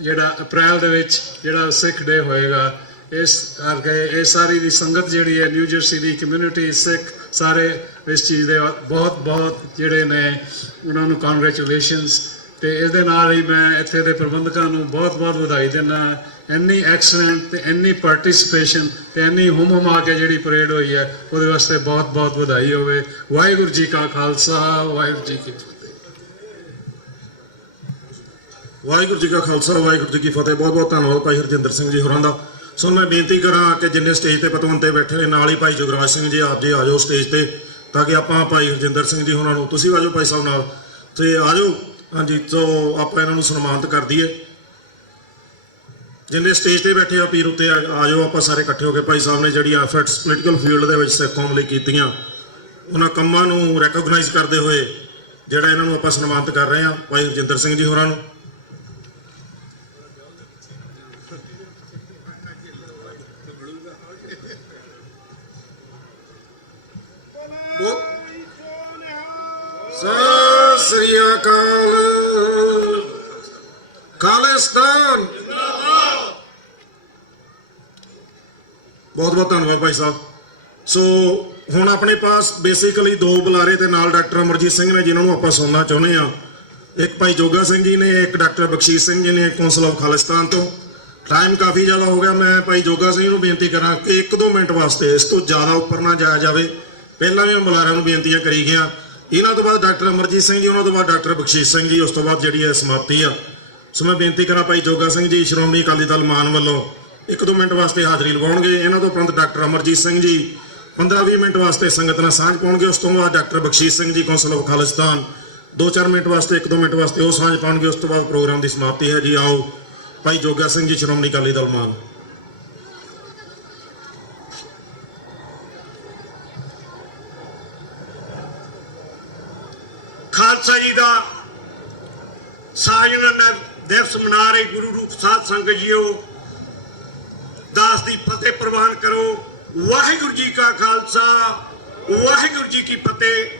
ਜਿਹੜਾ ਅਪ੍ਰੈਲ ਦੇ ਵਿੱਚ ਜਿਹੜਾ ਸਿੱਖ ਡੇ ਹੋਏਗਾ। ਇਸ ਕਰਕੇ ਇਹ ਸਾਰੀ ਦੀ ਸੰਗਤ ਜਿਹੜੀ ਹੈ ਨਿਊ ਜਰਸੀ ਦੀ ਕਮਿਊਨਿਟੀ, ਸਿੱਖ ਸਾਰੇ ਇਸ ਚੀਜ਼ ਦੇ ਬਹੁਤ ਬਹੁਤ ਜਿਹੜੇ ਨੇ ਉਹਨਾਂ ਨੂੰ ਕੰਗ੍ਰੈਚੁਲੇਸ਼ਨਸ। ਤੇ ਇਸ ਦੇ ਨਾਲ ਹੀ ਮੈਂ ਇੱਥੇ ਦੇ ਪ੍ਰਬੰਧਕਾਂ ਨੂੰ ਬਹੁਤ ਬਹੁਤ ਵਧਾਈ ਦਿੰਦਾ। ਇੰਨੀ ਐਕਸਲੈਂਟ ਤੇ ਇੰਨੀ ਪਾਰਟਿਸਿਪੇਸ਼ਨ ਤੇ ਇੰਨੀ ਹੁਮ ਕੇ ਜਿਹੜੀ ਪਰੇਡ ਹੋਈ ਹੈ ਉਹਦੇ ਵਾਸਤੇ ਬਹੁਤ ਬਹੁਤ ਵਧਾਈ ਹੋਵੇ। ਵਾਹਿਗੁਰੂ ਜੀ ਕਾ ਖਾਲਸਾ, ਵਾਹਿਗੁਰੂ ਜੀ ਕੀ ਫਤਿਹ। ਵਾਹਿਗੁਰੂ ਜੀ ਕਾ ਖਾਲਸਾ, ਵਾਹਿਗੁਰੂ ਜੀ ਕੀ ਫਤਿਹ। ਬਹੁਤ ਬਹੁਤ ਧੰਨਵਾਦ ਭਾਈ ਹਰਜਿੰਦਰ ਸਿੰਘ ਜੀ ਹੋਰਾਂ ਦਾ। ਸੋ ਮੈਂ ਬੇਨਤੀ ਕਰਾਂ ਕਿ ਜਿੰਨੇ ਸਟੇਜ ਤੇ ਪਤਵੰਤੇ ਬੈਠੇ ਨੇ, ਨਾਲ ਹੀ ਭਾਈ ਜੁਗਰਾਜ ਸਿੰਘ ਜੀ ਆਪ ਜੀ ਆ ਜਾਓ ਸਟੇਜ ਤੇ, ਤਾਂ ਕਿ ਆਪਾਂ ਭਾਈ ਹਰਜਿੰਦਰ ਸਿੰਘ ਜੀ ਹੋਰਾਂ ਨੂੰ, ਤੁਸੀਂ ਆ ਜਾਓ ਭਾਈ ਸਾਹਿਬ ਨਾਲ, ਤੇ ਆ ਜਾਓ। ਹਾਂਜੀ, ਸੋ ਆਪਾਂ ਇਹਨਾਂ ਨੂੰ ਸਨਮਾਨਿਤ ਕਰ ਦਈਏ। ਜਿੰਨੇ ਸਟੇਜ ਤੇ ਬੈਠੇ ਆ ਪੀਰ ਉੱਤੇ ਆ ਜਾਓ, ਆਪਾਂ ਸਾਰੇ ਇਕੱਠੇ ਹੋ ਕੇ ਭਾਈ ਸਾਹਿਬ ਨੇ ਜਿਹੜੀਆਂ ਐਫਰਟਸ ਪੋਲੀਟੀਕਲ ਫੀਲਡ ਦੇ ਵਿੱਚ ਸਿੱਖ ਕੌਮ ਲਈ ਕੀਤੀਆਂ, ਉਹਨਾਂ ਕੰਮਾਂ ਨੂੰ ਰੈਕੋਗਨਾਈਜ਼ ਕਰਦੇ ਹੋਏ ਜਿਹੜਾ ਇਹਨਾਂ ਨੂੰ ਆਪਾਂ ਸਨਮਾਨਿਤ ਕਰ ਰਹੇ ਹਾਂ ਭਾਈ ਹਰਜਿੰਦਰ ਸਿੰਘ ਜੀ ਹੋਰਾਂ ਨੂੰ। ਸਤਿ ਸ੍ਰੀ ਅਕਾਲ। ਖਾਲਿਸਤਾਨ ਬਹੁਤ ਬਹੁਤ ਧੰਨਵਾਦ ਭਾਈ ਸਾਹਿਬ। ਸੋ ਹੁਣ ਆਪਣੇ ਪਾਸ ਬੇਸਿਕਲੀ 2 ਬੁਲਾਰੇ ਤੇ ਨਾਲ ਡਾਕਟਰ ਅਮਰਜੀਤ ਸਿੰਘ ਨੇ ਜਿਨ੍ਹਾਂ ਨੂੰ ਆਪਾਂ ਸੁਣਨਾ ਚਾਹੁੰਦੇ ਹਾਂ। ਇੱਕ ਭਾਈ ਜੋਗਾ ਸਿੰਘ ਜੀ ਨੇ, ਇੱਕ ਡਾਕਟਰ ਬਖਸ਼ੀਸ਼ ਸਿੰਘ ਜੀ ਨੇ ਕੌਂਸਲ ਆਫ ਖਾਲਿਸਤਾਨ ਤੋਂ। ਟਾਈਮ ਕਾਫੀ ਜ਼ਿਆਦਾ ਹੋ ਗਿਆ, ਮੈਂ ਭਾਈ ਜੋਗਾ ਸਿੰਘ ਨੂੰ ਬੇਨਤੀ ਕਰਾਂ ਕਿ 1-2 ਮਿੰਟ ਵਾਸਤੇ, ਇਸ ਤੋਂ ਜ਼ਿਆਦਾ ਉੱਪਰ ਨਾ ਜਾਇਆ ਜਾਵੇ। ਪਹਿਲਾਂ ਵੀ ਮੈਂ ਬੁਲਾਰਿਆਂ ਨੂੰ ਬੇਨਤੀਆਂ ਕਰੀ ਗਿਆ। ਇਹਨਾਂ ਤੋਂ ਬਾਅਦ ਡਾਕਟਰ ਅਮਰਜੀਤ ਸਿੰਘ ਜੀ, ਉਹਨਾਂ ਤੋਂ ਬਾਅਦ ਡਾਕਟਰ ਬਖਸ਼ੀਸ਼ ਸਿੰਘ ਜੀ, ਉਸ ਤੋਂ ਬਾਅਦ ਜਿਹੜੀ ਹੈ ਸਮਾਪਤੀ ਆ। ਸੋ ਮੈਂ ਬੇਨਤੀ ਕਰਾਂ ਭਾਈ ਜੋਗਾ ਸਿੰਘ ਜੀ ਸ਼੍ਰੋਮਣੀ ਅਕਾਲੀ ਦਲ ਮਾਨ ਵੱਲੋਂ 1-2 ਮਿੰਟ ਵਾਸਤੇ ਹਾਜ਼ਰੀ ਲਗਾਉਣਗੇ। ਇਹਨਾਂ ਤੋਂ ਉਪਰੰਤ ਡਾਕਟਰ ਅਮਰਜੀਤ ਸਿੰਘ ਜੀ 15-20 ਮਿੰਟ ਵਾਸਤੇ ਸੰਗਤ ਨਾਲ ਸਾਂਝ ਪਾਉਣਗੇ। ਉਸ ਤੋਂ ਬਾਅਦ doctor Bakhshish Singh ji council of Khalistan 2-4 minute ਵਾਸਤੇ 1-2 ਮਿੰਟ ਵਾਸਤੇ ਉਹ ਸਾਂਝ ਪਾਉਣਗੇ। ਉਸ ਤੋਂ ਬਾਅਦ ਪ੍ਰੋਗਰਾਮ ਦੀ ਸਮਾਪਤੀ ਹੈ ਜੀ। ਆਓ ਭਾਈ ਜੋਗਾ ਸਿੰਘ ਜੀ, ਸ਼੍ਰੋਮਣੀ ਅਕਾਲੀ ਦਲ ਮਾਨ। ਖਾਲਸਾ ਜੀ ਦਾ ਸਾਜਨਾ ਦਿਵਸ ਮਨਾ ਰਹੇ ਗੁਰੂ ਰੂਪ ਸਾਧ ਸੰਗਤ ਜੀਓ, ਦਾਸ ਦੀ ਫਤਿਹ ਪ੍ਰਵਾਨ ਕਰੋ। ਵਾਹਿਗੁਰੂ ਜੀ ਕਾ ਖਾਲਸਾ, ਵਾਹਿਗੁਰੂ ਜੀ ਕੀ ਫਤਿਹ।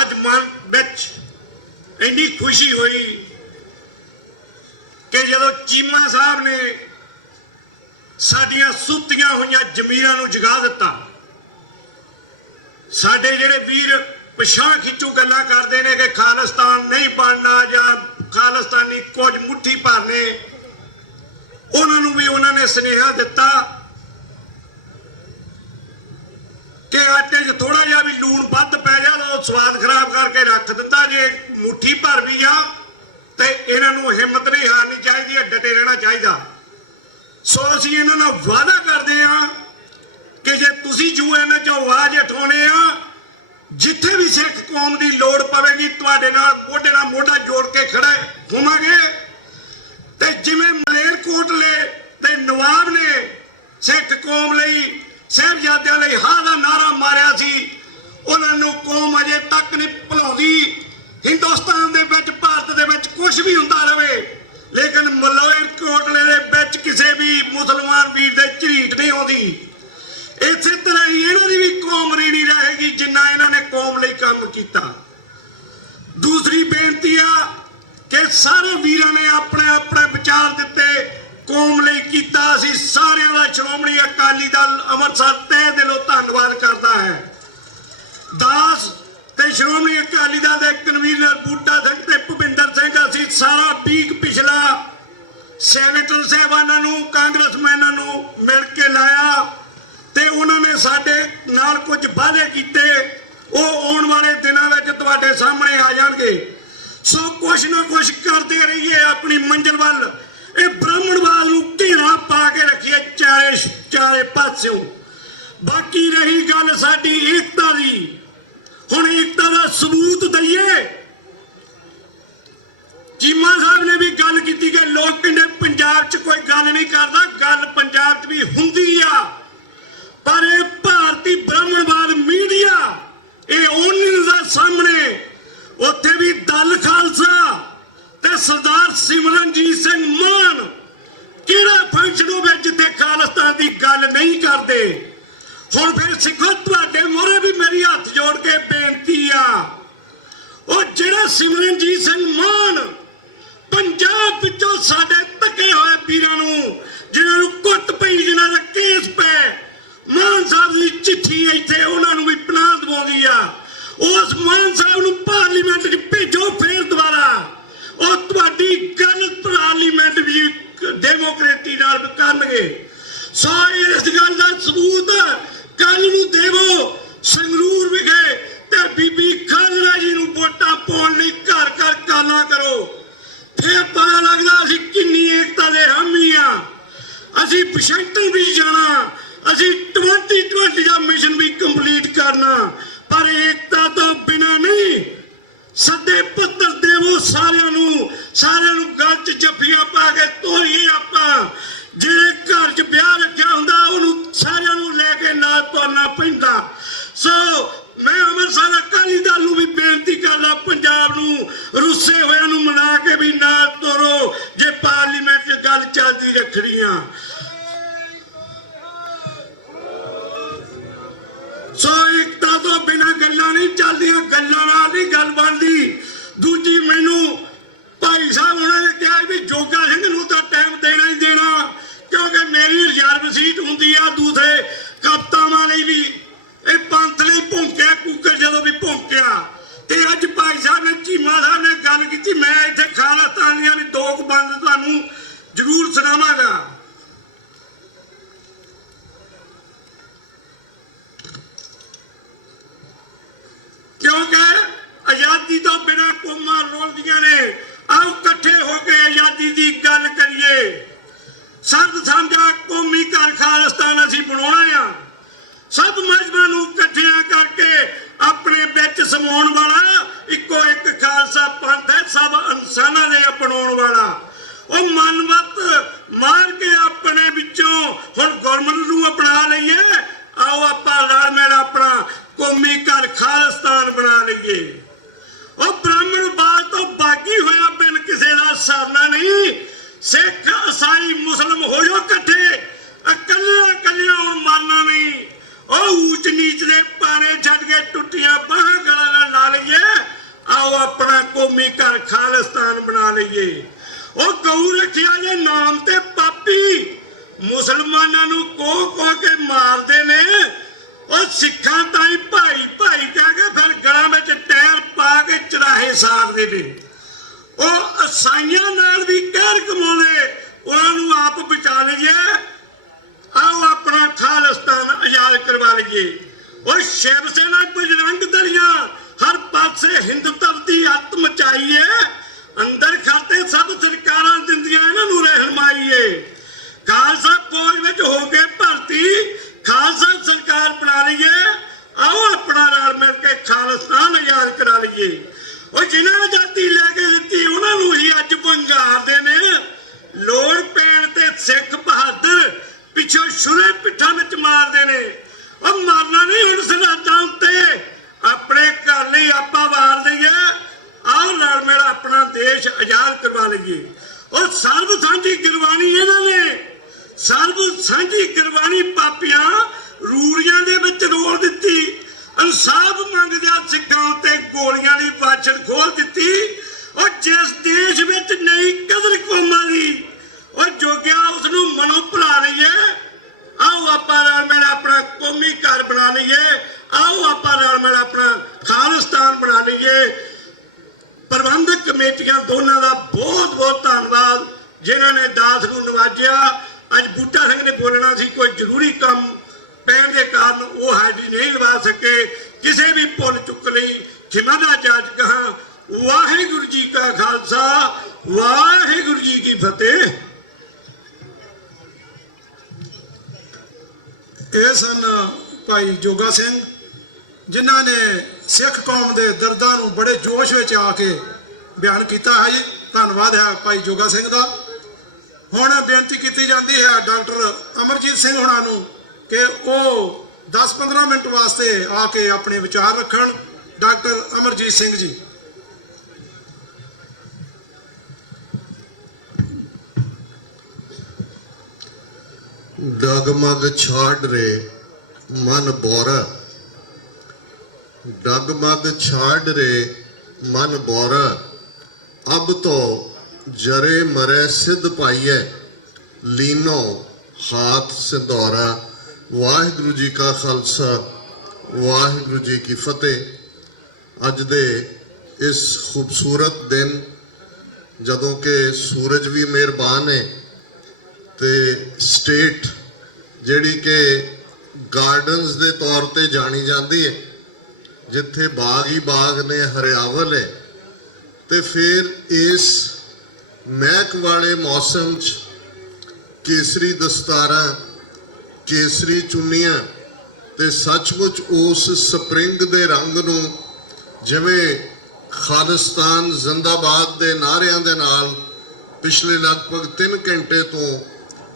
ਅੱਜ ਮਨ ਵਿੱਚ ਇੰਨੀ ਖੁਸ਼ੀ ਹੋਈ ਕਿ ਜਦੋਂ ਚੀਮਾ ਸਾਹਿਬ ਨੇ ਸਾਡੀਆਂ ਸੁੱਤੀਆਂ ਹੋਈਆਂ ਜ਼ਮੀਰਾਂ ਨੂੰ ਜਗਾ ਦਿੱਤਾ। ਸਾਡੇ ਜਿਹੜੇ ਵੀਰ ਪਛਾਣ ਖਿੱਚੂ ਗੱਲਾਂ ਕਰਦੇ ਨੇ ਕਿ ਖਾਲਿਸਤਾਨ ਨਹੀਂ ਬਣਨਾ ਜਾਂ ਖਾਲਿਸਤਾਨੀ ਕੁਝ ਮੁੱਠੀ ਭਰ ਨੇ, ਉਹਨਾਂ ਨੂੰ ਵੀ ਉਹਨਾਂ ਨੇ ਸੁਨੇਹਾ ਦਿੱਤਾ ਕਿ ਆਟੇ 'ਚ ਥੋੜਾ ਜਿਹਾ ਵੀ ਲੂਣ ਵੱਧ ਪੈ ਜਾ ਤਾਂ ਉਹ ਸਵਾਦ ਖਰਾਬ ਕਰਕੇ ਰੱਖ ਦਿੰਦਾ। ਜੇ ਮੁੱਠੀ ਭਰ ਵੀ ਆ ਤੇ ਇਹਨਾਂ ਨੂੰ ਹਿੰਮਤ ਨਹੀਂ ਹਾਰਨੀ ਚਾਹੀਦੀ, ਡਟੇ ਰਹਿਣਾ ਚਾਹੀਦਾ। ਸੋ ਅਸੀਂ ਇਹਨਾਂ ਨਾਲ ਵਾਅਦਾ ਕਰਦੇ ਹਾਂ ਕਿ ਜੇ ਤੁਸੀਂ UN 'ਚ ਆਵਾਜ਼ ਉਠਾਉਣੇ ਆ, ਜਿੱਥੇ ਵੀ ਸਿੱਖ ਕੌਮ ਦੀ ਲੋੜ ਪਵੇਗੀ ਤੁਹਾਡੇ ਨਾਲ ਮੋਢੇ ਨਾਲ ਮੋਢਾ ਜੋੜ ਕੇ ਖੜੇ ਹੋਵਾਂਗੇ। ਤੇ ਜਿਵੇਂ ਮਲੇਰਕੋਟਲੇ ਤੇ ਨਵਾਬ ਨੇ ਸਿੱਖ ਕੌਮ ਲਈ, ਸਾਹਿਬਜ਼ਾਦਿਆਂ ਲਈ ਹਾਂ ਦਾ ਨਾਰਾ ਮਾਰਿਆ ਸੀ, ਉਹਨਾਂ ਨੂੰ ਕੌਮ ਅਜੇ ਤੱਕ ਨਹੀਂ ਭੁਲਾਉਂਦੀ। ਹਿੰਦੁਸਤਾਨ ਦੇ ਵਿੱਚ, ਭਾਰਤ ਦੇ ਵਿੱਚ ਕੁਝ ਵੀ ਹੁੰਦਾ ਰਹੇ, ਲੇਕਿਨ ਮਲੇਰਕੋਟਲੇ ਦੇ ਵਿੱਚ ਕਿਸੇ ਵੀ ਮੁਸਲਮਾਨ ਵੀਰ ਦੇ ਝਰੀਟ ਨਹੀਂ ਆਉਂਦੀ। ਇਸੇ ਤਰ੍ਹਾਂ ਹੀ ਇਹਨਾਂ ਦੀ ਵੀ ਕੌਮ ਨਹੀਂ ਰਹੇਗੀ ਜਿੰਨਾ ਇਹਨਾਂ ਨੇ ਕੌਮ ਲਈ ਕੰਮ ਕੀਤਾ। ਦੂਸਰੀ ਬੇਨਤੀ ਆ ਕਿ ਸਾਰੇ ਵੀਰਾਂ ਨੇ ਆਪਣੇ ਆਪਣੇ ਵਿਚਾਰ ਦਿੱਤੇ, ਕੌਮ ਲਈ ਕੀਤਾ। ਅਸੀਂ ਸਾਰਿਆਂ ਦਾ ਸ਼੍ਰੋਮਣੀ ਅਕਾਲੀ ਦਲ ਅੰਮ੍ਰਿਤਸਰ ਤਹਿ ਦਿਲੋਂ ਧੰਨਵਾਦ ਕਰਦਾ ਹੈ। ਦਾਸ ਤੇ ਸ਼੍ਰੋਮਣੀ ਅਕਾਲੀ ਦਲ ਦੇ ਕਨਵੀਨਰ ਬੂਟਾ ਸਿੰਘ ਤੇ ਭੁਪਿੰਦਰ ਸਿੰਘ, ਅਸੀਂ ਸਾਰਾ ਵੀਕ ਪਿਛਲਾ ਸੈਨੇਟਰ ਸਾਹਿਬਾਨਾਂ ਨੂੰ, ਕਾਂਗਰਸਮੈਨਾਂ ਨੂੰ ਮਿਲ ਕੇ ਲਾਇਆ ਤੇ ਉਹਨਾਂ ਨੇ ਸਾਡੇ ਨਾਲ ਕੁਝ ਵਾਅਦੇ ਕੀਤੇ, ਉਹ ਆਉਣ ਵਾਲੇ ਦਿਨਾਂ ਵਿੱਚ ਤੁਹਾਡੇ ਸਾਹਮਣੇ ਆ ਜਾਣਗੇ। ਸੋ ਕੁਛ ਨਾ ਕੁਛ ਕਰਦੇ ਰਹੀਏ ਆਪਣੀ ਮੰਜ਼ਿਲ ਵੱਲ। ਇਹ ਬ੍ਰਾਹਮਣਵਾਦ ਨੂੰ ਘੇਰਾ ਪਾ ਕੇ ਰੱਖੀਏ ਚਾਰੇ ਪਾਸਿਓਂ। ਬਾਕੀ ਰਹੀ ਗੱਲ ਸਾਡੀ ਏਕਤਾ ਦੀ, ਹੁਣ ਏਕਤਾ ਦਾ ਸਬੂਤ ਦਈਏ। ਚੀਮਾ ਸਾਹਿਬ ਨੇ ਵੀ ਗੱਲ ਕੀਤੀ ਕਿ ਲੋਕ ਕਹਿੰਦੇ ਪੰਜਾਬ 'ਚ ਕੋਈ ਗੱਲ ਨਹੀਂ ਕਰਦਾ, ਗੱਲ ਪੰਜਾਬ 'ਚ ਵੀ ਹੁੰਦੀ ਆ, ਪਰ ਇਹ ਭਾਰਤੀ ਬ੍ਰਾਹਮਣਵਾਦ ਮੀਡੀਆ ਇਹ ਉਹਨਾਂ ਦੇ ਸਾਹਮਣੇ, ਉੱਥੇ ਵੀ ਦਲ ਖਾਲਸਾ ਤੇ ਸਰਦਾਰ ਸਿਮਰਨਜੀਤ ਸਿੰਘ ਮਾਨ ਕਿਹੜਾ ਫੰਕਸ਼ਨ ਹੋਵੇ ਜਿੱਥੇ ਖਾਲਿਸਤਾਨ ਦੀ ਗੱਲ ਨਹੀਂ ਕਰਦੇ। ਹੁਣ ਫਿਰ ਸਿੱਖੋ, ਤੁਹਾਡੇ ਮੋਹਰੇ ਵੀ ਮੇਰੀ ਹੱਥ ਜੋੜ ਕੇ ਬੇਨਤੀ ਆ, ਉਹ ਜਿਹੜਾ ਸਿਮਰਨਜੀਤ ਸਿੰਘ ਮਾਨ ਪੰਜਾਬ ਵਿੱਚੋਂ ਸਾਡੇ ਧੱਕੇ ਹੋਏ ਵੀਰਾਂ ਨੂੰ, ਜਿਨ੍ਹਾਂ ਨੂੰ ਕੁੱਟ ਪਈ, ਜਿਨ੍ਹਾਂ ਦਾ ਕੇਸ ਪੈ, ਮਾਨ ਸਾਹਿਬ ਦੀ ਚਿੱਠੀ ਇੱਥੇ ਉਹਨਾਂ ਨੂੰ ਵੀ ਪਨਾਹ ਦਵਾਉਂਦੀ ਆ। ਉਸ ਮਾਨ ਸਾਹਿਬ ਨੂੰ ਪਾਰਲੀਮੈਂਟ 'ਚ ਭੇਜੋ ਫੇਰ ਦੁਬਾਰਾ, ਉਹ ਤੁਹਾਡੀ ਗੱਲ ਪਾਰਲੀਮੈਂਟ ਵੀ ਡੈਮੋਕ੍ਰੇਸੀ ਨਾਲ ਕਰਨਗੇ। ਸੋ ਇਸ ਗੱਲ ਦਾ ਸਬੂਤ ਕੱਲ ਨੂੰ ਦੇਵੋ ਸੰਗਰੂਰ ਵਿਖੇ ਤੇ ਬੀਬੀ ਖਾਲੜਾ ਜੀ ਨੂੰ ਵੋਟਾਂ ਪਾਉਣ ਲਈ ਘਰ ਘਰ ਕਾਲਾਂ ਕਰੋ, ਫੇਰ ਪਤਾ ਲੱਗਦਾ ਅਸੀਂ ਕਿੰਨੀ ਏਕਤਾ ਦੇ ਹਾਮੀ ਆ। ਅਸੀਂ ਵਾਸ਼ਿੰਗਟਨ ਵੀ ਜਾਣਾ, ਅਸੀਂ 2020 ਦਾ ਮਿਸ਼ਨ ਵੀ ਕੰਪਲੀਟ ਕਰਨਾ, ਪਰ ਏਕਤਾ ਤੋਂ ਬਿਨਾਂ ਨਹੀਂ। ਸੱਦੇ ਪੱਤਰ ਦੇਵੋ ਸਾਰਿਆਂ ਨੂੰ ਗੱਲ 'ਚ ਜੱਫੀਆਂ ਪਾ ਕੇ ਤੋਰੀਏ ਆਪਾਂ। ਜਿਹੜੇ ਘਰ 'ਚ ਵਿਆਹ ਰੱਖਿਆ ਹੁੰਦਾ ਉਹਨੂੰ ਸਾਰਿਆਂ ਨੂੰ ਕੌਮੀ ਘਰ ਖਾਲਿਸਤਾਨ ਬਣਾ ਲਈਏ। ਉਹ ਬ੍ਰਾਹਮਣ ਬਾਜ ਤੋਂ ਬਾਗੀ ਹੋਇਆ ਬਿਨ ਕਿਸੇ ਦਾ ਸਰਨਾ ਨਹੀਂ। ਸਿੱਖ ਈਸਾਈ ਮੁਸਲਮ ਹੋ ਜਾਓ ਇਕੱਠੇ, ਇਕੱਲਿਆਂ ਹੁਣ ਮਰਨਾ ਨਹੀਂ। ਉਹ ਊਚ ਨੀਚ ਦੇ ਪਾਣੇ ਛੱਡ ਕੇ ਟੁੱਟੀਆਂ ਬਾਹਾਂ ਗਲਾਂ ਨਾਲ ਲਾ ਲਈਏ। ਆਓ ਆਪਣਾ ਕੌਮੀ ਘਰ ਖਾਲਿਸਤਾਨ ਬਣਾ ਲਈਏ। ਉਹ ਗਊ ਰੱਖਿਆ ਦੇ ਨਾਮ ਤੇ ਪਾਪੀ ਮੁਸਲਮਾਨਾਂ ਨੂੰ ਕੋਹ ਕੇ ਮਾਰਦੇ ਨੇ। ਉਹ ਸਿੱਖਾਂ ਤਾਈਂ ਭਾਈ ਭਾਈ ਕਹਿ ਕੇ ਫਿਰ ਗਲਾਂ ਵਿੱਚ ਟਾਇਰ ਪਾ ਕੇ ਚਰਾਹੇ ਸਾਰਦੇ ਨੇ। ਉਹ ਈਸਾਈਆਂ ਨਾਲ ਵੀ ਕਹਿਰ ਕਮਾਉਂਦੇ, ਉਹਨਾਂ ਨੂੰ ਆਪ ਬਚਾ ਲਈਏ। ਆਓ ਆਪਣਾ ਖਾਲਿਸਤਾਨ ਆਜ਼ਾਦ ਕਰਵਾ ਲਈਏ। ਉਹ ਸ਼ਿਵ ਸੈਨਾ ਬਜਰੰਗ ਦਲੀਆਂ ਹਰ ਪਾਸੇ ਹਿੰਦੂਤਵ ਦੀ ਅੱਤ ਮਚਾਈਏ। ਅੰਦਰ ਖਾਤੇ ਸਭ ਸਰਕਾਰਾਂ ਦਿੰਦੀਆਂ, ਇਹਨਾਂ ਨੂੰ ਰਹਿਨਮਾਈਏ। ਖਾਲਸਾ ਫੌਜ ਵਿੱਚ ਹੋ ਕੇ ਭਰਤੀ, ਖਾਲਸਾ ਸਰਕਾਰ ਬਣਾ ਲਈਏ। ਆਓ ਆਪਣਾ ਰਲ ਮਿਲ ਕੇ ਖਾਲਿਸਤਾਨ ਆਜ਼ਾਦ ਕਰਾ ਲਈਏ। ਉਹ ਜਿਨ੍ਹਾਂ ਆਜ਼ਾਦੀ ਲੈ ਕੇ ਦਿੱਤੀ ਉਹਨਾਂ ਨੂੰ ਹੀ ਅੱਜ ਵੰਗਾਰਦੇ ਨੇ। ਲੋੜ ਪੈਣ ਤੇ ਸਿੱਖ ਬਹਾਦਰ ਪਿੱਛੋਂ ਛੁਰੇ ਪਿੱਠਾਂ ਵਿੱਚ ਮਾਰਦੇ ਨੇ। ਉਹ ਮਾਰਨਾ ਨਹੀਂ ਹੁਣ ਸਰਹੱਦਾਂ ਉੱਤੇ, ਆਪਣੇ ਘਰ ਲਈ ਆਪਾਂ ਵਾਰ ਦਈਏ। ਆਓ ਰਲ ਮਿਲ ਆਪਣਾ ਦੇਸ਼ ਆਜ਼ਾਦ ਕਰਵਾ ਲਈਏ। ਉਹ ਸਰਬ ਸਾਂਝੀ ਗੁਰਬਾਣੀ ਇਹਨਾਂ ਨੇ, ਸਰਬ ਸਾਂਝੀ ਗੁਰਬਾਣੀ ਪਾਪੀਆਂ ਰੂੜੀਆਂ ਦੇ ਵਿੱਚ ਰੋਲ ਦਿੱਤੀ। ਇਨਸਾਫ ਮੰਗਦਿਆਂ ਸਿੱਖਾਂ ਉੱਤੇ ਗੋਲੀਆਂ ਦੀ ਬਾਛੜ ਖੋਲ ਦਿੱਤੀ। ਉਹ ਜਿਸ ਦੇਸ਼ ਵਿੱਚ ਨਹੀਂ ਕਦਰ ਕੌਮਾਂ ਦੀ, ਉਹ ਜੋਗਿਆ ਉਸ ਨੂੰ ਮਨੋਂ ਭੁਲਾ ਲਈਏ। ਆਓ ਆਪਾਂ ਰਲ ਮਿਲ ਆਪਣਾ ਕੌਮੀ ਘਰ ਬਣਾ ਲਈਏ। ਆਓ ਆਪਾਂ ਰਲ ਮਿਲ ਆਪਣਾ ਖਾਲਿਸਤਾਨ ਬਣਾ ਲਈਏ। ਪ੍ਰਬੰਧਕ ਕਮੇਟੀਆਂ ਦੋਨਾਂ ਦਾ ਬਹੁਤ ਬਹੁਤ ਧੰਨਵਾਦ ਜਿਨ੍ਹਾਂ ਨੇ ਦਾਸ ਨੂੰ ਨਵਾਜਿਆ। ਅੱਜ ਬੂਟਾ ਸਿੰਘ ਨੇ ਬੋਲਣਾ ਸੀ, ਕੋਈ ਜ਼ਰੂਰੀ ਕੰਮ ਪੈਣ ਦੇ ਕਾਰਨ ਉਹ ਹਾਜ਼ਰੀ ਨਹੀਂ ਲਵਾ ਸਕੇ। ਕਿਸੇ ਵੀ ਭੁੱਲ ਚੁੱਕ ਲਈ ਖਿਮਾ ਦਾ ਜਾਚ ਕਹਾਂ। ਵਾਹਿਗੁਰੂ ਜੀ ਕਾ ਖਾਲਸਾ, ਵਾਹਿਗੁਰੂ ਜੀ ਕੀ ਫਤਿਹ। ਇਹ ਸਨ ਭਾਈ ਜੋਗਾ ਸਿੰਘ, ਜਿਨ੍ਹਾਂ ਨੇ ਸਿੱਖ ਕੌਮ ਦੇ ਦਰਦਾਂ ਨੂੰ ਬੜੇ ਜੋਸ਼ ਵਿੱਚ ਆ ਕੇ ਬਿਆਨ ਕੀਤਾ ਹੈ ਜੀ। ਧੰਨਵਾਦ ਹੈ ਭਾਈ ਜੋਗਾ ਸਿੰਘ ਦਾ। ਹੁਣ ਬੇਨਤੀ ਕੀਤੀ ਜਾਂਦੀ ਹੈ ਡਾਕਟਰ ਅਮਰਜੀਤ ਸਿੰਘ ਹੁਣਾਂ ਨੂੰ ਕਿ ਉਹ 10-15 ਮਿੰਟ ਵਾਸਤੇ ਆ ਕੇ ਆਪਣੇ ਵਿਚਾਰ ਰੱਖਣ। ਡਾਕਟਰ ਅਮਰਜੀਤ ਸਿੰਘ ਜੀ। डगमग छाड़ रे मन बोरा, डगमग छाड़ रे मन बोरा, अब तो जरे मरे सिद्ध पाइए, लीनो हाथ सिंदौरा। वाहिगुरु जी का खालसा, वाहिगुरु जी की फतेह। अज दे इस खूबसूरत दिन जदों के सूरज भी मेहरबान है ਤੇ ਸਟੇਟ ਜਿਹੜੀ ਕਿ ਗਾਰਡਨਸ ਦੇ ਤੌਰ ਤੇ ਜਾਣੀ ਜਾਂਦੀ ਹੈ, ਜਿੱਥੇ ਬਾਗ ਹੀ ਬਾਗ ਨੇ, ਹਰਿਆਵਲ ਹੈ, ਤੇ ਫਿਰ ਇਸ ਮਹਿਕ ਵਾਲੇ ਮੌਸਮ 'ਚ ਕੇਸਰੀ ਦਸਤਾਰਾਂ, ਕੇਸਰੀ ਚੁੰਨੀਆਂ ਤੇ ਸੱਚਮੁੱਚ ਉਸ ਸਪਰਿੰਗ ਦੇ ਰੰਗ ਨੂੰ ਜਿਵੇਂ ਖਾਲਿਸਤਾਨ ਜ਼ਿੰਦਾਬਾਦ ਦੇ ਨਾਅਰਿਆਂ ਦੇ ਨਾਲ ਪਿਛਲੇ ਲਗਭਗ 3 ਘੰਟੇ ਤੋਂ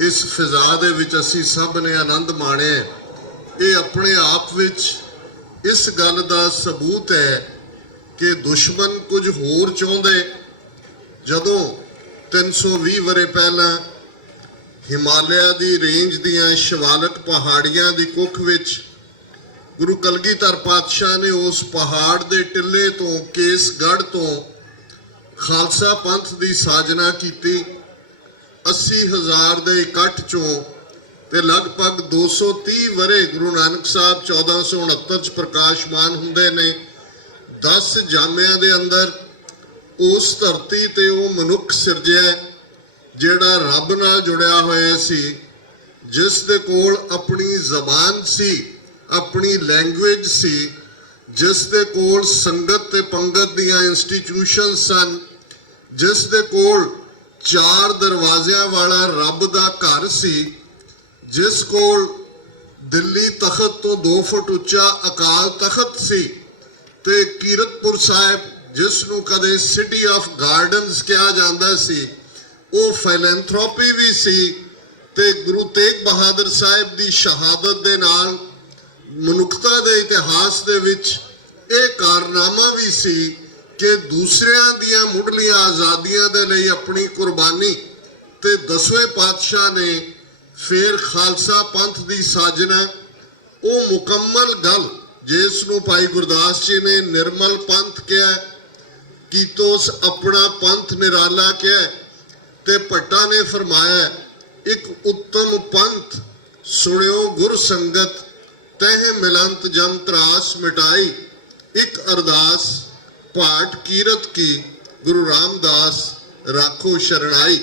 ਇਸ ਫਿਜ਼ਾ ਦੇ ਵਿੱਚ ਅਸੀਂ ਸਭ ਨੇ ਆਨੰਦ ਮਾਣਿਆ। ਇਹ ਆਪਣੇ ਆਪ ਵਿੱਚ ਇਸ ਗੱਲ ਦਾ ਸਬੂਤ ਹੈ ਕਿ ਦੁਸ਼ਮਣ ਕੁਝ ਹੋਰ ਚਾਹੁੰਦੇ। ਜਦੋਂ 320 ਵਰੇ ਪਹਿਲਾਂ ਹਿਮਾਲਿਆ ਦੀ ਰੇਂਜ ਦੀਆਂ ਸ਼ਿਵਾਲਿਕ ਪਹਾੜੀਆਂ ਦੀ ਕੁੱਖ ਵਿੱਚ ਗੁਰੂ ਕਲਗੀਧਰ ਪਾਤਸ਼ਾਹ ਨੇ ਉਸ ਪਹਾੜ ਦੇ ਟਿੱਲੇ ਤੋਂ, ਕੇਸਗੜ੍ਹ ਤੋਂ ਖਾਲਸਾ ਪੰਥ ਦੀ ਸਾਜਨਾ ਕੀਤੀ। 80,000 ਦੇ ਇਕੱਠ ਚੋਂ ਤੇ ਲਗਭਗ 230 ਵਰੇ ਗੁਰੂ ਨਾਨਕ ਸਾਹਿਬ 1469 ਚ ਪ੍ਰਕਾਸ਼ਮਾਨ ਹੁੰਦੇ ਨੇ। 10 ਜਾਮਿਆਂ ਦੇ ਅੰਦਰ ਉਸ ਧਰਤੀ ਤੇ ਉਹ ਮਨੁੱਖ ਸਿਰਜਿਆ ਜਿਹੜਾ ਰੱਬ ਨਾਲ ਜੁੜਿਆ ਹੋਇਆ ਸੀ, ਜਿਸ ਦੇ ਕੋਲ ਆਪਣੀ ਜ਼ਬਾਨ ਸੀ, ਆਪਣੀ ਲੈਂਗੁਏਜ ਸੀ, ਜਿਸ ਦੇ ਕੋਲ ਸੰਗਤ ਤੇ ਪੰਗਤ ਦੀਆਂ ਇੰਸਟੀਟਿਊਸ਼ਨ ਸਨ, ਜਿਸ ਦੇ ਕੋਲ 4 ਦਰਵਾਜ਼ਿਆਂ ਵਾਲਾ ਰੱਬ ਦਾ ਘਰ ਸੀ, ਜਿਸ ਕੋਲ ਦਿੱਲੀ ਤਖਤ ਤੋਂ 2 ਫੁੱਟ ਉੱਚਾ ਅਕਾਲ ਤਖਤ ਸੀ, ਤੇ ਕੀਰਤਪੁਰ ਸਾਹਿਬ ਜਿਸ ਨੂੰ ਕਦੇ ਸਿਟੀ ਆਫ ਗਾਰਡਨਸ ਕਿਹਾ ਜਾਂਦਾ ਸੀ, ਉਹ ਫਿਲੈਂਥਰੋਪੀ ਵੀ ਸੀ। ਤੇ ਗੁਰੂ ਤੇਗ ਬਹਾਦਰ ਸਾਹਿਬ ਦੀ ਸ਼ਹਾਦਤ ਦੇ ਨਾਲ ਮਨੁੱਖਤਾ ਦੇ ਇਤਿਹਾਸ ਦੇ ਵਿੱਚ ਇਹ ਕਾਰਨਾਮਾ ਵੀ ਸੀ ਕਿ ਦੂਸਰਿਆਂ ਦੀਆਂ ਮੁੱਢਲੀਆਂ ਆਜ਼ਾਦੀਆਂ ਦੇ ਲਈ ਆਪਣੀ ਕੁਰਬਾਨੀ ਤੇ 10ਵੇਂ ਪਾਤਸ਼ਾਹ ਨੇ ਫੇਰ ਖਾਲਸਾ ਪੰਥ ਦੀ ਸਾਜਨਾ, ਉਹ ਮੁਕੰਮਲ ਗੱਲ ਜਿਸ ਨੂੰ ਭਾਈ ਗੁਰਦਾਸ ਜੀ ਨੇ ਨਿਰਮਲ ਪੰਥ ਕਿਹਾ, ਕੀਤੋਸ ਆਪਣਾ ਪੰਥ ਨਿਰਾਲਾ ਕਿਹਾ, ਤੇ ਭੱਟਾ ਨੇ ਫਰਮਾਇਆ ਇੱਕ ਉੱਤਮ ਪੰਥ ਸੁਣਿਓ ਗੁਰ ਸੰਗਤ, ਤਹਿ ਮਿਲੰਤ ਜਮ ਤਰਾਸ ਮਿਟਾਈ, ਇੱਕ ਅਰਦਾਸ ਪਾਠ ਕੀਰਤ ਕੀ ਗੁਰੂ ਰਾਮਦਾਸ ਰਾਖੋ ਸ਼ਰਣਾਈ।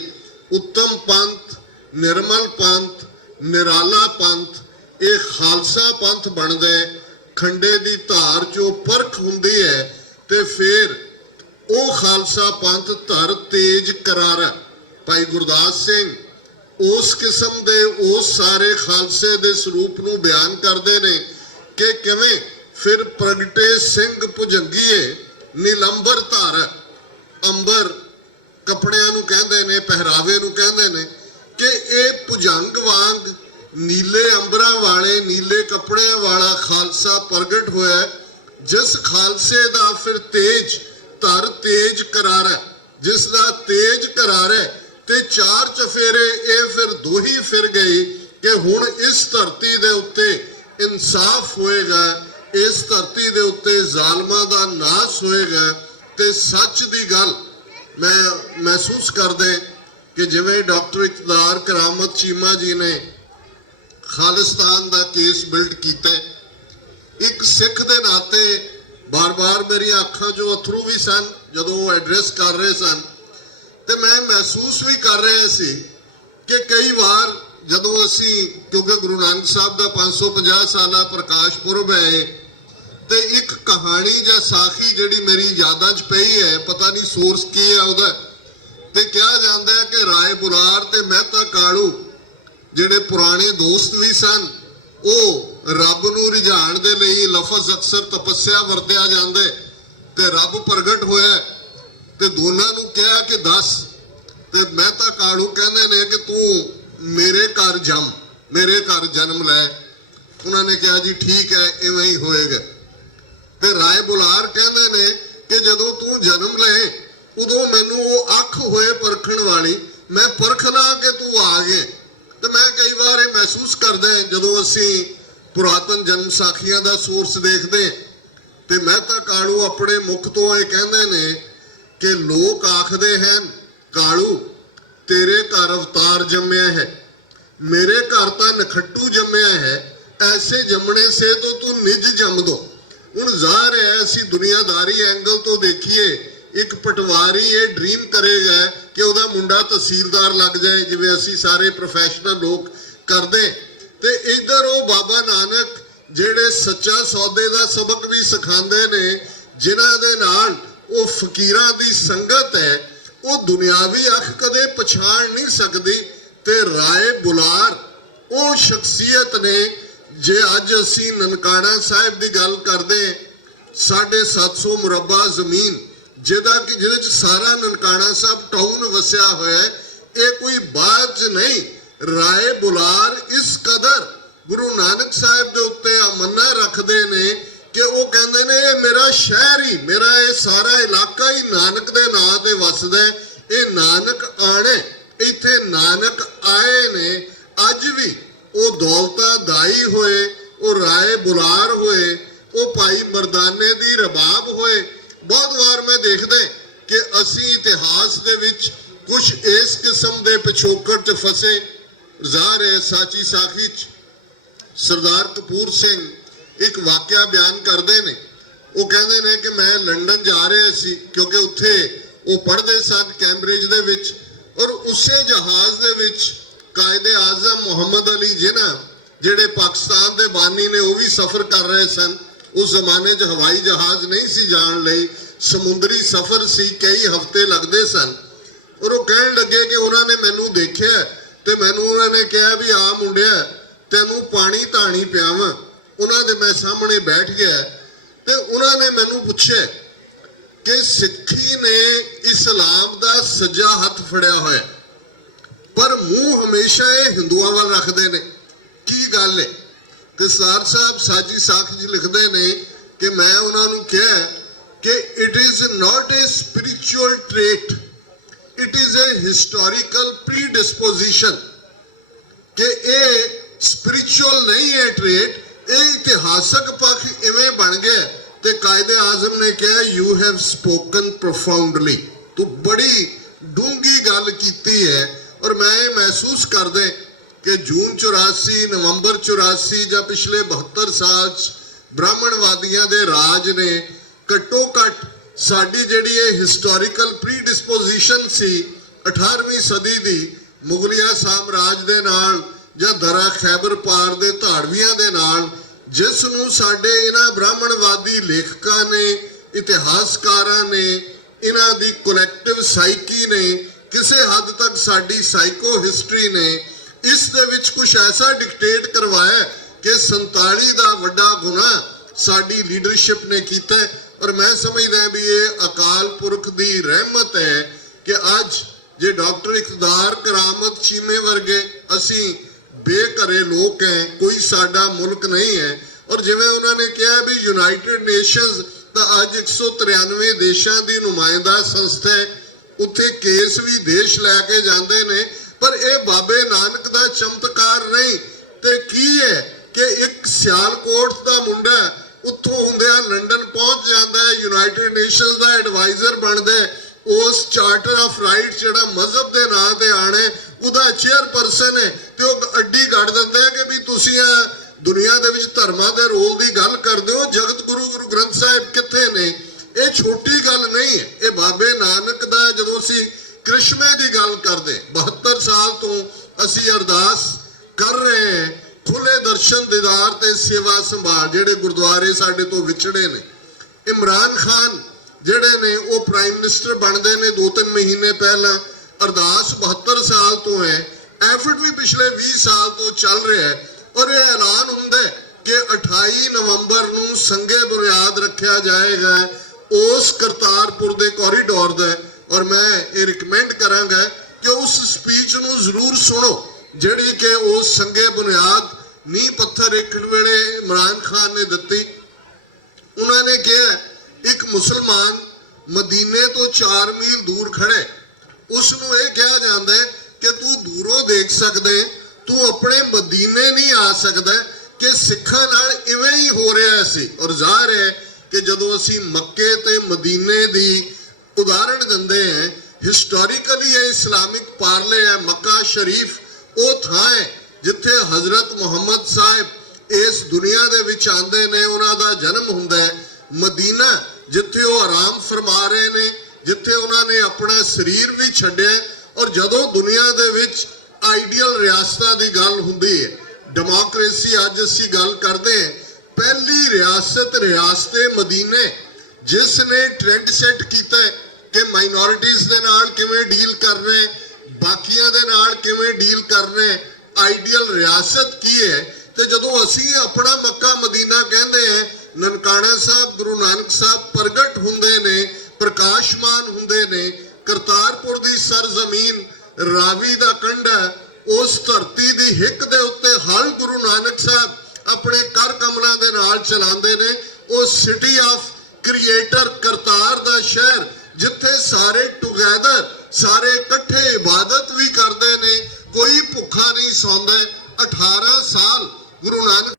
ਉੱਤਮ ਪੰਥ, ਨਿਰਮਲ ਪੰਥ, ਨਿਰਾਲਾ ਪੰਥ, ਇਹ ਖਾਲਸਾ ਪੰਥ ਬਣਦਾ ਹੈ। ਖੰਡੇ ਦੀ ਧਾਰ ਚੋਂ ਪਰਖ ਹੁੰਦੀ ਹੈ ਤੇ ਫਿਰ ਉਹ ਖਾਲਸਾ ਪੰਥ ਧਰ ਤੇਜ ਕਰਾਰਾ। ਭਾਈ ਗੁਰਦਾਸ ਸਿੰਘ ਉਸ ਕਿਸਮ ਦੇ ਉਸ ਸਾਰੇ ਖਾਲਸੇ ਦੇ ਸਰੂਪ ਨੂੰ ਬਿਆਨ ਕਰਦੇ ਨੇ ਕਿ ਕਿਵੇਂ ਫਿਰ ਪ੍ਰਗਟੇ ਸਿੰਘ ਭੁਜੰਗੀਏ ਨੀਲੰਬਰ ਧਾਰ। ਅੰਬਰ ਕੱਪੜਿਆਂ ਨੂੰ ਕਹਿੰਦੇ ਨੇ, ਪਹਿਰਾਵੇ ਨੂੰ ਕਹਿੰਦੇ ਨੇ ਕਿ ਇਹ ਭੁਜੰਗ ਵਾਂਗ ਨੀਲੇ ਅੰਬਰਾਂ ਵਾਲੇ, ਨੀਲੇ ਕੱਪੜਿਆਂ ਵਾਲਾ ਖਾਲਸਾ ਪ੍ਰਗਟ ਹੋਇਆ, ਜਿਸ ਖਾਲਸੇ ਦਾ ਫਿਰ ਤੇਜ ਧਰ ਤੇਜ ਕਰਾਰਾ, ਜਿਸ ਦਾ ਤੇਜ ਕਰਾਰਾ ਤੇ ਚਾਰ ਚਫੇਰੇ ਇਹ ਫਿਰ ਦੋਹੀ ਫਿਰ ਗਈ ਕਿ ਹੁਣ ਇਸ ਧਰਤੀ ਦੇ ਉੱਤੇ ਇਨਸਾਫ ਹੋਏਗਾ, ਇਸ ਧਰਤੀ ਦੇ ਉੱਤੇ ਜ਼ਾਲਮਾਂ ਦਾ ਨਾਸ਼ ਹੋਏਗਾ। ਤੇ ਸੱਚ ਦੀ ਗੱਲ ਮੈਂ ਮਹਿਸੂਸ ਕਰਦੇ ਕਿ ਜਿਵੇਂ ਡਾਕਟਰ ਇਕਤਦਾਰ ਕਰਾਮਤ ਚੀਮਾ ਜੀ ਨੇ ਖਾਲਿਸਤਾਨ ਦਾ ਕੇਸ ਬਿਲਡ ਕੀਤਾ, ਇੱਕ ਸਿੱਖ ਦੇ ਨਾਤੇ ਬਾਰ-ਬਾਰ ਮੇਰੀਆਂ ਅੱਖਾਂ 'ਚੋਂ ਅਥਰੂ ਵੀ ਸਨ ਜਦੋਂ ਉਹ ਐਡਰੈਸ ਕਰ ਰਹੇ ਸਨ, ਤੇ ਮੈਂ ਮਹਿਸੂਸ ਵੀ ਕਰ ਰਿਹਾ ਸੀ ਕਿ ਕਈ ਵਾਰ ਜਦੋਂ ਅਸੀਂ, ਕਿਉਂਕਿ ਗੁਰੂ ਨਾਨਕ ਸਾਹਿਬ ਦਾ 550 ਸਾਲਾ ਪ੍ਰਕਾਸ਼ ਪੁਰਬ ਹੈ, ਤੇ ਇੱਕ ਕਹਾਣੀ ਜਾਂ ਸਾਖੀ ਜਿਹੜੀ ਮੇਰੀ ਯਾਦਾਂ 'ਚ ਪਈ ਹੈ, ਪਤਾ ਨਹੀਂ ਸੋਰਸ ਕੀ ਹੈ ਉਹਦਾ, ਤੇ ਕਿਹਾ ਜਾਂਦਾ ਹੈ ਕਿ ਰਾਏ ਬੁਲਾਰ ਤੇ ਮਹਿਤਾ ਕਾਲੂ ਜਿਹੜੇ ਪੁਰਾਣੇ ਦੋਸਤ ਵੀ ਸਨ, ਉਹ ਰੱਬ ਨੂੰ ਰਿਝਾਉਣ ਦੇ ਲਈ ਲਫ਼ਜ਼ ਅਕਸਰ ਤਪੱਸਿਆ ਵਰਤਿਆ ਜਾਂਦਾ, ਤੇ ਰੱਬ ਪ੍ਰਗਟ ਹੋਇਆ ਤੇ ਦੋਨਾਂ ਨੂੰ ਕਿਹਾ ਕਿ ਦੱਸ, ਤੇ ਮਹਿਤਾ ਕਾਲੂ ਕਹਿੰਦੇ ਨੇ ਕਿ ਤੂੰ ਮੇਰੇ ਘਰ ਜੰਮ, ਮੇਰੇ ਘਰ ਜਨਮ ਲੈ। ਉਹਨਾਂ ਨੇ ਕਿਹਾ ਜੀ ਠੀਕ ਹੈ, ਇਵੇਂ ਹੀ ਹੋਏਗਾ। ਤੇ ਰਾਏ ਬੁਲਾਰ ਕਹਿੰਦੇ ਨੇ ਕਿ ਜਦੋਂ ਤੂੰ ਜਨਮ ਲਏ ਉਦੋਂ ਮੈਨੂੰ ਉਹ ਅੱਖ ਹੋਏ ਪਰਖਣ ਵਾਲੀ, ਮੈਂ ਪਰਖ ਲਾਂ ਕਿ ਤੂੰ ਆ ਗਏ। ਤੇ ਮੈਂ ਕਈ ਵਾਰ ਇਹ ਮਹਿਸੂਸ ਕਰਦਾ ਜਦੋਂ ਅਸੀਂ ਪੁਰਾਤਨ ਜਨਮ ਸਾਖੀਆਂ ਦਾ ਸੋਰਸ ਦੇਖਦੇ, ਤੇ ਮਹਿਤਾ ਕਾਲੂ ਆਪਣੇ ਮੁਖ ਤੋਂ ਇਹ ਕਹਿੰਦੇ ਨੇ ਕਿ ਲੋਕ ਆਖਦੇ ਹਨ ਕਾਲੂ ਤੇਰੇ ਘਰ ਅਵਤਾਰ ਜੰਮਿਆ ਹੈ, ਮੇਰੇ ਘਰ ਤਾਂ ਨਖੱਟੂ ਜੰਮਿਆ ਹੈ, ਐਸੇ ਜੰਮਣੇ ਸੇ ਤੋਂ ਤੂੰ ਨਿਜ ਜੰਮ ਦੋ। ਹੁਣ ਜ਼ਾਹਰ ਹੈ ਅਸੀਂ ਦੁਨੀਆਦਾਰੀ ਐਂਗਲ ਤੋਂ ਦੇਖੀਏ, ਇੱਕ ਪਟਵਾਰੀ ਇਹ ਡ੍ਰੀਮ ਕਰੇਗਾ ਕਿ ਉਹਦਾ ਮੁੰਡਾ ਤਹਿਸੀਲਦਾਰ ਲੱਗ ਜਾਏ, ਜਿਵੇਂ ਅਸੀਂ ਸਾਰੇ ਪ੍ਰੋਫੈਸ਼ਨਲ ਲੋਕ ਕਰਦੇ, ਤੇ ਇੱਧਰ ਉਹ ਬਾਬਾ ਨਾਨਕ ਜਿਹੜੇ ਸੱਚਾ ਸੌਦੇ ਦਾ ਸਬਕ ਵੀ ਸਿਖਾਉਂਦੇ ਨੇ, ਜਿਨ੍ਹਾਂ ਦੇ ਨਾਲ ਉਹ ਫਕੀਰਾਂ ਦੀ ਸੰਗਤ ਹੈ, ਉਹ ਦੁਨਿਆਵੀ ਅੱਖ ਕਦੇ ਪਛਾਣ ਨਹੀਂ ਸਕਦੀ। ਤੇ ਰਾਏ ਬੁਲਾਰ ਉਹ ਸ਼ਖਸੀਅਤ ਨੇ, ਜੇ ਅੱਜ ਅਸੀਂ ਨਨਕਾਣਾ ਸਾਹਿਬ ਦੀ ਗੱਲ ਕਰਦੇ, 750 ਮੁਰੱਬਾ ਜ਼ਮੀਨ ਜਿਹਦੇ ਚ ਸਾਰਾ ਨਨਕਾਣਾ ਸਾਹਿਬ ਟਾਊਨ ਵਸਿਆ ਹੋਇਆ ਹੈ, ਇਹ ਕੋਈ ਬਾਤ ਨਹੀਂ। ਰਾਏ ਬੁਲਾਰ ਇਸ ਕਦਰ ਗੁਰੂ ਨਾਨਕ ਸਾਹਿਬ ਦੇ ਉੱਤੇ ਅਮਨਾ ਰੱਖਦੇ ਨੇ ਕਿ ਉਹ ਕਹਿੰਦੇ ਨੇ ਇਹ ਮੇਰਾ ਸ਼ਹਿਰ ਹੀ, ਮੇਰਾ ਇਹ ਸਾਰਾ ਇਲਾਕਾ ਹੀ ਨਾਨਕ ਦੇ ਨਾਂ ਤੇ ਵਸਦਾ, ਇਹ ਨਾਨਕ ਆਣੇ, ਇੱਥੇ ਨਾਨਕ ਆਏ ਨੇ। ਅੱਜ ਵੀ ਉਹ ਦੌਲਤਾਂ ਦਾਈ ਹੋਏ, ਉਹ ਰਾਏ ਬੁਲਾਰ ਹੋਏ, ਉਹ ਭਾਈ ਮਰਦਾਨੇ ਦੀ ਰਬਾਬ ਹੋਏ। ਬਹੁਤ ਵਾਰ ਮੈਂ ਦੇਖਦਾ ਕਿ ਅਸੀਂ ਇਤਿਹਾਸ ਦੇ ਵਿੱਚ ਕੁਝ ਇਸ ਕਿਸਮ ਦੇ ਪਿਛੋਕੜ 'ਚ ਫਸੇ। ਜ਼ਾਹਰ ਹੈ ਸਾਚੀ ਸਾਖੀ 'ਚ ਸਰਦਾਰ ਕਪੂਰ ਸਿੰਘ ਇੱਕ ਵਾਕਿਆ ਬਿਆਨ ਕਰਦੇ ਨੇ, ਉਹ ਕਹਿੰਦੇ ਨੇ ਕਿ ਮੈਂ ਲੰਡਨ ਜਾ ਰਿਹਾ ਸੀ, ਕਿਉਂਕਿ ਉੱਥੇ ਉਹ ਪੜ੍ਹਦੇ ਸਨ ਕੈਂਬਰਿਜ ਦੇ ਵਿੱਚ, ਔਰ ਉਸੇ ਜਹਾਜ਼ ਦੇ ਵਿੱਚ ਕਾਇਦੇ ਆਜ਼ਮ ਮੁਹੰਮਦ ਅਲੀ ਜਿਨਾ ਜਿਹੜੇ ਪਾਕਿਸਤਾਨ ਦੇ ਬਾਨੀ ਨੇ, ਉਹ ਵੀ ਸਫ਼ਰ ਕਰ ਰਹੇ ਸਨ। ਉਸ ਜ਼ਮਾਨੇ 'ਚ ਹਵਾਈ ਜਹਾਜ਼ ਨਹੀਂ ਸੀ ਜਾਣ ਲਈ, ਸਮੁੰਦਰੀ ਸਫ਼ਰ ਸੀ, ਕਈ ਹਫ਼ਤੇ ਲੱਗਦੇ ਸਨ। ਔਰ ਉਹ ਕਹਿਣ ਲੱਗੇ ਕਿ ਉਹਨਾਂ ਨੇ ਮੈਨੂੰ ਦੇਖਿਆ ਤੇ ਮੈਨੂੰ ਉਹਨਾਂ ਨੇ ਕਿਹਾ ਵੀ ਆ ਮੁੰਡਿਆ ਤੈਨੂੰ ਪਾਣੀ ਧਾਣੀ ਪਿਆਵਾਂ। ਉਹਨਾਂ ਦੇ ਮੈਂ ਸਾਹਮਣੇ ਬੈਠ ਗਿਆ ਤੇ ਉਹਨਾਂ ਨੇ ਮੈਨੂੰ ਪੁੱਛਿਆ ਕਿ ਸਿੱਖੀ ਨੇ ਇਸਲਾਮ ਦਾ ਸੱਜਾ ਹੱਥ ਫੜਿਆ ਹੋਇਆ, ਪਰ ਮੂੰਹ ਹਮੇਸ਼ਾ ਇਹ ਹਿੰਦੂਆਂ ਵੱਲ ਰੱਖਦੇ ਨੇ, ਕੀ ਗੱਲ ਹੈ? ਤੇ ਸਰ ਸਾਹਿਬ ਸਾਜੀ ਸਾਖ ਜੀ ਲਿਖਦੇ ਨੇ ਕਿ ਮੈਂ ਉਹਨਾਂ ਨੂੰ ਕਿਹਾ ਕਿ it is not a spiritual trait, it is a historical predisposition, ਕਿ ਇਹ ਸਪਿਰਿਚੁਅਲ ਨਹੀਂ ਹੈ ਟ੍ਰੇਟ, ਇਹ ਇਤਿਹਾਸਕ ਪੱਖ ਇਵੇਂ ਬਣ ਗਿਆ। ਤੇ ਕਾਇਦੇ ਆਜ਼ਮ ਨੇ ਕਿਹਾ ਯੂ ਹੈਵ ਸਪੋਕਨ ਪ੍ਰੋਫਾਉਂਡਲੀ, ਤੂੰ ਬੜੀ ਡੂੰਗੀ ਗੱਲ ਕੀਤੀ ਹੈ। ਔਰ ਮੈਂ ਇਹ ਮਹਿਸੂਸ ਕਰਦੇ ਕਿ ਜੂਨ 84, ਨਵੰਬਰ 84 ਜਾਂ ਪਿਛਲੇ 72 ਸਾਲ 'ਚ ਬ੍ਰਾਹਮਣਵਾਦੀਆਂ ਦੇ ਰਾਜ ਨੇ ਘੱਟੋ ਘੱਟ ਸਾਡੀ ਜਿਹੜੀ ਇਹ ਹਿਸਟੋਰੀਕਲ ਪ੍ਰੀਡਿਸਪੋਜੀਸ਼ਨ ਸੀ 18ਵੀਂ ਸਦੀ ਦੀ ਮੁਗਲਿਆ ਸਾਮਰਾਜ ਦੇ ਨਾਲ ਜਾਂ ਦਰਾ ਖੈਬਰ ਪਾਰ ਦੇ ਧਾੜਵੀਆਂ ਦੇ ਨਾਲ, ਜਿਸ ਨੂੰ ਸਾਡੇ ਇਹਨਾਂ ਬ੍ਰਾਹਮਣਵਾਦੀ ਲੇਖਕਾਂ ਨੇ, ਇਤਿਹਾਸਕਾਰਾਂ ਨੇ, ਇਹਨਾਂ ਦੀ ਕਲੈਕਟਿਵ ਸਾਈਕੀ ਨੇ, ਕਿਸੇ ਹੱਦ ਤੱਕ ਸਾਡੀ ਸਾਈਕੋ ਹਿਸਟਰੀ ਨੇ ਇਸ ਦੇ ਵਿੱਚ ਕੁਝ ਐਸਾ ਡਿਕਟੇਟ ਕਰਵਾਇਆ ਕਿ 47 ਦਾ ਵੱਡਾ ਗੁਨਾਹ ਸਾਡੀ ਲੀਡਰਸ਼ਿਪ ਨੇ ਕੀਤਾ। ਔਰ ਮੈਂ ਸਮਝਦਾ ਵੀ ਇਹ ਅਕਾਲ ਪੁਰਖ ਦੀ ਰਹਿਮਤ ਹੈ ਕਿ ਅੱਜ ਜੇ ਡਾਕਟਰ ਇਕਤਦਾਰ ਕਰਾਮਤ ਚੀਮੇ ਵਰਗੇ ਅਸੀਂ ਬੇਘਰੇ ਲੋਕ ਹੈ, ਕੋਈ ਸਾਡਾ ਮੁਲਕ ਨਹੀਂ ਹੈ। ਔਰ ਜਿਵੇਂ ਉਹਨਾਂ ਨੇ ਕਿਹਾ ਵੀ ਯੂਨਾਈਟਿਡ ਨੇਸ਼ਨਸ ਤਾਂ ਅੱਜ 193 ਦੇਸ਼ਾਂ ਦੀ ਨੁਮਾਇੰਦਾ ਸੰਸਥਾ ਹੈ, ਉੱਥੇ ਕੇਸ ਵੀ ਦੇਸ਼ ਲੈ ਕੇ ਜਾਂਦੇ ਨੇ। ਪਰ ਇਹ ਬਾਬੇ ਨਾਨਕ ਦਾ ਚਮਤਕਾਰ ਨਹੀਂ ਤੇ ਕੀ ਹੈ ਕਿ ਇੱਕ ਸਿਆਲਕੋਟ ਦਾ ਮੁੰਡਾ ਉੱਥੋਂ ਹੁੰਦਿਆਂ ਲੰਡਨ ਪਹੁੰਚ ਜਾਂਦਾ ਹੈ, ਯੂਨਾਈਟਿਡ ਨੇਸ਼ਨਸ ਦਾ ਐਡਵਾਈਜ਼ਰ ਬਣਦਾ ਹੈ, ਉਸ ਚਾਰਟਰ ਆਫ ਰਾਈਟਸ ਜਿਹੜਾ ਮਜ਼ਹਬ ਦੇ ਨਾਂ ਤੇ ਆਣੇ ਉਹਦਾ ਚੇਅਰਪਰਸਨ ਹੈ, ਤੇ ਉਹ ਅੱਡੀ ਗੱਡ ਦਿੰਦਾ ਹੈ ਕਿ ਵੀ ਤੁਸੀਂ ਦੁਨੀਆ ਦੇ ਵਿੱਚ ਧਰਮਾਂ ਦੇ ਰੋਲ ਦੀ ਗੱਲ ਕਰਦੇ ਹੋ, ਜਗਤ ਗੁਰੂ ਗੁਰੂ ਗ੍ਰੰਥ ਸਾਹਿਬ ਕਿੱਥੇ ਨੇ? ਇਹ ਛੋਟੀ ਗੱਲ ਨਹੀਂ ਹੈ। ਇਹ ਬਾਬੇ ਨਾਨਕ ਦਾ ਜਦੋਂ ਅਸੀਂ ਕ੍ਰਿਸ਼ਮੇ ਦੀ ਗੱਲ ਕਰਦੇ 72 ਸਾਲ ਤੋਂ ਅਸੀਂ ਅਰਦਾਸ ਕਰ ਰਹੇ ਹਾਂ ਖੁੱਲੇ ਦਰਸ਼ਨ ਦੀਦਾਰ ਤੇ ਸੇਵਾ ਸੰਭਾਲ, ਜਿਹੜੇ ਗੁਰਦੁਆਰੇ ਸਾਡੇ ਤੋਂ ਵਿਛੜੇ ਨੇ। ਇਮਰਾਨ ਖਾਨ ਜਿਹੜੇ ਨੇ ਉਹ ਪ੍ਰਾਈਮ ਮਿਨਿਸਟਰ ਬਣਦੇ ਨੇ 2-3 ਮਹੀਨੇ ਪਹਿਲਾਂ, ਅਰਦਾਸ 72 ਸਾਲ ਤੋਂ ਹੈ, ਐਫਰਟ ਵੀ ਪਿਛਲੇ 20 ਸਾਲ ਤੋਂ ਚੱਲ ਰਿਹਾ ਹੈ। ਔਰ ਇਹ ਐਲਾਨ ਹੁੰਦਾ ਕਿ 28 ਨਵੰਬਰ ਨੂੰ ਸੰਗੇ ਬੁਨਿਆਦ ਰੱਖਿਆ ਜਾਏਗਾ ਉਸ ਕਰਤਾਰਪੁਰ ਦੇ ਕੋਰੀਡੋਰ ਦਾ। ਔਰ ਮੈਂ ਇਹ ਰਿਕਮੈਂਡ ਕਰਾਂਗਾ ਕਿ ਉਸ ਸਪੀਚ ਨੂੰ ਜ਼ਰੂਰ ਸੁਣੋ ਜਿਹੜੀ ਕਿ ਉਸ ਸੰਗੇ ਬੁਨਿਆਦ ਨੀਂਹ ਪੱਥਰ ਰੱਖਣ ਵੇਲੇ ਇਮਰਾਨ ਖਾਨ ਨੇ ਦਿੱਤੀ। ਉਹਨਾਂ ਨੇ ਕਿਹਾ ਇੱਕ ਮੁਸਲਮਾਨ ਮਦੀਨੇ ਤੋਂ 4 ਮੀਲ ਦੂਰ ਖੜੇ, ਉਸ ਨੂੰ ਇਹ ਕਿਹਾ ਜਾਂਦਾ ਹੈ ਕਿ ਤੂੰ ਦੂਰੋਂ ਦੇਖ ਸਕਦੇ, ਤੂੰ ਆਪਣੇ ਮਦੀਨੇ ਨਹੀਂ ਆ ਸਕਦਾ, ਕਿ ਸਿੱਖਾਂ ਨਾਲ ਇਵੇਂ ਹੀ ਹੋ ਰਿਹਾ ਸੀ। ਔਰ ਜ਼ਾਹਿਰ ਹੈ ਕਿ ਜਦੋਂ ਅਸੀਂ ਮੱਕੇ ਤੇ ਮਦੀਨੇ ਦੀ ਉਦਾਹਰਣ ਦਿੰਦੇ ਹਾਂ, ਹਿਸਟੋਰੀਕਲੀ ਇਹ ਇਸਲਾਮਿਕ ਪਾਰਲੇ ਹੈ। ਮੱਕਾ ਸ਼ਰੀਫ ਉਹ ਥਾਂ ਹੈ ਜਿੱਥੇ ਹਜ਼ਰਤ ਮੁਹੰਮਦ ਸਾਹਿਬ ਇਸ ਦੁਨੀਆ ਦੇ ਵਿੱਚ ਆਉਂਦੇ ਨੇ, ਉਹਨਾਂ ਦਾ ਜਨਮ ਹੁੰਦਾ ਹੈ। ਮਦੀਨਾ ਜਿੱਥੇ ਉਹ ਆਰਾਮ ਫਰਮਾ ਰਹੇ ਨੇ, ਜਿੱਥੇ ਉਹਨਾਂ ਨੇ ਆਪਣਾ ਸਰੀਰ ਵੀ ਛੱਡਿਆ। ਔਰ ਜਦੋਂ ਦੁਨੀਆ ਦੇ ਵਿੱਚ ਆਈਡੀਅਲ ਰਿਆਸਤਾਂ ਦੀ ਗੱਲ ਹੁੰਦੀ ਹੈ, ਡੈਮੋਕ੍ਰੇਸੀ ਅੱਜ ਅਸੀਂ ਗੱਲ ਕਰਦੇ ਹਾਂ, ਪਹਿਲੀ ਰਿਆਸਤ ਰਿਆਸਤੇ ਮਦੀਨੇ ਜਿਸ ਨੇ ਟ੍ਰੈਂਡ ਸੈੱਟ ਕੀਤਾ ਕਿ ਮਾਈਨੋਰਿਟੀਜ਼ ਦੇ ਨਾਲ ਕਿਵੇਂ ਡੀਲ ਕਰਨਾ ਹੈ, ਬਾਕੀਆਂ ਦੇ ਨਾਲ ਕਿਵੇਂ ਡੀਲ ਕਰਨਾ ਹੈ, ਆਈਡੀਅਲ ਰਿਆਸਤ ਕੀ ਹੈ। ਤੇ ਜਦੋਂ ਅਸੀਂ ਆਪਣਾ ਮੱਕਾ ਮਦੀਨਾ ਕਹਿੰਦੇ ਹਾਂ, ਨਨਕਾਣਾ ਸਾਹਿਬ ਗੁਰੂ ਨਾਨਕ ਸਾਹਿਬ ਪ੍ਰਗਟ ਹੁੰਦੇ ਨੇ, ਪ੍ਰਕਾਸ਼ਮਾਨ ਹੁੰਦੇ ਨੇ, ਕਰਤਾਰਪੁਰ ਦੀ ਸਰਜ਼ਮੀਨ ਰਾਵੀ ਦਾ ਕੰਢਾ, ਉਸ ਧਰਤੀ ਦੀ ਹਿੱਕ ਦੇ ਉੱਤੇ ਹਲ ਗੁਰੂ ਨਾਨਕ ਸਾਹਿਬ ਆਪਣੇ ਕਰ ਕਮਲਾਂ ਦੇ ਨਾਲ ਚਲਾਉਂਦੇ ਨੇ। ਉਹ ਸਿਟੀ ਆਫ ਕ੍ਰੀਏਟਰ ਕਰਤਾਰ ਦਾ ਸ਼ਹਿਰ ਜਿੱਥੇ ਸਾਰੇ ਟੁਗੇਦਰ, ਸਾਰੇ ਇਕੱਠੇ ਇਬਾਦਤ ਵੀ ਕਰਦੇ ਨੇ, ਕੋਈ ਭੁੱਖਾ ਨਹੀਂ ਸੌਂਦਾ। 18 ਸਾਲ ਗੁਰੂ ਨਾਨਕ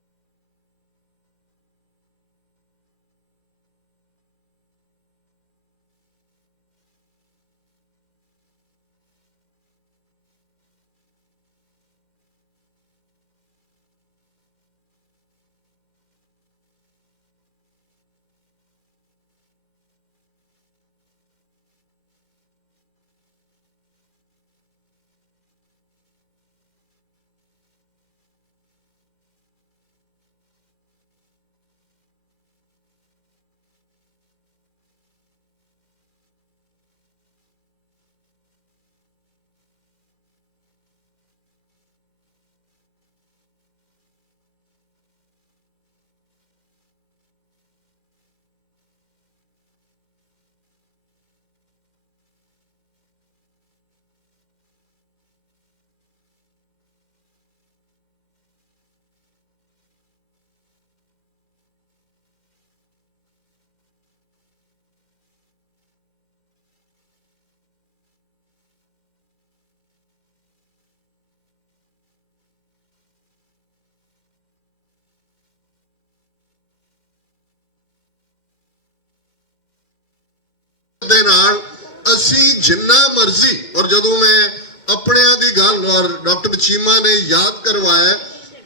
ਜਿੰਨਾ ਮਰਜ਼ੀ, ਔਰ ਜਦੋਂ ਮੈਂ ਆਪਣਿਆਂ ਦੀ ਗੱਲ ਔਰ ਡਾਕਟਰ ਚੀਮਾ ਨੇ ਯਾਦ ਕਰਵਾਇਆ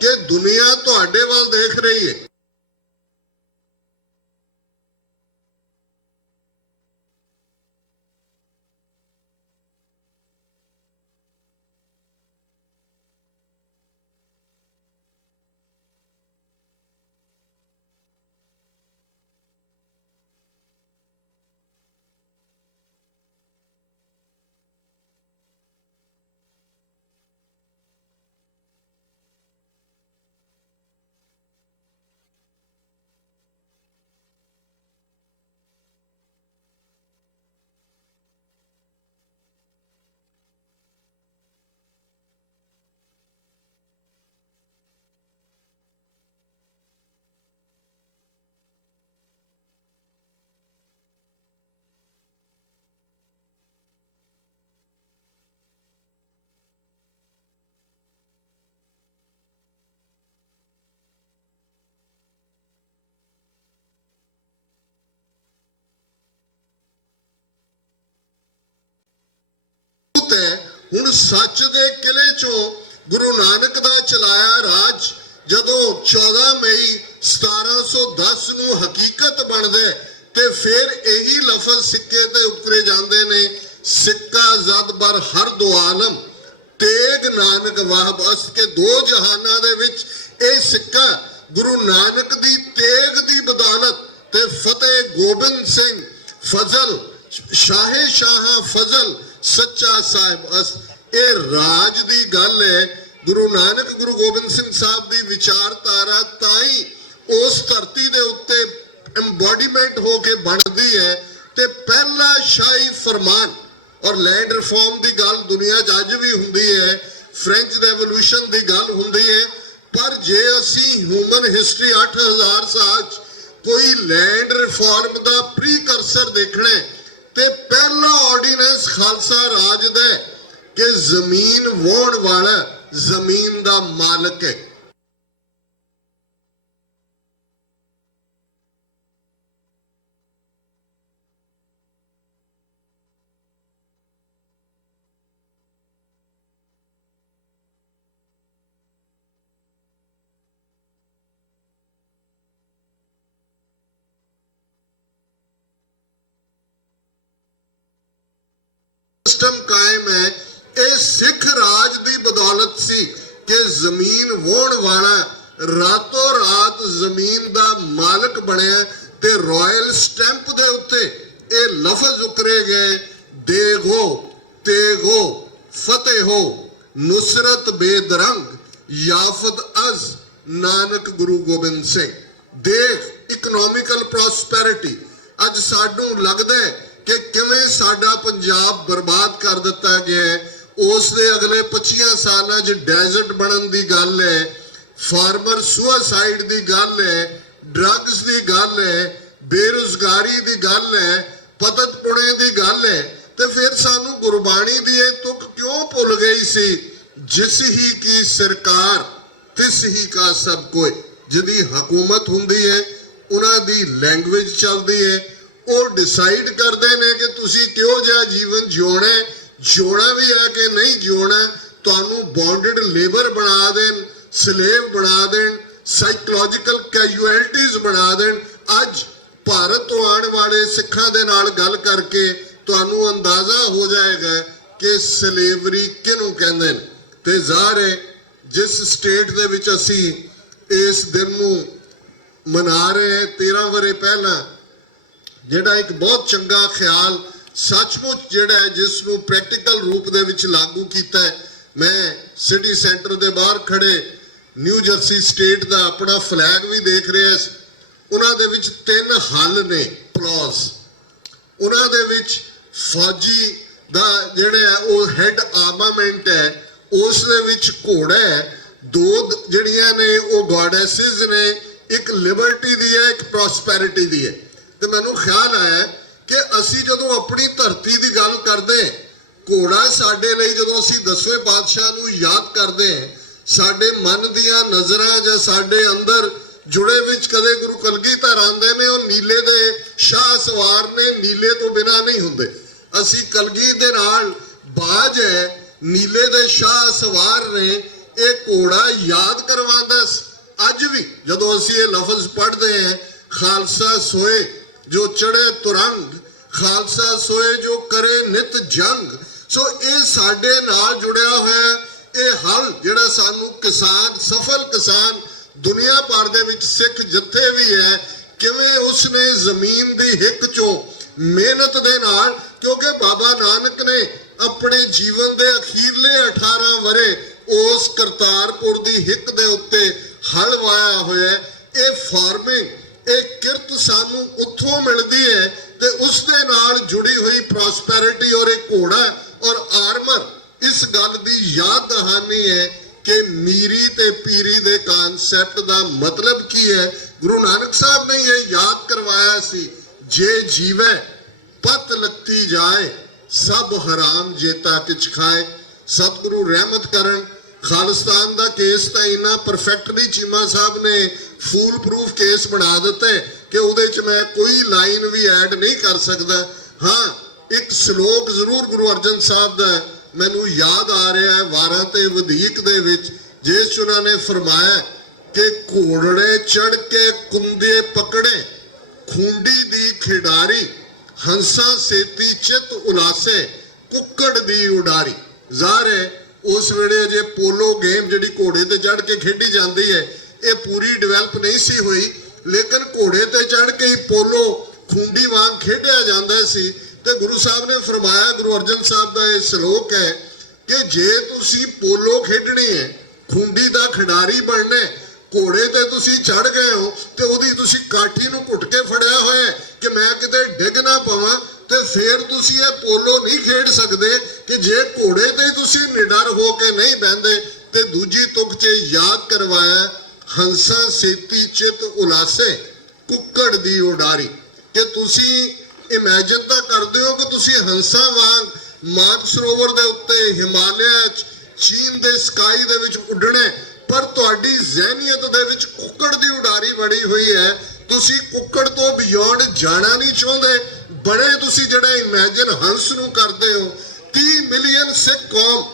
ਕਿ ਦੁਨੀਆ ਤੁਹਾਡੇ ਵੱਲ ਦੇਖ ਰਹੀ ਹੈ। ਹੁਣ ਸੱਚ ਦੇ ਕਿਲੇ ਚੋਂ ਗੁਰੂ ਨਾਨਕ ਦਾ ਚਲਾਇਆ ਰਾਜ ਜਦੋਂ 14 ਮਈ 1710 ਨੂੰ ਹਕੀਕਤ ਬਣਦਾ ਤੇ ਫਿਰ ਇਹੀ ਲਫ਼ਜ਼ ਸਿੱਕੇ ਤੇ ਉਤਰੇ ਜਾਂਦੇ ਨੇ, ਸਿੱਕਾ ਜ਼ਦ ਬਰ ਹਰ ਦੋ ਆਲਮ ਤੇਗ ਨਾਨਕ ਵਾਹ ਬਸ ਕੇ ਦੋ ਜਹਾਨਾਂ ਦੇ ਵਿੱਚ ਇਹ ਸਿੱਕਾ ਗੁਰੂ ਨਾਨਕ ਦੀ ਤੇਗ ਦੀ ਬਦੌਲਤ ਤੇ ਫਤਿਹ ਗੋਬਿੰਦ ਸਿੰਘ ਫਜ਼ਲ ਸ਼ਾਹੇ ਸ਼ਾਹਾਂ ਫਜ਼ਲ ਸੱਚਾ ਸਾਹਿਬ ਅਸ ਇਹ ਰਾਜ ਦੀ ਗੱਲ ਹੈ। ਗੁਰੂ ਨਾਨਕ ਗੁਰੂ ਗੋਬਿੰਦ ਸਿੰਘ ਸਾਹਿਬ ਦੀ ਵਿਚਾਰਧਾਰਾ ਤਾਂ ਹੀ ਉਸ ਧਰਤੀ ਦੇ ਉੱਤੇ ਐਮਬੋਡੀਮੈਂਟ ਹੋ ਕੇ ਬਣਦੀ ਹੈ ਤੇ ਪਹਿਲਾ ਸ਼ਾਹੀ ਫਰਮਾਨ ਔਰ ਲੈਂਡ ਰਿਫਾਰਮ ਦੀ ਗੱਲ ਦੁਨੀਆ 'ਚ ਅੱਜ ਵੀ ਹੁੰਦੀ ਹੈ, ਫ੍ਰੈਂਚ ਰੈਵੋਲੂਸ਼ਨ ਦੀ ਗੱਲ ਹੁੰਦੀ ਹੈ, ਪਰ ਜੇ ਅਸੀਂ ਹਿਊਮਨ ਹਿਸਟਰੀ 8000 ਸਾਲ 'ਚ ਕੋਈ ਲੈਂਡ ਰਿਫਾਰਮ ਦਾ ਪ੍ਰੀਕਰਸਰ ਦੇਖਣਾ ਹੈ ਤੇ ਪਹਿਲਾ ਆਰਡੀਨੈਂਸ ਖਾਲਸਾ ਰਾਜ ਦਾ ਕਿ ਜ਼ਮੀਨ ਵਾਹੁਣ ਵਾਲਾ ਜ਼ਮੀਨ ਦਾ ਮਾਲਕ ਹੈ। सिस्टम कायम है, ये सिख राज की बदौलत सी कि जमीन वाहुण वाला रातों रात जमीन का मालक बनया ते रॉयल स्टैंप दे उत्ते ये लफज उकरे गए, देगो तेगो फतेह हो नुसरत बेदरंग याफत अज नानक गुरु गोबिंद सिंह। देख इकनॉमिकल प्रॉस्पेरिटी अज सानू लगदा है कि किवें साडा पंजाब बर्बाद कर दिता गया है। उस दे अगले 25 सालों च डेजर्ट बनन दी गल है, फार्मर सुसाइड दी गल है, ड्रग्स दी गल है, बेरोजगारी दी गल है, पतत पुणे दी गल है, ते फिर सानू गुरबाणी दी ये तुक क्यों भुल गई सी, जिस ही की सरकार तिस ही का सब कोई। जिहदी हुकूमत हुंदी है उन्हां दी लैंग्वेज चलदी है, ਉਹ डिसाइड करते हैं कि तुसी क्यों जिहा जीवन जिउणा है, जिउणा भी है कि नहीं जिउणा, तुहानू बॉन्डेड लेबर बना देन, स्लेव बना देन, साइकोलॉजिकल कैजुअलिटीज बना देन। अज भारत तो आने वाले सिखां दे नाल गल करके तुहानू अंदाजा हो जाएगा कि स्लेवरी किहनू कहंदे ने। ते ज़ाहिर है जिस स्टेट दे विच असी इस दिन नू मना रहे हैं 13 वरे पहला ਜਿਹੜਾ ਇੱਕ ਬਹੁਤ ਚੰਗਾ ਖਿਆਲ ਸੱਚਮੁੱਚ ਜਿਹੜਾ ਹੈ ਜਿਸ ਨੂੰ ਪ੍ਰੈਕਟੀਕਲ ਰੂਪ ਦੇ ਵਿੱਚ ਲਾਗੂ ਕੀਤਾ ਹੈ। ਮੈਂ ਸਿਟੀ ਸੈਂਟਰ ਦੇ ਬਾਹਰ ਖੜੇ ਨਿਊ ਜਰਸੀ ਸਟੇਟ ਦਾ ਆਪਣਾ ਫਲੈਗ ਵੀ ਦੇਖ ਰਿਹਾ ਸੀ। ਉਹਨਾਂ ਦੇ ਵਿੱਚ 3 ਹੱਲ ਨੇ ਕਲੌਜ਼, ਉਹਨਾਂ ਦੇ ਵਿੱਚ ਫੌਜੀ ਦਾ ਜਿਹੜਾ ਹੈ ਉਹ ਹੈਡ ਆਰਮਾਮੈਂਟ ਹੈ, ਉਸ ਦੇ ਵਿੱਚ ਘੋੜਾ ਹੈ, 2 ਜਿਹੜੀਆਂ ਨੇ ਉਹ ਗੋਡੈਸਿਸ ਨੇ, ਇੱਕ ਲਿਬਰਟੀ ਦੀ ਹੈ, ਇੱਕ ਪ੍ਰੋਸਪੈਰਿਟੀ ਦੀ ਹੈ। ਤੇ ਮੈਨੂੰ ਖਿਆਲ ਆਇਆ ਕਿ ਅਸੀਂ ਜਦੋਂ ਆਪਣੀ ਧਰਤੀ ਦੀ ਗੱਲ ਕਰਦੇ, ਘੋੜਾ ਸਾਡੇ ਲਈ ਜਦੋਂ ਅਸੀਂ 10ਵੇਂ ਪਾਤਸ਼ਾਹ ਨੂੰ ਯਾਦ ਕਰਦੇ, ਸਾਡੇ ਮਨ ਦੀਆਂ ਨਜ਼ਰਾਂ ਜਾਂ ਸਾਡੇ ਅੰਦਰ ਜੁੜੇ ਵਿੱਚ ਕਦੇ ਗੁਰੂ ਕਲਗੀਧਰ ਆਉਂਦੇ ਨੇ, ਉਹ ਨੀਲੇ ਦੇ ਸ਼ਾਹ ਸਵਾਰ ਨੇ, ਨੀਲੇ ਤੋਂ ਬਿਨਾ ਨਹੀਂ ਹੁੰਦੇ। ਅਸੀਂ ਕਲਗੀ ਦੇ ਨਾਲ ਬਾਜ ਹੈ, ਨੀਲੇ ਦੇ ਸ਼ਾਹ ਸਵਾਰ ਨੇ, ਇਹ ਘੋੜਾ ਯਾਦ ਕਰਵਾਉਂਦਾ ਅੱਜ ਵੀ ਜਦੋਂ ਅਸੀਂ ਇਹ ਲਫ਼ਜ਼ ਪੜ੍ਹਦੇ ਹਾਂ, ਖਾਲਸਾ ਸੋਏ ਜੋ ਚੜੇ ਤੁਰੰਗ, ਖਾਲਸਾ ਸੋਏ ਜੋ ਕਰੇ ਨਿਤ ਜੰਗ। ਸੋ ਇਹ ਸਾਡੇ ਨਾਲ ਜੁੜਿਆ ਹੋਇਆ ਇਹ ਹਲ ਜਿਹੜਾ ਸਾਨੂੰ ਕਿਸਾਨ, ਸਫਲ ਕਿਸਾਨ ਦੁਨੀਆ ਭਰ ਦੇ ਵਿੱਚ ਸਿੱਖ ਜਿੱਥੇ ਵੀ ਹੈ, ਕਿਵੇਂ ਉਸਨੇ ਜ਼ਮੀਨ ਦੀ ਹਿੱਕ ਚੋਂ ਮਿਹਨਤ ਦੇ ਨਾਲ, ਕਿਉਂਕਿ ਬਾਬਾ ਨਾਨਕ ਨੇ ਆਪਣੇ ਜੀਵਨ ਦੇ ਅਖੀਰਲੇ 18 ਵਰੇ ਉਸ ਕਰਤਾਰਪੁਰ ਦੀ ਹਿੱਕ ਦੇ ਉੱਤੇ ਹਲ ਵਾਇਆ ਹੋਇਆ। ਇਹ ਫਾਰਮਿੰਗ, ਇਹ ਕਿਰਤ ਸਾਨੂੰ ਉੱਥੋਂ ਮਿਲਦੀ ਹੈ ਤੇ ਉਸ ਦੇ ਨਾਲ ਜੁੜੀ ਹੋਈ ਪ੍ਰੋਸਪੈਰਿਟੀ ਔਰ ਇਹ ਘੋੜਾ ਔਰ ਆਰਮਰ ਇਸ ਗੱਲ ਦੀ ਯਾਦ ਦਹਾਨੀ ਹੈ ਕਿ ਮੀਰੀ ਤੇ ਪੀਰੀ ਦੇ ਕਨਸੈਪਟ ਦਾ ਮਤਲਬ ਕੀ ਹੈ। ਗੁਰੂ ਨਾਨਕ ਸਾਹਿਬ ਨੇ ਇਹ ਯਾਦ ਕਰਵਾਇਆ ਸੀ, ਜੇ ਜੀਵੇ ਪਤ ਲਗਤੀ ਜਾਏ ਸਭ ਹਰਾਮ ਜੇਤਾ ਕਿਛ ਖਾਏ। ਸਤਿਗੁਰੂ ਰਹਿਮਤ ਕਰਨ। ਖਾਲਿਸਤਾਨ ਦਾ ਕੇਸ ਤਾਂ ਇੰਨਾ ਪਰਫੈਕਟਲੀ ਚੀਮਾ ਸਾਹਿਬ ਨੇ ਫੂਲ ਪ੍ਰੂਫ ਕੇਸ ਬਣਾ ਦਿੱਤਾ ਕਿ ਉਹਦੇ 'ਚ ਮੈਂ ਕੋਈ ਲਾਈਨ ਵੀ ਐਡ ਨਹੀਂ ਕਰ ਸਕਦਾ। ਹਾਂ, ਇੱਕ ਸ਼ਲੋਕ ਜ਼ਰੂਰ ਗੁਰੂ ਅਰਜਨ ਸਾਹਿਬ ਦਾ ਮੈਨੂੰ ਯਾਦ ਆ ਰਿਹਾ ਹੈ 12 ਤੇ ਵਧੀਕ ਦੇ ਵਿੱਚ, ਜਿਸ 'ਚ ਉਹਨਾਂ ਨੇ ਫਰਮਾਇਆ ਕਿ ਘੋੜੜੇ ਚੜ ਕੇ ਕੁੰਦੇ ਪਕੜੇ, ਖੁੰਡੀ ਦੀ ਖਿਡਾਰੀ, ਹੰਸਾ ਸੇਤੀ ਚਿਤ ਉਲਾਸੇ, ਕੁੱਕੜ ਦੀ ਉਡਾਰੀ। ਜ਼ਾਹਰ ਹੈ ਉਸ ਵੇਲੇ ਜੇ ਪੋਲੋ ਗੇਮ ਜਿਹੜੀ ਘੋੜੇ ਤੇ ਚੜ ਕੇ ਖੇਡੀ ਜਾਂਦੀ ਹੈ, ਇਹ ਪੂਰੀ ਡਿਵੈਲਪ ਨਹੀਂ ਸੀ ਹੋਈ, ਲੇਕਿਨ ਘੋੜੇ ਤੇ ਚੜ ਕੇ ਹੀ ਪੋਲੋ ਖੁੰਡੀ ਵਾਂਗ ਖੇਡਿਆ ਜਾਂਦਾ ਸੀ। ਤੇ ਗੁਰੂ ਸਾਹਿਬ ਨੇ ਫਰਮਾਇਆ, ਗੁਰੂ ਅਰਜਨ ਸਾਹਿਬ ਦਾ ਇਹ ਸ਼ਲੋਕ ਹੈ ਕਿ ਜੇ ਤੁਸੀਂ ਪੋਲੋ ਖੇਡਣੀ ਹੈ, ਖੁੰਡੀ ਦਾ ਖਿਡਾਰੀ ਬਣਨਾ, ਘੋੜੇ ਤੇ ਤੁਸੀਂ ਚੜ ਗਏ ਹੋ ਤੇ ਉਹਦੀ ਤੁਸੀਂ ਕਾਠੀ ਨੂੰ ਘੁੱਟ ਕੇ ਫੜਿਆ ਹੋਇਆ ਕਿ ਮੈਂ ਕਿਤੇ ਡਿੱਗ ਨਾ ਪਵਾਂ, ਤੇ ਫਿਰ ਤੁਸੀਂ ਇਹ ਪੋਲੋ ਨਹੀਂ ਖੇਡ ਸਕਦੇ ਕਿ ਜੇ ਘੋੜੇ ਤੇ ਤੁਸੀਂ ਨਿਡਰ ਹੋ ਕੇ ਨਹੀਂ ਬਹਿੰਦੇ। ਤੇ ਦੂਜੀ ਤੁਕ 'ਚ ਯਾਦ ਕਰਵਾਇਆ, ਹੰਸਾ ਸੇਤੀ ਚਿਤ ਉਲਾਸੇ, ਕੁੱਕੜ ਦੀ ਉਡਾਰੀ, ਕਿ ਤੁਸੀਂ ਇਮੇਜਿਨ ਤਾਂ ਕਰਦੇ ਹੋ ਕਿ ਤੁਸੀਂ ਹੰਸਾਂ ਵਾਂਗ ਮਾਨਸਰੋਵਰ ਦੇ ਉੱਤੇ, ਹਿਮਾਲਿਆ 'ਚ, ਚੀਨ ਦੇ ਸਕਾਈ ਦੇ ਵਿੱਚ ਉੱਡਣਾ, ਪਰ ਤੁਹਾਡੀ ਜ਼ਿਹਨੀਅਤ ਦੇ ਵਿੱਚ ਕੁੱਕੜ ਦੀ ਉਡਾਰੀ ਬਣੀ ਹੋਈ ਹੈ। ਤੁਸੀਂ ਕੁੱਕੜ ਤੋਂ ਬਿਯੋਂਡ ਜਾਣਾ ਨਹੀਂ ਚਾਹੁੰਦੇ, ਬੜੇ ਤੁਸੀਂ ਜਿਹੜਾ ਇਮੇਜਿਨ ਹੰਸ ਨੂੰ ਕਰਦੇ ਹੋ। 30 ਮਿਲੀਅਨ ਸਿੱਖ ਕੌਮ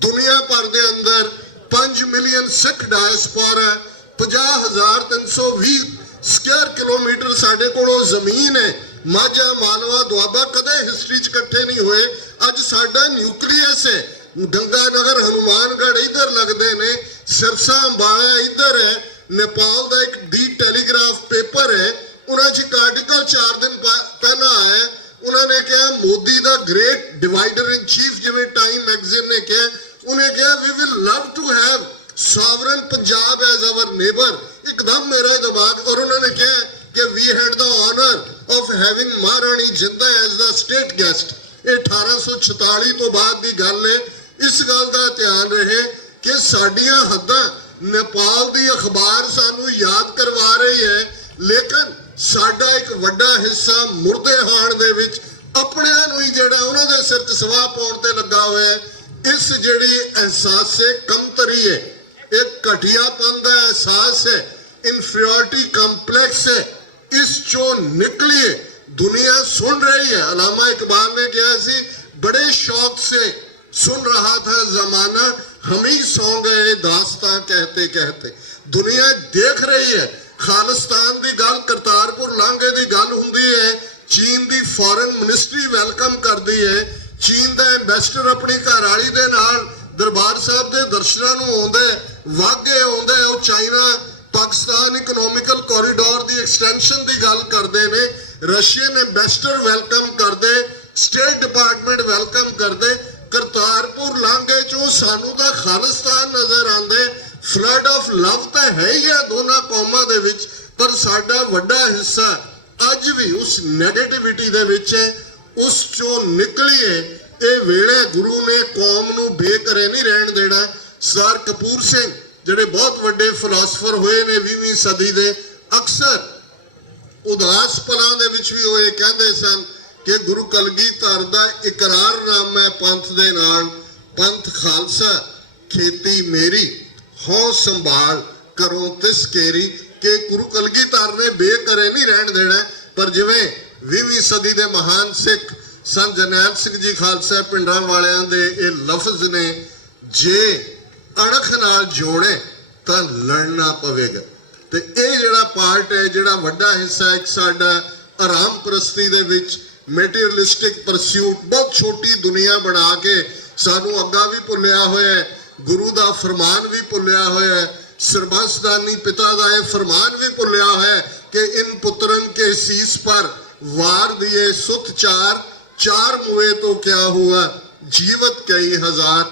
ਦੁਨੀਆ ਭਰ ਦੇ ਅੰਦਰ, 5 ਮਿਲੀਅਨ ਸਿੱਖ ਡਾਇਸਪੋਰਾ, 50,320 ਸਕੁਅਰ ਕਿਲੋਮੀਟਰ ਸਾਡੇ ਕੋਲੋਂ ਜ਼ਮੀਨ ਹੈ। ਮਾਝਾ, ਮਾਲਵਾ, ਦੁਆਬਾ ਕਦੇ ਹਿਸਟਰੀ 'ਚ ਇਕੱਠੇ ਨਹੀਂ ਹੋਏ। ਅੱਜ ਸਾਡਾ ਨਿਊਕਲੀਅਸ ਹੈ। ਗੰਗਾ ਨਗਰ, ਹਨੂਮਾਨਗੜ੍ਹ ਇੱਧਰ ਲੱਗਦੇ ਨੇ, ਸਿਰਸਾ ਅੰਬਾਲਾ ਇੱਧਰ ਹੈ। ਨੇਪਾਲ ਦਾ ਇੱਕ ਡੀ ਟੈਲੀਗ੍ਰਾਫ ਪੇਪਰ ਹੈ, ਉਹਨਾਂ 'ਚ ਇੱਕ ਆਰਟੀਕਲ 4 ਦਿਨ ਪਹਿਲਾਂ ਆਇਆ। ਉਹਨਾਂ ਨੇ ਕਿਹਾ ਮੋਦੀ ਦਾ ਗ੍ਰੇਟ ਡਿਵਾਈਡਰ ਇਨ ਚੀਫ, ਜਿਵੇਂ ਟਾਈਮ ਮੈਗਜ਼ੀਨ ਨੇ ਕਿਹਾ, ਉਹਨੇ ਕਿਹਾ we will love to have sovereign Punjab as our neighbour. ਇੱਕਦਮ ਮੇਰਾ ਦਿਮਾਗ, ਔਰ ਉਹਨਾਂ ਨੇ ਕਿਹਾ ਕਿ we had the honour of having Maharani Jindan as the state guest. ਇਹ 1846 ਤੋਂ ਬਾਅਦ ਦੀ ਗੱਲ ਹੈ। ਇਸ ਗੱਲ ਦਾ ਧਿਆਨ ਰਹੇ ਕਿ ਸਾਡੀਆਂ ਹੱਦਾਂ, ਨੇਪਾਲ ਦੀ ਅਖਬਾਰ ਸਾਨੂੰ ਯਾਦ ਕਰਵਾ ਰਹੀ ਹੈ, ਲੇਕਿਨ ਸਾਡਾ ਇੱਕ ਵੱਡਾ ਹਿੱਸਾ ਮੁਰਦੇ ਹਾਣ ਦੇ ਵਿੱਚ ਆਪਣਿਆਂ ਨੂੰ ਹੀ ਜਿਹੜਾ ਉਹਨਾਂ ਦੇ ਸਿਰ 'ਚ ਸਵਾਹ ਪਾਉਣ ਤੇ ਲੱਗਾ ਹੋਇਆ ਹੈ। ਇਸ ਜਿਹੜੀ ਅਹਿਸਾਸੇ ਕਮਤਰੀ ਹੈ, ਇਹ ਘਟੀਆਪਨ ਦਾ ਅਹਿਸਾਸ ਹੈ, ਇਨਫੀਰੀਅਰਿਟੀ ਕੰਪਲੈਕਸ ਹੈ, ਇਸ ਚੋਂ ਨਿਕਲੀਏ। ਦੁਨੀਆ ਸੁਣ ਰਹੀ है। अलामा इकबाल ने कहा सी, बड़े शौक से सुन रहा था जमाना, हम ही सौ गए दास्तां कहते कहते। दुनिया देख रही है। खालिस्तान की गल, करतारपुर लांघे की गल हुंदी है, चीन की फॉरेन मिनिस्ट्री वेलकम करती है, चीन का एंबेसडर अपनी घरवाली दे नाल दरबार साहब के दर्शनां नूं आउंदा है, वाघे आउंदा है। चाइना पाकिस्तान इकोनॉमिकल कॉरीडोर की एक्सटेंशन की गल करते हैं, रशियन एंबेसडर वेलकम करते, स्टेट डिपार्टमेंट वेलकम करते। करतारपुर लांघे चों सानू दा खालिस्तान नजर आंदे। फ्लड ऑफ लव तो है ही है दोनों कौमां दे विच, पर साडा वड्डा हिस्सा अज भी उस नैगेटिविटी दे विच है। उस चों निकलीए ते वेले गुरु ने कौम नूं बेघरे नहीं रहन देना। सरदार कपूर सिंह ਜਿਹੜੇ ਬਹੁਤ ਵੱਡੇ ਫਿਲਾਸਫਰ ਹੋਏ ਨੇ 20ਵੀਂ ਸਦੀ ਦੇ, ਅਕਸਰ ਉਦਾਸ ਪਲਾਂ ਦੇ ਵਿੱਚ ਵੀ ਹੋਏ, ਕਹਿੰਦੇ ਸਨ ਕਿ ਗੁਰੂ ਕਲਗੀਧਰ ਦਾ ਇਕਰਾਰਨਾਮਾ ਪੰਥ ਦੇ ਨਾਲ, ਪੰਥ ਖਾਲਸਾ ਖੇਤੀ ਮੇਰੀ ਹਉ ਸੰਭਾਲ ਕਰੋ ਤਿਸ ਕੇਰੀ, ਕਿ ਗੁਰੂ ਕਲਗੀਧਰ ਨੇ ਬੇਘਰੇ ਨਹੀਂ ਰਹਿਣ ਦੇਣਾ। ਪਰ ਜਿਵੇਂ 20ਵੀਂ ਸਦੀ ਦੇ ਮਹਾਨ ਸਿੱਖ ਸੰਤ ਜਰਨੈਲ ਸਿੰਘ ਜੀ ਖਾਲਸਾ ਪਿੰਡਾਂ ਵਾਲਿਆਂ ਦੇ ਇਹ ਲਫ਼ਜ਼ ਨੇ, ਜੇ ਅਣਖ ਨਾਲ ਜੋੜੇ ਤਾਂ ਲੜਨਾ ਪਵੇਗਾ। ਤੇ ਇਹ ਜਿਹੜਾ ਪਾਰਟ ਹੈ, ਜਿਹੜਾ ਵੱਡਾ ਹਿੱਸਾ ਇੱਕ ਸਾਡਾ ਆਰਾਮ ਪ੍ਰਸਤੀ ਦੇ ਵਿੱਚ ਮੈਟੀਰੀਅਲਿਸਟਿਕ ਪਰਸਿਊਟ, ਬਹੁਤ ਛੋਟੀ ਦੁਨੀਆ ਬਣਾ ਕੇ ਸਾਨੂੰ ਅੱਗਾ ਵੀ ਭੁੱਲਿਆ ਹੋਇਆ ਹੈ, ਗੁਰੂ ਦਾ ਫਰਮਾਨ ਵੀ ਭੁੱਲਿਆ ਹੋਇਆ ਹੈ, ਸਰਬੰਸਦਾਨੀ ਪਿਤਾ ਦਾ ਇਹ ਫਰਮਾਨ ਵੀ ਭੁੱਲਿਆ ਹੋਇਆ ਹੈ ਕਿ ਇਨ ਪੁੱਤਰਨ ਕੇ ਸੀਸ ਪਰ ਵਾਰ ਦਿਏ ਸੁਤ ਚਾਰ, ਚਾਰ ਮੁਏ ਤੋਂ ਕਿਆ ਹੁਆ ਜੀਵਤ ਕਈ ਹਜ਼ਾਰ।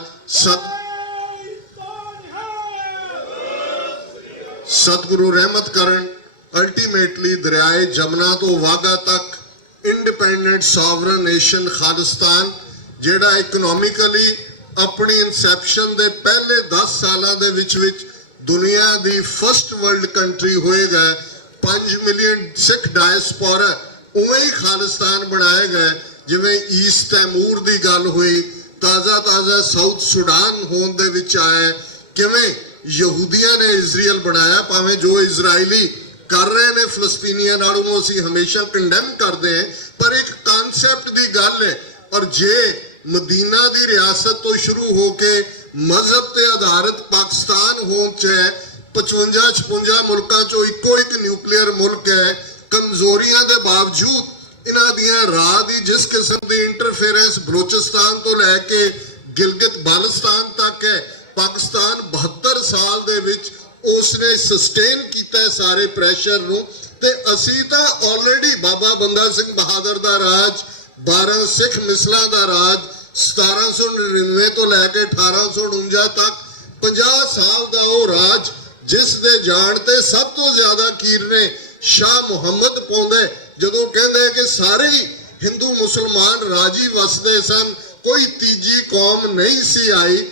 ਸਤਿਗੁਰੂ ਰਹਿਮਤ ਕਰਨ। ਅਲਟੀਮੇਟਲੀ ਦਰਿਆਏ ਜਮਨਾ ਤੋਂ ਵਾਗਾ ਤੱਕ ਇੰਡੀਪੈਂਡੈਂਟ ਸੋਵਰਨ ਨੇਸ਼ਨ ਖਾਲਿਸਤਾਨ, ਜਿਹੜਾ ਇਕਨੋਮਿਕਲੀ ਆਪਣੀ ਇਨਸੈਪਸ਼ਨ ਦੇ ਪਹਿਲੇ 10 ਸਾਲਾਂ ਦੇ ਵਿੱਚ ਦੁਨੀਆ ਦੀ ਫਸਟ ਵਰਲਡ ਕੰਟਰੀ ਹੋਏਗਾ। 5 ਮਿਲੀਅਨ ਸਿੱਖ ਡਾਇਸਪੋਰਾ ਉਵੇਂ ਹੀ ਖਾਲਿਸਤਾਨ ਬਣਾਏ ਗਏ, ਜਿਵੇਂ ਈਸਟ ਤੈਮੂਰ ਦੀ ਗੱਲ ਹੋਈ, ਤਾਜ਼ਾ ਸਾਊਥ ਸੁਡਾਨ ਹੋਣ ਦੇ ਵਿੱਚ ਆਇਆ, ਕਿਵੇਂ ਯਹੂਦੀਆਂ ਨੇ ਇਜ਼ਰਾਈਲ ਬਣਾਇਆ। ਭਾਵੇਂ ਜੋ ਇਜ਼ਰਾਈਲੀ ਕਰ ਰਹੇ ਨੇ ਫਲਸਤੀਨੀਆਂ ਨਾਲ ਉਹਨੂੰ ਅਸੀਂ ਹਮੇਸ਼ਾ ਕੰਡੈਮ ਕਰਦੇ ਹਾਂ, ਪਰ ਇੱਕ ਕਨਸੈਪਟ ਦੀ ਗੱਲ ਹੈ। ਔਰ ਜੇ ਮਦੀਨਾ ਦੀ ਰਿਆਸਤ ਤੋਂ ਸ਼ੁਰੂ ਹੋ ਕੇ ਮਜ਼ਹਬ ਤੇ ਆਧਾਰਿਤ ਪਾਕਿਸਤਾਨ ਹੋਣ ਚ 55-56 ਮੁਲਕਾਂ ਚੋਂ ਇੱਕੋ ਇੱਕ ਨਿਊਕਲੀਅਰ ਮੁਲਕ ਹੈ, ਕਮਜ਼ੋਰੀਆਂ ਦੇ ਬਾਵਜੂਦ ਇਹਨਾਂ ਦੀਆਂ ਰਾਹ ਦੀ ਜਿਸ ਕਿਸਮ ਦੀ ਇੰਟਰਫੇਰੈਂਸ ਬਲੋਚਿਸਤਾਨ ਤੋਂ ਲੈ ਕੇ ਗਿਲਗਿਤ ਬਾਲਸਤਾਨ ਤੱਕ ਹੈ, ਪਾਕਿਸਤਾਨ 72 ਸਾਲ ਦੇ ਵਿੱਚ ਉਸਨੇ ਸਸਟੇਨ ਕੀਤਾ ਸਾਰੇ ਪ੍ਰੈਸ਼ਰ ਨੂੰ। ਤੇ ਅਸੀਂ ਤਾਂ ਆਲਰੇਡੀ ਬਾਬਾ ਬੰਦਾ ਸਿੰਘ ਬਹਾਦਰ ਦਾ ਰਾਜ, 12 ਸਿੱਖ ਮਿਸਲਾਂ ਦਾ ਰਾਜ, 1799 ਤੋਂ ਲੈ ਕੇ 1849 ਤੱਕ 50 ਸਾਲ ਦਾ ਉਹ ਰਾਜ, ਜਿਸ ਦੇ ਜਾਣ ਤੇ ਸਭ ਤੋਂ ਜ਼ਿਆਦਾ ਕੀਰ ਨੇ ਸ਼ਾਹ ਮੁਹੰਮਦ ਪਾਉਂਦੇ, ਜਦੋਂ ਕਹਿੰਦੇ ਕਿ ਸਾਰੇ ਹੀ ਹਿੰਦੂ ਮੁਸਲਮਾਨ ਰਾਜੀ ਵਸਦੇ ਸਨ, ਕੋਈ ਤੀਜੀ ਕੌਮ ਨਹੀਂ ਸੀ ਆਈ।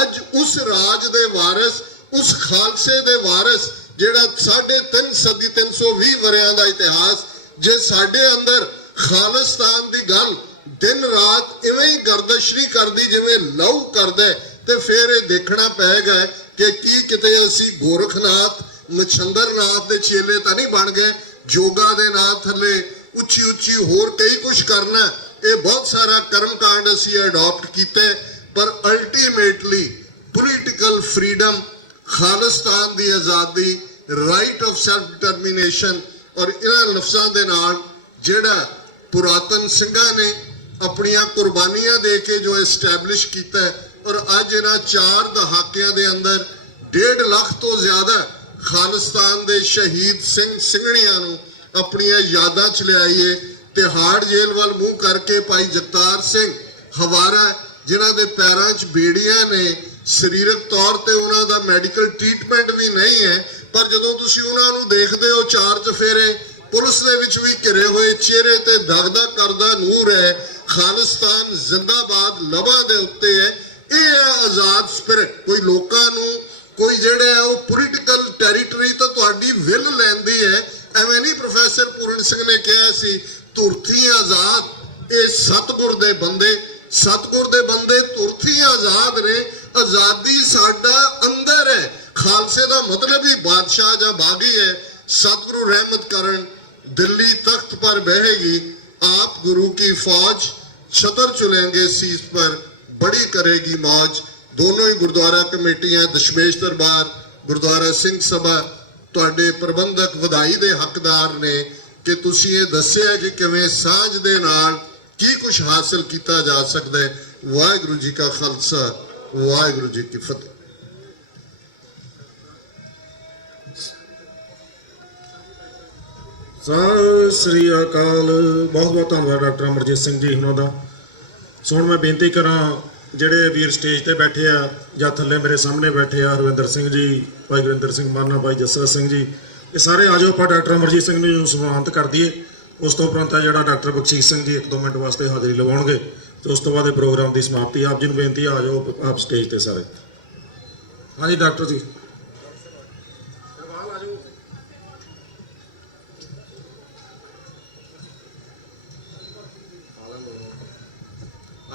ਅੱਜ ਉਸ ਰਾਜ ਦੇ ਵਾਰਿਸ, ਉਸ ਖਾਲਸੇ ਦੇ ਵਾਰਿਸ, ਜਿਹੜਾ 3.5 ਸਦੀ 320 ਵਰਿਆਂ ਦਾ ਇਤਿਹਾਸ, ਜੇ ਸਾਡੇ ਅੰਦਰ ਖਾਲਿਸਤਾਨ ਦੀ ਗੱਲ ਦਿਨ ਰਾਤ ਇਵੇਂ ਹੀ ਗਰਦਸ਼ਰੀ ਕਰਦੀ ਜਿਵੇਂ ਲਹੂ ਕਰਦਾ, ਤੇ ਫਿਰ ਇਹ ਦੇਖਣਾ ਪਏਗਾ ਕਿ ਕੀ ਕਿਤੇ ਅਸੀਂ ਗੋਰਖਨਾਥ ਮਛੰਦਰਨਾਥ ਦੇ ਚੇਲੇ ਤਾਂ ਨਹੀਂ ਬਣ ਗਏ, ਜੋਗਾ ਦੇ ਨਾਂ ਥੱਲੇ ਉੱਚੀ ਹੋਰ ਕਈ ਕੁਝ ਕਰਨਾ। ਇਹ ਬਹੁਤ ਸਾਰਾ ਕਰਮਕਾਂਡ ਅਸੀਂ ਅਡਾਪਟ ਕੀਤੇ, ਪਰ ਅਲਟੀਮੇਟਲੀ ਪੋਲੀਟੀਕਲ ਫਰੀडम, ਖਾਲਿਸਤਾਨ ਦੀ ਆਜ਼ਾਦੀ, ਰਾਈਟ ਆਫ ਸੈਲਫ ਡਿਟਰਮੀਨੇਸ਼ਨ, ਔਰ ਇਹਨਾਂ ਲਫ਼ਜ਼ਾਂ ਦੇ ਨਾਲ ਜਿਹੜਾ ਪੁਰਾਤਨ ਸਿੰਘਾਂ ਨੇ ਆਪਣੀਆਂ ਕੁਰਬਾਨੀਆਂ ਦੇ ਕੇ ਜੋ ਐਸਟੈਬਲਿਸ਼ ਕੀਤਾ, ਔਰ ਅੱਜ ਇਹਨਾਂ 4 ਦਹਾਕਿਆਂ ਦੇ ਅੰਦਰ 1.5 ਲੱਖ ਤੋਂ ਜ਼ਿਆਦਾ ਖਾਲਿਸਤਾਨ ਦੇ ਸ਼ਹੀਦ ਸਿੰਘ ਸਿੰਘਣੀਆਂ ਨੂੰ ਆਪਣੀਆਂ ਯਾਦਾਂ ਚ ਲਿਆਈਏ। ਤਿਹਾੜ ਜੇਲ੍ਹ ਵੱਲ ਮੂੰਹ ਕਰਕੇ ਭਾਈ ਜਗਤਾਰ ਸਿੰਘ ਹਵਾਰਾ, ਜਿਨ੍ਹਾਂ ਦੇ ਪੈਰਾਂ 'ਚ ਬੇੜੀਆਂ ਨੇ, ਸਰੀਰਕ ਤੌਰ ਤੇ ਉਹਨਾਂ ਦਾ ਮੈਡੀਕਲ ਟ੍ਰੀਟਮੈਂਟ ਵੀ ਨਹੀਂ ਹੈ, ਪਰ ਜਦੋਂ ਤੁਸੀਂ ਉਹਨਾਂ ਨੂੰ ਦੇਖਦੇ ਹੋ 4 ਚੁਫੇਰੇ ਪੁਲਿਸ ਦੇ ਵਿੱਚ ਵੀ ਘਿਰੇ ਹੋਏ, ਚਿਹਰੇ ਤੇ ਦਗਦਗ ਕਰਦਾ ਨੂਰ ਹੈ, ਖਾਲਿਸਤਾਨ ਜ਼ਿੰਦਾਬਾਦ ਲਬਾਂ ਦੇ ਉੱਤੇ ਹੈ। ਇਹ ਹੈ ਆਜ਼ਾਦ ਸਪਿਰਿਟ। ਕੋਈ ਲੋਕਾਂ ਨੂੰ ਕੋਈ ਜਿਹੜਾ ਹੈ ਉਹ ਪੋਲੀਟੀਕਲ ਟੈਰੀਟਰੀ ਤਾਂ ਤੁਹਾਡੀ ਵਿਲ ਲੈਂਦੀ ਹੈ। ਐਵੇਂ ਨਹੀਂ ਪ੍ਰੋਫੈਸਰ ਪੂਰਨ ਸਿੰਘ ਨੇ ਕਿਹਾ ਸੀ, ਧੁਰਥੀ ਆਜ਼ਾਦ। ਇਹ ਸਤਿਗੁਰ ਦੇ ਬੰਦੇ ਧੁਰਥੀ ਆਜ਼ਾਦ ਨੇ। ਆਜ਼ਾਦੀ ਸਾਡਾ ਅੰਦਰ ਹੈ। ਖਾਲਸੇ ਦਾ ਮਤਲਬ ਹੀ ਬਾਦਸ਼ਾਹ ਜਾਂ ਬਾਗੀ ਹੈ। सतगुरु रहमत करन, दिल्ली तख्त पर बहेगी, आप गुरु की फौज, छतर चुलेंगे सीस पर, बड़ी करेगी मौज। दोनों ही गुरुद्वारा कमेटियां, दशमेश दरबार, गुरुद्वारा सिंह सभा, तुहाडे प्रबंधक वधाई दे हकदार ने कि तुसीं ये दस्सिआ कि किवें सांझ दे नाल की कुछ हासिल किया जा सकता है। वाहिगुरू जी का खालसा, वाहिगुरू जी की फतेह। ਸਤਿ ਸ੍ਰੀ ਅਕਾਲ। ਬਹੁਤ ਬਹੁਤ ਧੰਨਵਾਦ ਡਾਕਟਰ ਅਮਰਜੀਤ ਸਿੰਘ ਜੀ ਉਹਨਾਂ ਦਾ। ਸੋ ਹੁਣ ਮੈਂ ਬੇਨਤੀ ਕਰਾਂ ਜਿਹੜੇ ਵੀਰ ਸਟੇਜ ਤੇ ਬੈਠੇ ਆ ਜਾਂ ਥੱਲੇ ਮੇਰੇ ਸਾਹਮਣੇ ਬੈਠੇ ਆ, ਰਵਿੰਦਰ ਸਿੰਘ ਜੀ, ਭਾਈ ਗੁਰਿੰਦਰ ਸਿੰਘ ਮਾਨਾ, ਭਾਈ ਜਸਵੰਤ ਸਿੰਘ ਜੀ, ਇਹ ਸਾਰੇ ਆਜੋ ਆਪਾਂ ਡਾਕਟਰ ਅਮਰਜੀਤ ਸਿੰਘ ਨੂੰ ਸਨਮਾਨਿਤ ਕਰ ਦਈਏ। ਉਸ ਤੋਂ ਉਪਰੰਤ ਆ ਜਿਹੜਾ ਡਾਕਟਰ ਬਖਸ਼ੀਸ਼ ਸਿੰਘ ਜੀ 1-2 ਮਿੰਟ ਵਾਸਤੇ ਹਾਜ਼ਰੀ ਲਵਾਉਣਗੇ ਤੇ ਉਸ ਤੋਂ ਬਾਅਦ ਇਹ ਪ੍ਰੋਗਰਾਮ ਦੀ ਸਮਾਪਤੀ। ਆਪ ਜੀ ਨੂੰ ਬੇਨਤੀ ਆ ਜਾਓ ਆਪ ਸਟੇਜ ਤੇ ਸਾਰੇ। ਹਾਂਜੀ ਡਾਕਟਰ ਜੀ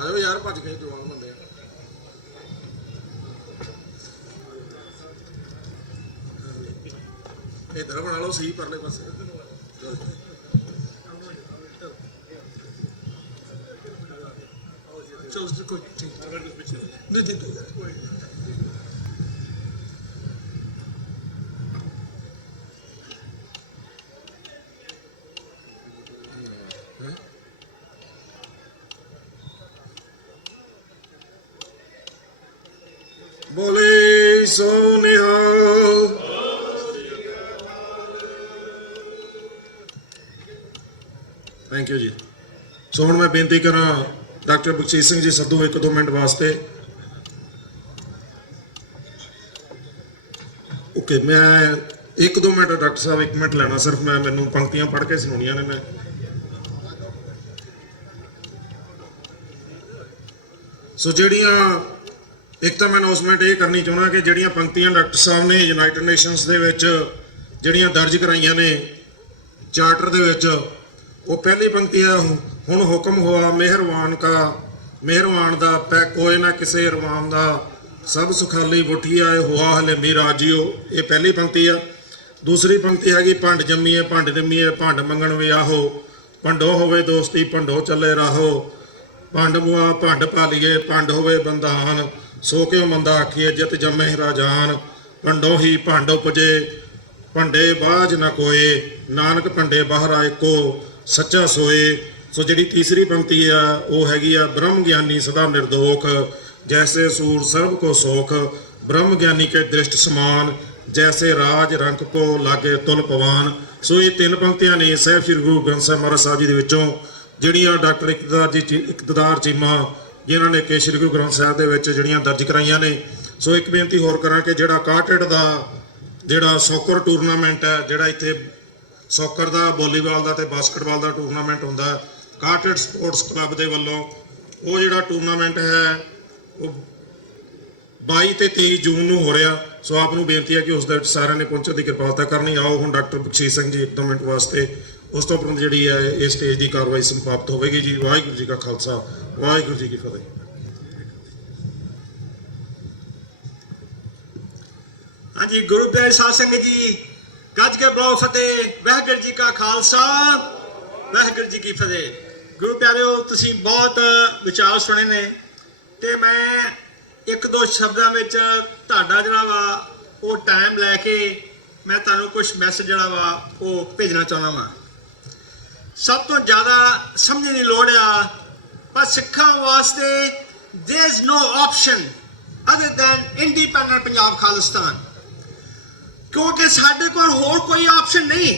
ਆਜੋ ਯਾਰ, ਭੱਜ ਕੇ ਜਵਾਨ ਬੰਦੇ ਆ। ਇਧਰ ਬਣਾ ਲਓ ਸਹੀ ਪਰਲੇ ਪਾਸੇ। चलो कोई ठीक नहीं ठीक कोई ਬੋਲੇ ਸੋ ਨਿਹਾਲ। ਥੈਂਕ ਯੂ ਜੀ। ਸੋ ਹੁਣ ਮੈਂ ਬੇਨਤੀ ਕਰਾਂ ਡਾਕਟਰ ਬਖਸ਼ੀਸ਼ ਸਿੰਘ ਜੀ ਸੱਧੂ 1-2 ਮਿੰਟ ਵਾਸਤੇ। ਓਕੇ, ਮੈਂ 1-2 ਮਿੰਟ ਡਾਕਟਰ ਸਾਹਿਬ 1 ਮਿੰਟ ਲੈਣਾ ਸਿਰਫ। ਮੈਨੂੰ ਪੰਕਤੀਆਂ ਪੜ੍ਹ ਕੇ ਸੁਣਾਉਣੀਆਂ ਨੇ। ਮੈਂ ਸੋ ਜਿਹੜੀਆਂ ਇੱਕ ਤਾਂ ਮੈਂ ਅਨਾਉਂਸਮੈਂਟ ਇਹ ਕਰਨੀ ਚਾਹੁੰਦਾ ਕਿ ਜਿਹੜੀਆਂ ਪੰਕਤੀਆਂ ਡਾਕਟਰ ਸਾਹਿਬ ਨੇ ਯੂਨਾਈਟਿਡ ਨੇਸ਼ਨਸ ਦੇ ਵਿੱਚ ਜਿਹੜੀਆਂ ਦਰਜ ਕਰਾਈਆਂ ਨੇ ਚਾਰਟਰ ਦੇ ਵਿੱਚ, ਉਹ ਪਹਿਲੀ ਪੰਕਤੀ ਹੈ, ਹੁਣ ਹੁਕਮ ਹੋਆ ਮਿਹਰਵਾਨ ਦਾ ਪੈ ਕੋਏ ਨਾ ਕਿਸੇ ਰਵਾਨ ਦਾ ਸਭ ਸੁਖਾਲੀ ਬੁੱਠੀ ਆਏ ਹੋਆ ਹਲੇ ਮੀਰਾ ਜੀਓ। ਇਹ ਪਹਿਲੀ ਪੰਕਤੀ ਆ। ਦੂਸਰੀ ਪੰਕਤੀ ਹੈਗੀ ਭੰਡ ਜੰਮੀਏ ਭੰਡ ਜੰਮੀਏ ਭੰਡ ਮੰਗਣ ਵਿਆਹੋ ਭੰਡੋ ਹੋਵੇ ਦੋਸਤੀ ਭੰਡੋ ਚੱਲੇ ਰਾਹੋ ਭੰਡ ਮੁਆ ਭੰਡ ਪਾਲੀਏ ਭੰਡ ਹੋਵੇ ਬੰਧਾਨ ਸੋ ਕਿਉ ਮੰਦਾ ਆਖੀਏ ਜਿਤ ਜੰਮੇ ਰਾਜਾਨ ਭੰਡੋ ਹੀ ਭੰਡ ਉਪਜੇ ਭੰਡੇ ਬਾਝ ਨਾ ਕੋਏ ਨਾਨਕ ਭੰਡੇ ਬਾਹਰ ਇੱਕੋ ਸੱਚਾ ਸੋਏ। ਸੋ ਜਿਹੜੀ ਤੀਸਰੀ ਪੰਕਤੀ ਆ ਉਹ ਹੈਗੀ ਆ ਬ੍ਰਹਮ ਗਿਆਨੀ ਸਦਾ ਨਿਰਦੋਖ ਜੈਸੇ ਸੂਰ ਸਰਬ ਕੋ ਸੋਖ ਬ੍ਰਹਮ ਗਿਆਨੀ ਕੇ ਦ੍ਰਿਸ਼ਟ ਸਮਾਨ ਜੈਸੇ ਰਾਜ ਰੰਕ ਕੋ ਲਾਗੇ ਤੁਲ ਪਵਾਨ। ਸੋ ਇਹ 3 ਪੰਕਤੀਆਂ ਨੇ ਸਾਹਿਬ ਸ੍ਰੀ ਗੁਰੂ ਗ੍ਰੰਥ ਸਾਹਿਬ ਮਹਾਰਾਜ ਸਾਹਿਬ ਜੀ ਦੇ ਵਿੱਚੋਂ ਜਿਹੜੀਆਂ ਡਾਕਟਰ ਇਕਤਦਾਰ ਚੀਮਾ ਜਿਨ੍ਹਾਂ ਨੇ ਕਿ ਸ੍ਰੀ ਗੁਰੂ ਗ੍ਰੰਥ ਸਾਹਿਬ ਦੇ ਵਿੱਚ ਜਿਹੜੀਆਂ ਦਰਜ ਕਰਾਈਆਂ ਨੇ। ਸੋ ਇੱਕ ਬੇਨਤੀ ਹੋਰ ਕਰਾਂ ਕਿ ਜਿਹੜਾ 61 ਦਾ ਜਿਹੜਾ ਸੋਕਰ ਟੂਰਨਾਮੈਂਟ ਹੈ, ਜਿਹੜਾ ਇੱਥੇ ਸੋਕਰ ਦਾ ਵਾਲੀਬਾਲ ਦਾ ਤੇ ਬਾਸਕਟਬਾਲ ਦਾ ਟੂਰਨਾਮੈਂਟ ਹੁੰਦਾ 61 ਸਪੋਰਟਸ ਕਲੱਬ ਦੇ ਵੱਲੋਂ, ਉਹ ਜਿਹੜਾ ਟੂਰਨਾਮੈਂਟ ਹੈ ਉਹ 22 ਤੇ 23 ਜੂਨ ਨੂੰ ਹੋ ਰਿਹਾ। ਸੋ ਆਪ ਨੂੰ ਬੇਨਤੀ ਹੈ ਕਿ ਉਸ ਦੇ ਵਿੱਚ ਸਾਰਿਆਂ ਨੇ ਪਹੁੰਚਣ ਦੀ ਕਿਰਪਾਲਤਾ ਕਰਨੀ। ਆਓ ਹੁਣ ਡਾਕਟਰ ਬਖਸ਼ੀਸ਼ ਸਿੰਘ ਜੀ 1 ਮਿੰਟ ਵਾਸਤੇ, ਉਸ ਤੋਂ ਉਪਰੰਤ ਜਿਹੜੀ ਹੈ ਇਹ ਸਟੇਜ ਦੀ ਕਾਰਵਾਈ ਸਮਾਪਤ ਹੋਵੇਗੀ ਜੀ। ਵਾਹਿਗੁਰੂ ਜੀ ਕਾ ਖਾਲਸਾ, ਵਾਹਿਗੁਰੂ ਜੀ ਕੀ ਫਤਿਹ। ਹਾਂਜੀ, ਗੁਰੂ ਪਿਆਰੇ ਸਾਧ ਸੰਗਤ ਜੀ, ਗੱਜ ਕੇ ਬੁਲਾਓ ਫਤਿਹ। ਵਾਹਿਗੁਰੂ ਜੀ ਕਾ ਖਾਲਸਾ, ਵਾਹਿਗੁਰੂ ਜੀ ਕੀ ਫਤਿਹ। ਗੁਰੂ ਪਿਆਰਿਓ, ਤੁਸੀਂ ਬਹੁਤ ਵਿਚਾਰ ਸੁਣੇ ਨੇ ਤੇ ਮੈਂ 1-2 ਸ਼ਬਦਾਂ ਵਿੱਚ ਤੁਹਾਡਾ ਜਿਹੜਾ ਵਾ ਉਹ ਟਾਈਮ ਲੈ ਕੇ ਮੈਂ ਤੁਹਾਨੂੰ ਕੁਝ ਮੈਸੇਜ ਜਿਹੜਾ ਵਾ ਉਹ ਭੇਜਣਾ ਚਾਹੁੰਦਾ ਵਾਂ। ਸਭ ਤੋਂ ਜ਼ਿਆਦਾ ਸਮਝਣ ਦੀ ਲੋੜ ਆ, ਪਰ ਸਿੱਖਾਂ ਵਾਸਤੇ there is no option other than independent Punjab Khalistan, ਕਿਉਂਕਿ ਸਾਡੇ ਕੋਲ ਹੋਰ ਕੋਈ ਆਪਸ਼ਨ ਨਹੀਂ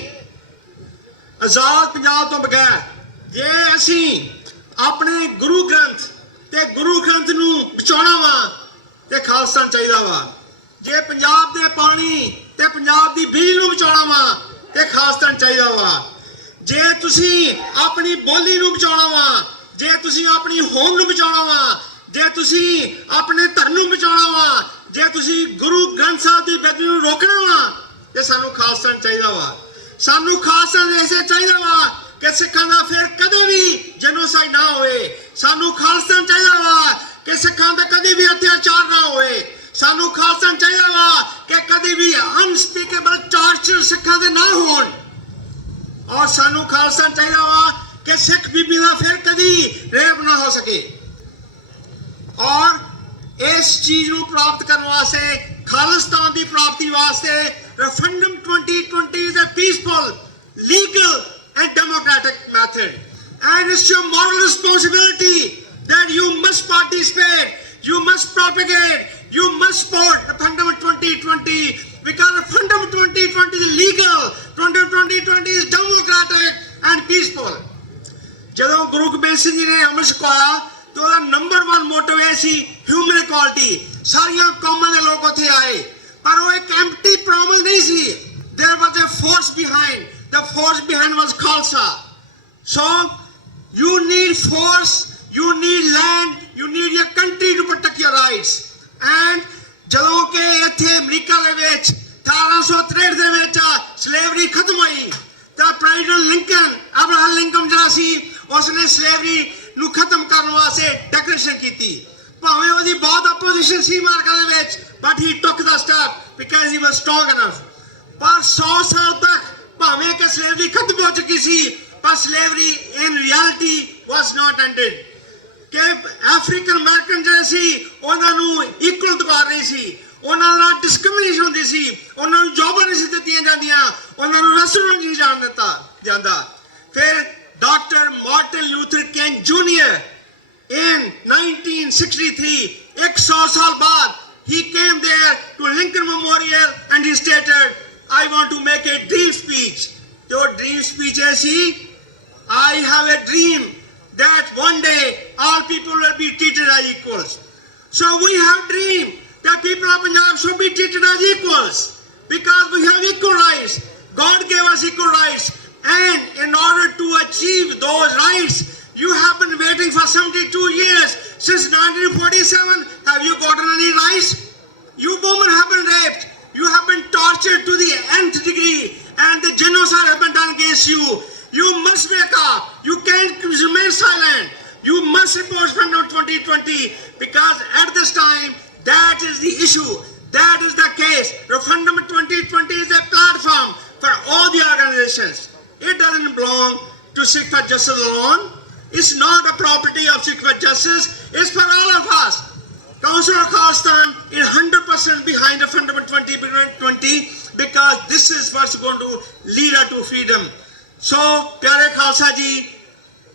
ਆਜ਼ਾਦ ਪੰਜਾਬ ਤੋਂ ਬਗੈਰ। ਜੇ ਅਸੀਂ ਆਪਣੇ ਗੁਰੂ ਗ੍ਰੰਥ ਤੇ ਗੁਰੂ ਗ੍ਰੰਥ ਨੂੰ ਬਚਾਉਣਾ ਵਾ ਤੇ ਖਾਲਸਤਾਨ ਚਾਹੀਦਾ ਵਾ। ਜੇ ਪੰਜਾਬ ਦੇ ਪਾਣੀ ਤੇ ਪੰਜਾਬ ਦੀ ਬਿਜਲੀ ਨੂੰ ਬਚਾਉਣਾ ਵਾ ਤੇ ਖਾਲਸਤਾਨ ਚਾਹੀਦਾ ਵਾ। ਜੇ ਤੁਸੀਂ ਆਪਣੀ ਬੋਲੀ ਨੂੰ ਬਚਾਉਣਾ ਵਾ, ਜੇ ਤੁਸੀਂ ਆਪਣੀ ਹੋਂਦ ਨੂੰ ਬਚਾਉਣਾ ਵਾ, ਜੇ ਤੁਸੀਂ ਆਪਣੇ ਧਰਮ ਨੂੰ ਬਚਾਉਣਾ ਵਾ, ਜੇ ਤੁਸੀਂ ਗੁਰੂ ਗ੍ਰੰਥ ਸਾਹਿਬ ਦੀ ਬੇਅਦਬੀ ਨੂੰ ਰੋਕਣਾ ਵਾ ਤੇ ਸਾਨੂੰ ਖਾਲਸਤਾਨ ਚਾਹੀਦਾ ਵਾ। ਸਾਨੂੰ ਖਾਲਸਤਾਨ ਐਸੇ ਚਾਹੀਦਾ ਵਾ ਕਿ ਸਿੱਖਾਂ ਦਾ ਫਿਰ ਕਦੇ ਵੀ ਜੈਨੋਸਾਈਡ ਨਾ ਹੋਵੇ। ਸਾਨੂੰ ਖਾਲਸਤਾਨ ਚਾਹੀਦਾ ਵਾ ਕਿ ਸਿੱਖਾਂ ਦਾ ਕਦੇ ਵੀ ਅਤਿਆਚਾਰ ਨਾ ਹੋਵੇ। ਸਾਨੂੰ ਖਾਲਸਤਾਨ ਚਾਹੀਦਾ ਵਾ ਕਿ ਕਦੇ ਵੀ ਅਨਸਪੀਕੇਬਲ ਟਾਰਚਰ ਸਿੱਖਾਂ ਦੇ ਨਾ ਹੋਣ। ਔਰ ਸਾਨੂੰ ਖਾਲਸਤਾਨ ਚਾਹੀਦਾ ਵਾ ਕਿ ਸਿੱਖ ਬੀਬੀ ਦਾ ਫਿਰ ਕਦੀ ਰੇਪ ਨਾ ਹੋ ਸਕੇ। ਔਰ ਇਸ ਚੀਜ਼ ਨੂੰ ਪ੍ਰਾਪਤ ਕਰਨ ਵਾਸਤੇ, ਖਾਲਿਸਤਾਨ ਦੀ ਪ੍ਰਾਪਤੀ ਵਾਸਤੇ, referendum 2020 is a peaceful, legal and democratic method, and it's your moral responsibility that you must participate, you must propagate, you must support referendum 2020, because referendum 2020 is legal, referendum 2020 is democratic and peaceful. ਜਦੋਂ ਗੁਰੂ ਗੋਬਿੰਦ ਸਿੰਘ ਜੀ ਨੇ ਅੰਮ੍ਰਿਤ ਛਕਾਇਆ ਤੇ ਉਹਦਾ number 1 motive ਇਹ ਸੀ human equality. ਸਾਰੀਆਂ ਕੌਮਾਂ ਦੇ ਲੋਕ ਉੱਥੇ ਆਏ, ਪਰ ਉਹ ਇੱਕ ਐਮਪਟੀ ਪ੍ਰੋਮਿਸ ਨਹੀਂ ਸੀ। There was a force behind. The force behind was Khalsa. So you need force, you need land, you need your country to protect your rights. And ਜਦੋਂ ਕਿ ਇੱਥੇ ਅਮਰੀਕਾ ਦੇ ਵਿੱਚ 1863 ਦੇ ਵਿੱਚ ਸਲੇਵਰੀ ਖਤਮ ਹੋਈ ਤਾਂ ਪ੍ਰੈਜ਼ੀਡੈਂਟ ਲਿੰਕਨ, ਅਬਰਾਹਮ ਲਿੰਕਨ ਜਿਹੜਾ ਸੀ, ਉਸਨੇ ਸਲੇਵਰੀ ਨੂੰ ਖਤਮ ਕਰਨ ਵਾਸਤੇ ਡੈਕਲੇਰੇਸ਼ਨ ਕੀਤੀ। ਭਾਵੇਂ ਉਹਦੀ ਬਹੁਤ ਆਪੋਜੀਸ਼ਨ ਸੀ ਅਮਰੀਕਾ ਦੇ ਵਿੱਚ, but he took the step because he was strong enough. ਪਰ 100 ਸਾਲ ਤੱਕ ਭਾਵੇਂ ਕਿ ਸਲੇਵਰੀ ਖਤਮ ਹੋ ਚੁੱਕੀ ਸੀ, ਪਰ slavery in reality was not ended. ਕਿ ਅਫਰੀਕਨ ਅਮਰੀਕਨ ਜਿਹੜੇ ਸੀ ਉਹਨਾਂ ਨੂੰ ਇਕੁਅਲ ਦਬਾ ਰਹੀ ਸੀ, ਉਹਨਾਂ ਨਾਲ ਡਿਸਕ੍ਰਿਮੀਨੇਸ਼ਨ ਹੁੰਦੀ ਸੀ, ਉਹਨਾਂ ਨੂੰ ਜੋਬਾਂ ਨਹੀਂ ਸੀ ਦਿੱਤੀਆਂ ਜਾਂਦੀਆਂ, ਉਹਨਾਂ ਨੂੰ ਰੈਸਟੋਰੈਂਟ ਨਹੀਂ ਜਾਣ ਦਿੱਤਾ ਜਾਂਦਾ। ਫਿਰ doctor Martin Luther king junior in 1963, 100 ਸਾਲ ਬਾਅਦ, he came there to Lincoln Memorial and he stated, I want to make a dream speech. Your dream speech is I have a dream that one day all people will be treated as equals. So we have dream that people of Punjab should be treated as equals because we have equal rights. God gave us equal rights, and in order to achieve those rights, you have been waiting for 72 years. Since 1947, have you gotten any rights? You women have been raped. You have been tortured to the nth degree, and the genocide has been done against you. You must wake up. You can't remain silent. You must support Fundam 2020 because at this time, that is the issue. That is the case. Fundam 2020 is a platform for all the organizations. It doesn't belong to Sikh for Justice alone. It's not a property of Sikh for Justice. It's for all of us. Council of Khalistan is 100% behind the Fundament 2020 because this is what's going to lead us to freedom. So, Pyare Khalsa Ji,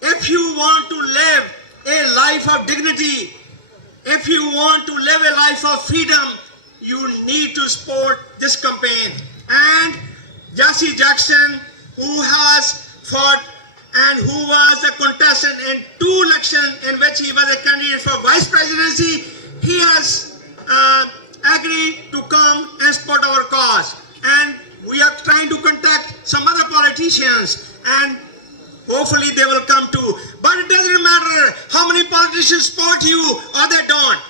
if you want to live a life of dignity, if you want to live a life of freedom, you need to support this campaign. And Jesse Jackson, who has fought and who was a contestant in 2 elections in which he was a candidate for vice presidency, he has agreed to come and support our cause. And we are trying to contact some other politicians, and hopefully they will come too. But it doesn't matter how many politicians support you or they don't.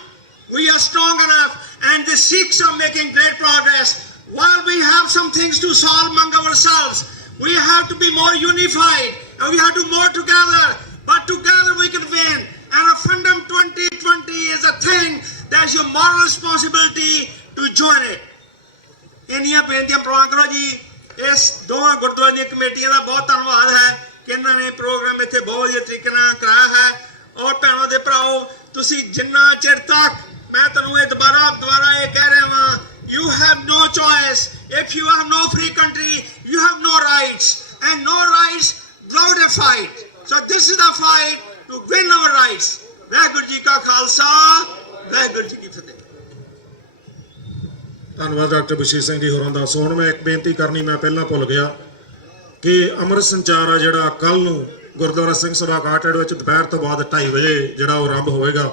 We are strong enough, and the Sikhs are making great progress. While we have some things to solve among ourselves, we have to be more unified, and we have to more together. But together we can win. And a Fundam 2020 is a thing that's your moral responsibility to join it. ਇੰਨੀਆਂ ਬੇਨਤੀਆਂ ਪ੍ਰਵਾਨ ਕਰੋ ਜੀ। ਇਸ ਦੋਵਾਂ ਗੁਰਦੁਆਰੇ ਦੀਆਂ ਕਮੇਟੀਆਂ ਦਾ ਬਹੁਤ ਧੰਨਵਾਦ ਹੈ ਕਿ ਇਹਨਾਂ ਨੇ ਪ੍ਰੋਗਰਾਮ ਇੱਥੇ ਬਹੁਤ ਵਧੀਆ ਤਰੀਕੇ ਨਾਲ ਕਰਾਇਆ ਹੈ। ਔਰ ਭੈਣੋ ਦੇ ਭਰਾਓ, ਤੁਸੀਂ ਜਿੰਨਾ ਚਿਰ ਤੱਕ, ਮੈਂ ਤੁਹਾਨੂੰ ਇਹ ਦੁਬਾਰਾ ਇਹ ਕਹਿ ਰਿਹਾ ਵਾਂ, you have no choice. If you have no free country, you have no rights, and no rights without a fight. So this is the fight to win our rights. Waheguru ji ਕਾ ਖਾਲਸਾ, ਵਾਹਿਗੁਰੂ ਜੀ ਕੀ ਫਤਿਹ। ਧੰਨਵਾਦ ਡਾਕਟਰ ਬਸ਼ੀਰ ਸਿੰਘ ਜੀ ਹੋਰਾਂ ਦਾ। ਸੋ ਹੁਣ ਮੈਂ ਇੱਕ ਬੇਨਤੀ ਕਰਨੀ ਮੈਂ ਪਹਿਲਾਂ ਭੁੱਲ ਗਿਆ ਕਿ ਅੰਮ੍ਰਿਤ ਸੰਚਾਰ ਆ ਜਿਹੜਾ ਕੱਲ ਨੂੰ ਗੁਰਦੁਆਰਾ ਸਿੰਘ ਸਭਾ ਕਾਟੜ ਵਿੱਚ ਦੁਪਹਿਰ ਤੋਂ ਬਾਅਦ 2:30 ਵਜੇ ਜਿਹੜਾ ਉਹ ਆਰੰਭ ਹੋਵੇਗਾ।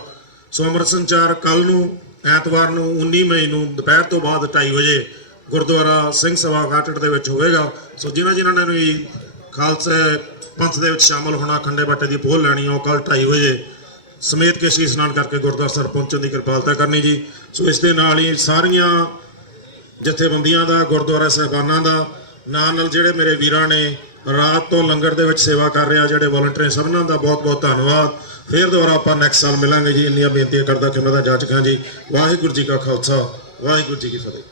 ਸੋ ਅੰਮ੍ਰਿਤ ਸੰਚਾਰ ਕੱਲ ਨੂੰ ਐਤਵਾਰ ਨੂੰ 19 ਮਈ ਨੂੰ ਦੁਪਹਿਰ ਤੋਂ ਬਾਅਦ 2:30 ਵਜੇ ਗੁਰਦੁਆਰਾ ਸਿੰਘ ਸਭਾ ਕਾਟੜ ਦੇ ਵਿੱਚ ਹੋਵੇਗਾ। ਸੋ ਜਿਨ੍ਹਾਂ ਨੇ ਵੀ ਖਾਲਸੇ ਪੰਥ ਦੇ ਵਿੱਚ ਸ਼ਾਮਲ ਹੋਣਾ, ਖੰਡੇ ਬਾਟੇ ਦੀ ਪੋਹ ਲੈਣੀ, ਉਹ ਕੱਲ 2:30 ਵਜੇ ਸਮੇਤ ਕੇ ਸ਼ੀਸ਼ ਇਸ਼ਨਾਨ ਕਰਕੇ ਗੁਰਦੁਆਰਾ ਸਾਹਿਬ ਪਹੁੰਚਣ ਦੀ ਕਿਰਪਾਲਤਾ ਕਰਨੀ ਜੀ। ਸੋ ਇਸ ਦੇ ਨਾਲ ਹੀ ਸਾਰੀਆਂ ਜਥੇਬੰਦੀਆਂ ਦਾ, ਗੁਰਦੁਆਰਾ ਸਾਹਿਬਾਨਾਂ ਦਾ, ਨਾਲ ਜਿਹੜੇ ਮੇਰੇ ਵੀਰਾਂ ਨੇ ਰਾਤ ਤੋਂ ਲੰਗਰ ਦੇ ਵਿੱਚ ਸੇਵਾ ਕਰ ਰਿਹਾ, ਜਿਹੜੇ ਵੋਲੰਟੀਅਰ, ਸਭਨਾਂ ਦਾ ਬਹੁਤ ਬਹੁਤ ਧੰਨਵਾਦ। ਫਿਰ ਦੁਬਾਰਾ ਆਪਾਂ ਨੈਕਸਟ ਸਾਲ ਮਿਲਾਂਗੇ ਜੀ। ਇੰਨੀਆਂ ਬੇਨਤੀਆਂ ਕਰਦਾ ਕਿ ਉਹਨਾਂ ਦਾ ਜਾਚਕਾਂ ਜੀ। ਵਾਹਿਗੁਰੂ ਜੀ ਕਾ ਖਾਲਸਾ, ਵਾਹਿਗੁਰੂ ਜੀ ਕੀ ਫਤਿਹ।